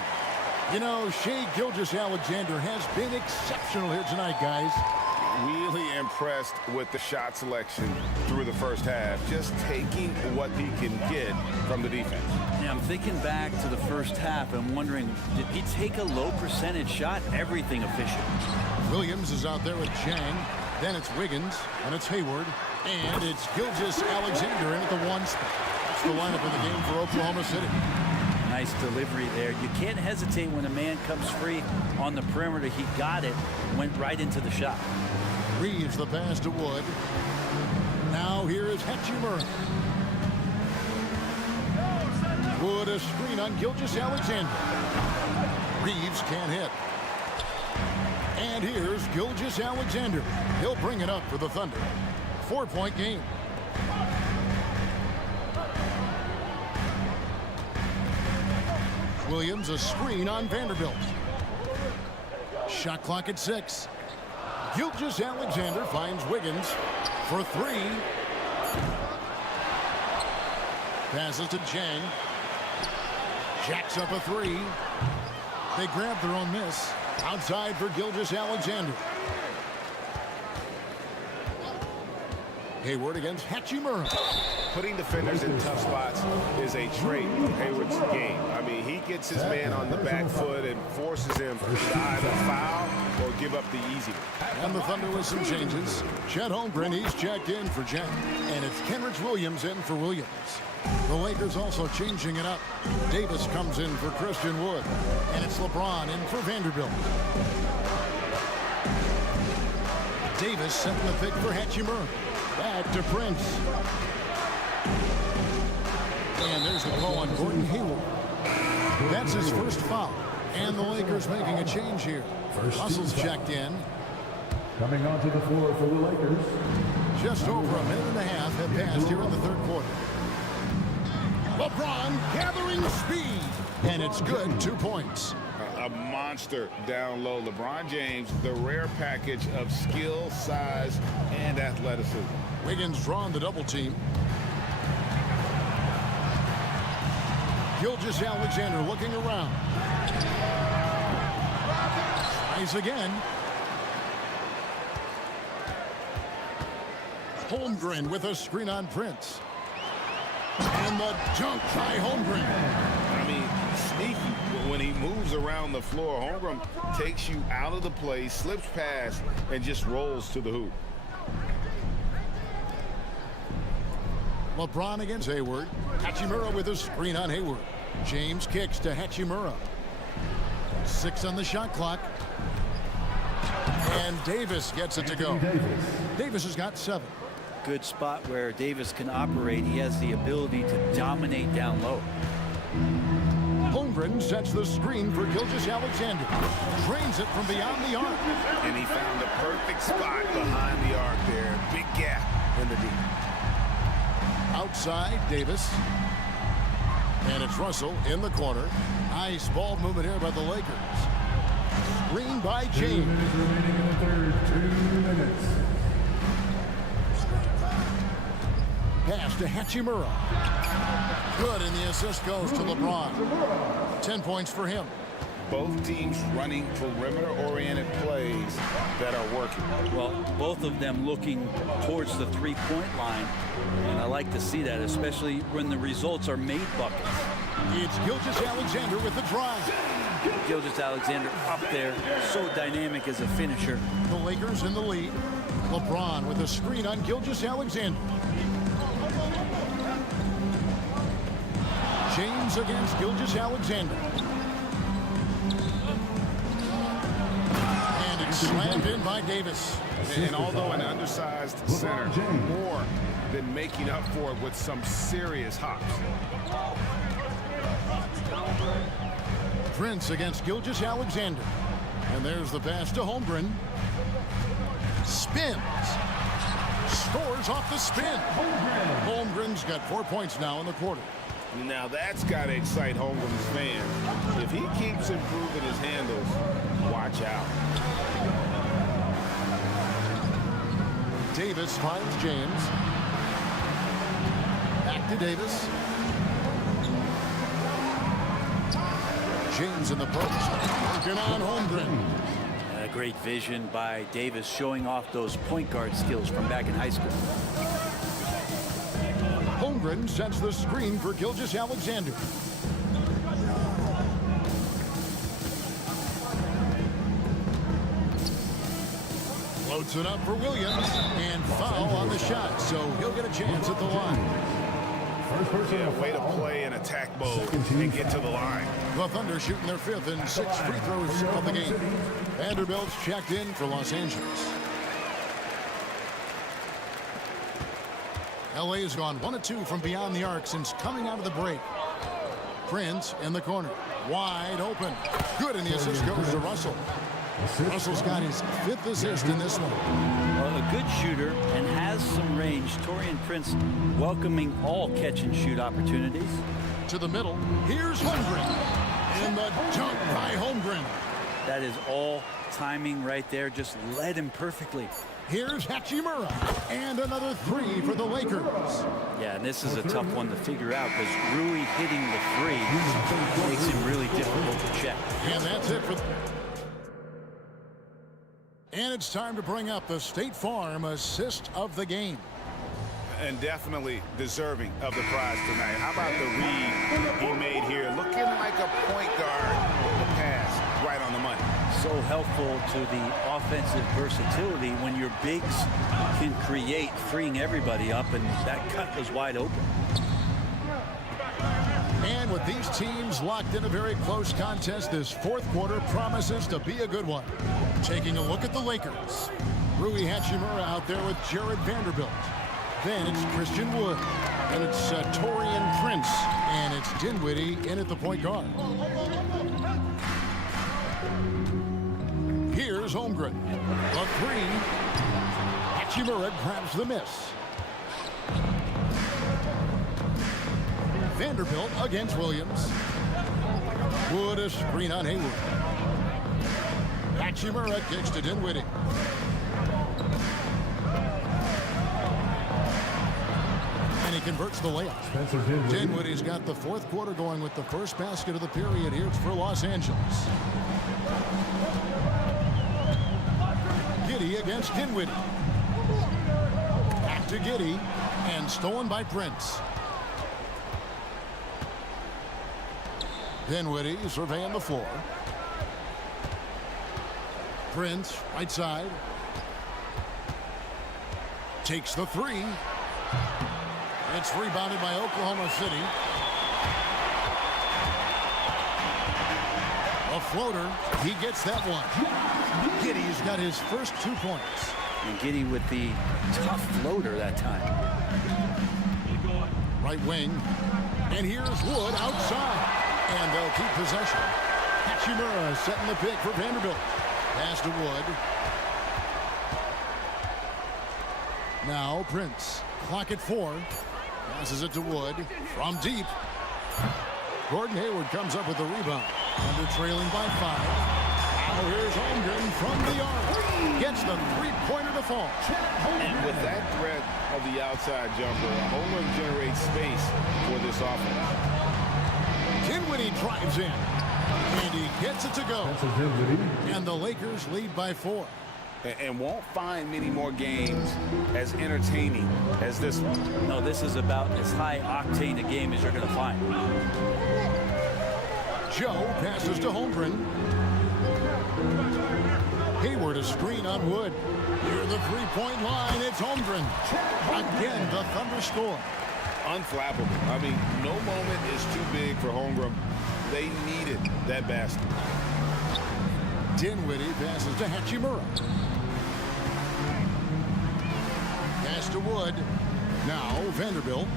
You know, Shai Gilgeous-Alexander has been exceptional here tonight, guys. Really impressed with the shot selection through the first half. Just taking what he can get from the defense. Yeah, I'm thinking back to the first half and wondering, did he take a low percentage shot? Everything efficient. Williams is out there with Chang. Then it's Wiggins, and it's Hayward, and it's Gilgeous-Alexander in at the 1 spot. That's the lineup of the game for Oklahoma City. Nice delivery there. You can't hesitate when a man comes free on the perimeter. He got it, went right into the shot. Reeves the pass to Wood. Now here is Hachimura. Wood a screen on Gilgeous-Alexander. Reeves can't hit. And here's Gilgeous-Alexander. He'll bring it up for the Thunder. 4-point game. Williams a screen on Vanderbilt. Shot clock at 6. Gilgeous-Alexander finds Wiggins for 3. Passes to Chang. Jacks up a 3. They grab their own miss. Outside for Gilgeous-Alexander. Hayward against Hachimura. Putting defenders in tough spots is a trait of Hayward's game. I mean, he gets his man on the back foot and forces him to either foul or give up the easy one. And the Thunder with some changes. Chet Holmgren, he's checked in for Jen. And it's Kenrich Williams in for Williams. The Lakers also changing it up. Davis comes in for Christian Wood. And it's LeBron in for Vanderbilt. Davis setting the pick for Hachimura. Back to Prince. And there's the call on Gordon Hayward. That's his first foul. And the Lakers making a change here. Russell's checked in. Coming onto the floor for the Lakers. Just over a minute and a half have passed here in the third quarter. LeBron gathering speed. And it's good, 2 points. A monster down low. LeBron James, the rare package of skill, size, and athleticism. Wiggins drawing the double team. Gilgeous-Alexander looking around. Tries again. Holmgren with a screen on Prince. And the dunk by Holmgren. I mean, sneaky. When he moves around the floor, Holmgren takes you out of the play, slips past, and just rolls to the hoop. LeBron against Hayward. Hachimura with a screen on Hayward. James kicks to Hachimura. 6 on the shot clock. And Davis gets it to go. Davis has got 7. Good spot where Davis can operate. He has the ability to dominate down low. Holmgren sets the screen for Gilgeous-Alexander. Drains it from beyond the arc. And he found the perfect spot behind the arc there. Big gap in the deep. Outside, Davis. And it's Russell in the corner. Nice ball movement here by the Lakers. Screen by James. 2 minutes remaining in the third. 2 minutes. Pass to Hachimura. Good, and the assist goes to LeBron. 10 points for him. Both teams running perimeter-oriented plays that are working. Well, both of them looking towards the three-point line, and I like to see that, especially when the results are made buckets. It's Gilgeous-Alexander with the drive. Gilgeous-Alexander up there, so dynamic as a finisher. The Lakers in the lead. LeBron with a screen on Gilgeous-Alexander. James against Gilgeous-Alexander. And it's slammed in by Davis. And although an undersized center, more than making up for it with some serious hops. Prince against Gilgeous-Alexander. And there's the pass to Holmgren. Spins. Scores off the spin. Holmgren's got 4 points now in the quarter. Now that's got to excite Holmgren's fans. If he keeps improving his handles, watch out. Davis finds James. Back to Davis. James in the post. Working on Holmgren. Great vision by Davis, showing off those point guard skills from back in high school. Holmgren sets the screen for Gilgeous-Alexander. Floats it up for Williams, and foul on the shot, so he'll get a chance at the line. Yeah, way to play in attack mode and get to the line. The Thunder shooting their 5th and 6th free throws of the game. Vanderbilt's checked in for Los Angeles. LA's gone 1 of 2 from beyond the arc since coming out of the break. Prince in the corner. Wide open. Good, and the assist goes to Russell. Russell's got his 5th assist in this one. Well, a good shooter and has some range. Taurean Prince welcoming all catch-and-shoot opportunities. To the middle. Here's Holmgren. And the dunk by Holmgren. That is all timing right there. Just led him perfectly. Here's Hachimura. And another three for the Lakers. Yeah, and this is a tough one to figure out because Rui hitting the three makes him really difficult to check. And that's it for... And it's time to bring up the State Farm assist of the game. And definitely deserving of the prize tonight. How about the read he made here? Looking like a point guard. The pass right on the money. So helpful to the offensive versatility when your bigs can create, freeing everybody up, and that cut was wide open. And with these teams locked in a very close contest, this fourth quarter promises to be a good one. Taking a look at the Lakers. Rui Hachimura out there with Jared Vanderbilt. Then it's Christian Wood. And it's Torian Prince. And it's Dinwiddie in at the point guard. Here's Holmgren. The three. Hachimura grabs the miss. Vanderbilt against Williams. Wood a screen on Hayward. Hachimura kicks to Dinwiddie. And he converts the layup. Dinwiddie's got the fourth quarter going with the first basket of the period here for Los Angeles. Giddey against Dinwiddie. Back to Giddey. And stolen by Prince. Dinwiddie surveying the floor. Prince, right side. Takes the three. It's rebounded by Oklahoma City. A floater. He gets that one. Giddey's got his first 2 points. And Giddey with the tough floater that time. Right wing. And here's Wood outside. And they'll keep possession. Hachimura setting the pick for Vanderbilt. Pass to Wood. Now Prince. Clock at 4. Passes it to Wood from deep. Gordon Hayward comes up with the rebound. Under trailing by 5. Now here's Holmgren from the arc. Gets the three-pointer to fall. And with that threat of the outside jumper, Holmgren generates space for this offense. Dinwiddie drives in. And he gets it to go. And the Lakers lead by 4. And won't find many more games as entertaining as this one. No, this is about as high octane a game as you're going to find. Joe passes to Holmgren. Hayward a screen on Wood. Near the three-point line, it's Holmgren. Again, the Thunder score. Unflappable. I mean, no moment is too big for Holmgren. They needed that basket. Dinwiddie passes to Hachimura. Pass to Wood. Now Vanderbilt.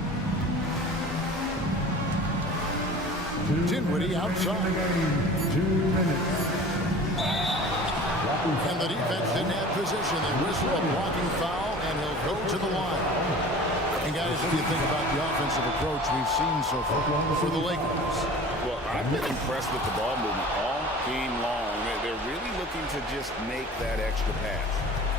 Dinwiddie outside. 2 minutes. And the defense didn't have position. They whistle a blocking foul, and he'll go to the line. And guys, what do you think about the offensive approach we've seen so far for the Lakers? Well, I've been impressed with the ball movement all game long. They're really looking to just make that extra pass.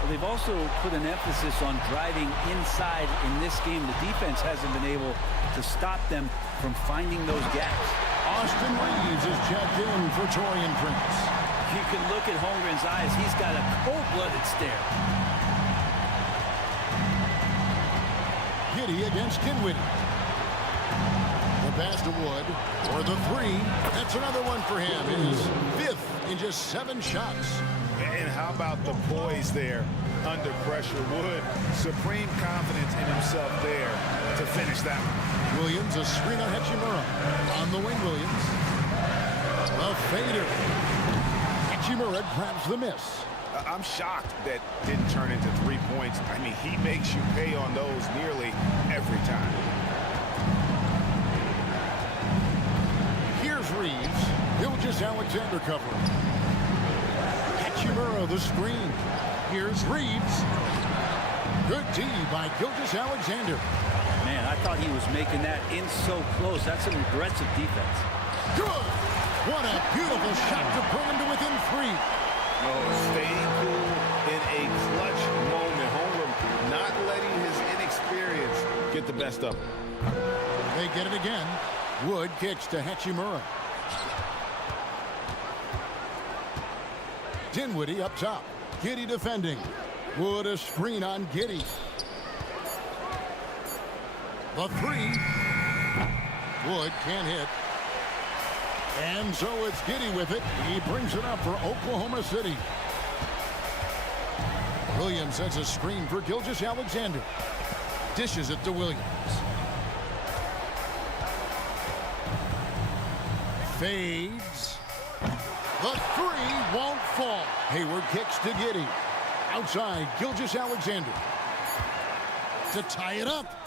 Well, they've also put an emphasis on driving inside in this game. The defense hasn't been able to stop them from finding those gaps. Austin Reeves is checked in for Torian Prince. You can look at Holmgren's eyes. He's got a cold-blooded stare. Giddey against Dinwiddie. The pass to Wood for the three. That's another one for him. His 5th in just 7 shots. And how about the poise there under pressure? Wood, supreme confidence in himself there to finish that one. Williams, a screen on Hachimura. On the wing, Williams. A fader. Hachimura grabs the miss. I'm shocked that didn't turn into 3 points. I mean, he makes you pay on those nearly every time. Here's Reeves. Gilgeous-Alexander covering. Hachimura the screen. Here's Reeves. Good D by Gilgeous-Alexander. Man, I thought he was making that in so close. That's an aggressive defense. Good. What a beautiful shot to bring him to within 3. Staying cool in a clutch moment. Holmgren not letting his inexperience get the best of him. They get it again. Wood kicks to Hachimura. Dinwiddie up top. Giddey defending. Wood a screen on Giddey. The three. Wood can't hit. And so it's Giddey with it. He brings it up for Oklahoma City. Williams sets a screen for Gilgeous-Alexander. Dishes it to Williams. Fades. The three won't fall. Hayward kicks to Giddey. Outside, Gilgeous-Alexander. To tie it up.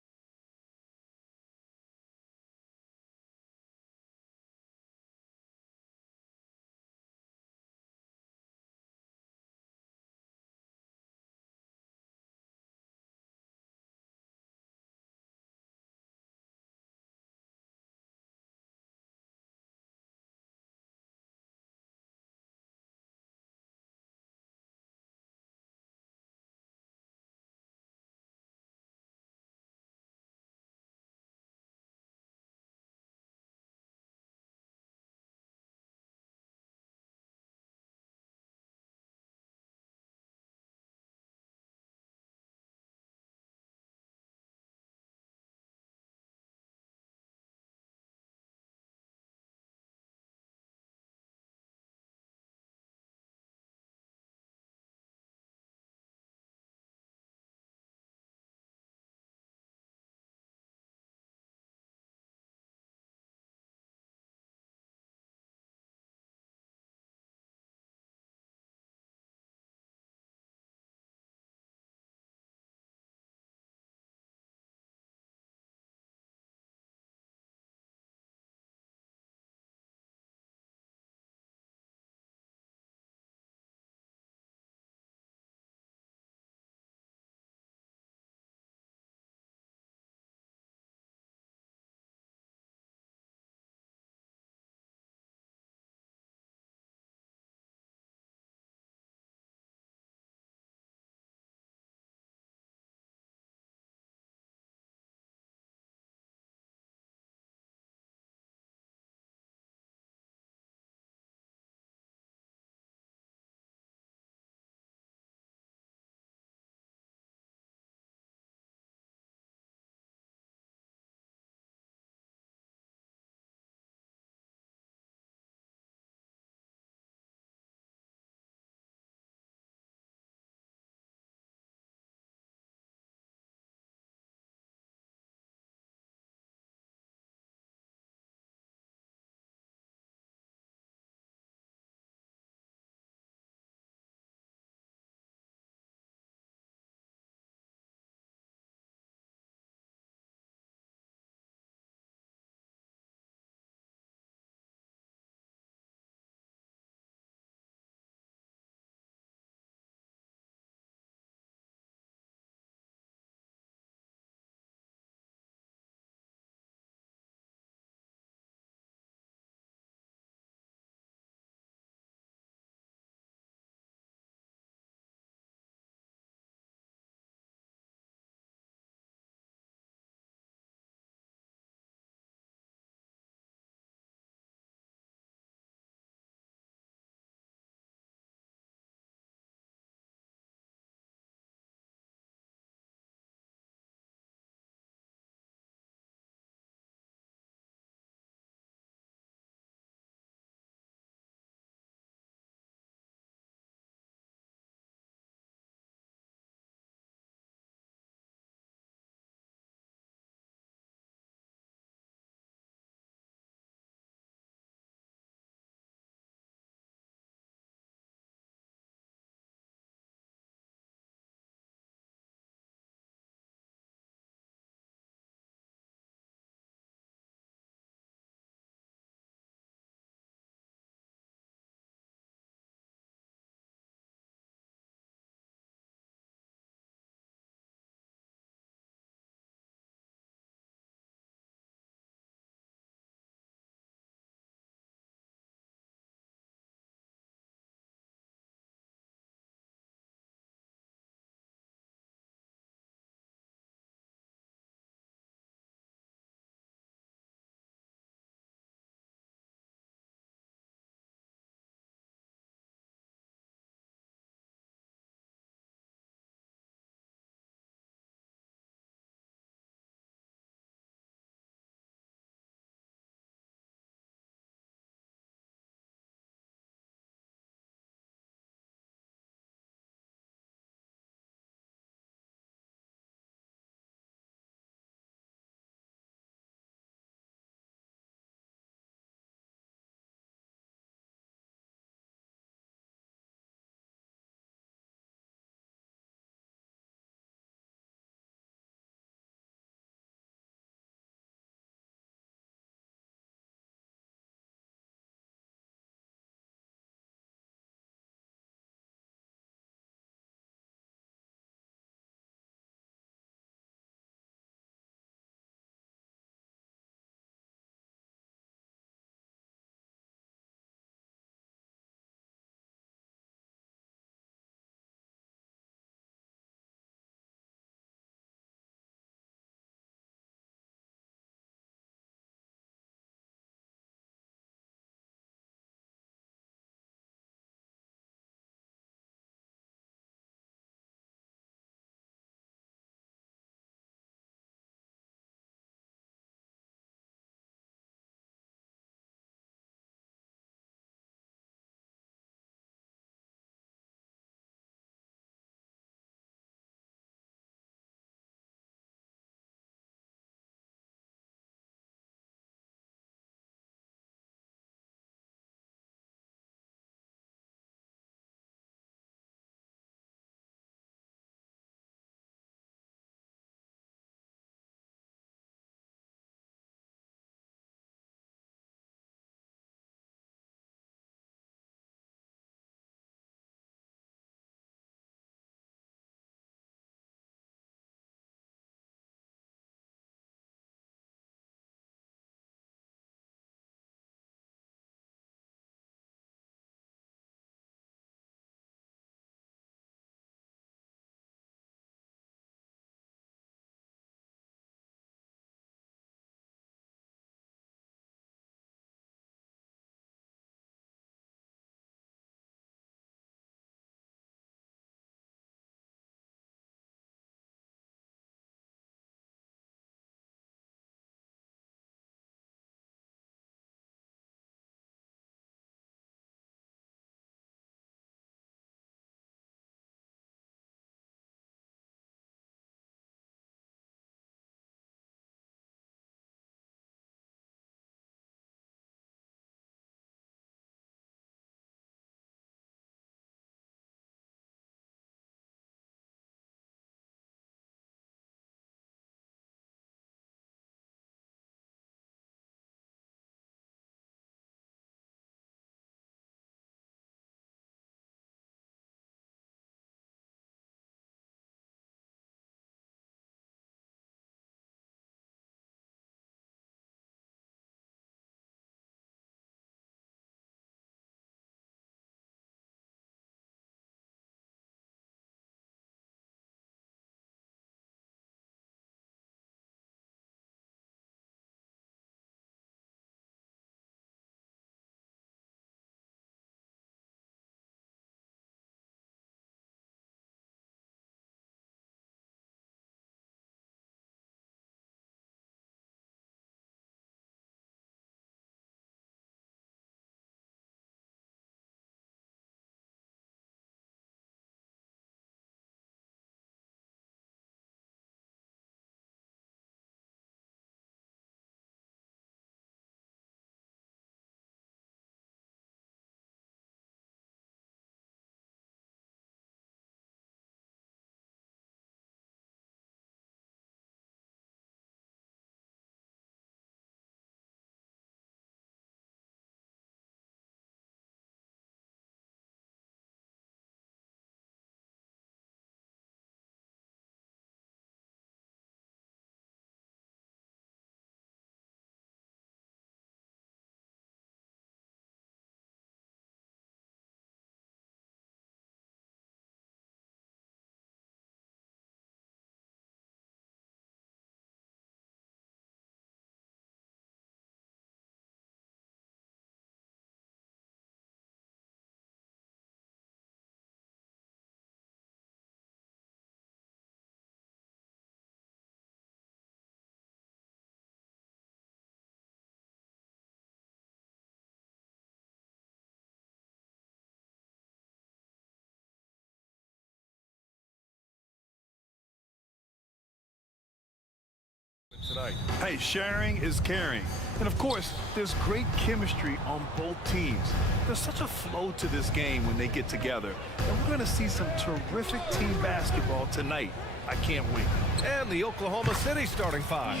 tonight. Hey, sharing is caring. And of course, there's great chemistry on both teams. There's such a flow to this game when they get together. And we're going to see some terrific team basketball tonight. I can't wait. And the Oklahoma City starting five.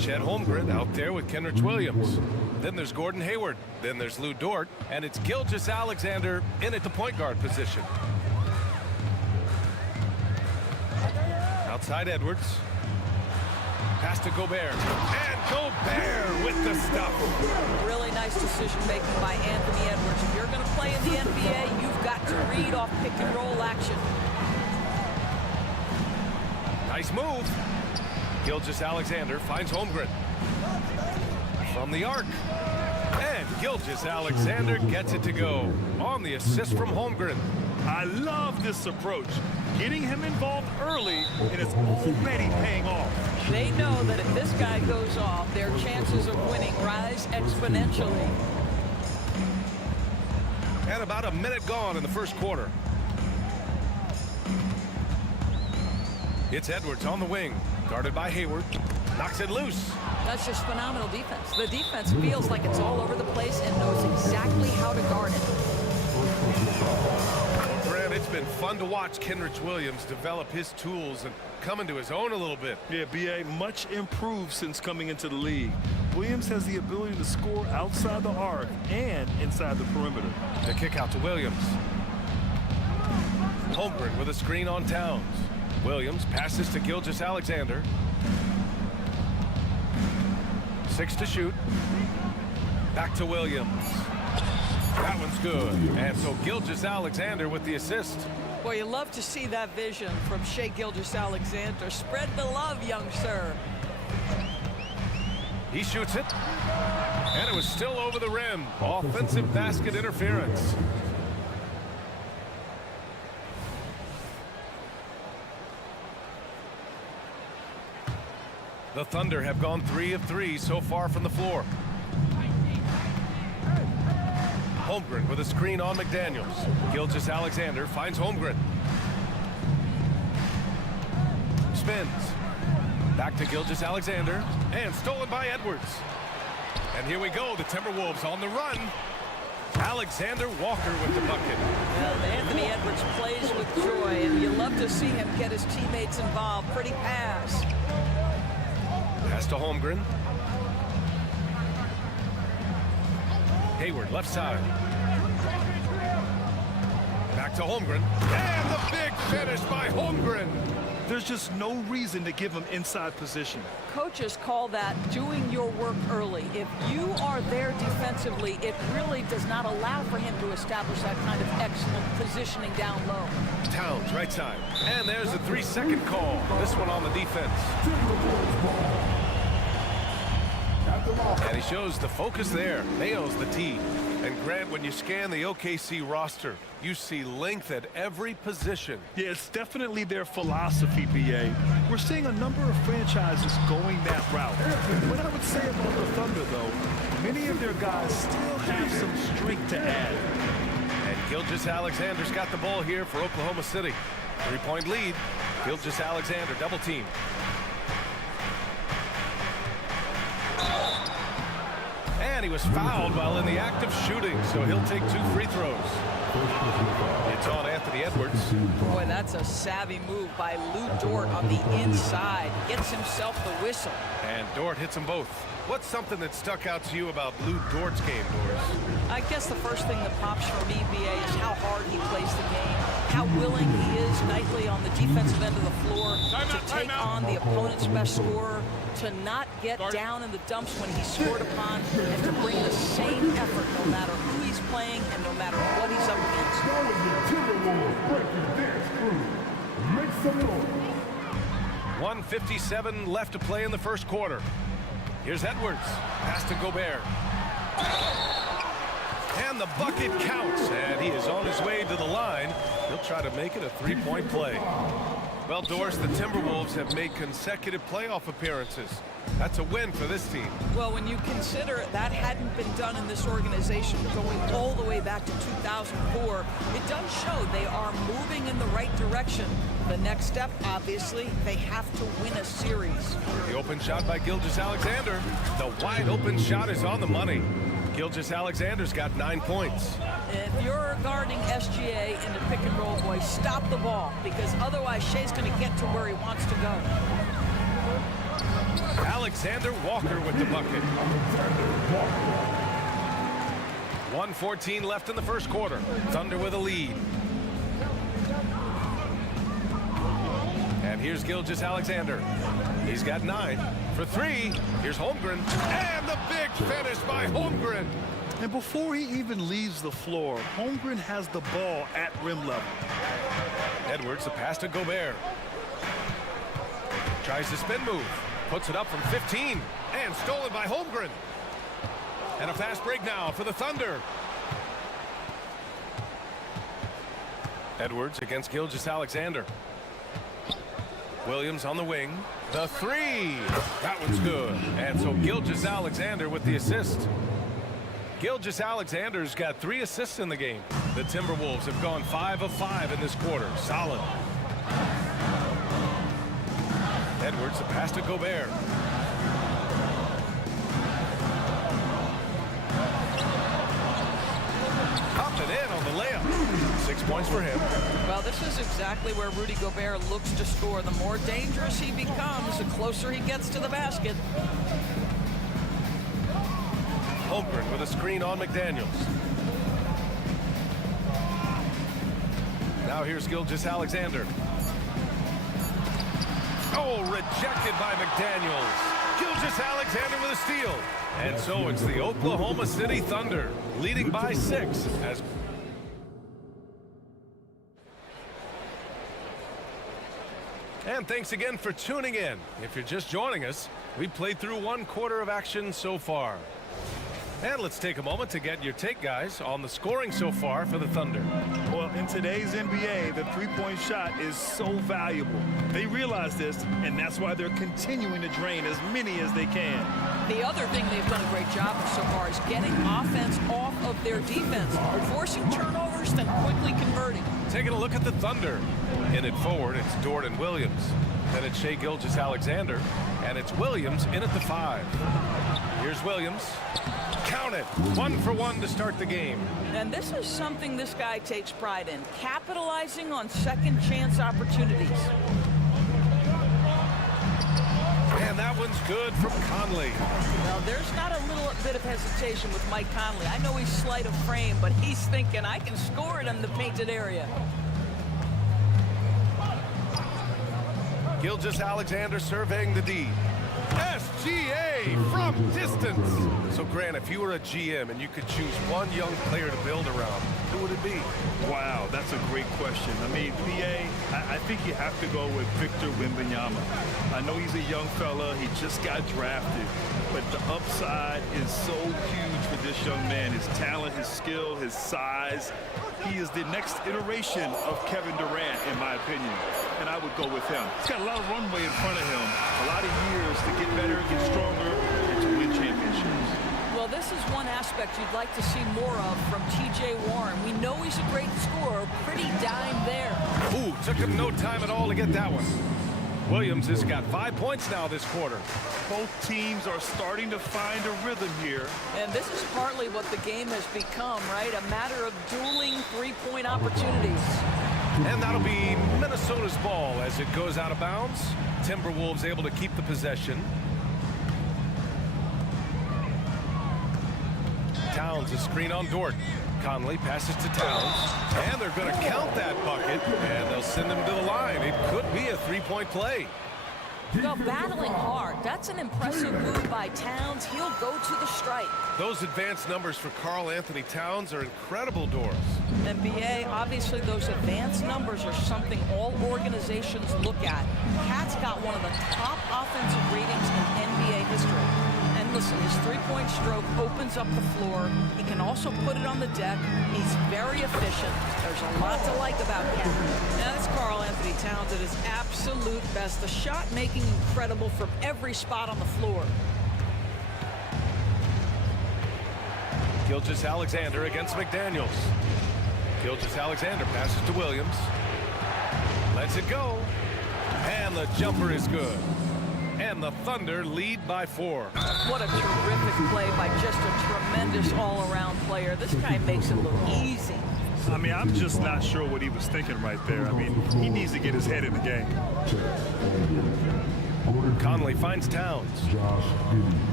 Chet Holmgren out there with Kenrich Williams. Then there's Gordon Hayward. Then there's Lou Dort. And it's Gilgeous-Alexander in at the point guard position. Outside Edwards. Pass to Gobert. And Gobert with the stuff. Really nice decision-making by Anthony Edwards. If you're going to play in the NBA, you've got to read off pick-and-roll action. Nice move. Gilgeous-Alexander finds Holmgren. From the arc. And Gilgeous-Alexander gets it to go on the assist from Holmgren. I love this approach. Getting him involved early, and it's already paying off. They know that if this guy goes off, their chances of winning rise exponentially. And about a minute gone in the first quarter. It's Edwards on the wing, guarded by Hayward. Knocks it loose. That's just phenomenal defense. The defense feels like it's all over the place and knows exactly how to guard it. Grant, it's been fun to watch Kenrich Williams develop his tools and come into his own a little bit. Yeah, B.A. much improved since coming into the league. Williams has the ability to score outside the arc and inside the perimeter. The kick out to Williams. Holmgren with a screen on Towns. Williams passes to Gilgeous-Alexander. 6 to shoot. Back to Williams. That one's good. And so Gilgeous-Alexander with the assist. Boy, you love to see that vision from Shai Gilgeous-Alexander. Spread the love, young sir. He shoots it. And it was still over the rim. Offensive basket interference. The Thunder have gone 3 of 3 so far from the floor. Holmgren with a screen on McDaniels. Gilgeous-Alexander finds Holmgren. Spins. Back to Gilgeous-Alexander. And stolen by Edwards. And here we go. The Timberwolves on the run. Alexander Walker with the bucket. Well, Anthony Edwards plays with joy, and you love to see him get his teammates involved. Pretty pass. Pass to Holmgren. Hayward, left side. Back to Holmgren. And the big finish by Holmgren. There's just no reason to give him inside position. Coaches call that doing your work early. If you are there defensively, it really does not allow for him to establish that kind of excellent positioning down low. Towns, right side. And there's a 3-second call. This one on the defense. And he shows the focus there. Nails the tee. And Grant, when you scan the OKC roster, you see length at every position. Yeah, it's definitely their philosophy, B.A. We're seeing a number of franchises going that route. What I would say about the Thunder, though, many of their guys still have some strength to add. And Gilgeous-Alexander's got the ball here for Oklahoma City. 3-point lead. Gilgeous-Alexander double team. And he was fouled while in the act of shooting, so he'll take 2 free throws. It's on Anthony Edwards. Boy, that's a savvy move by Lou Dort on the inside. Gets himself the whistle. And Dort hits them both. What's something that stuck out to you about Lou Dort's game, Doris? I guess the first thing that pops for me, BA, is how hard he plays the game, how willing he is nightly on the defensive end of the floor to take on the opponent's best scorer, to not get down in the dumps when he's scored upon, and to bring the same effort no matter who he's playing and no matter what he's up against. 1:57 left to play in the first quarter. Here's Edwards. Pass to Gobert. And the bucket counts. And he is on his way to the line. He'll try to make it a 3-point play. Well, Doris, the Timberwolves have made consecutive playoff appearances. That's a win for this team. Well, when you consider that hadn't been done in this organization going all the way back to 2004, it does show they are moving in the right direction. The next step, obviously, they have to win a series. The open shot by Gilgeous-Alexander. The wide open shot is on the money. Gilgeous-Alexander's got 9 points. If you're guarding SGA in the pick and roll, boys, stop the ball, because otherwise Shea's going to get to where he wants to go. Alexander Walker with the bucket. 1:14 left in the first quarter. Thunder with a lead. And here's Gilgeous-Alexander. He's got 9 for 3. Here's Holmgren. And the big finish by Holmgren. And before he even leaves the floor, Holmgren has the ball at rim level. Edwards, the pass to Gobert. Tries the spin move. Puts it up from 15. And stolen by Holmgren. And a fast break now for the Thunder. Edwards against Gilgeous-Alexander. Williams on the wing. The 3. That one's good. And so Gilgeous-Alexander with the assist. Gilgeous-Alexander's got 3 assists in the game. The Timberwolves have gone 5 of 5 in this quarter. Solid. Edwards, the pass to Gobert. Up and in on the layup. 6 points for him. Well, this is exactly where Rudy Gobert looks to score. The more dangerous he becomes, the closer he gets to the basket. Holmgren with a screen on McDaniels. Now here's Gilgeous-Alexander. Oh, rejected by McDaniels. Gilgeous-Alexander with a steal. And so it's the Oklahoma City Thunder leading by 6 as And thanks again for tuning in. If you're just joining us, we've played through 1 quarter of action so far. And let's take a moment to get your take, guys, on the scoring so far for the Thunder. Well, in today's NBA, the three-point shot is so valuable. They realize this, and that's why they're continuing to drain as many as they can. The other thing they've done a great job of so far is getting offense off of their defense, forcing turnovers, then quickly converting. Taking a look at the Thunder. In it forward, it's Dort and Williams. Then it's Shai Gilgeous-Alexander, and it's Williams in at the 5. Here's Williams. Count it. 1 for 1 to start the game. And this is something this guy takes pride in, capitalizing on second chance opportunities. And that one's good from Conley. Now, there's not a little bit of hesitation with Mike Conley. I know he's slight of frame, but he's thinking, I can score it in the painted area. Gilgeous-Alexander surveying the D. SGA from distance. So, Grant, if you were a GM and you could choose one young player to build around, who would it be? Wow, that's a great question. I mean, BA, I think you have to go with Victor Wembanyama. I know he's a young fella. He just got drafted. But the upside is so huge for this young man. His talent, his skill, his size. He is the next iteration of Kevin Durant, in my opinion. And I would go with him. He's got a lot of runway in front of him. A lot of years to get better, get stronger, and to win championships. Well, this is one aspect you'd like to see more of from T.J. Warren. We know he's a great scorer, pretty dime there. Ooh, took him no time at all to get that one. Williams has got 5 points now this quarter. Both teams are starting to find a rhythm here. And this is partly what the game has become, right? A matter of dueling three-point opportunities. And that'll be Minnesota's ball as it goes out of bounds. Timberwolves able to keep the possession. Towns a screen on Dort. Conley passes to Towns. And they're going to count that bucket. And they'll send him to the line. It could be a three-point play. No, battling hard. That's an impressive move by Towns. He'll go to the stripe. Those advanced numbers for Karl Anthony Towns are incredible, Doris. NBA, obviously those advanced numbers are something all organizations look at. Cat's got one of the top offensive ratings in NBA history. And listen, his three-point stroke opens up the floor. He can also put it on the deck. He's very efficient. There's a lot to like about Cat. Now, that's Karl Anthony Towns at his absolute best. The shot making incredible from every spot on the floor. Gilgeous-Alexander against McDaniels. Gilgeous-Alexander passes to Williams. Lets it go. And the jumper is good. And the Thunder lead by 4. What a terrific play by just a tremendous all-around player. This guy makes it look easy. I mean, I'm just not sure what he was thinking right there. I mean, he needs to get his head in the game. Conley finds Towns.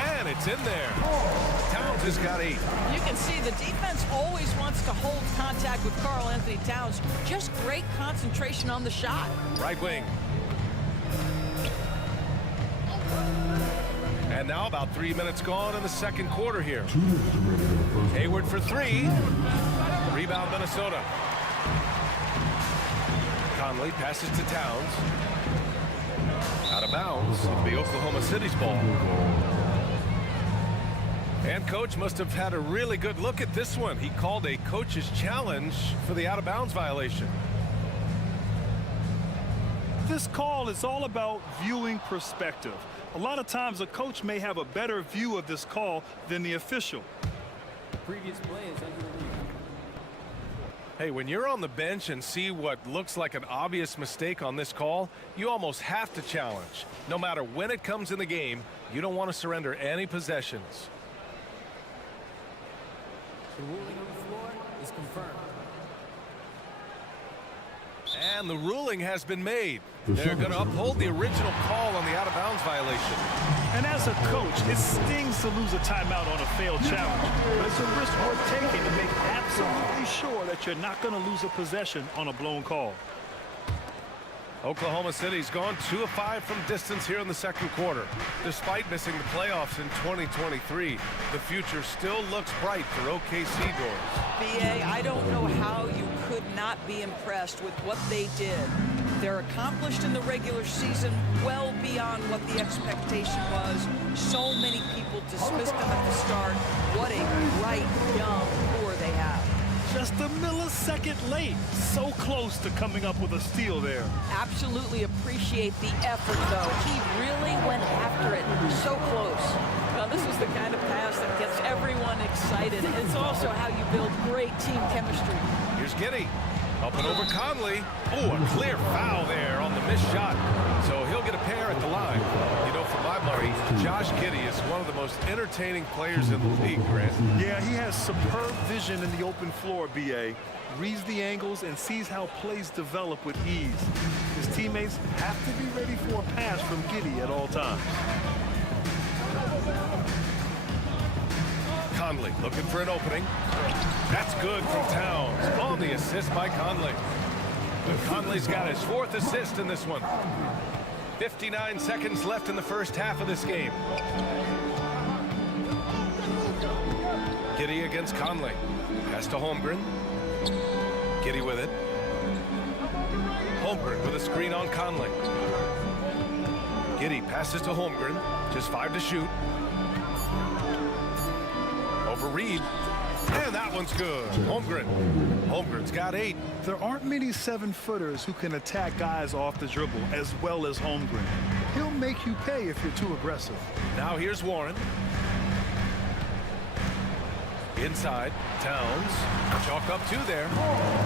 And it's in there. Towns has got 8. You can see the defense always wants to hold contact with Karl Anthony Towns. Just great concentration on the shot. Right wing. And now about 3 minutes gone in the second quarter here. Hayward for 3. Rebound Minnesota. Conley passes to Towns. Out of bounds. It'll be Oklahoma City's ball. And coach must have had a really good look at this one. He called a coach's challenge for the out-of-bounds violation. This call is all about viewing perspective. A lot of times a coach may have a better view of this call than the official. Previous play is under review. Hey, when you're on the bench and see what looks like an obvious mistake on this call, you almost have to challenge. No matter when it comes in the game, you don't want to surrender any possessions. The ruling on the floor is confirmed. And the ruling has been made. They're going to uphold the original call on the out-of-bounds violation. And as a coach, it stings to lose a timeout on a failed challenge. But it's a risk worth taking to make absolutely sure that you're not going to lose a possession on a blown call. Oklahoma City's gone 2 of 5 from distance here in the second quarter. Despite missing the playoffs in 2023, the future still looks bright for OKC doors. BA, I don't know how you could not be impressed with what they did. They're accomplished in the regular season well beyond what the expectation was. So many people dismissed them at the start. What a bright young core they have. Just a millisecond late. So close to coming up with a steal there. Absolutely appreciate the effort, though. He really went after it. So close. Well, this is the kind of pass that gets everyone excited. It's also how you build great team chemistry. Here's Giddey. Up and over Conley. Oh, a clear foul there on the missed shot. So he'll get a pair at the line. You know, for my money, Josh Giddey is one of the most entertaining players in the league, Grant. Yeah, he has superb vision in the open floor, BA. Reads the angles and sees how plays develop with ease. His teammates have to be ready for a pass from Giddey at all times. Conley looking for an opening. That's good from Towns on the assist by Conley. Conley's got his 4th assist in this one. 59 seconds left in the first half of this game. Giddey against Conley. Pass to Holmgren. Giddey with it. Holmgren with a screen on Conley. Giddey passes to Holmgren. Just 5 to shoot. Over Reed. And that one's good. Holmgren. Holmgren's got 8. There aren't many 7-footers who can attack guys off the dribble as well as Holmgren. He'll make you pay if you're too aggressive. Now here's Warren. Inside, Towns. Chalk up 2 there.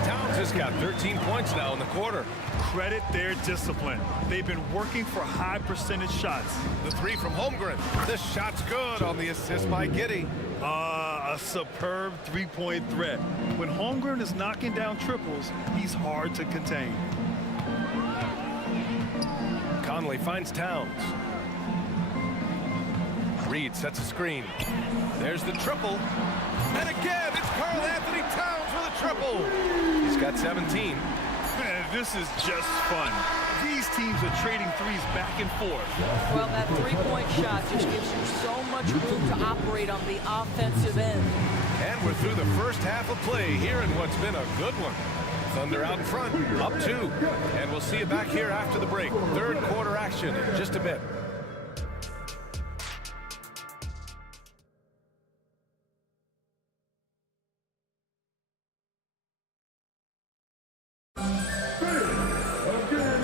Towns has got 13 points now in the quarter. Credit their discipline. They've been working for high percentage shots. The 3 from Holmgren. This shot's good on the assist by Giddey. A superb three-point threat. When Holmgren is knocking down triples, he's hard to contain. Conley finds Towns. Reed sets a screen. There's the triple. And again, it's Karl Anthony Towns with a triple. He's got 17. Man, this is just fun. These teams are trading threes back and forth. Well, that three-point shot just gives you so much room to operate on the offensive end. And we're through the first half of play here in what's been a good one. Thunder out in front, up 2. And we'll see you back here after the break. Third quarter action in just a bit.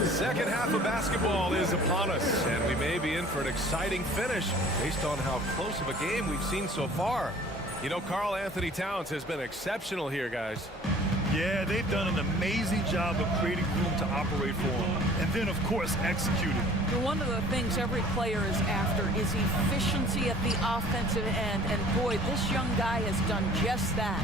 Second half of basketball is upon us, and we may be in for an exciting finish based on how close of a game we've seen so far. You know, Karl Anthony Towns has been exceptional here, guys. Yeah, they've done an amazing job of creating room to operate for him. And then, of course, executing. One of the things every player is after is efficiency at the offensive end. And boy, this young guy has done just that.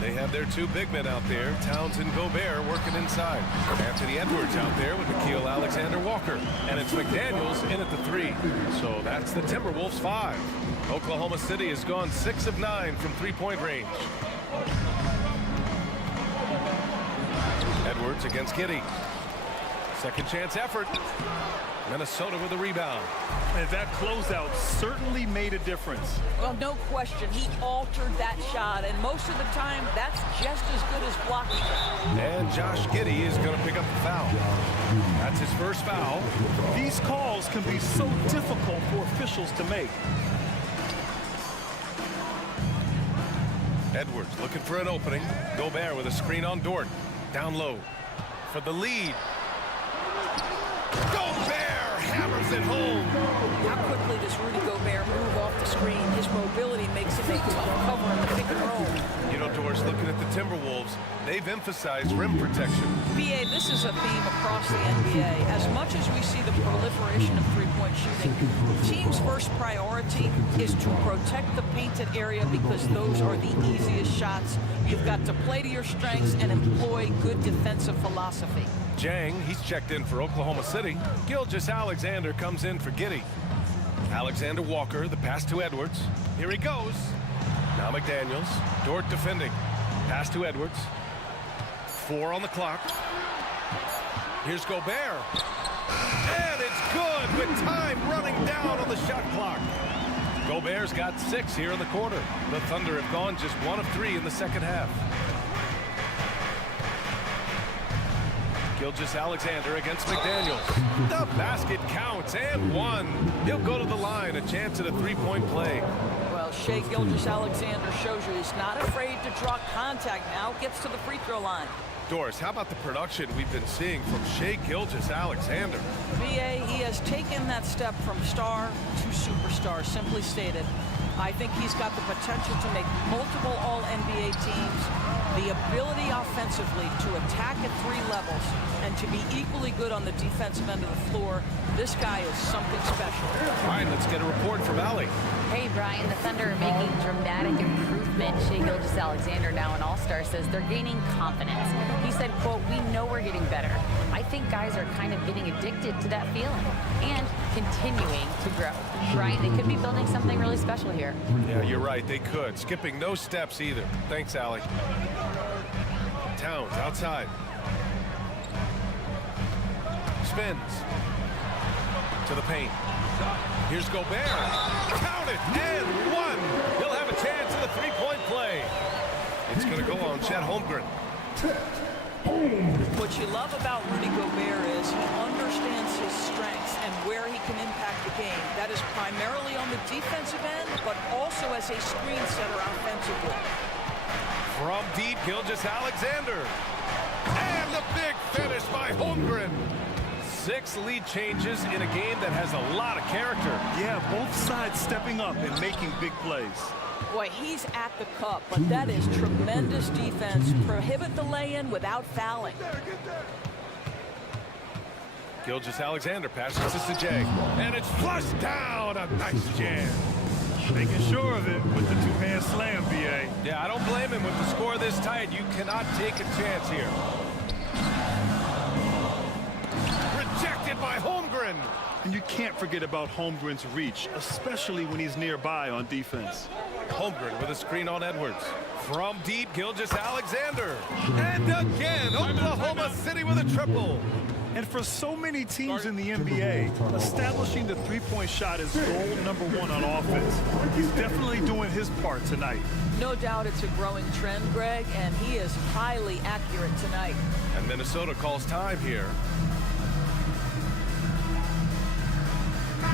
They have their two big men out there, Towns and Gobert, working inside. Anthony Edwards out there with Nikhil Alexander-Walker. And it's McDaniels in at the 3. So that's the Timberwolves 5. Oklahoma City has gone 6 of 9 from three-point range. Edwards against Giddey. Second chance effort. Minnesota with a rebound. And that closeout certainly made a difference. Well, no question. He altered that shot, and most of the time, that's just as good as blocking it. And Josh Giddey is going to pick up the foul. That's his first foul. These calls can be so difficult for officials to make. Edwards looking for an opening. Gobert with a screen on Dort. Down low for the lead. Gobert hammers it home. How quickly does Rudy Gobert move off the screen? His mobility makes him a tough cover in the pick and roll. You know, Doris, looking at the Timberwolves, they've emphasized rim protection. BA, this is a theme across the NBA. As much as we see the proliferation of three-point shooting, teams' first priority is to protect the painted area because those are the easiest shots. You've got to play to your strengths and employ good defensive philosophy. Jang, he's checked in for Oklahoma City. Gilgeous-Alexander comes in for Giddey. Alexander-Walker, the pass to Edwards. Here he goes. Now McDaniels. Dort defending. Pass to Edwards. 4 on the clock. Here's Gobert. And it's good with time running down on the shot clock. Gobert's got 6 here in the quarter. The Thunder have gone just 1 of 3 in the second half. Gilgeous-Alexander against McDaniels. The basket counts and 1. He'll go to the line, a chance at a three-point play. Well, Shai Gilgeous-Alexander shows you he's not afraid to draw contact now, gets to the free throw line. Doris, how about the production we've been seeing from Shai Gilgeous-Alexander? BA, he has taken that step from star to superstar, simply stated. I think he's got the potential to make multiple All-NBA teams, the ability offensively to attack at 3 levels, and to be equally good on the defensive end of the floor. This guy is something special. All right, let's get a report from Allie. Hey, Brian, the Thunder are making dramatic improvement. Shai Gilgeous-Alexander, now an All-Star, says they're gaining confidence. He said, quote, "We know we're getting better. I think guys are kind of getting addicted to that feeling and continuing to grow." Brian, they could be building something really special here. Yeah, you're right, they could. Skipping no steps either. Thanks, Allie. Towns outside. Spins. To the paint. Here's Gobert. Count it, and 1. He'll have a chance at a three-point play. It's going to go on Chet Holmgren. What you love about Rudy Gobert is he understands his strengths and where he can impact the game. That is primarily on the defensive end, but also as a screen setter offensively. From deep, Gilgeous-Alexander. And the big finish by Holmgren. 6 lead changes in a game that has a lot of character. Yeah, both sides stepping up and making big plays. Boy, he's at the cup, but that is tremendous defense. Prohibit the lay-in without fouling. Gilgeous-Alexander passes this to Jay. And it's flushed down. A nice jam. Making sure of it with the two-hand slam, BA. Yeah, I don't blame him. With the score this tight, you cannot take a chance here. Rejected by Holmgren. And you can't forget about Holmgren's reach, especially when he's nearby on defense. Holmgren with a screen on Edwards. From deep, Gilgeous-Alexander. And again, Oklahoma City with a triple. And for so many teams in the NBA, establishing the three-point shot is goal number 1 on offense. He's definitely doing his part tonight. No doubt it's a growing trend, Greg, and he is highly accurate tonight. And Minnesota calls time here.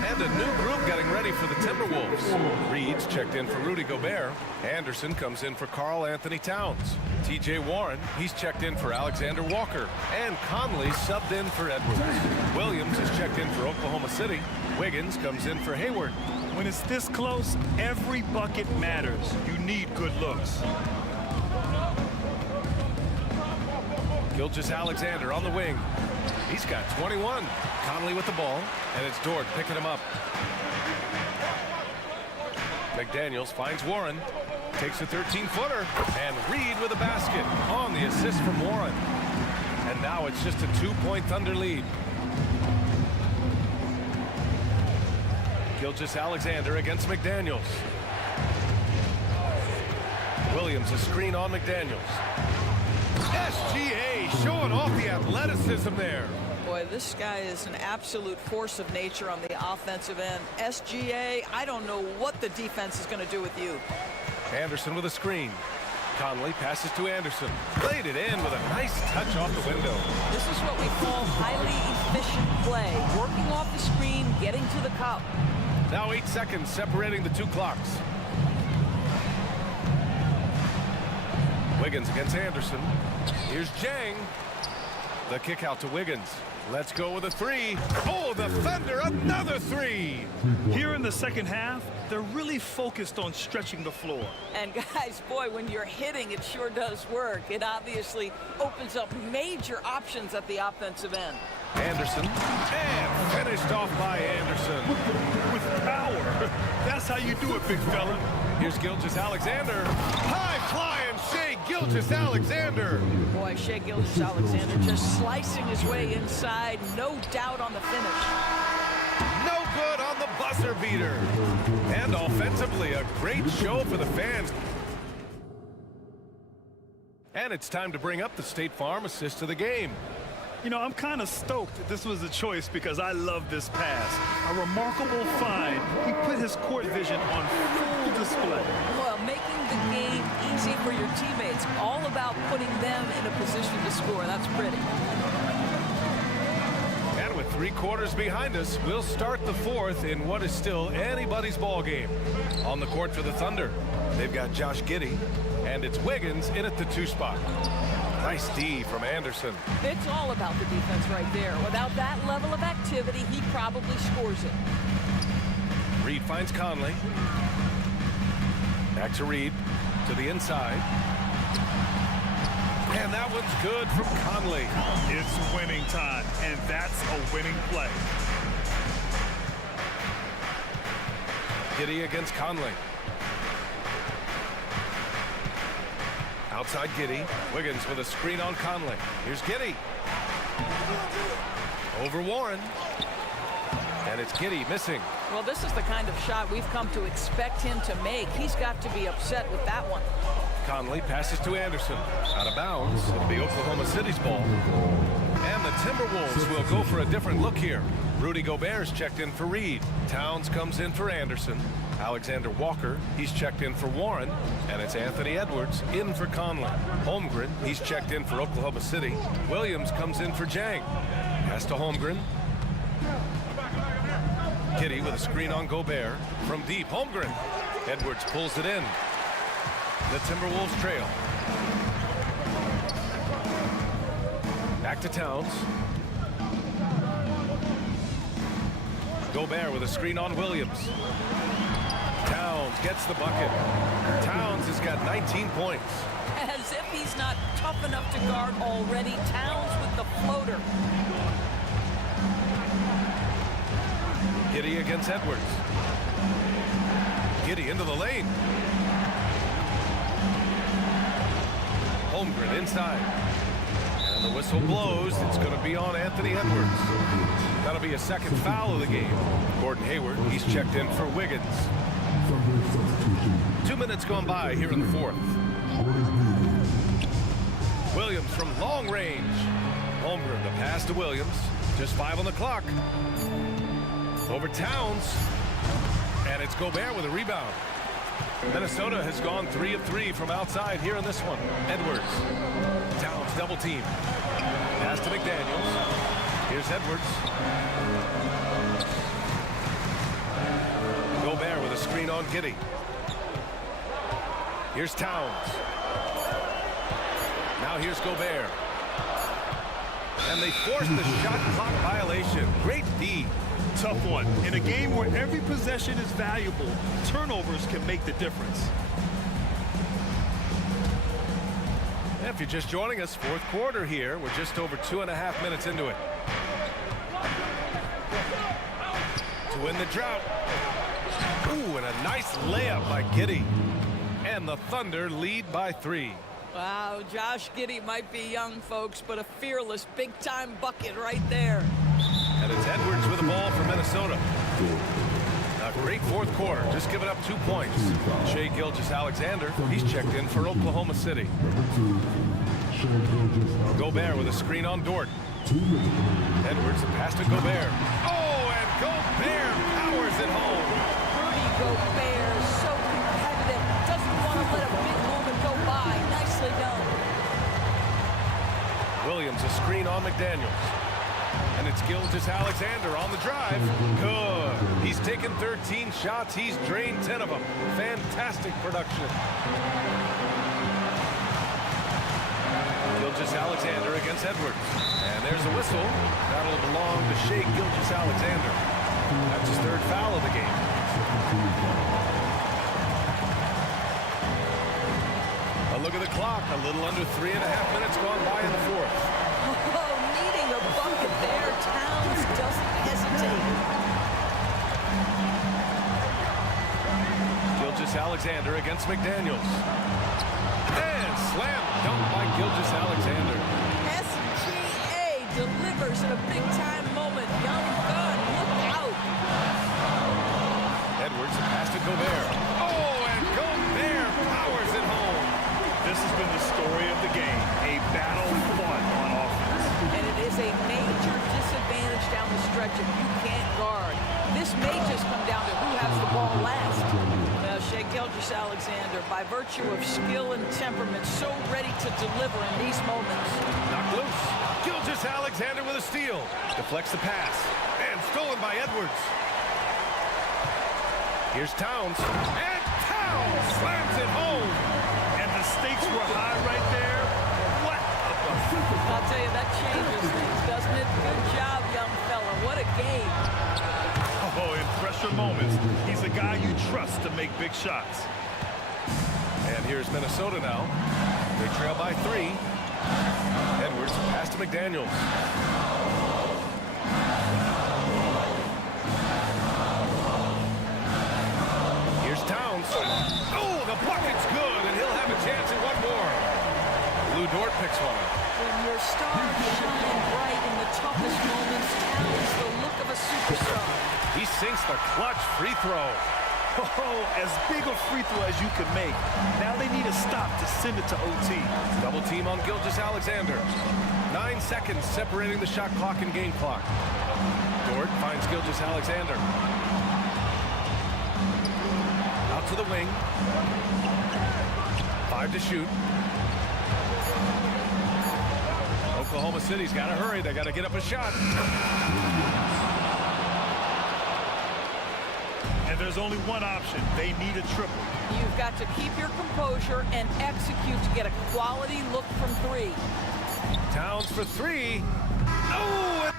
And a new group getting ready for the Timberwolves. Reed's checked in for Rudy Gobert. Anderson comes in for Karl Anthony Towns. T.J. Warren, he's checked in for Alexander Walker. And Conley subbed in for Edwards. Williams is checked in for Oklahoma City. Wiggins comes in for Hayward. When it's this close, every bucket matters. You need good looks. Gilgeous-Alexander on the wing. He's got 21. Conley with the ball, and it's Dort picking him up. McDaniels finds Warren, takes a 13-footer, and Reed with a basket on the assist from Warren. And now it's just a 2-point Thunder lead. Gilgeous-Alexander against McDaniels. Williams a screen on McDaniels. SGA showing off the athleticism there. Boy, this guy is an absolute force of nature on the offensive end. SGA, I don't know what the defense is going to do with you. Anderson with a screen. Conley passes to Anderson. Played it in with a nice touch off the window. This is what we call highly efficient play. Working off the screen, getting to the cup. Now 8 seconds separating the two clocks. Wiggins against Anderson. Here's Jang. The kick out to Wiggins. Let's go with a three. Oh, the Thunder, another three. Here in the second half, they're really focused on stretching the floor. And guys, boy, when you're hitting, it sure does work. It obviously opens up major options at the offensive end. Anderson, and finished off by Anderson. With power. That's how you do it, big fella. Here's Gilgeous-Alexander. High-flying Shai Gilgeous-Alexander. Boy, Shai Gilgeous-Alexander just slicing his way inside. No doubt on the finish. No good on the buzzer beater. And offensively, a great show for the fans. And it's time to bring up the State Farm assist of the game. You know, I'm kind of stoked that this was a choice because I love this pass. A remarkable find. He put his court vision on full display. Well, making the game easy for your teammates. All about putting them in a position to score. That's pretty. And with 3 quarters behind us, we'll start the fourth in what is still anybody's ball game. On the court for the Thunder, they've got Josh Giddey, and it's Wiggins in at the 2 spot. Nice D from Anderson. It's all about the defense right there. Without that level of activity, he probably scores it. Reed finds Conley. Back to Reed, to the inside. And that one's good from Conley. It's winning time, and that's a winning play. Giddey against Conley. Outside Giddey. Wiggins with a screen on Conley. Here's Giddey. Over Warren. And it's Giddey missing. Well, this is the kind of shot we've come to expect him to make. He's got to be upset with that one. Conley passes to Anderson. Out of bounds. It'll be Oklahoma City's ball. And the Timberwolves will go for a different look here. Rudy Gobert's checked in for Reed. Towns comes in for Anderson. Alexander Walker, he's checked in for Warren. And it's Anthony Edwards in for Conley. Holmgren, he's checked in for Oklahoma City. Williams comes in for Jang. Pass to Holmgren. Giddey with a screen on Gobert. From deep, Holmgren. Edwards pulls it in. The Timberwolves trail. Back to Towns. Gobert with a screen on Williams. Towns gets the bucket. Towns has got 19 points. As if he's not tough enough to guard already. Towns with the floater. Giddey against Edwards. Giddey into the lane. Holmgren inside. And the whistle blows. It's going to be on Anthony Edwards. That'll be a second foul of the game. Gordon Hayward, he's checked in for Wiggins. 2 minutes gone by here in the fourth. Williams from long range. Holmgren, the pass to Williams. Just 5 on the clock. Over Towns. And it's Gobert with a rebound. Minnesota has gone 3 of 3 from outside here in this one. Edwards. Towns double team. Pass to McDaniels. Here's Edwards. Gobert with a screen on Giddey. Here's Towns. Now here's Gobert. And they forced the shot clock violation. Great D. Tough one. In a game where every possession is valuable, turnovers can make the difference. if you're just joining us, fourth quarter here. We're just over 2.5 minutes into it. To win the drought. Ooh, and a nice layup by Giddey. And the Thunder lead by 3. Wow, Josh Giddey might be young, folks, but a fearless big-time bucket right there. And it's Edwards with the ball for Minnesota. A great fourth quarter, just giving up 2 points. Shai Gilgeous-Alexander, he's checked in for Oklahoma City. Gobert with a screen on Dort. Edwards, a pass to Gobert. Oh, and Gobert powers it home. Rudy Gobert, so competitive, doesn't want to let a big moment go by. Nicely done. Williams, a screen on McDaniels. And it's Gilgeous-Alexander on the drive. Good. He's taken 13 shots. He's drained 10 of them. Fantastic production. Gilgeous-Alexander against Edwards. And there's a whistle. That'll belong to Shai Gilgeous-Alexander. That's his 3rd foul of the game. A look at the clock. A little under 3.5 minutes gone by in the 4th. Oh, needing a bucket there. Towns doesn't hesitate. Gilgeous-Alexander against McDaniels. And slam dunk by Gilgeous-Alexander. SGA delivers in a big-time moment. Young gun, look out. Edwards, a pass to Gobert. Oh, and Gobert powers it home. This has been the story of the game. A battle fought on offense. And it is a major disadvantage down the stretch if you can't guard. This may just come down to who has the ball last. Now, Shai Gilgeous-Alexander, by virtue of skill and temperament, so ready to deliver in these moments. Knocked loose. Gilgeous-Alexander with a steal. Deflects the pass. And stolen by Edwards. Here's Towns. And Towns slams it home. And the stakes were high right there. What a I'll tell you, that changes things, doesn't it? Good job, young fella. What a game. Oh, in pressure moments, he's a guy you trust to make big shots. And here's Minnesota now. They trail by 3. Edwards, pass to McDaniels. Here's Towns. Oh, the bucket's good, and he'll have a chance at one more. Lou Dort picks one up. When your stars shine bright in the toughest moments, Towns the look of a superstar. He sinks the clutch free throw. Oh, as big a free throw as you could make. Now they need a stop to send it to OT. Double team on Gilgeous-Alexander. 9 seconds separating the shot clock and game clock. Dort finds Gilgeous-Alexander. Out to the wing. 5 to shoot. Oklahoma City's got to hurry. They got to get up a shot. And there's only one option. They need a triple. You've got to keep your composure and execute to get a quality look from 3. Towns for 3. Oh!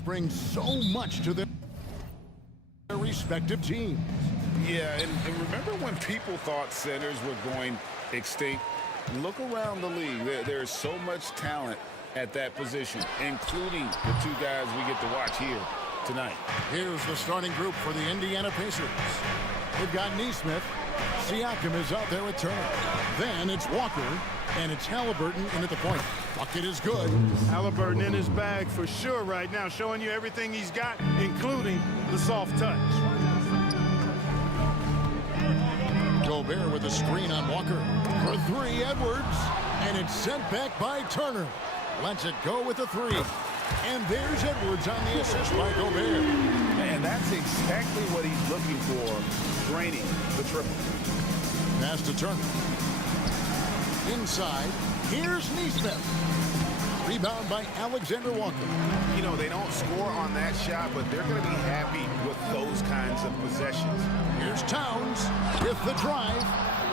bring so much to their respective teams. Yeah, and remember when people thought centers were going extinct? Look around the league. There's so much talent at that position, including the two guys we get to watch here tonight. Here's the starting group for the Indiana Pacers. They've got Neesmith. Siakam is out there with Turner. Then it's Walker, and it's Halliburton in at the point. Bucket is good. Halliburton in his bag for sure right now, showing you everything he's got, including the soft touch. Gobert with a screen on Walker. For three, Edwards. And it's sent back by Turner. Lets it go with a three. And there's Edwards on the assist by Gobert. Man, that's exactly what he's looking for, draining the triple. Pass to Turner. Inside, here's Neesmith. Rebound by Alexander Walker. You know, they don't score on that shot, but they're going to be happy with those kinds of possessions. Here's Towns with the drive.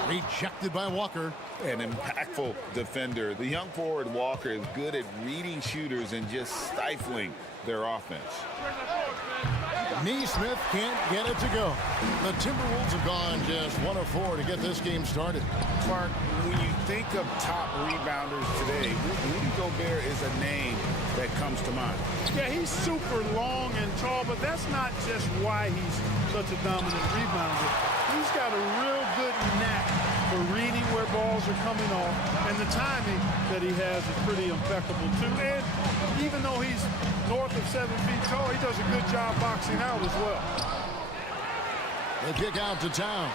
Rejected by Walker. An impactful defender. The young forward Walker is good at reading shooters and just stifling their offense. Neesmith can't get it to go. The Timberwolves have gone just 1 of 4 to get this game started. Mark, when you think of top rebounders today, Rudy Gobert is a name that comes to mind. Yeah, he's super long and tall, but that's not just why he's such a dominant rebounder. He's got a real good knack for reading where balls are coming off, and the timing that he has is pretty impeccable too. And even though he's north of 7 feet tall, he does a good job boxing out as well. The kick out to Towns.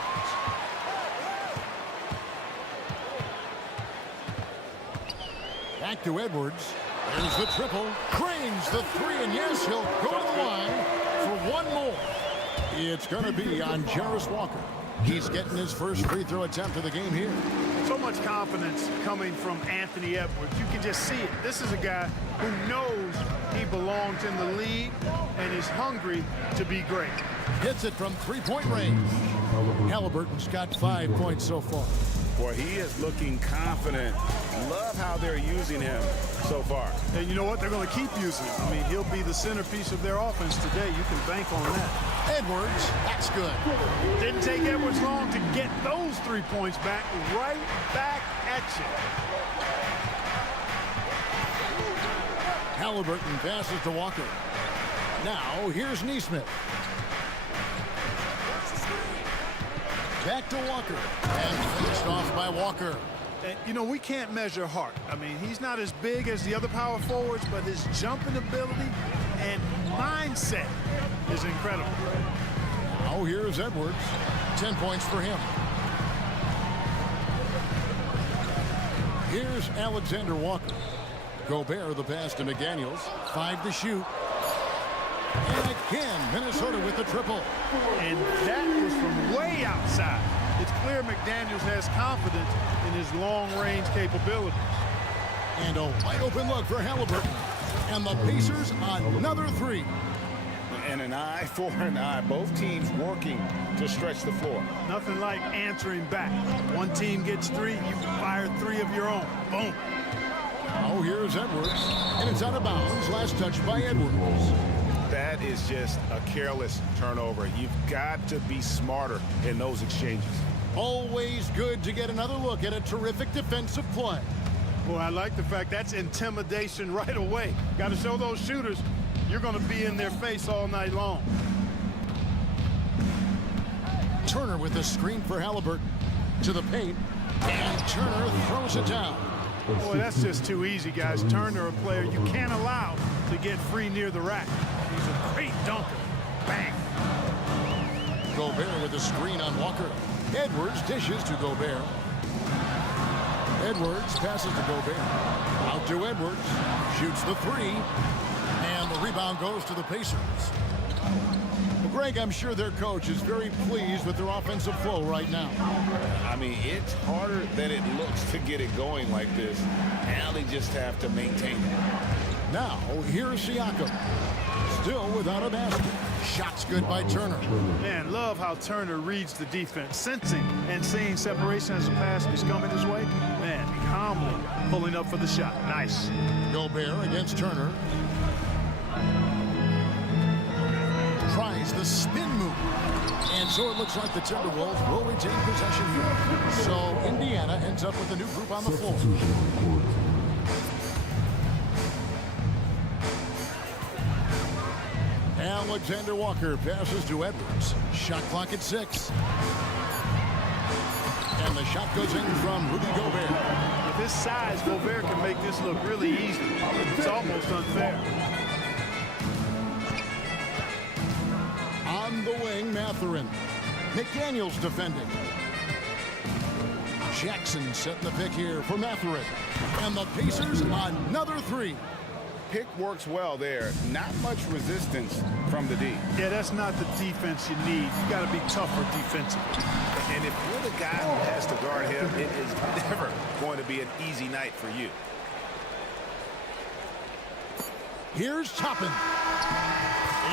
Back to Edwards. There's the triple. Cranes the three, and yes, he'll go to the line for one more. It's going to be on Jarris Walker. He's getting his first free throw attempt of the game here. So much confidence coming from Anthony Edwards. You can just see it. This is a guy who knows he belongs in the league and is hungry to be great. Hits it from three-point range. Halliburton's got 5 points so far. Boy, he is looking confident. Love how they're using him so far. And you know what? They're going to keep using him. I mean, he'll be the centerpiece of their offense today. You can bank on that. Edwards, that's good. Didn't take Edwards long to get those 3 points back. Right back at you. Halliburton passes to Walker. Now, here's Neesmith. Back to Walker. And finished off by Walker. And, you know, we can't measure heart. I mean, he's not as big as the other power forwards, but his jumping ability and mindset is incredible. Now, here's Edwards. 10 points for him. Here's Alexander Walker. Gobert the pass to McDaniels. 5 to shoot. And again, Minnesota with the triple. And that was from way outside. It's clear McDaniels has confidence in his long-range capabilities. And a wide open look for Halliburton. And the Pacers another 3. And an eye for an eye. Both teams working to stretch the floor. Nothing like answering back. One team gets 3, you fire 3 of your own. Boom. Now here's Edwards. And it's out of bounds. Last touch by Edwards. That is just a careless turnover. You've got to be smarter in those exchanges. Always good to get another look at a terrific defensive play. Boy, I like the fact that's intimidation right away. Got to show those shooters you're going to be in their face all night long. Turner with a screen for Halliburton. To the paint. And Turner throws it down. Boy, that's just too easy, guys. Turner, a player you can't allow to get free near the rack. He's a great dunker. Bang. Gobert with a screen on Walker. Edwards dishes to Gobert. Edwards passes to Gobert. Out to Edwards. Shoots the 3. And the rebound goes to the Pacers. Well, Greg, I'm sure their coach is very pleased with their offensive flow right now. I mean, it's harder than it looks to get it going like this. Now they just have to maintain it. Now, here's Siakam. Still without a basket. Shots good by Turner. Man, love how Turner reads the defense, sensing and seeing separation as the pass is coming his way. Man, calmly pulling up for the shot. Nice. Gobert against Turner. tries the spin move. And so it looks like the Timberwolves will retain possession here. So Indiana ends up with a new group on the floor. Alexander Walker passes to Edwards. Shot clock at 6. And the shot goes in from Rudy Gobert. With his size, Gobert can make this look really easy. It's almost unfair. On the wing, Mathurin. McDaniels defending. Jackson setting the pick here for Mathurin. And the Pacers another 3. Pick works well there. Not much resistance from the D. Yeah, that's not the defense you need. You got to be tougher defensively. And if you're the guy who has to guard him, it is never going to be an easy night for you. Here's Toppin.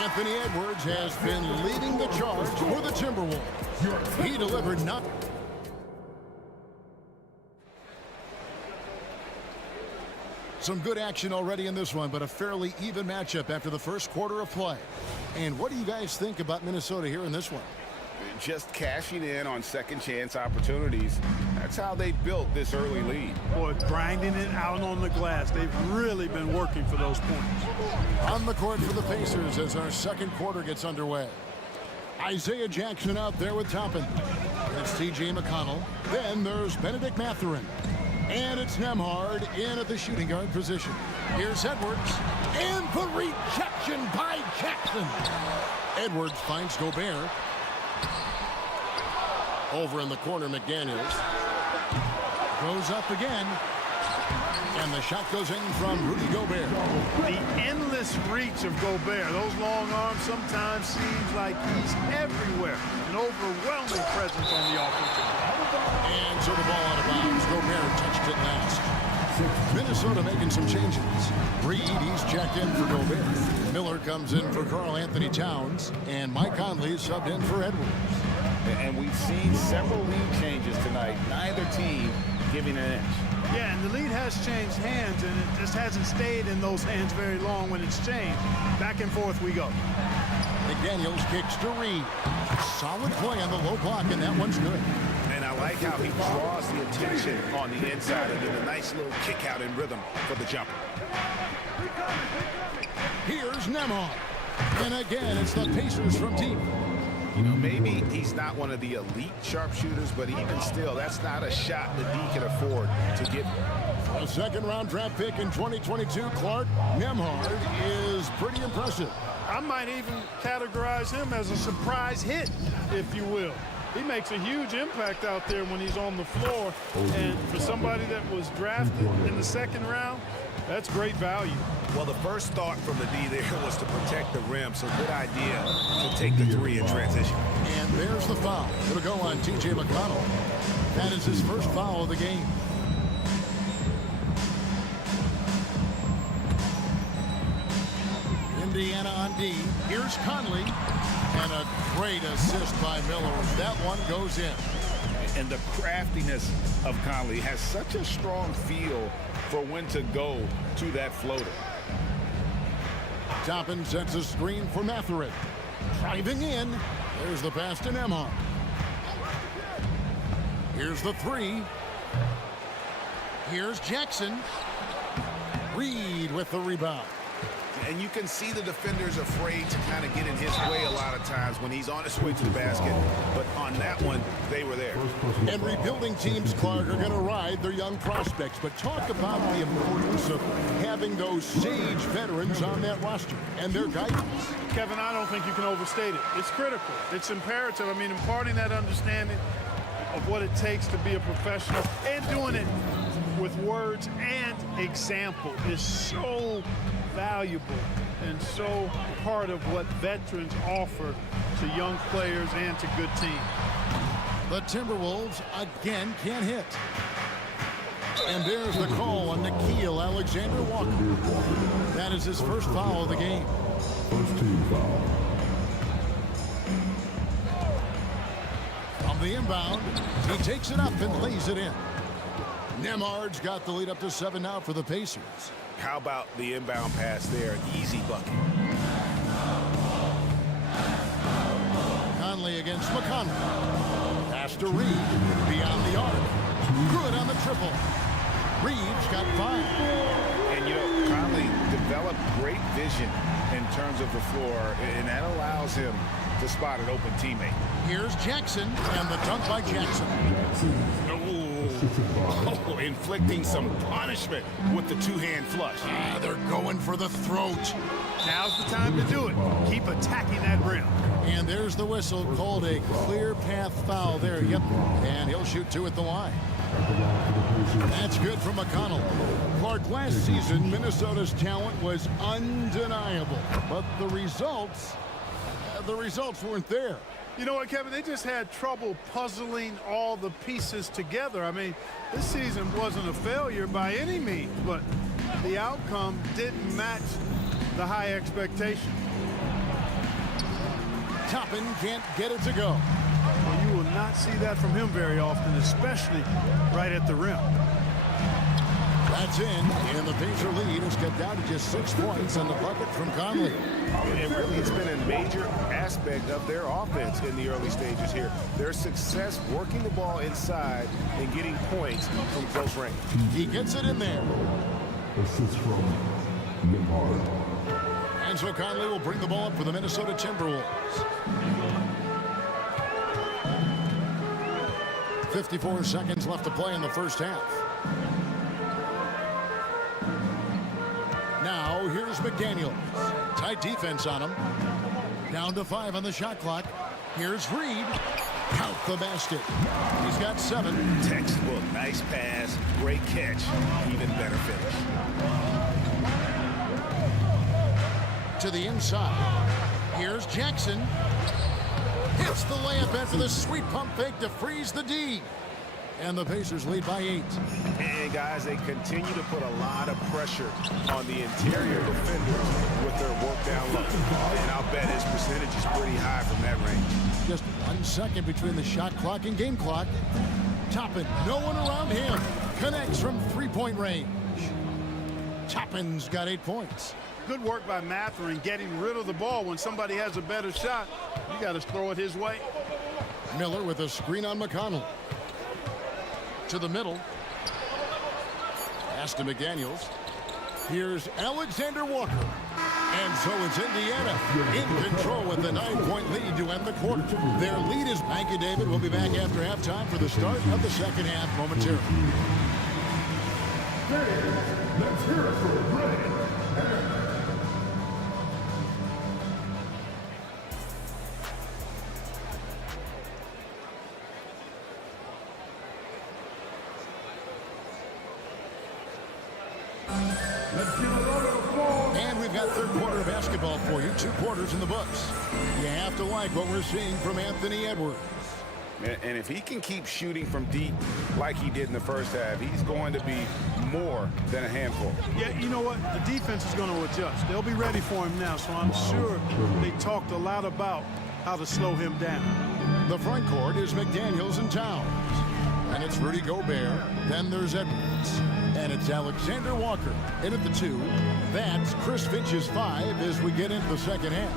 Anthony Edwards has been leading the charge for the Timberwolves. He delivered not. Some good action already in this one, but a fairly even matchup after the first quarter of play. And what do you guys think about Minnesota here in this one? Just cashing in on second chance opportunities. That's how they built this early lead. Boy, grinding it out on the glass. They've really been working for those points. On the court for the Pacers as our second quarter gets underway. Isaiah Jackson out there with Toppin. It's T.J. McConnell. Then there's Benedict Mathurin. And it's Nembhard in at the shooting guard position. Here's Edwards. And the rejection by Jackson. Edwards finds Gobert. Over in the corner, McDaniels. Goes up again. And the shot goes in from Rudy Gobert. The endless reach of Gobert. Those long arms sometimes seems like he's everywhere. An overwhelming presence on the offensive line. And so the ball out of bounds. Gobert touched it last. Minnesota making some changes. Reed, he's checked in for Gobert. Miller comes in for Karl Anthony Towns. And Mike Conley subbed in for Edwards. And we've seen several lead changes tonight. Neither team giving an inch. Yeah, and the lead has changed hands, and it just hasn't stayed in those hands very long when it's changed. Back and forth we go. McDaniels kicks to Reed. Solid play on the low block, and that one's good. And I like how he draws the attention on the inside and then a nice little kick out in rhythm for the jumper. Here's Nembhard. And again, it's the Pacers from deep. You know, maybe he's not one of the elite sharpshooters, but even still, that's not a shot the D can afford to give. A second-round draft pick in 2022, Clark, Nembhard is pretty impressive. I might even categorize him as a surprise hit, if you will. He makes a huge impact out there when he's on the floor. And for somebody that was drafted in the second round, that's great value. Well, the first thought from the D there was to protect the rim, so good idea to take the 3 in transition. And there's the foul. It'll go on T.J. McConnell. That is his first foul of the game. Indiana on D. Here's Conley. And a great assist by Miller. That one goes in. And the craftiness of Conley has such a strong feel for when to go to that floater. Toppin sets a screen for Mathurin. Driving in. There's the pass to Nembhard. Here's the 3. Here's Jackson. Reed with the rebound. And you can see the defenders afraid to kind of get in his way a lot of times when he's on his way to the basket. But on that one, they were there. And rebuilding teams, Clark, are going to ride their young prospects. But talk about the importance of having those sage veterans on that roster and their guidance. Kevin, I don't think you can overstate it. It's critical. It's imperative. I mean, imparting that understanding of what it takes to be a professional and doing it with words and example is so valuable and so part of what veterans offer to young players and to good teams. The Timberwolves again can't hit. And there's the call on Nickeil Alexander-Walker. That is his first foul of the game. First team foul. From the inbound, he takes it up and lays it in. Nembhard's got the lead up to 7 now for the Pacers. How about the inbound pass there? Easy bucket. Conley against McConnell. Pass to Reed, beyond the arc. Good on the triple. Reed's got 5. And, you know, Conley developed great vision in terms of the floor, and that allows him to spot an open teammate. Here's Jackson, and the dunk by Jackson. Oh, inflicting some punishment with the two-hand flush. They're going for the throat. Now's the time to do it. Keep attacking that rim. And there's the whistle, called a clear path foul there. Yep, and he'll shoot 2 at the line. That's good for McConnell. Clark, last season, Minnesota's talent was undeniable, but the results weren't there. You know what, Kevin? They just had trouble puzzling all the pieces together. I mean, this season wasn't a failure by any means, but the outcome didn't match the high expectation. Toppin can't get it to go. Well, you will not see that from him very often, especially right at the rim. That's in, and the Pacer lead has cut down to just 6 points on the bucket from Conley. And really, it's been a major aspect of their offense in the early stages here. Their success working the ball inside and getting points from close range. He gets it in there. Assist from Limhard. And so Conley will bring the ball up for the Minnesota Timberwolves. 54 seconds left to play in the first half. Now, here's McDaniels. Tight defense on him. Down to 5 on the shot clock. Here's Reed. Count the basket. He's got 7. Textbook, nice pass, great catch, even better finish. To the inside. Here's Jackson. Hits the layup after the sweet pump fake to freeze the D. And the Pacers lead by 8. And guys, they continue to put a lot of pressure on the interior defenders with their work down low. And I'll bet his percentage is pretty high from that range. Just 1 second between the shot clock and game clock. Toppin, no one around him. Connects from 3-point range. Toppin's got 8 points. Good work by Mathurin getting rid of the ball when somebody has a better shot. You got to throw it his way. Miller with a screen on McConnell. To the middle. Pass to McDaniels. Here's Alexander Walker. And so it's Indiana in control with the 9-point lead to end the quarter. Their lead is Thank you, David. We'll be back after halftime for the start of the second half momentarily. Let's hear it for Ray. And we've got third quarter of basketball for you. 2 quarters in the books. You have to like what we're seeing from Anthony Edwards. And if he can keep shooting from deep like he did in the first half, he's going to be more than a handful. Yeah, you know what? The defense is going to adjust. They'll be ready for him now, so I'm sure they talked a lot about how to slow him down. The front court is McDaniels and Towns. And it's Rudy Gobert. Then there's Edwards. And it's Alexander Walker in at the 2. That's Chris Finch's 5 as we get into the second half.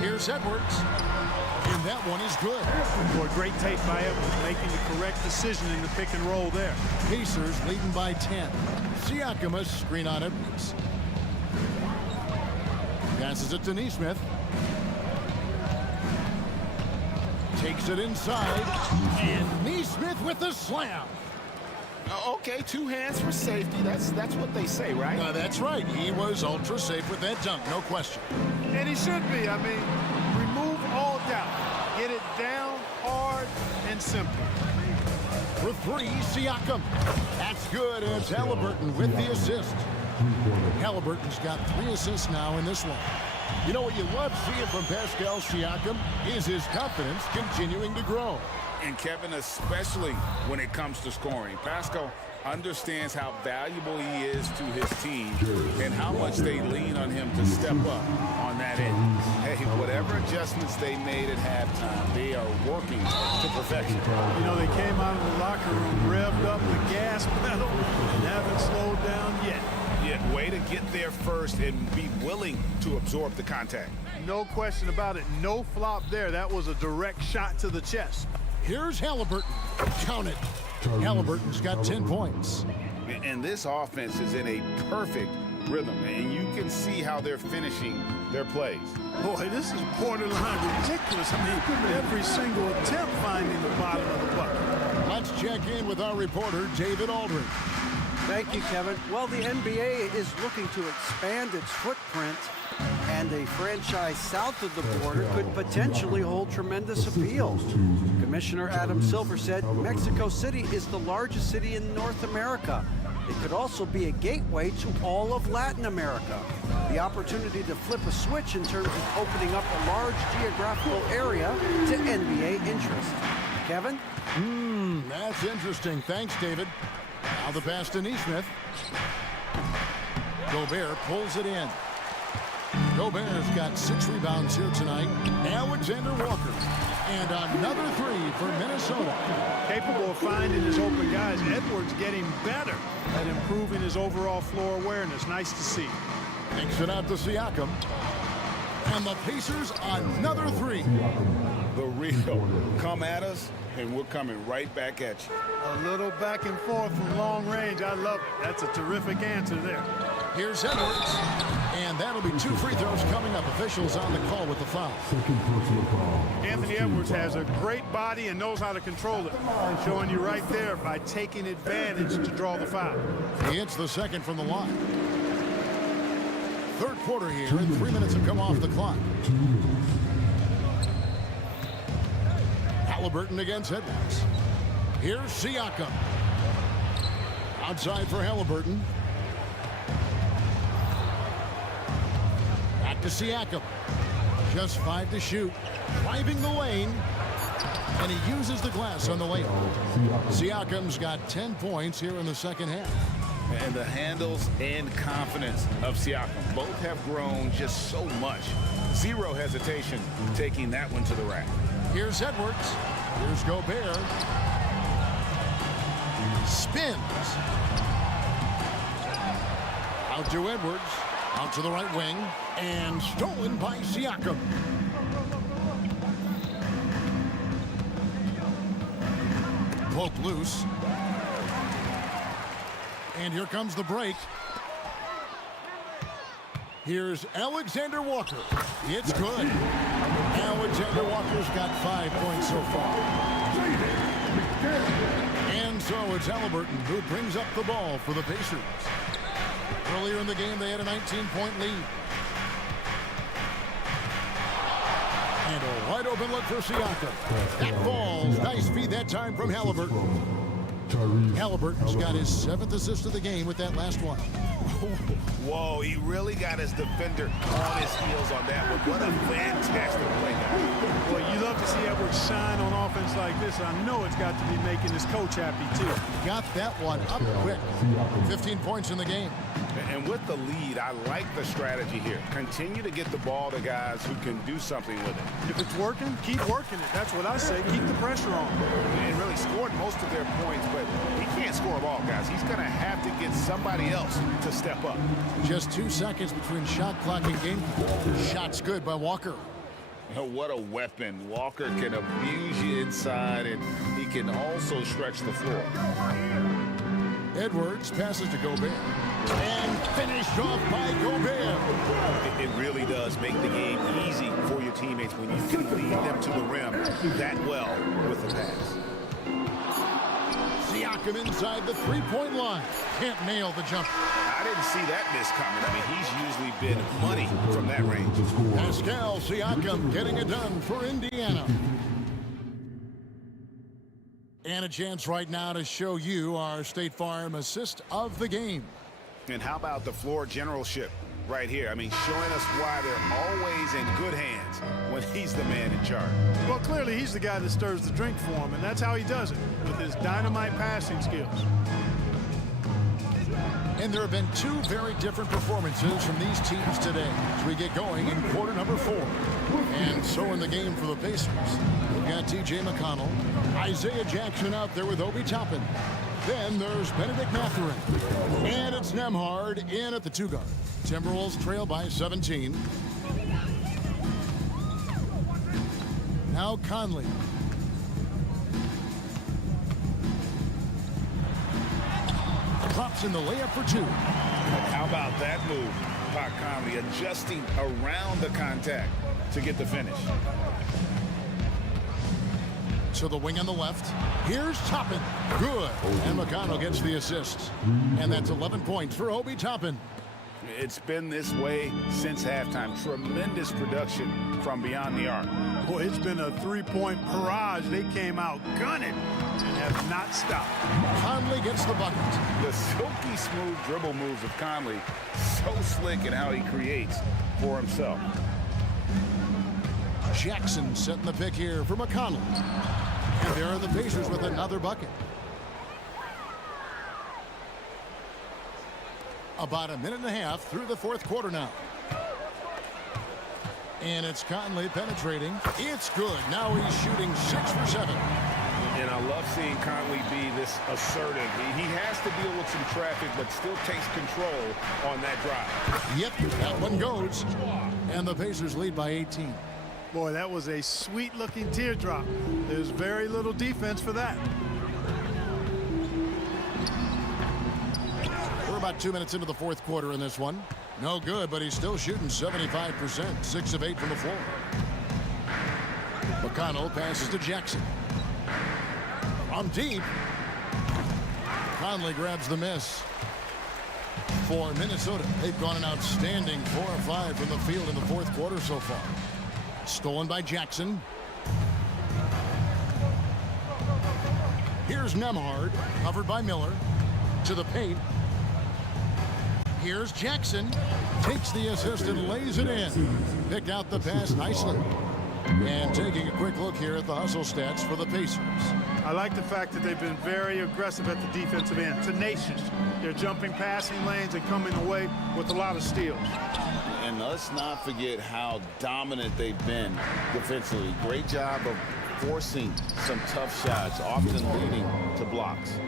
Here's Edwards. And that one is good. Boy, great tape by Edwards, making the correct decision in the pick and roll there. Pacers leading by 10. Siakam a screen on Edwards. Passes it to Nesmith. Takes it inside. And Nesmith with the slam. Okay, 2 hands for safety. That's what they say, right? That's right. He was ultra safe with that dunk, no question. And he should be. I mean, remove all doubt. Get it down hard and simple. For 3, Siakam. That's good. And it's Halliburton with the assist. Halliburton's got 3 assists now in this one. You know what you love seeing from Pascal Siakam is his confidence continuing to grow. And Kevin, especially when it comes to scoring, Pascal understands how valuable he is to his team and how much they lean on him to step up on that end. Hey, whatever adjustments they made at halftime, they are working to perfection. You know, they came out of the locker room, revved up the gas pedal, and haven't slowed down yet. Yeah, way to get there there first and be willing to absorb the contact. No question about it. No flop there. That was a direct shot to the chest. Here's Halliburton. Count it. Halliburton's got 10 points. And this offense is in a perfect rhythm, and you can see how they're finishing their plays. Boy, this is borderline ridiculous. I mean, every single attempt finding the bottom of the bucket. Let's check in with our reporter, David Aldridge. Thank you, Kevin. Well, the NBA is looking to expand its footprint, and a franchise south of the border could potentially hold tremendous appeal. Commissioner Adam Silver said Mexico City is the largest city in North America. It could also be a gateway to all of Latin America. The opportunity to flip a switch in terms of opening up a large geographical area to NBA interest. Kevin? That's interesting. Thanks, David. Now the pass to Neesmith. Gobert pulls it in. Gobert's got 6 rebounds here tonight. Alexander Walker. And another 3 for Minnesota. Capable of finding his open guys. Edwards getting better at improving his overall floor awareness. Nice to see. Takes it out to Siakam. And the Pacers another 3. The real come at us, and we're coming right back at you. A little back and forth from long range. I love it. That's a terrific answer there. Here's Edwards. And that'll be 2 free throws coming up. Officials on the call with the foul. Anthony Edwards has a great body and knows how to control it. Showing you right there by taking advantage to draw the foul. He hits the second from the line. Third quarter here, and 3 minutes have come off the clock. Halliburton against Edwards. Here's Siakam. Outside for Halliburton. Back to Siakam. Just 5 to shoot. Driving the lane. And he uses the glass on the layup. Siakam's got 10 points here in the second half. And the handles and confidence of Siakam both have grown just so much. Zero hesitation taking that one to the rack. Here's Edwards. Here's Gobert. Spins. Out to Edwards. Out to the right wing. And stolen by Siakam. Pulled loose. And here comes the break. Here's Alexander Walker. It's good. Alexander Walker's got 5 points so far. And so it's Halliburton who brings up the ball for the Pacers. Earlier in the game, they had a 19-point lead. And a wide open look for Siakam. That falls. Nice feed that time from Halliburton. Halliburton's got his 7th assist of the game with that last one. Whoa, he really got his defender on his heels on that one. What a fantastic play, guys. Well, you love to see Edwards shine on offense like this. I know it's got to be making his coach happy, too. Got that one up quick. 15 points in the game. And with the lead, I like the strategy here. Continue to get the ball to guys who can do something with it. If it's working, keep working it. That's what I say. Keep the pressure on. And really scored most of their points, but he can't score them all, guys. He's going to have to get somebody else to step up. Just 2 seconds between shot clock and game. Shot's good by Walker. Oh, what a weapon. Walker can abuse you inside, and he can also stretch the floor. Edwards passes to Gobert. And finished off by Gobert. It really does make the game easy for your teammates when you can lead them to the rim that well with the pass. Siakam inside the 3-point line. Can't nail the jumper. I didn't see that miss coming. I mean, he's usually been money from that range. Pascal Siakam getting it done for Indiana. And a chance right now to show you our State Farm assist of the game. And how about the floor generalship right here? I mean, showing us why they're always in good hands when he's the man in charge. Well, clearly he's the guy that stirs the drink for him, and that's how he does it, with his dynamite passing skills. And there have been 2 very different performances from these teams today as we get going in quarter number 4. And so in the game for the Pacers, we've got T.J. McConnell, Isaiah Jackson out there with Obi Toppin. Then there's Benedict Mathurin. And it's now Nemhard in at the 2 guard. Timberwolves trail by 17. Now Conley. Drops in the layup for 2. How about that move? Pat Conley adjusting around the contact to get the finish. To the wing on the left. Here's Toppin. Good. And McConnell gets the assist. And that's 11 points for Obi Toppin. It's been this way since halftime. Tremendous production from beyond the arc. Boy, it's been a three-point barrage. They came out gunning and have not stopped. Conley gets the bucket. The silky smooth dribble moves of Conley, so slick in how he creates for himself. Jackson setting the pick here for McConnell. And there are the Pacers with another bucket. About a minute and a half through the 4th quarter now. And it's Conley penetrating. It's good. Now he's shooting 6 for 7. And I love seeing Conley be this assertive. He has to deal with some traffic, but still takes control on that drive. Yep, that one goes. And the Pacers lead by 18. Boy, that was a sweet-looking teardrop. There's very little defense for that. We're about 2 minutes into the 4th quarter in this one. No good, but he's still shooting 75%, 6 of 8 from the floor. McConnell passes to Jackson. From deep. Conley grabs the miss. For Minnesota, they've gone an outstanding 4 of 5 from the field in the 4th quarter so far. Stolen by Jackson. Here's Nemhard, covered by Miller. To the paint. Here's Jackson. Takes the assist and lays it in. Picked out the pass nicely. And taking a quick look here at the hustle stats for the Pacers. I like the fact that they've been very aggressive at the defensive end, tenacious. They're jumping passing lanes and coming away with a lot of steals. And let's not forget how dominant they've been defensively. Great job of forcing some tough shots, often leading to blocks.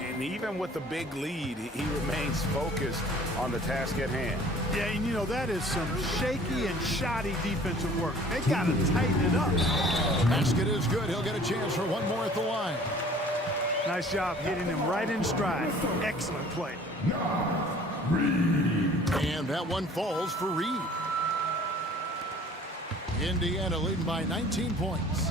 And even with the big lead, he remains focused on the task at hand. Yeah, and you know, that is some shaky and shoddy defensive work. They got to tighten it up. Basket is good. He'll get a chance for one more at the line. Nice job hitting him right in stride. Excellent play. And that one falls for Reed. Indiana leading by 19 points.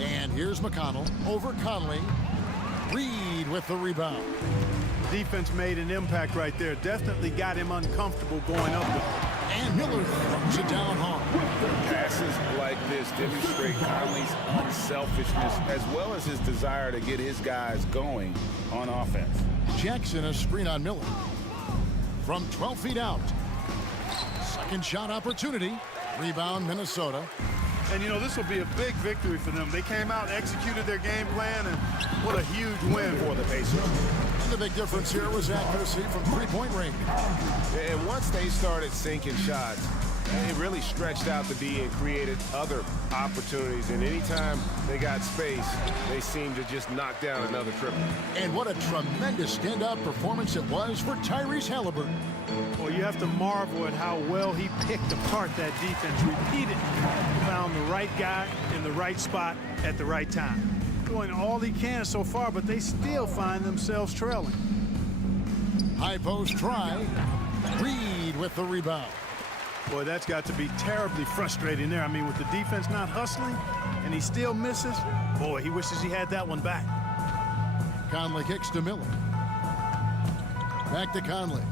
And here's McConnell over Conley. Reed with the rebound. Defense made an impact right there. Definitely got him uncomfortable going up with him. And Miller throws it down hard. Passes like this demonstrate Conley's unselfishness as well as his desire to get his guys going on offense. Jackson a screen on Miller. From 12 feet out. Second shot opportunity. Rebound Minnesota. And, you know, this will be a big victory for them. They came out, executed their game plan, and what a huge win for the Pacers. And the big difference here was accuracy from three-point range. And once they started sinking shots, it really stretched out the D and created other opportunities. And anytime they got space, they seemed to just knock down another triple. And what a tremendous standout performance it was for Tyrese Halliburton. Well, you have to marvel at how well he picked apart that defense repeatedly. Found the right guy in the right spot at the right time. Doing all he can so far, but they still find themselves trailing. High post try. Reed with the rebound. Boy, that's got to be terribly frustrating there. I mean, with the defense not hustling and he still misses, boy, he wishes he had that one back. Conley kicks to Miller. Back to Conley.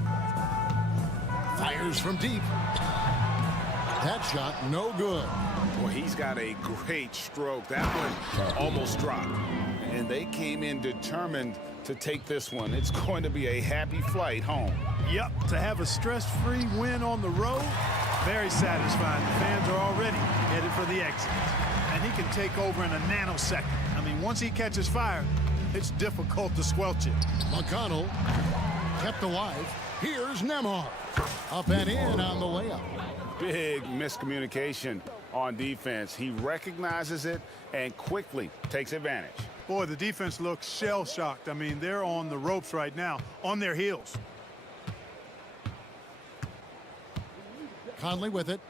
Fires from deep. That shot no good. Well, he's got a great stroke. That one almost dropped. And they came in determined to take this one. It's going to be a happy flight home. Yep, to have a stress-free win on the road, very satisfying. The fans are already headed for the exit. And he can take over in a nanosecond. I mean, once he catches fire, it's difficult to squelch it. McConnell kept alive. Here's Nemhard. Up and in on the layup. Big miscommunication on defense. He recognizes it and quickly takes advantage. Boy, the defense looks shell-shocked. I mean, they're on the ropes right now, on their heels. Conley with it.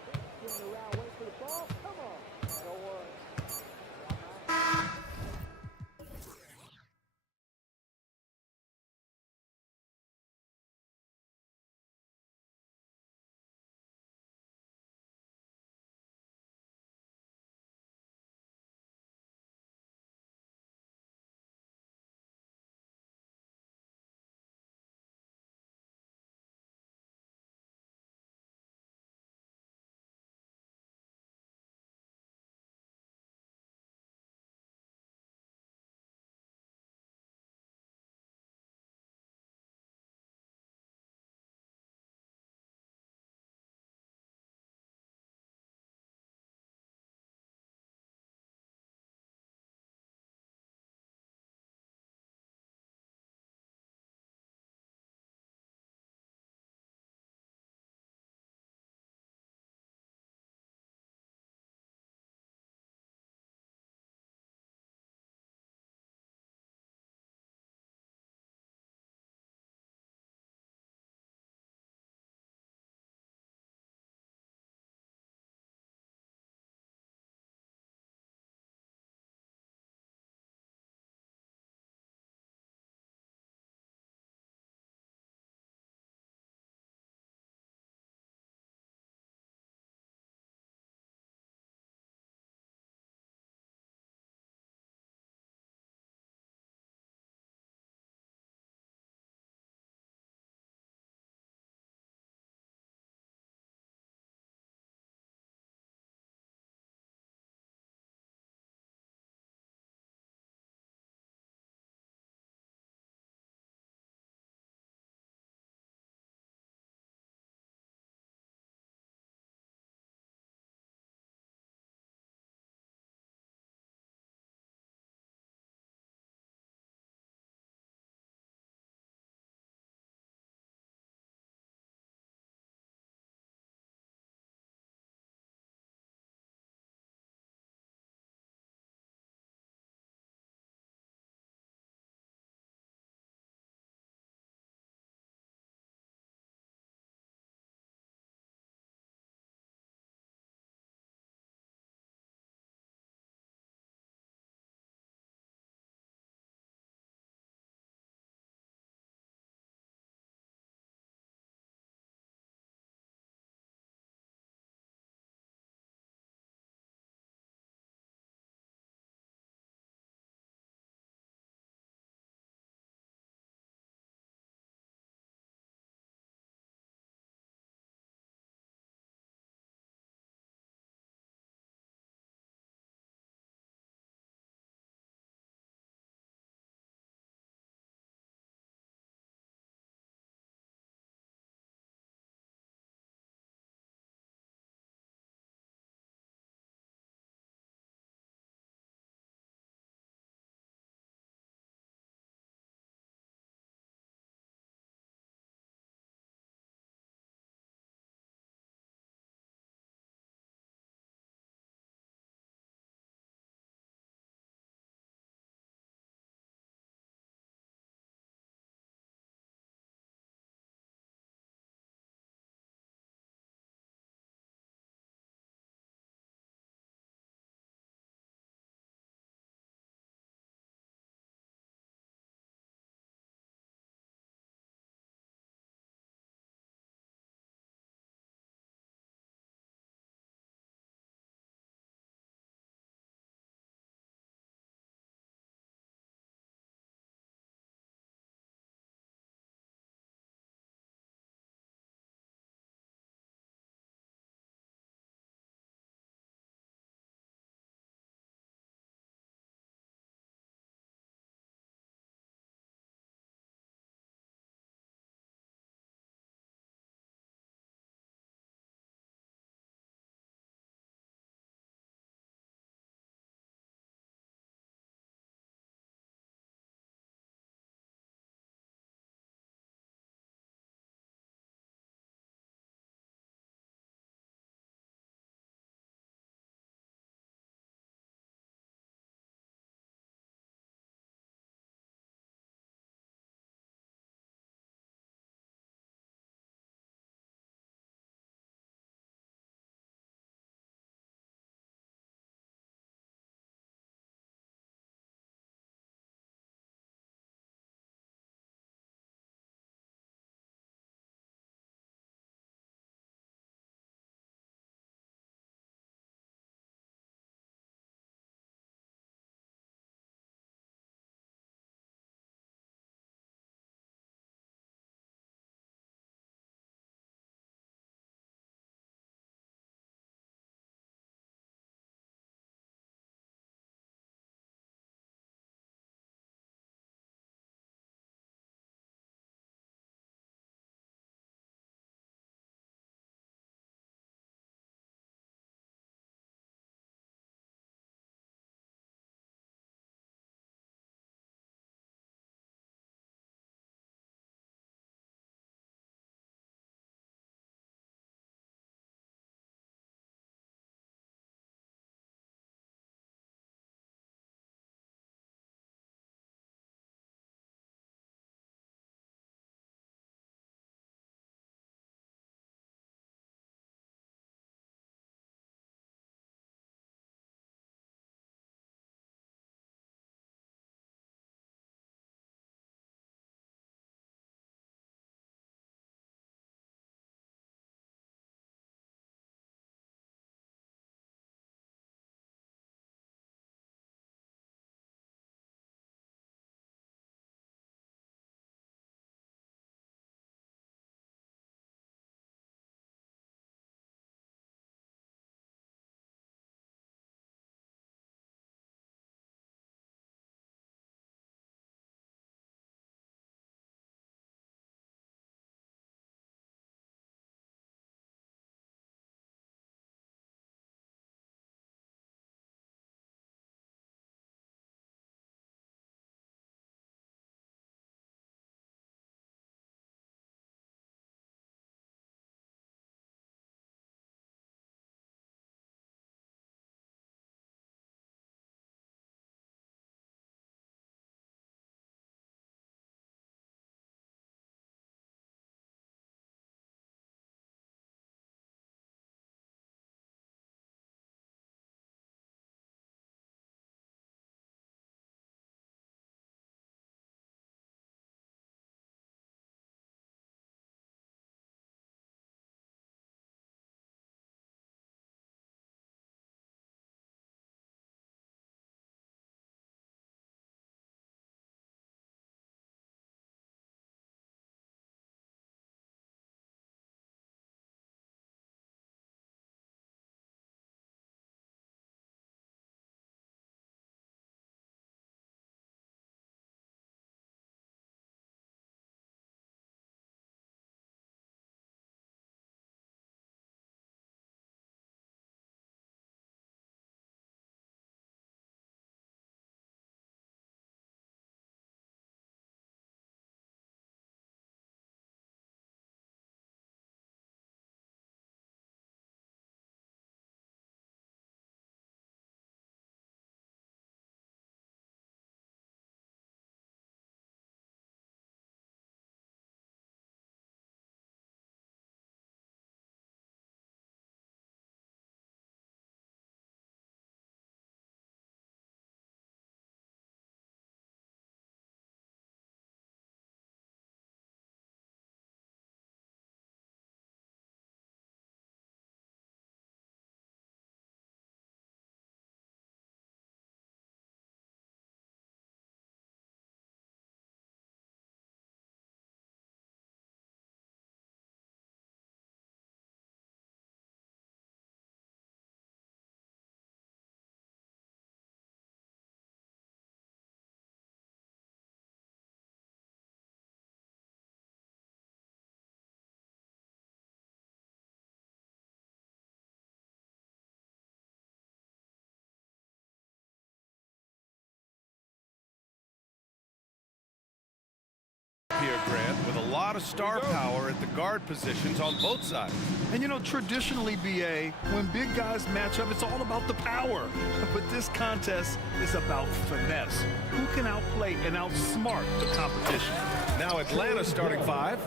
of star power at the guard positions on both sides. And you know, traditionally, BA, when big guys match up, it's all about the power. But this contest is about finesse. Who can outplay and outsmart the competition? Now Atlanta starting five.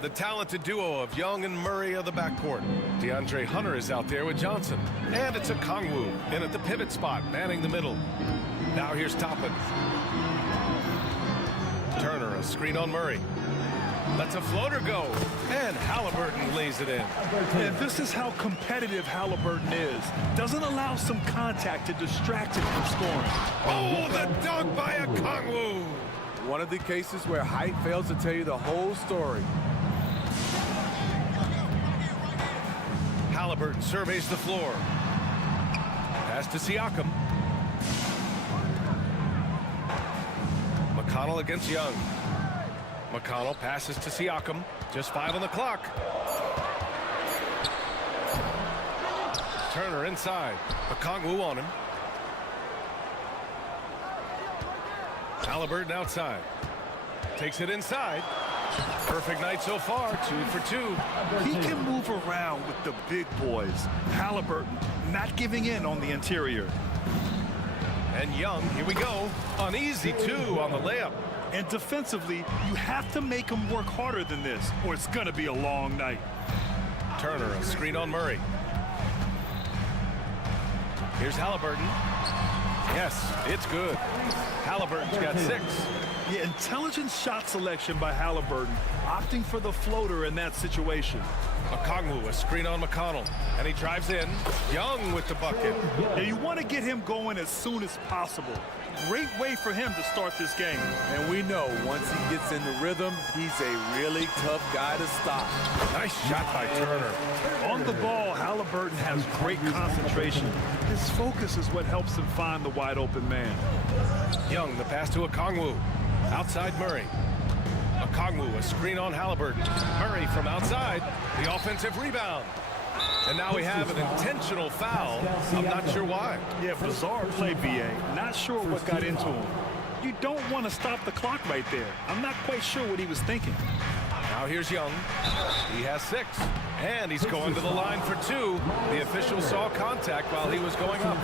The talented duo of Young and Murray of the backcourt. DeAndre Hunter is out there with Johnson. And it's a Kongwu in at the pivot spot, manning the middle. Now here's Toppin. Turner, a screen on Murray. Lets a floater go. And Halliburton lays it in. And this is how competitive Halliburton is. Doesn't allow some contact to distract him from scoring. Oh, the dunk by a Kongwu. One of the cases where height fails to tell you the whole story. Halliburton surveys the floor. Pass to Siakam. McConnell against Young. McConnell passes to Siakam. Just 5 on the clock. Turner inside. Kongwu on him. Halliburton outside. Takes it inside. Perfect night so far, 2 for 2. He can move around with the big boys. Halliburton not giving in on the interior. And Young, here we go. An easy 2 on the layup. And defensively, you have to make him work harder than this, or it's going to be a long night. Turner, a screen on Murray. Here's Halliburton. Yes, it's good. Halliburton's got 6. Yeah, intelligent shot selection by Halliburton, opting for the floater in that situation. Kongwu, a screen on McConnell, and he drives in. Young with the bucket. Yeah, you want to get him going as soon as possible. Great way for him to start this game. And we know once he gets in the rhythm, he's a really tough guy to stop. Nice shot by Turner. On the ball, Halliburton has great concentration. His focus is what helps him find the wide open man. Young, the pass to Kongwu. Outside Murray. Kongwu, a screen on Halliburton. Murray from outside, the offensive rebound. And now we have an intentional foul. I'm not sure why. Yeah, bizarre play, BA. Not sure what got into him. You don't want to stop the clock right there. I'm not quite sure what he was thinking. Now here's Young. He has 6. And he's going to the line for 2. The official saw contact while he was going up.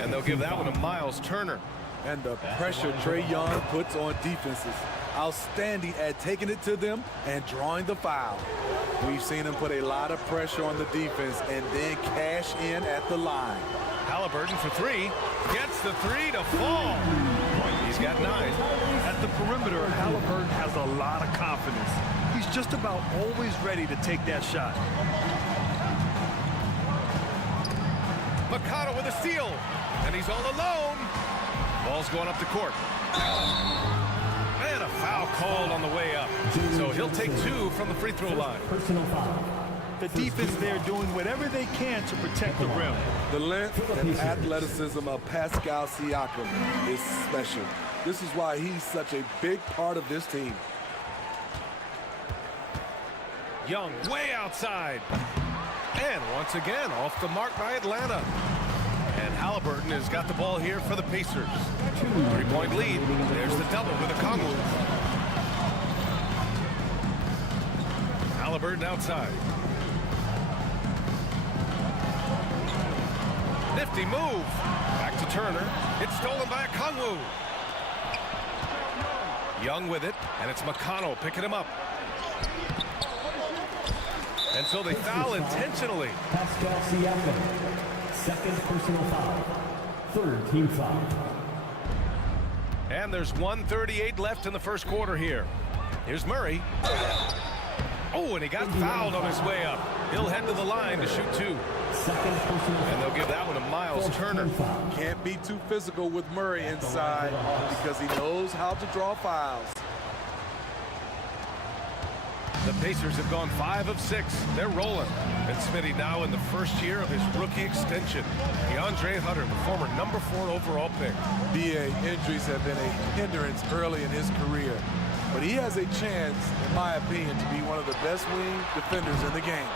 And they'll give that one to Miles Turner. And the pressure Trae Young puts on defenses. Outstanding at taking it to them and drawing the foul. We've seen him put a lot of pressure on the defense and then cash in at the line. Halliburton for 3. Gets the 3 to fall. He's got 9. At the perimeter, Halliburton has a lot of confidence. He's just about always ready to take that shot. McConnell with a steal. And he's all alone. Ball's going up the court. And a foul called on the way up. So he'll take 2 from the free throw line. The defense there doing whatever they can to protect the rim. The length and athleticism of Pascal Siakam is special. This is why he's such a big part of this team. Young way outside. And once again, off the mark by Atlanta. And Halliburton has got the ball here for the Pacers. 3-point lead. There's the double with a Kongwu. Halliburton outside. Nifty move. Back to Turner. It's stolen by a Kongwu. Young with it, and it's McConnell picking him up. And so they foul intentionally. Pascal Siakam. Second personal foul. Third team foul. And there's 1:38 left in the first quarter here. Here's Murray. Oh, and he got fouled on his way up. He'll head to the line to shoot 2. And they'll give that one to Miles Turner. Can't be too physical with Murray inside because he knows how to draw fouls. The Pacers have gone 5 of 6. They're rolling. And Smitty now in the first year of his rookie extension. DeAndre Hunter, the former number 4 overall pick. BA, injuries have been a hindrance early in his career. But he has a chance, in my opinion, to be one of the best wing defenders in the game.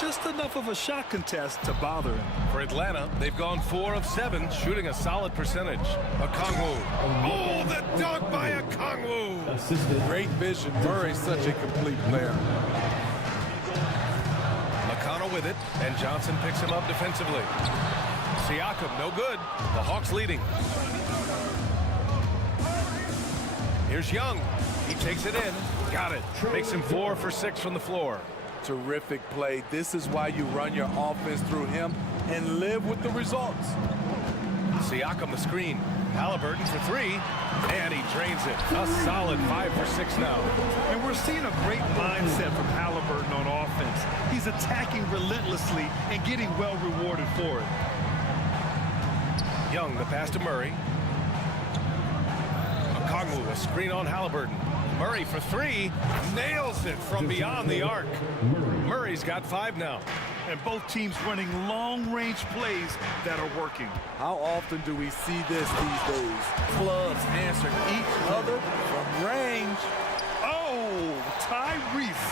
Just enough of a shot contest to bother him. For Atlanta, they've gone 4 of 7, shooting a solid percentage. Okongwu. Oh, the dunk by Okongwu. Great vision. Murray's such a complete player. McConnell with it, and Johnson picks him up defensively. Siakam, no good. The Hawks leading. Here's Young. He takes it in. Got it. Makes him 4 for 6 from the floor. Terrific play. This is why you run your offense through him and live with the results. Siakam the screen. Halliburton for 3, and he drains it. A solid 5 for 6 now. And we're seeing a great mindset from Halliburton on offense. He's attacking relentlessly and getting well rewarded for it. Young, the pass to Murray. Okongwu, a screen on Halliburton. Murray for 3, nails it from beyond the arc. Murray's got 5 now. And both teams running long-range plays that are working. How often do we see this these days? Clubs answering each other from range. Oh, Tyrese.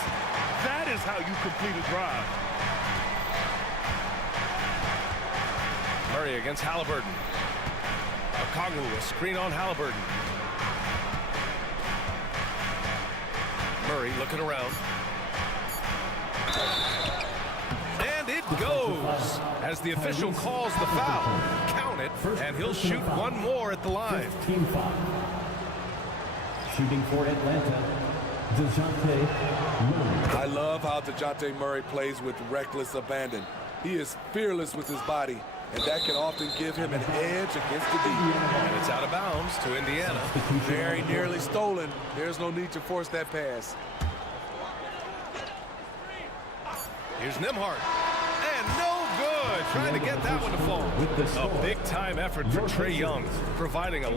That is how you complete a drive. Murray against Halliburton. Okongwu, a screen on Halliburton. Murray looking around. And it goes as the official calls the foul. Count it, and he'll shoot one more at the line. Team foul. Shooting for Atlanta, DeJounte Murray. I love how DeJounte Murray plays with reckless abandon. He is fearless with his body, and that can often give him an edge against the deep. And it's out of bounds to Indiana. Very nearly stolen. There's no need to force that pass. Here's Nembhard. And no good. Trying to get that one to fall. A big-time effort for Trae Young, providing a...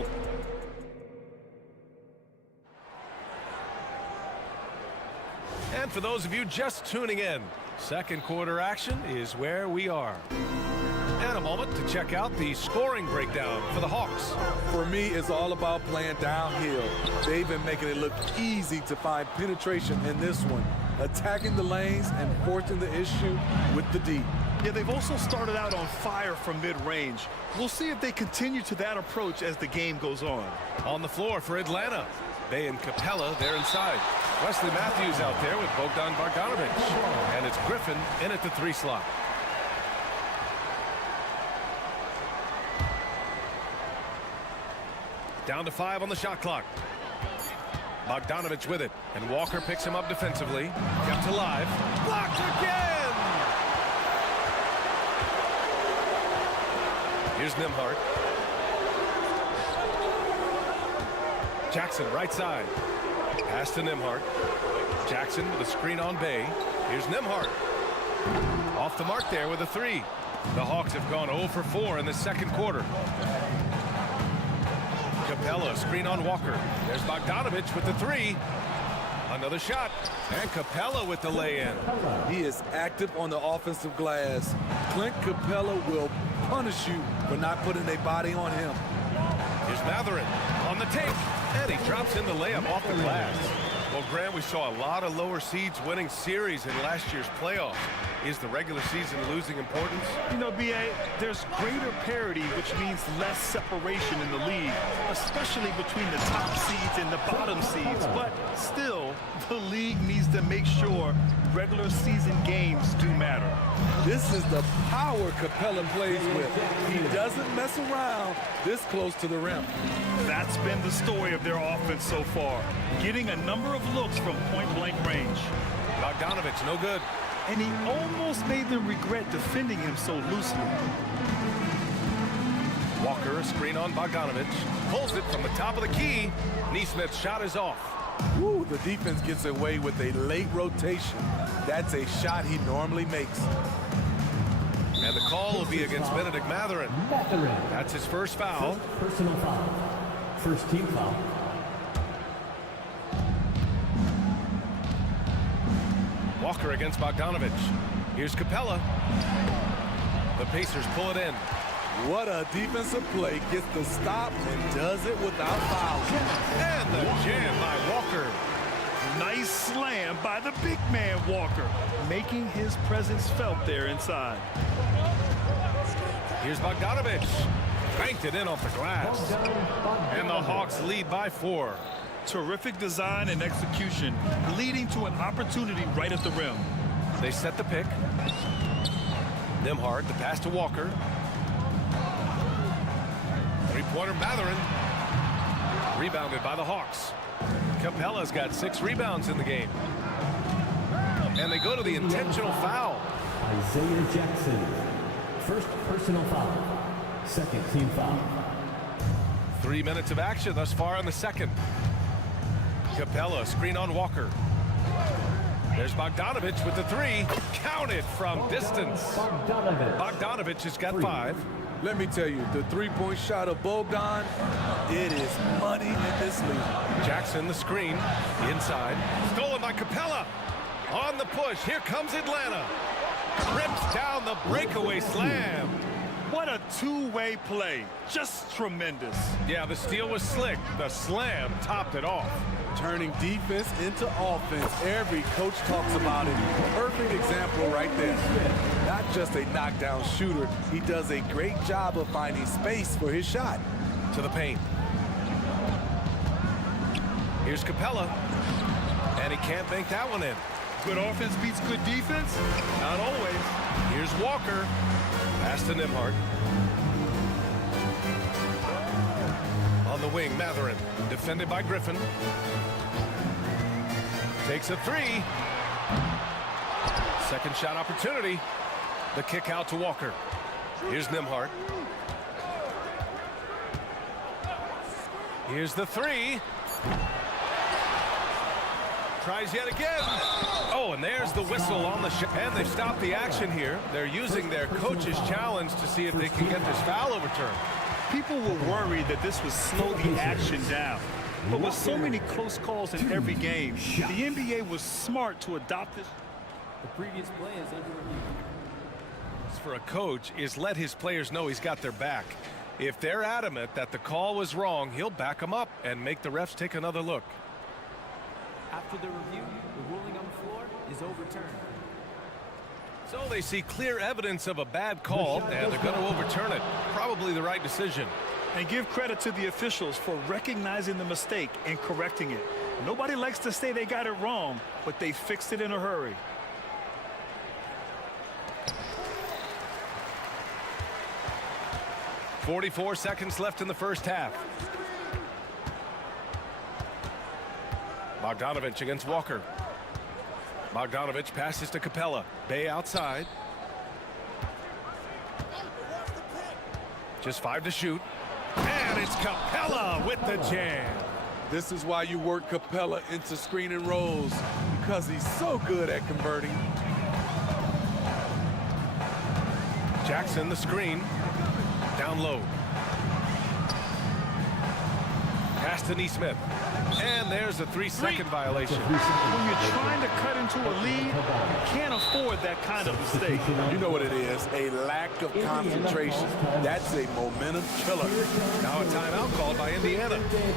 And for those of you just tuning in, second quarter action is where we are. And a moment to check out the scoring breakdown for the Hawks. For me, it's all about playing downhill. They've been making it look easy to find penetration in this one, attacking the lanes and forcing the issue with the D. Yeah, they've also started out on fire from mid-range. We'll see if they continue to that approach as the game goes on. On the floor for Atlanta, Bay and Capella, they're inside. Wesley Matthews out there with Bogdan Bogdanovic. And it's Griffin in at the 3 slot. Down to 5 on the shot clock. Bogdanovic with it, and Walker picks him up defensively. Kept alive. Blocked again! Here's Nembhard. Jackson right side. Pass to Nembhard. Jackson with a screen on Bay. Here's Nembhard. Off the mark there with a 3. The Hawks have gone 0 for 4 in the second quarter. Capella, screen on Walker. There's Bogdanovic with the 3. Another shot. And Capella with the lay-in. He is active on the offensive glass. Clint Capella will punish you for not putting a body on him. Here's Mathurin on the take. And he drops in the layup off the glass. Well, Grant, we saw a lot of lower seeds winning series in last year's playoffs. Is the regular season losing importance? You know, B.A., there's greater parity, which means less separation in the league, especially between the top seeds and the bottom seeds. But still, the league needs to make sure regular season games do matter. This is the power Capella plays with. He doesn't mess around this close to the rim. That's been the story of their offense so far, getting a number of looks from point-blank range. Bogdanovic, no good. And he almost made them regret defending him so loosely. Walker, a screen on Bogdanovic. Pulls it from the top of the key. Neesmith's shot is off. Woo, the defense gets away with a late rotation. That's a shot he normally makes. And the call will be against Benedict Mathurin. That's his first foul. Personal foul. First team foul. Walker against Bogdanovic. Here's Capella. The Pacers pull it in. What a defensive play. Gets the stop and does it without foul. And the jam by Walker. Nice slam by the big man Walker. making his presence felt there inside. Here's Bogdanovich. Banked it in off the glass. And the Hawks lead by 4. Terrific design and execution, leading to an opportunity right at the rim. They set the pick. Nembhard, the pass to Walker. Three-pointer Mathurin. Rebounded by the Hawks. Capella's got 6 rebounds in the game. And they go to the intentional foul. Isaiah Jackson. First personal foul. Second team foul. 3 minutes of action thus far in the second. Capella, screen on Walker. There's Bogdanovich with the 3. Counted from distance. Bogdanovich has got 5. Let me tell you, the three-point shot of Bogdan, it is money in this league. Jackson, the screen, inside. Stolen by Capella. On the push, here comes Atlanta. Rips down the breakaway slam. What a two-way play. Just tremendous. Yeah, the steal was slick. The slam topped it off. Turning defense into offense. Every coach talks about it. Perfect example right there. Not just a knockdown shooter. He does a great job of finding space for his shot. To the paint. Here's Capella. And he can't bank that one in. Good offense beats good defense? Not always. Here's Walker. Pass to Nembhard. On the wing, Mathurin. Defended by Griffin. Takes a 3. Second shot opportunity. The kick out to Walker. Here's Nembhard. Here's the 3. Tries yet again. Oh, and there's the whistle on the shot. And they've stopped the action here. They're using their coach's challenge to see if they can get this foul overturned. People were worried that this would slow the action down. But with so many close calls in every game, the NBA was smart to adopt this. The previous play is under review. For a coach is let his players know he's got their back. If they're adamant that the call was wrong, he'll back them up and make the refs take another look. After the review, the ruling on the floor is overturned. So they see clear evidence of a bad call, and they're going to overturn it. Probably the right decision. And give credit to the officials for recognizing the mistake and correcting it. Nobody likes to say they got it wrong, but they fixed it in a hurry. .44 seconds left in the first half. Bogdanovich against Walker. Bogdanovich passes to Capella. Bay outside. Just 5 to shoot. And it's Capella with the jam. This is why you work Capella into screen and rolls, because he's so good at converting. Jackson, the screen. Down low. Pass to Neesmith. And there's a 3-second violation. When you're trying to cut into a lead, you can't afford that kind of mistake. You know what it is, a lack of concentration. That's a momentum killer. Now a timeout called by Indiana. They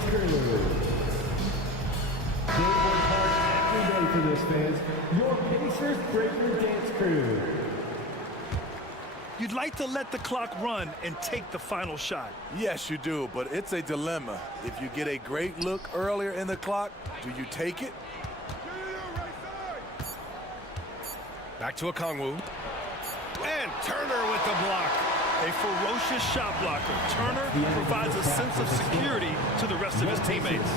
work hard every day for this, fans. Your Pacers Breaker Dance Crew. You'd like to let the clock run and take the final shot. Yes, you do, but it's a dilemma. If you get a great look earlier in the clock, do you take it? Back to Okongwu. And Turner with the block. A ferocious shot blocker. Turner provides a sense of security to the rest of his teammates.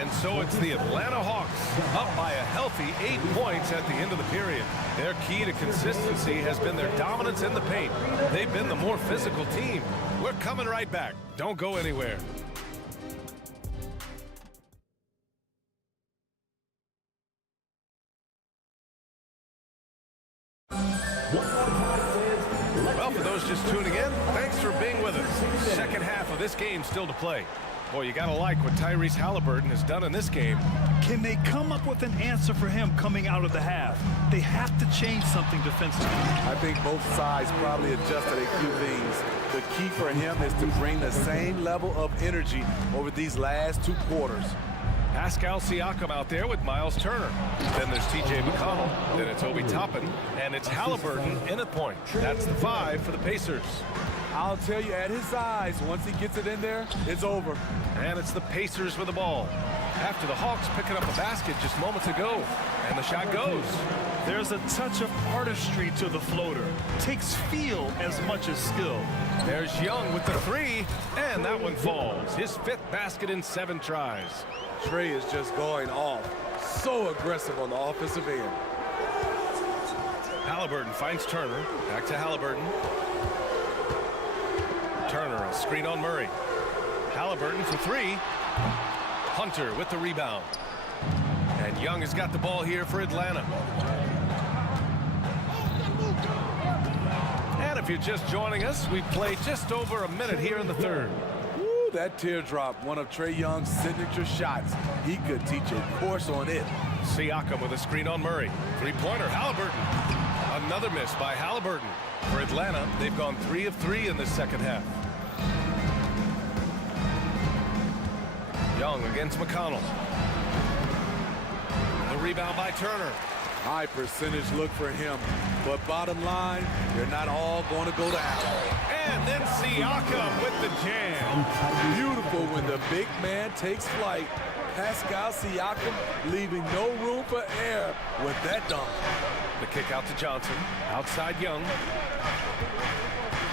And so it's the Atlanta Hawks up by a healthy 8 points at the end of the period. Their key to consistency has been their dominance in the paint. They've been the more physical team. We're coming right back. Don't go anywhere. Well, for those just tuning in, thanks for being with us. Second half of this game still to play. Boy, you gotta like what Tyrese Halliburton has done in this game. Can they come up with an answer for him coming out of the half? They have to change something defensively. I think both sides probably adjusted a few things. The key for him is to bring the same level of energy over these last 2 quarters. Pascal Siakam out there with Miles Turner. Then there's TJ McConnell. Then it's Obi Toppin. And it's Halliburton in at point. That's the 5 for the Pacers. I'll tell you, at his size, once he gets it in there, it's over. And it's the Pacers with the ball. After the Hawks picking up a basket just moments ago. And the shot goes. There's a touch of artistry to the floater. Takes feel as much as skill. There's Young with the 3, and that one falls. His 5th basket in 7 tries. Trey is just going off. So aggressive on the offensive end. Halliburton finds Turner. Back to Halliburton. Turner, a screen on Murray. Halliburton for 3. Hunter with the rebound. And Young has got the ball here for Atlanta. And if you're just joining us, we've played just over a minute here in the 3rd. Ooh, that teardrop, one of Trae Young's signature shots. He could teach a course on it. Siakam with a screen on Murray. 3-pointer, Halliburton. Another miss by Halliburton. For Atlanta, they've gone 3 of 3 in the second half. Young against McConnell. The rebound by Turner. High percentage look for him. But bottom line, they're not all going to go to Allen. And then Siakam with the jam. Beautiful when the big man takes flight. Pascal Siakam leaving no room for error with that dunk. The kick out to Johnson. Outside Young.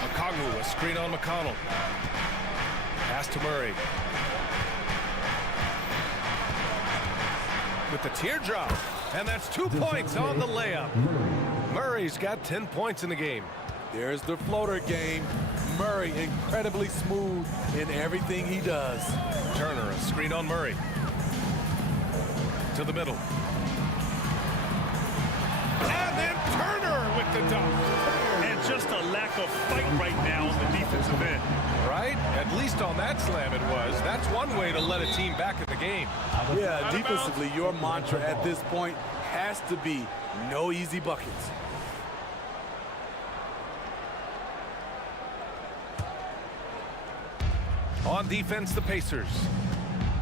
Okongwu, a screen on McConnell. Pass to Murray. With the teardrop. And that's 2 points on the layup. Murray's got 10 points in the game. There's the floater game. Murray incredibly smooth in everything he does. Turner, a screen on Murray. To the middle. And then Turner with the dunk. And just a lack of fight right now on the defensive end. Right? At least on that slam it was. That's one way to let a team back in the game. Yeah, defensively, your mantra at this point has to be no easy buckets. On defense, the Pacers.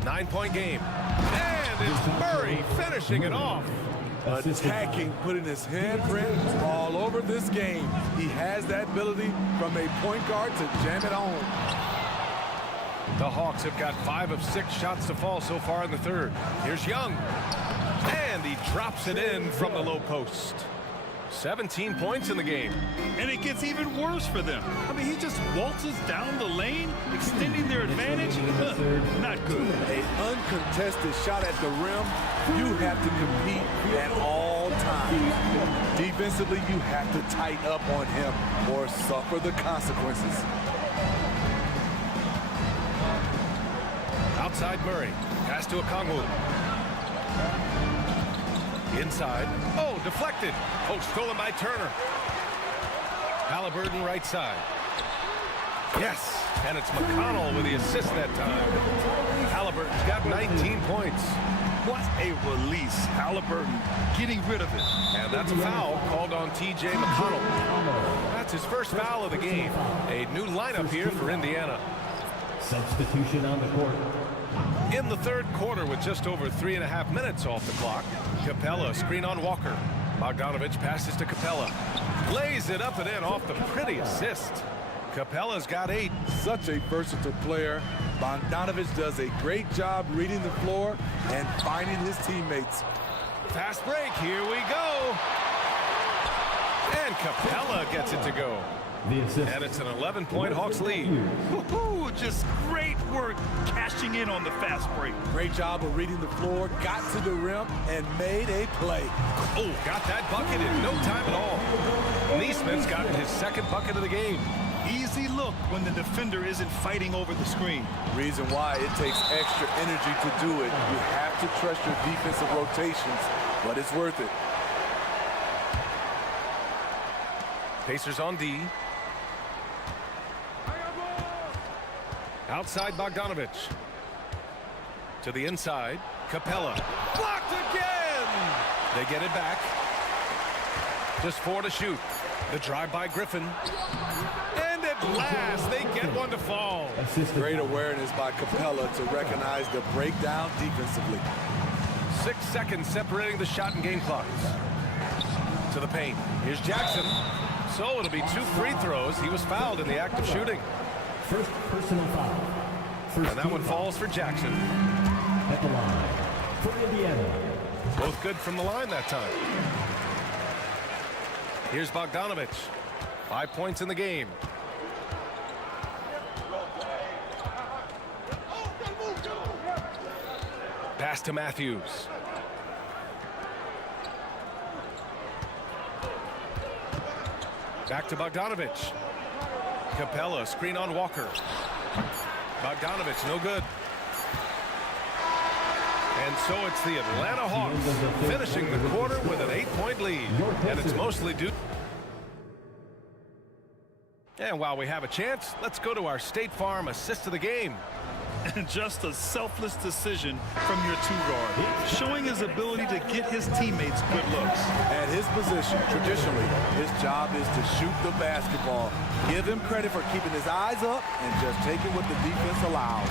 9-point game. And it's Murray finishing it off. Attacking, putting his handprint all over this game. He has that ability from a point guard to jam it home. The Hawks have got 5 of 6 shots to fall so far in the 3rd. Here's Young. And he drops it in from the low post. 17 points in the game. And it gets even worse for them. I mean, he just waltzes down the lane, extending their advantage. Not good. An uncontested shot at the rim. You have to compete at all times. Defensively, you have to tighten up on him or suffer the consequences. Outside Murray. Pass to Okongwu. Inside. Oh, deflected. Oh, stolen by Turner. Halliburton right side. Yes, and it's McConnell with the assist that time. Halliburton's got 19 points. What a release. Halliburton getting rid of it. And that's a foul called on TJ McConnell. That's his first foul of the game. A new lineup here for Indiana. Substitution on the court. In the 3rd quarter with just over 3.5 minutes off the clock, Capella screen on Walker. Bogdanovich passes to Capella. Lays it up and in off the pretty assist. Capella's got 8. Such a versatile player. Bogdanovich does a great job reading the floor and finding his teammates. Fast break, here we go. And Capella gets it to go. And it's an 11-point Hawks lead. Just great work cashing in on the fast break. Great job of reading the floor, got to the rim, and made a play. Oh, got that bucket in no time at all. Neesmith's gotten his 2nd bucket of the game. Easy look when the defender isn't fighting over the screen. Reason why it takes extra energy to do it. You have to trust your defensive rotations, but it's worth it. Pacers on D. Outside Bogdanovich. To the inside. Capella. Blocked again! They get it back. Just 4 to shoot. The drive by Griffin. And it at last, they get one to fall. Great awareness by Capella to recognize the breakdown defensively. 6 seconds separating the shot and game clocks. To the paint. Here's Jackson. So it'll be 2 free throws. He was fouled in the act of shooting. First personal foul. And that one falls for Jackson. At the line for Indiana. Both good from the line that time. Here's Bogdanovich. 5 points in the game. Pass to Matthews. Back to Bogdanovich. Capella, screen on Walker. Bogdanovich, no good. And so it's the Atlanta Hawks finishing the quarter with an 8-point lead. And it's mostly due. And while we have a chance, let's go to our State Farm assist of the game. And just a selfless decision from your 2-guard, showing his ability to get his teammates good looks. At his position, traditionally, his job is to shoot the basketball. Give him credit for keeping his eyes up and just taking what the defense allows.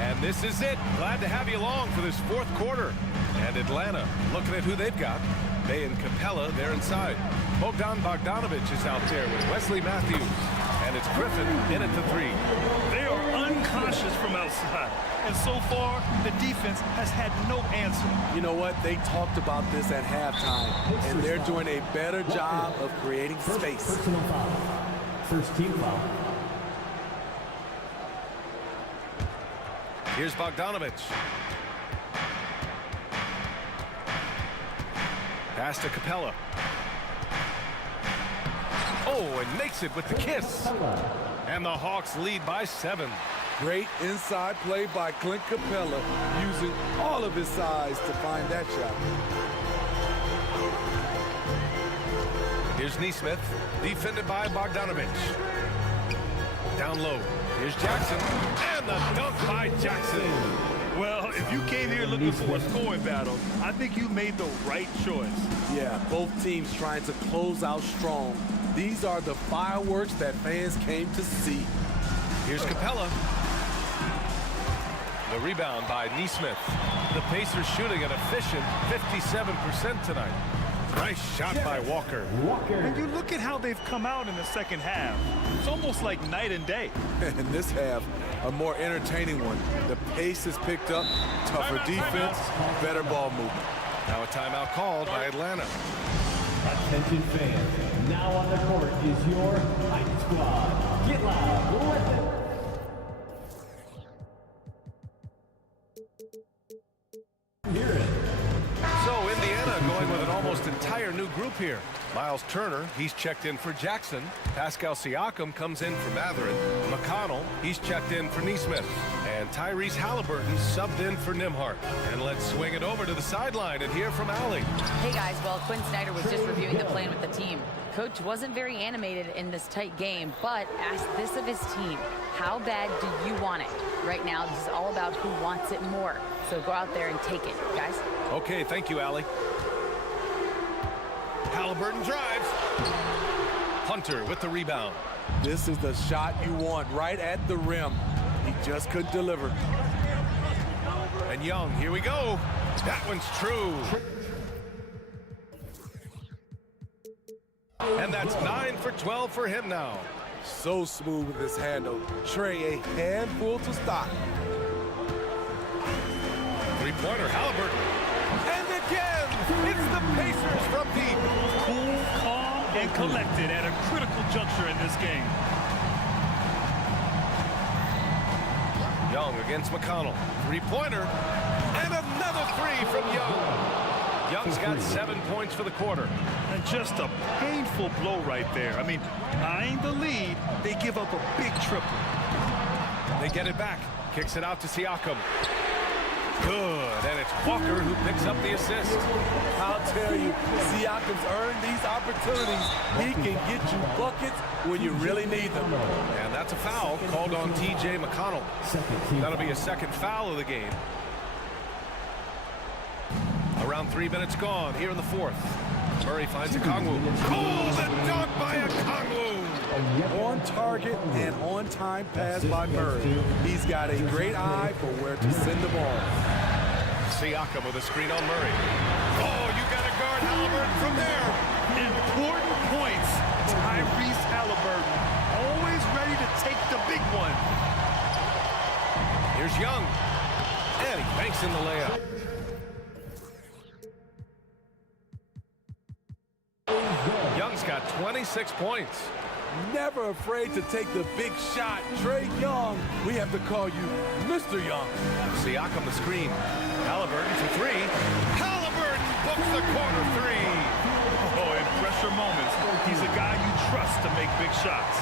And this is it. Glad to have you along for this 4th quarter. And Atlanta, looking at who they've got. They and Capella, they're inside. Bogdan Bogdanovich is out there with Wesley Matthews. And it's Griffin in at the 3. They are unconscious from outside. And so far, the defense has had no answer. You know what? They talked about this at halftime, and they're doing a better job of creating space. Personal foul. First team foul. Here's Bogdanovich. Pass to Capella. Oh, and makes it with the kiss. And the Hawks lead by 7. Great inside play by Clint Capella, using all of his size to find that shot. Here's Neesmith, defended by Bogdanovich. Down low. Here's Jackson, and the dunk by Jackson. Well, if you came here looking for a scoring battle, I think you made the right choice. Yeah, both teams trying to close out strong. These are the fireworks that fans came to see. Here's Capella. The rebound by Neesmith. The Pacers shooting an efficient 57% tonight. Nice shot by Walker. And you look at how they've come out in the second half. It's almost like night and day. In this half, a more entertaining one. The pace is picked up, tougher defense, better ball movement. Now a timeout called by Atlanta. Attention fans, now on the court is your Hype Squad. Get loud, let them. Hear it. So Indiana going with an almost entire new group here. Miles Turner, he's checked in for Jackson. Pascal Siakam comes in for Matherin. McConnell, he's checked in for Neesmith. And Tyrese Halliburton subbed in for Nembhard. And let's swing it over to the sideline and hear from Allie. Hey guys, well, Quinn Snyder was just reviewing the plan with the team. Coach wasn't very animated in this tight game, but asked this of his team. How bad do you want it? Right now, this is all about who wants it more. So go out there and take it, guys. Okay, thank you, Allie. Halliburton drives. Hunter with the rebound. This is the shot you want, right at the rim. He just couldn't deliver. And Young, here we go. That one's true. And that's 9 for 12 for him now. So smooth with his handle. Trey, a handful to stop. Three-pointer, Halliburton. And again, it's the Pacers from deep. Cool, calm, and collected at a critical juncture in this game. Young against McConnell. Three-pointer. And another three from Young. Young's got 7 points for the quarter. And just a painful blow right there. I mean, eyeing the lead, they give up a big triple. They get it back. Kicks it out to Siakam. Good, and it's Walker who picks up the assist. I'll tell you, Siakam's earned these opportunities. He can get you buckets when you really need them. And that's a foul called on T.J. McConnell. That'll be a second foul of the game. Around 3 minutes gone here in the fourth. Murray finds Okongwu. Oh, the dunk by Okongwu! On target and on time pass by Murray. He's got a great eye for where to send the ball. Siakam with a screen on Murray. Oh, you got to guard Halliburton from there. Important points. Tyrese Halliburton, always ready to take the big one. Here's Young. And he banks in the layup. Young's got 26 points. Never afraid to take the big shot. Trae Young, we have to call you Mr. Young. Siakam the screen. Halliburton for three. Halliburton books the corner three. Oh, in pressure moments, he's a guy you trust to make big shots.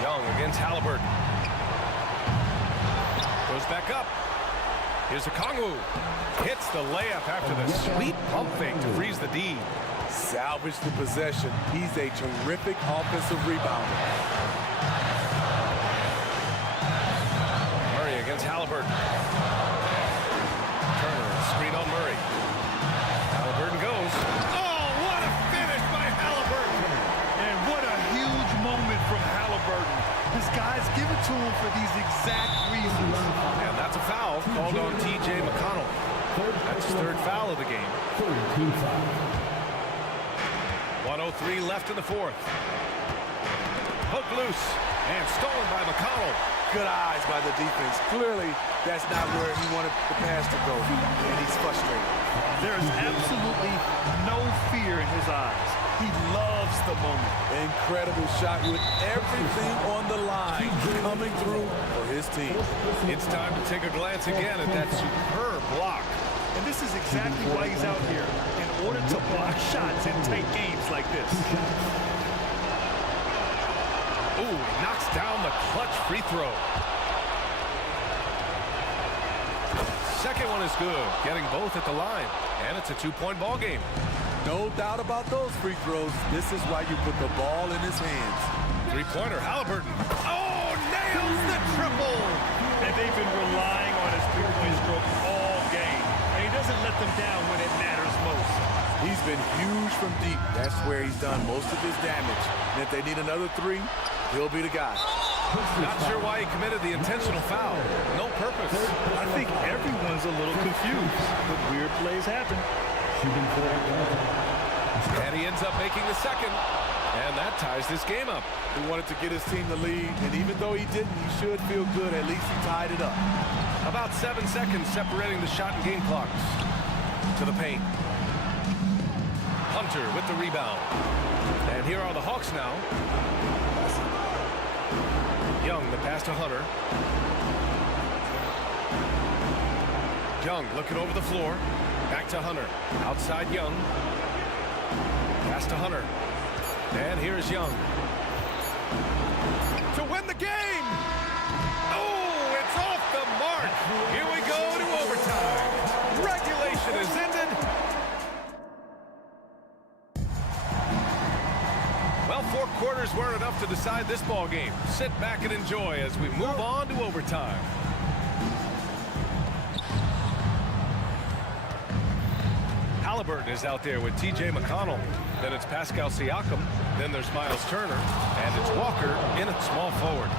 Young against Halliburton. Goes back up. Here's Okongwu. Hits the layup after the sweet pump fake to freeze the D. Salvage the possession. He's a terrific offensive rebounder. Murray against Halliburton. Turner, screen on Murray. Halliburton goes. Oh, what a finish by Halliburton! And what a huge moment from Halliburton. His guys give it to him for these exact reasons. And that's a foul called on T.J. McConnell. That's his third foul of the game. 1:03 left in the fourth. Hook loose and stolen by McConnell. Good eyes by the defense. Clearly, that's not where he wanted the pass to go, and he's frustrated. There's absolutely no fear in his eyes. He loves the moment. Incredible shot with everything on the line coming through for his team. It's time to take a glance again at that superb block. And this is exactly why he's out here, in order to block shots in tight games like this. Ooh, knocks down the clutch free throw. Second one is good, getting both at the line. And it's a two-point ball game. No doubt about those free throws. This is why you put the ball in his hands. Three-pointer, Halliburton. Oh, nails the triple! And they've been relying on his three-point stroke all game. And he doesn't let them down when it matters most. He's been huge from deep. That's where he's done most of his damage. And if they need another three, he'll be the guy. Not sure why he committed the intentional foul. No purpose. I think everyone's a little confused, but weird plays happen. And he ends up making the second. And that ties this game up. He wanted to get his team the lead, and even though he didn't, he should feel good. At least he tied it up. About 7 seconds separating the shot and game clocks. To the paint. Hunter with the rebound. And here are the Hawks now. Young, the pass to Hunter. Young looking over the floor. Back to Hunter. Outside Young. Pass to Hunter. And here's Young. To win the game! Oh, it's off the mark! Here we go to overtime. Regulation is ended. Well, 4 quarters weren't enough to decide this ball game. Sit back and enjoy as we move on to overtime. Halliburton is out there with T.J. McConnell. Then it's Pascal Siakam. Then there's Miles Turner. And it's Walker in at small forward.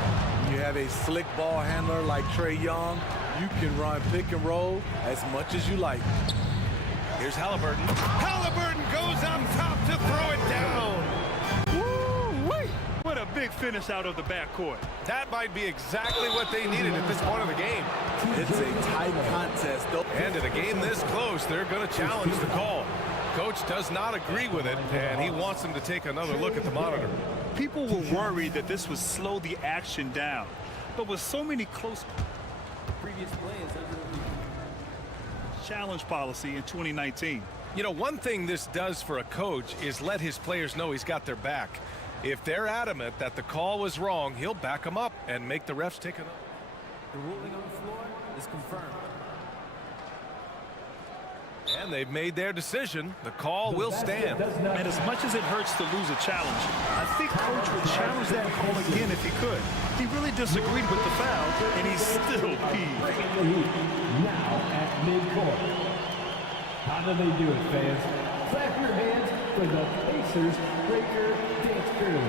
You have a slick ball handler like Trae Young. You can run pick and roll as much as you like. Here's Halliburton. Halliburton goes up top to throw it down. Woo-wee! What a big finish out of the backcourt. That might be exactly what they needed at this point of the game. It's a tight contest, though. And in a game this close, they're going to challenge the call. Coach does not agree with it, and he wants them to take another look at the monitor. People were worried that this would slow the action down. But with so many close Previous play is under challenge policy in 2019. You know, one thing this does for a coach is let his players know he's got their back. If they're adamant that the call was wrong, he'll back them up and make the refs take it up. The ruling on the floor is confirmed. And they've made their decision. The call will stand. And as much as it hurts to lose a challenge, I think Coach would challenge that call again if he could. He really disagreed with the foul, and he's still peeved. Now at midcourt. How do they do it, fans? Clap your hands for the Pacers Breaker Dance Crew.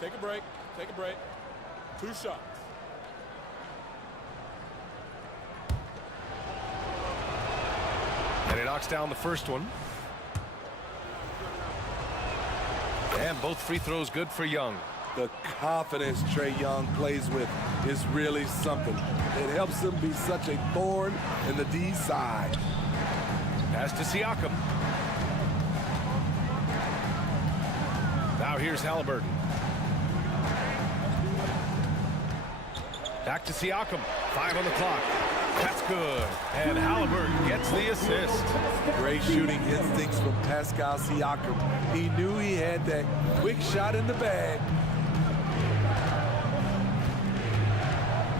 Take a break. Take a break. 2 shots. And he knocks down the first one. And both free throws good for Young. The confidence Trae Young plays with is really something. It helps him be such a thorn in the D's side. Pass to Siakam. Now here's Halliburton. Back to Siakam. 5 on the clock. That's good. And Halliburton gets the assist. Great shooting instincts from Pascal Siakam. He knew he had that quick shot in the bag.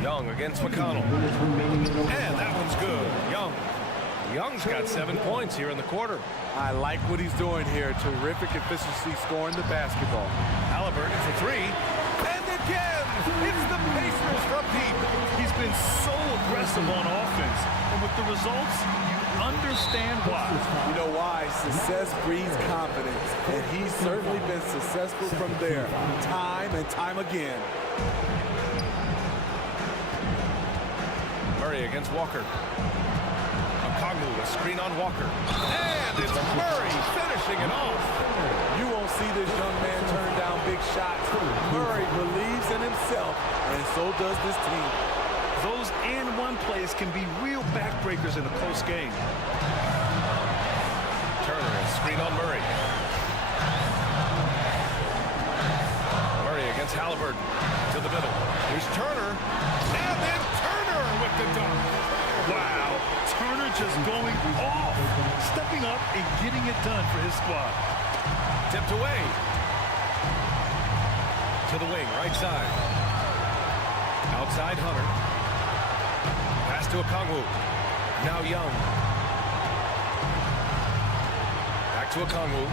Young against McConnell. And that one's good. Young's got 7 points here in the quarter. I like what he's doing here. Terrific efficiency scoring the basketball. Halliburton for 3. And again, it's the Pacers from deep. He's been so aggressive on offense, and with the results, you understand why. You know why? Success breeds confidence, and he's certainly been successful from there, time and time again. Murray against Walker. Okongwu, a screen on Walker. And it's Murray finishing it off. You won't see this young man turn down big shots. Murray believes in himself, and so does this team. Those and-one plays can be real backbreakers in a close game. Turner, a screen on Murray. Murray against Halliburton. To the middle. Here's Turner. And then Turner with the dunk. Wow, Turner just going off, stepping up and getting it done for his squad. Tipped away. To the wing, right side. Outside Hunter. Pass to Okongwu. Now Young. Back to Okongwu.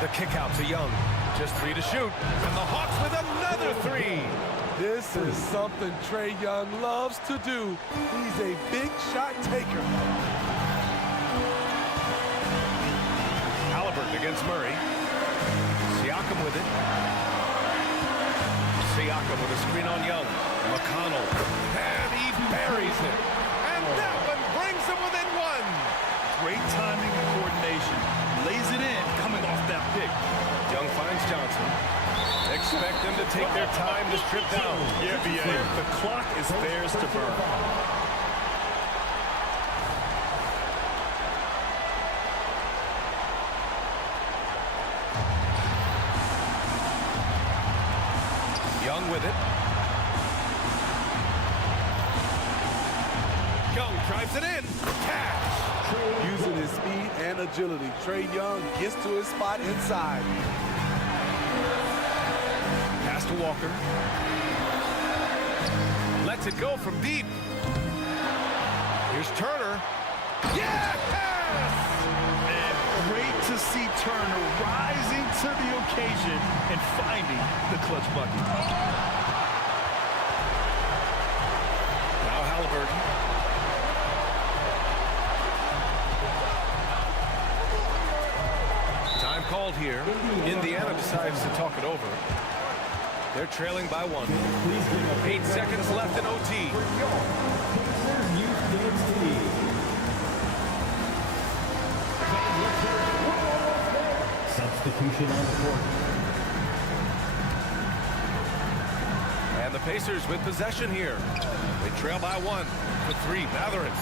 The kick out to Young. Just 3 to shoot. And the Hawks with another 3. This is something Trae Young loves to do. He's a big shot taker. Halliburton against Murray. Siakam with it. Siakam with a screen on Young. McConnell. And he buries it. And that one brings him within 1. Great timing and coordination. Lays it in coming off that pick. Young finds Johnson. Expect them to take their time to strip down. Yeah, BA. The clock is theirs to burn. Young with it. Young drives it in. Catch. Using his speed and agility, Trae Young gets to his spot inside. Pass to Walker. Lets it go from deep. Here's Turner. Yes! And great to see Turner rising to the occasion and finding the clutch bucket. Now Halliburton. Time called here. Indiana decides to talk it over. They're trailing by 1. 8 seconds left in OT. Substitution on the court. And the Pacers with possession here. They trail by 1 for 3. Mathurin.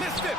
Missed it.